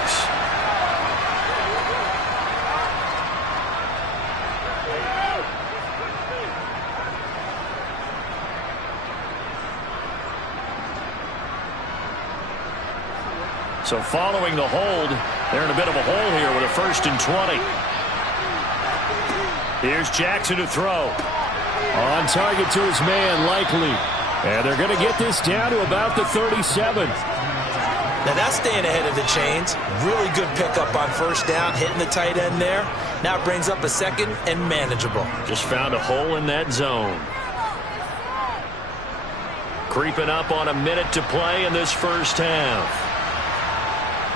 So following the hold, they're in a bit of a hole here with a 1st and 20. Here's Jackson to throw. On target to his man, Likely. And they're going to get this down to about the 37. Now that's staying ahead of the chains. Really good pickup on first down, hitting the tight end there. Now it brings up a 2nd and manageable. Just found a hole in that zone. Creeping up on a minute to play in this first half.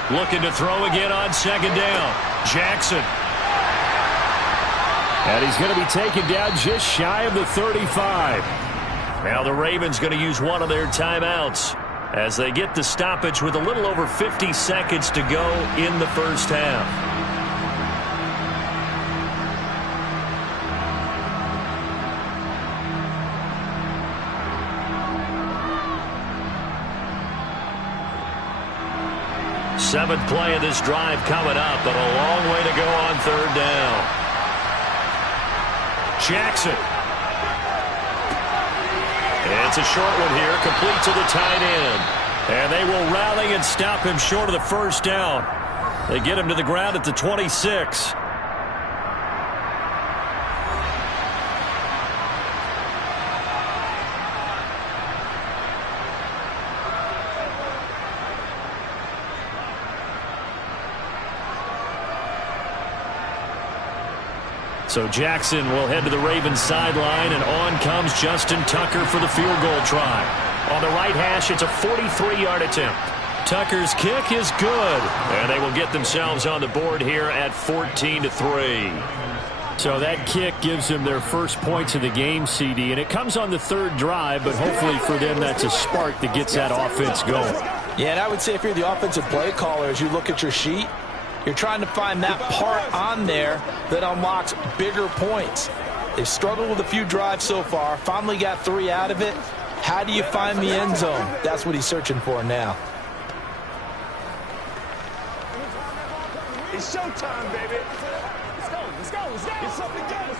Looking to throw again on 2nd down. Jackson. And he's going to be taken down just shy of the 35. Now the Ravens going to use one of their timeouts as they get the stoppage with a little over 50 seconds to go in the first half. Seventh play of this drive coming up, but a long way to go on third down. Jackson. It's a short one here, complete to the tight end. And they will rally and stop him short of the first down. They get him to the ground at the 26. So Jackson will head to the Ravens sideline, and on comes Justin Tucker for the field goal try. On the right hash, it's a 43-yard attempt. Tucker's kick is good, and they will get themselves on the board here at 14-3. So that kick gives them their first points of the game, CD, and it comes on the third drive, but hopefully for them that's a spark that gets that offense going. Yeah, and I would say if you're the offensive play caller, as you look at your sheet, you're trying to find that part on there that unlocks bigger points. They've struggled with a few drives so far. Finally got 3 out of it. How do you find the end zone? That's what he's searching for now. It's showtime, baby. Let's go, let's go, let's go. Get something done. Let's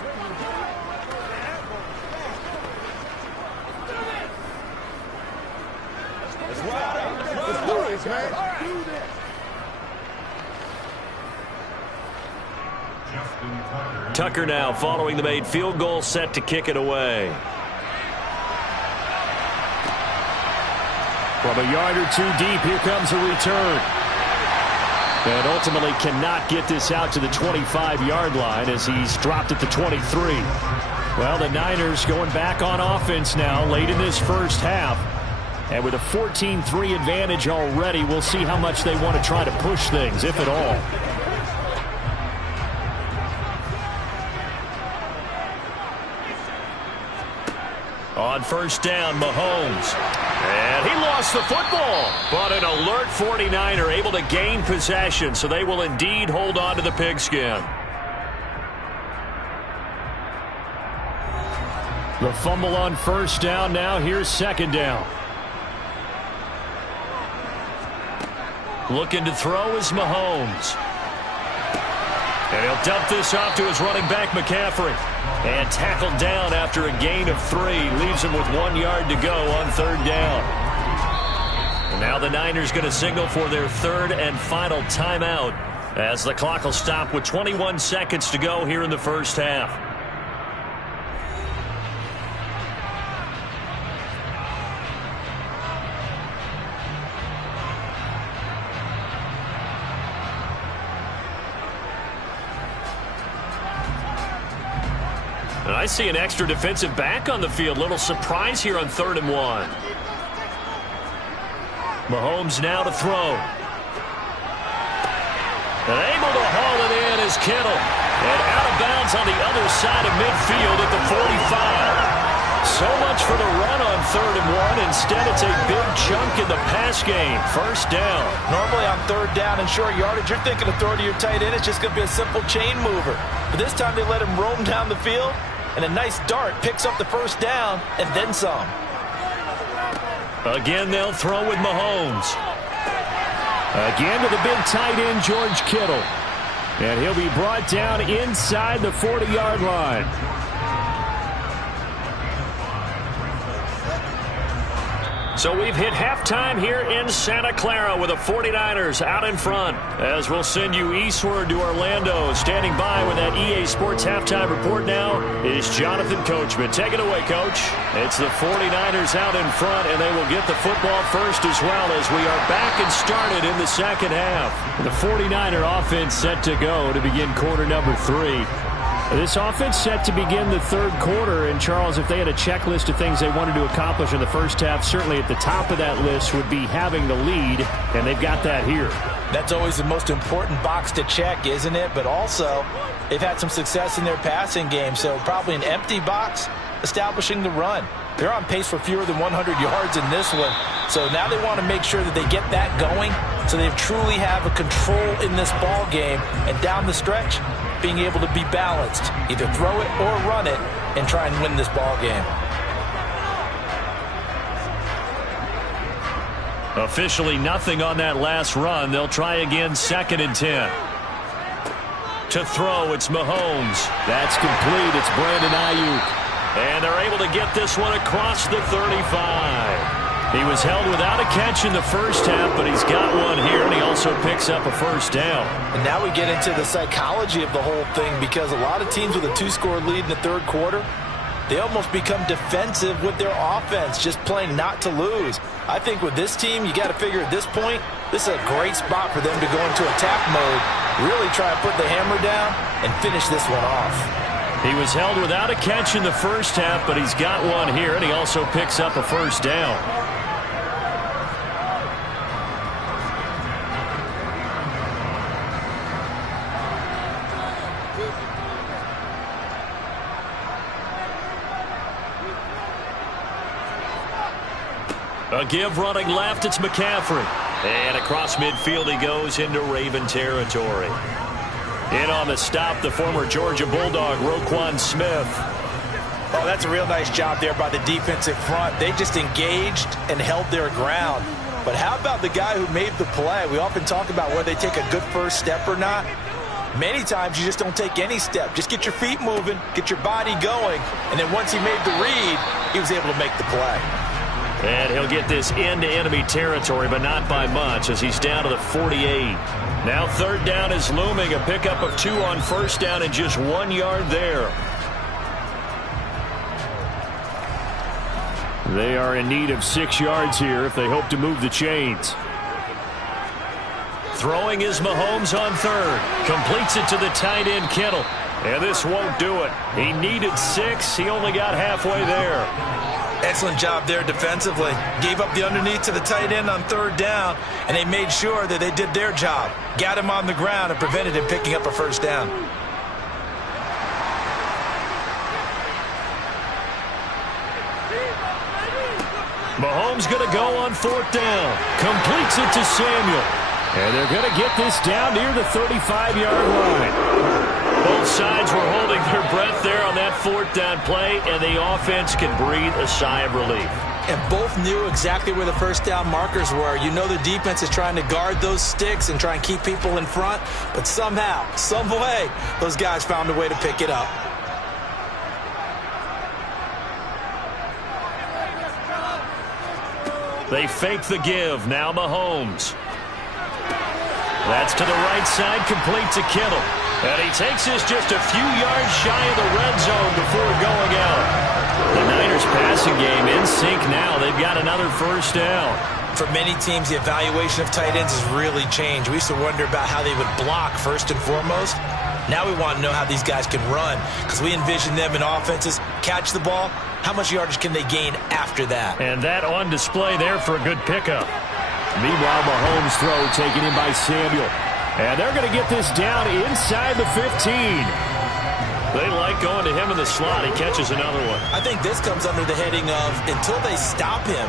do this, man. All right. Tucker now following the made field goal, set to kick it away. From a yard or 2 deep, here comes a return. And ultimately cannot get this out to the 25-yard line as he's dropped at the 23. Well, the Niners going back on offense now late in this first half. And with a 14-3 advantage already, we'll see how much they want to try to push things, if at all. On first down, Mahomes. And he lost the football. But an alert 49er able to gain possession, so they will indeed hold on to the pigskin. The fumble on first down now. Here's second down. Looking to throw is Mahomes. And he'll dump this off to his running back, McCaffrey. And tackled down after a gain of 3. Leaves him with 1 yard to go on third down. And now the Niners going to signal for their third and final timeout as the clock will stop with 21 seconds to go here in the first half. And I see an extra defensive back on the field. Little surprise here on 3rd and 1. Mahomes now to throw. And able to haul it in is Kittle. And out of bounds on the other side of midfield at the 45. So much for the run on 3rd and 1. Instead, it's a big chunk in the pass game. First down. Normally on 3rd down and short yardage, you're thinking of throwing to your tight end. It's just going to be a simple chain mover. But this time they let him roam down the field. And a nice dart picks up the first down and then some. Again, they'll throw with Mahomes. Again to the big tight end, George Kittle. And he'll be brought down inside the 40-yard line. So we've hit halftime here in Santa Clara with the 49ers out in front. As we'll send you eastward to Orlando. Standing by with that EA Sports halftime report now is Jonathan Coachman. Take it away, Coach. It's the 49ers out in front, and they will get the football first as well as we are back and started in the second half. The 49er offense set to go to begin quarter number 3. This offense set to begin the third quarter, and Charles, if they had a checklist of things they wanted to accomplish in the first half, certainly at the top of that list would be having the lead, and they've got that here. That's always the most important box to check, isn't it? But also, they've had some success in their passing game, so probably an empty box establishing the run. They're on pace for fewer than 100 yards in this one, so now they want to make sure that they get that going so they truly have a control in this ball game, and down the stretch, being able to be balanced, either throw it or run it, and try and win this ball game. Officially nothing on that last run. They'll try again, 2nd and 10. To throw, it's Mahomes. That's complete. It's Brandon Ayuk. And they're able to get this one across the 35. He was held without a catch in the first half, but he's got one here, and he also picks up a first down. And now we get into the psychology of the whole thing, because a lot of teams with a 2-score lead in the third quarter, they almost become defensive with their offense, just playing not to lose. I think with this team, you got to figure at this point, this is a great spot for them to go into attack mode, really try to put the hammer down and finish this one off. He was held without a catch in the first half, but he's got one here, and he also picks up a first down. A give running left, it's McCaffrey. And across midfield he goes into Raven territory. In on the stop, the former Georgia Bulldog, Roquan Smith. Oh, that's a real nice job there by the defensive front. They just engaged and held their ground. But how about the guy who made the play? We often talk about whether they take a good first step or not. Many times you just don't take any step. Just get your feet moving, get your body going, and then once he made the read, he was able to make the play. And he'll get this into enemy territory, but not by much as he's down to the 48. Now third down is looming, a pickup of 2 on first down and just 1 yard there. They are in need of 6 yards here if they hope to move the chains. Throwing is Mahomes on third. Completes it to the tight end, Kittle. And this won't do it. He needed 6. He only got halfway there. Excellent job there defensively. Gave up the underneath to the tight end on third down, and they made sure that they did their job. Got him on the ground and prevented him picking up a first down. Mahomes going to go on fourth down. Completes it to Samuel. And they're going to get this down near the 35-yard line. Both sides were holding their breath there on that fourth down play, and the offense can breathe a sigh of relief. And both knew exactly where the first down markers were. You know the defense is trying to guard those sticks and try and keep people in front, but somehow, some way, those guys found a way to pick it up. They fake the give. Now Mahomes. That's to the right side, complete to Kittle. And he takes this just a few yards shy of the red zone before going out. The Niners passing game in sync now. They've got another first down. For many teams, the evaluation of tight ends has really changed. We used to wonder about how they would block first and foremost. Now we want to know how these guys can run, because we envision them in offenses catch the ball. How much yardage can they gain after that? And that on display there for a good pickup. Meanwhile, Mahomes' throw taken in by Samuel. And they're going to get this down inside the 15. They like going to him in the slot. He catches another one. I think this comes under the heading of until they stop him,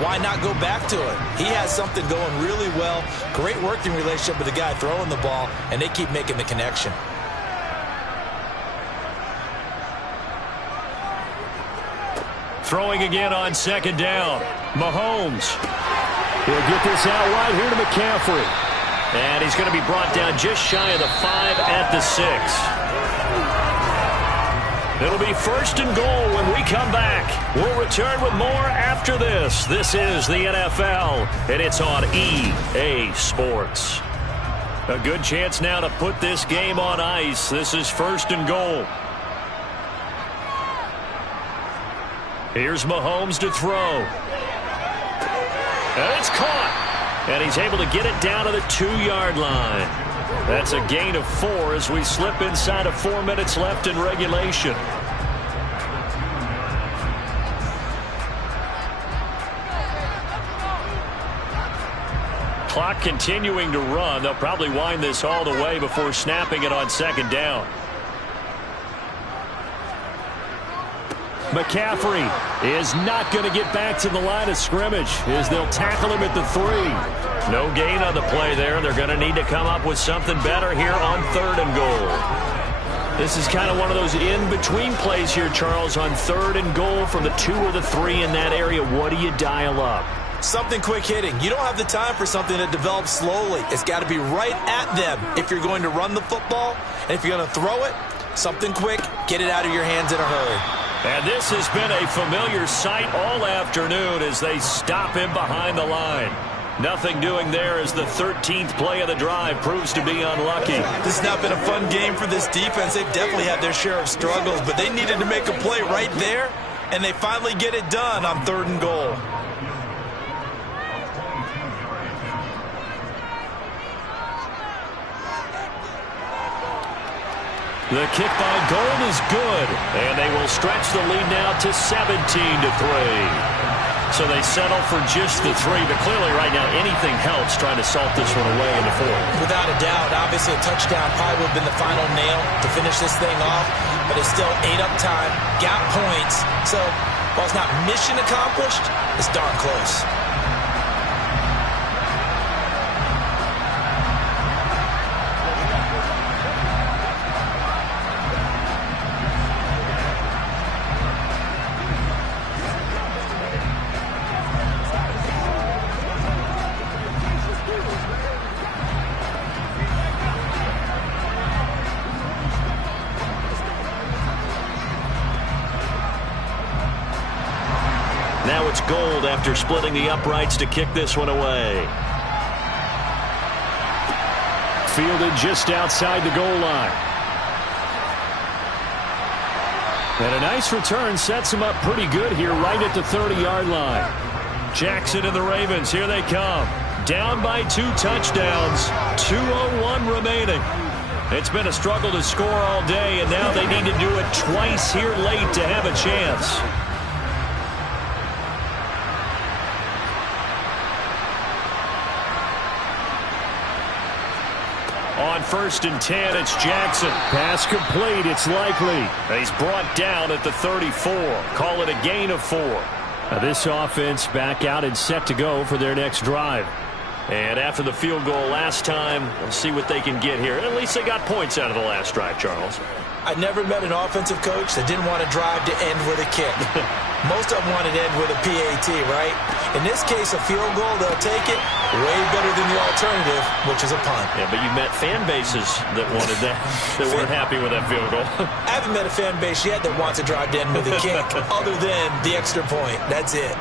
why not go back to it? He has something going really well. Great working relationship with the guy throwing the ball, and they keep making the connection. Throwing again on second down. Mahomes. He'll get this out wide here to McCaffrey. And he's going to be brought down just shy of the 5 at the 6. It'll be first and goal when we come back. We'll return with more after this. This is the NFL, and it's on EA Sports. A good chance now to put this game on ice. This is first and goal. Here's Mahomes to throw. And it's caught. And he's able to get it down to the 2-yard line. That's a gain of 4 as we slip inside of 4 minutes left in regulation. Clock continuing to run. They'll probably wind this all the way before snapping it on second down. McCaffrey is not going to get back to the line of scrimmage as they'll tackle him at the 3. No gain on the play there. They're going to need to come up with something better here on third and goal. This is kind of one of those in-between plays here, Charles, on third and goal from the 2 or the 3 in that area. What do you dial up? Something quick hitting. You don't have the time for something that develops slowly. It's got to be right at them if you're going to run the football. And if you're going to throw it, something quick, get it out of your hands in a hurry. And this has been a familiar sight all afternoon as they stop him behind the line. Nothing doing there as the 13th play of the drive proves to be unlucky. This has not been a fun game for this defense. They've definitely had their share of struggles, but they needed to make a play right there, and they finally get it done on third and goal. The kick by Gold is good, and they will stretch the lead now to 17-3. So they settle for just the 3, but clearly right now anything helps trying to salt this one away in the 4th. Without a doubt, obviously a touchdown probably would have been the final nail to finish this thing off, but it's still ate up time, got points. So while it's not mission accomplished, it's darn close. it's Gold after splitting the uprights to kick this one away. Fielded just outside the goal line. And a nice return sets him up pretty good here right at the 30-yard line. Jackson and the Ravens, here they come. Down by 2 touchdowns. 2:01 remaining. It's been a struggle to score all day, and now they need to do it twice here late to have a chance. On 1st and 10, it's Jackson. Pass complete, it's likely. He's brought down at the 34. Call it a gain of 4. Now this offense back out and set to go for their next drive. And after the field goal last time, we'll see what they can get here. At least they got points out of the last drive, Charles. I never met an offensive coach that didn't want to drive to end with a kick. Most of them wanted to end with a PAT, right? In this case, a field goal, they'll take it way better than the alternative, which is a punt. Yeah, but you met fan bases that wanted that, that weren't happy with that field goal. I haven't met a fan base yet that wants a drive to end with a kick other than the extra point. That's it.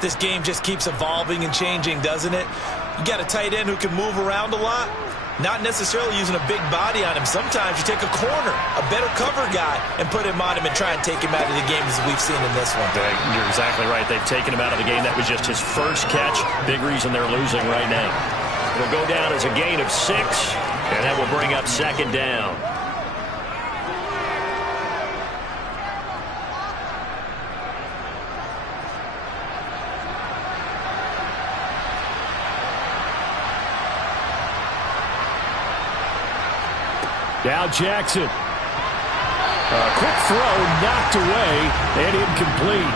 This game just keeps evolving and changing, doesn't it? You got a tight end who can move around a lot. Not necessarily using a big body on him. Sometimes you take a corner, a better cover guy, and put him on him and try and take him out of the game as we've seen in this one. You're exactly right. They've taken him out of the game. That was just his first catch. Big reason they're losing right now. It'll go down as a gain of 6, and that will bring up 2nd down. Now Jackson. A quick throw knocked away and incomplete.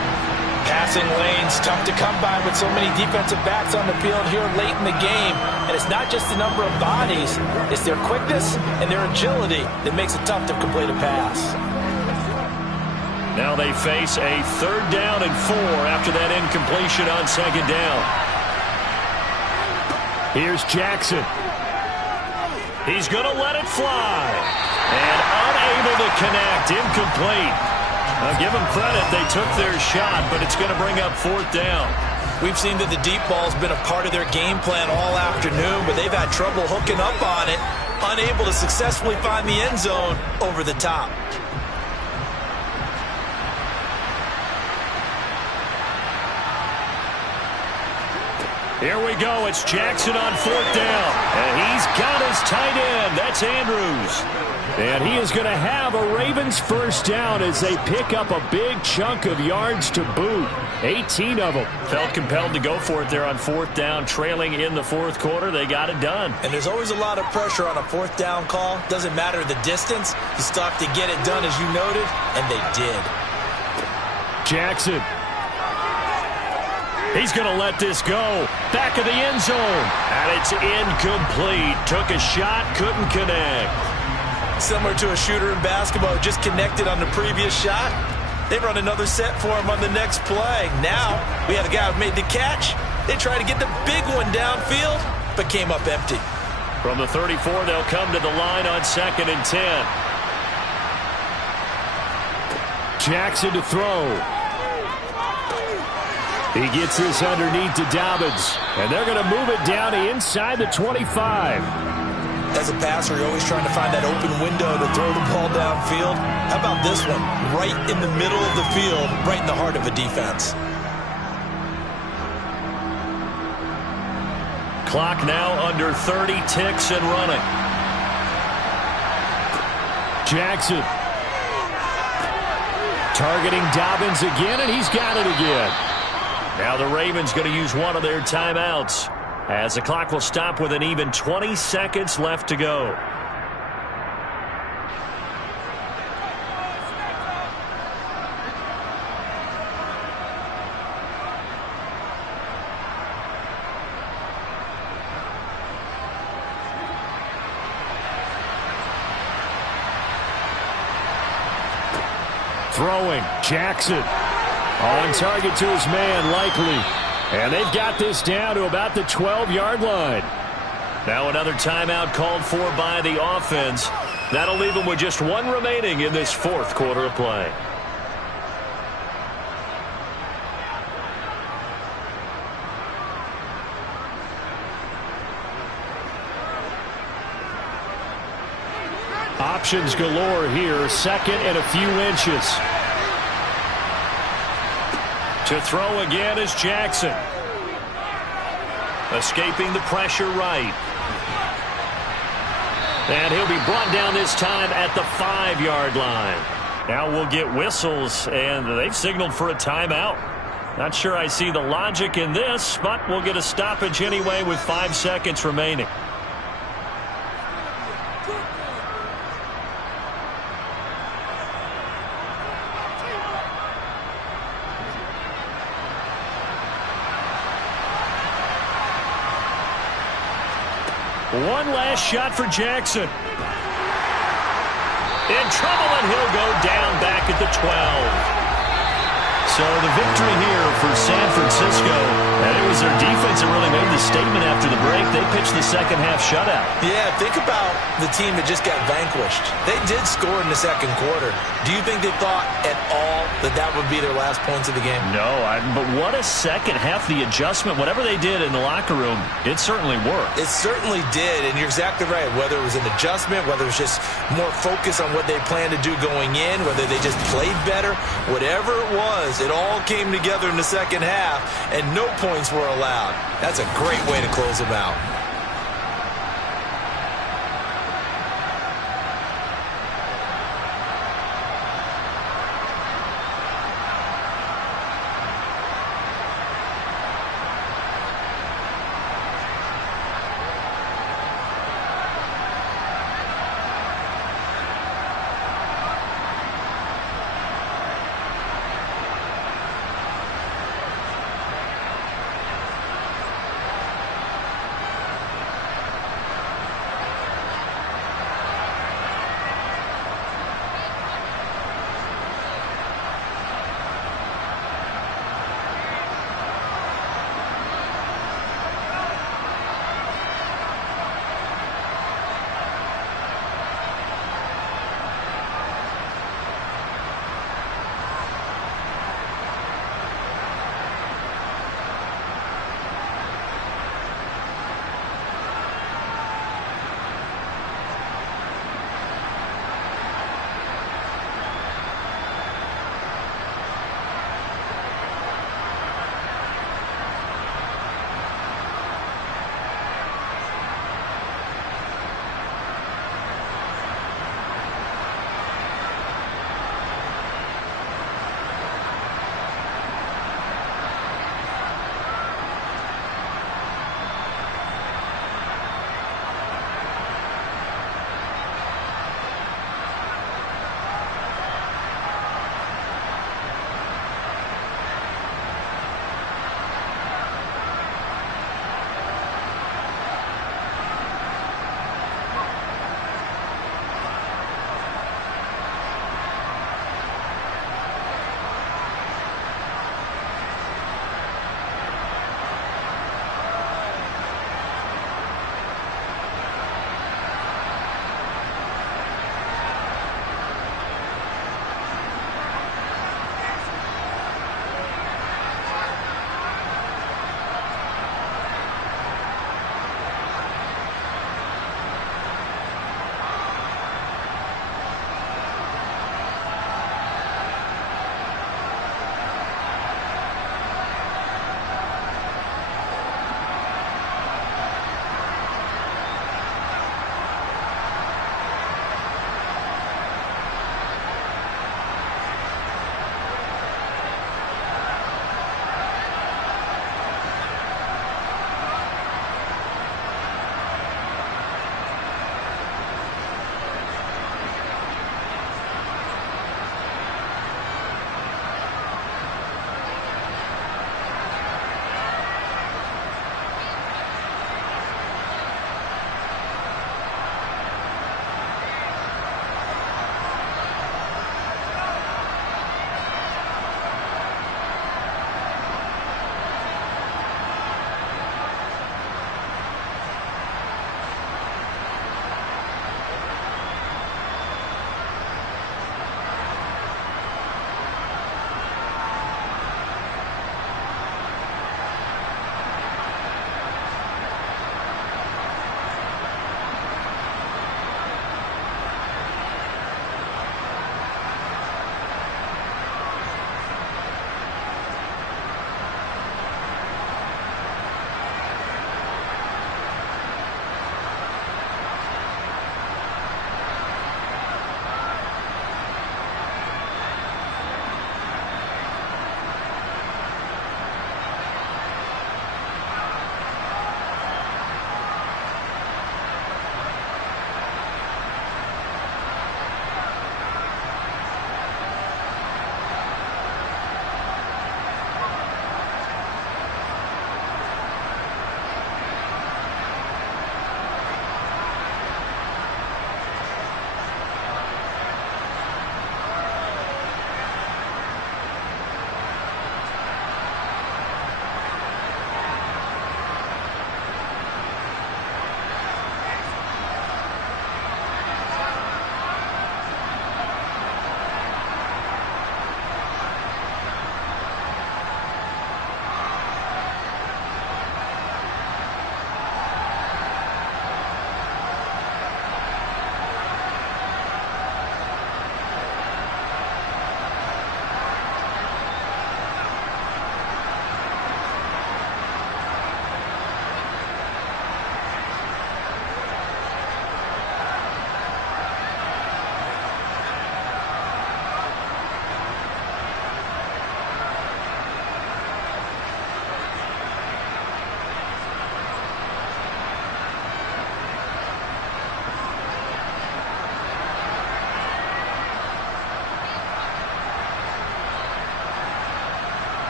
Passing lanes tough to come by with so many defensive backs on the field here late in the game. And it's not just the number of bodies. It's their quickness and their agility that makes it tough to complete a pass. Now they face a 3rd down and 4 after that incompletion on 2nd down. Here's Jackson. He's going to let it fly. And unable to connect. Incomplete. I'll give them credit. They took their shot, but it's going to bring up 4th down. We've seen that the deep ball's been a part of their game plan all afternoon, but they've had trouble hooking up on it. Unable to successfully find the end zone over the top. Here we go. It's Jackson on 4th down. And he's got his tight end. That's Andrews. And he is going to have a Ravens 1st down as they pick up a big chunk of yards to boot. 18 of them. Felt compelled to go for it there on 4th down. Trailing in the 4th quarter. They got it done. And there's always a lot of pressure on a 4th down call. Doesn't matter the distance. You still have to get it done as you noted. And they did. Jackson. He's going to let this go. Back of the end zone. And it's incomplete. Took a shot, couldn't connect. Similar to a shooter in basketball who just connected on the previous shot. They run another set for him on the next play. Now, we had a guy who made the catch. They tried to get the big one downfield, but came up empty. From the 34, they'll come to the line on 2nd and 10. Jackson to throw. He gets this underneath to Dobbins. And they're going to move it down to inside the 25. As a passer, you're always trying to find that open window to throw the ball downfield. How about this one? Right in the middle of the field, right in the heart of a defense. Clock now under 30 ticks and running. Jackson. Targeting Dobbins again, and he's got it again. Now the Ravens going to use one of their timeouts as the clock will stop with an even 20 seconds left to go. Throwing, Jackson. On target to his man, Likely. And they've got this down to about the 12-yard line. Now another timeout called for by the offense. That'll leave them with just one remaining in this 4th quarter of play. Options galore here. Second and a few inches. To throw again is Jackson. Escaping the pressure right. And he'll be brought down this time at the 5-yard line. Now we'll get whistles, and they've signaled for a timeout. Not sure I see the logic in this, but we'll get a stoppage anyway with 5 seconds remaining. One last shot for Jackson. In trouble, and he'll go down back at the 12. So the victory here for San Francisco, and it was their defense that really made the statement after the break. They pitched the second half shutout. Yeah, think about the team that just got vanquished. They did score in the second quarter. Do you think they thought at all that that would be their last points of the game? No, but what a second half. The adjustment, whatever they did in the locker room, it certainly worked. It certainly did, and you're exactly right. Whether it was an adjustment, whether it was just more focus on what they planned to do going in, whether they just played better, whatever it was, it all came together in the second half, and no points were allowed. That's a great way to close them out.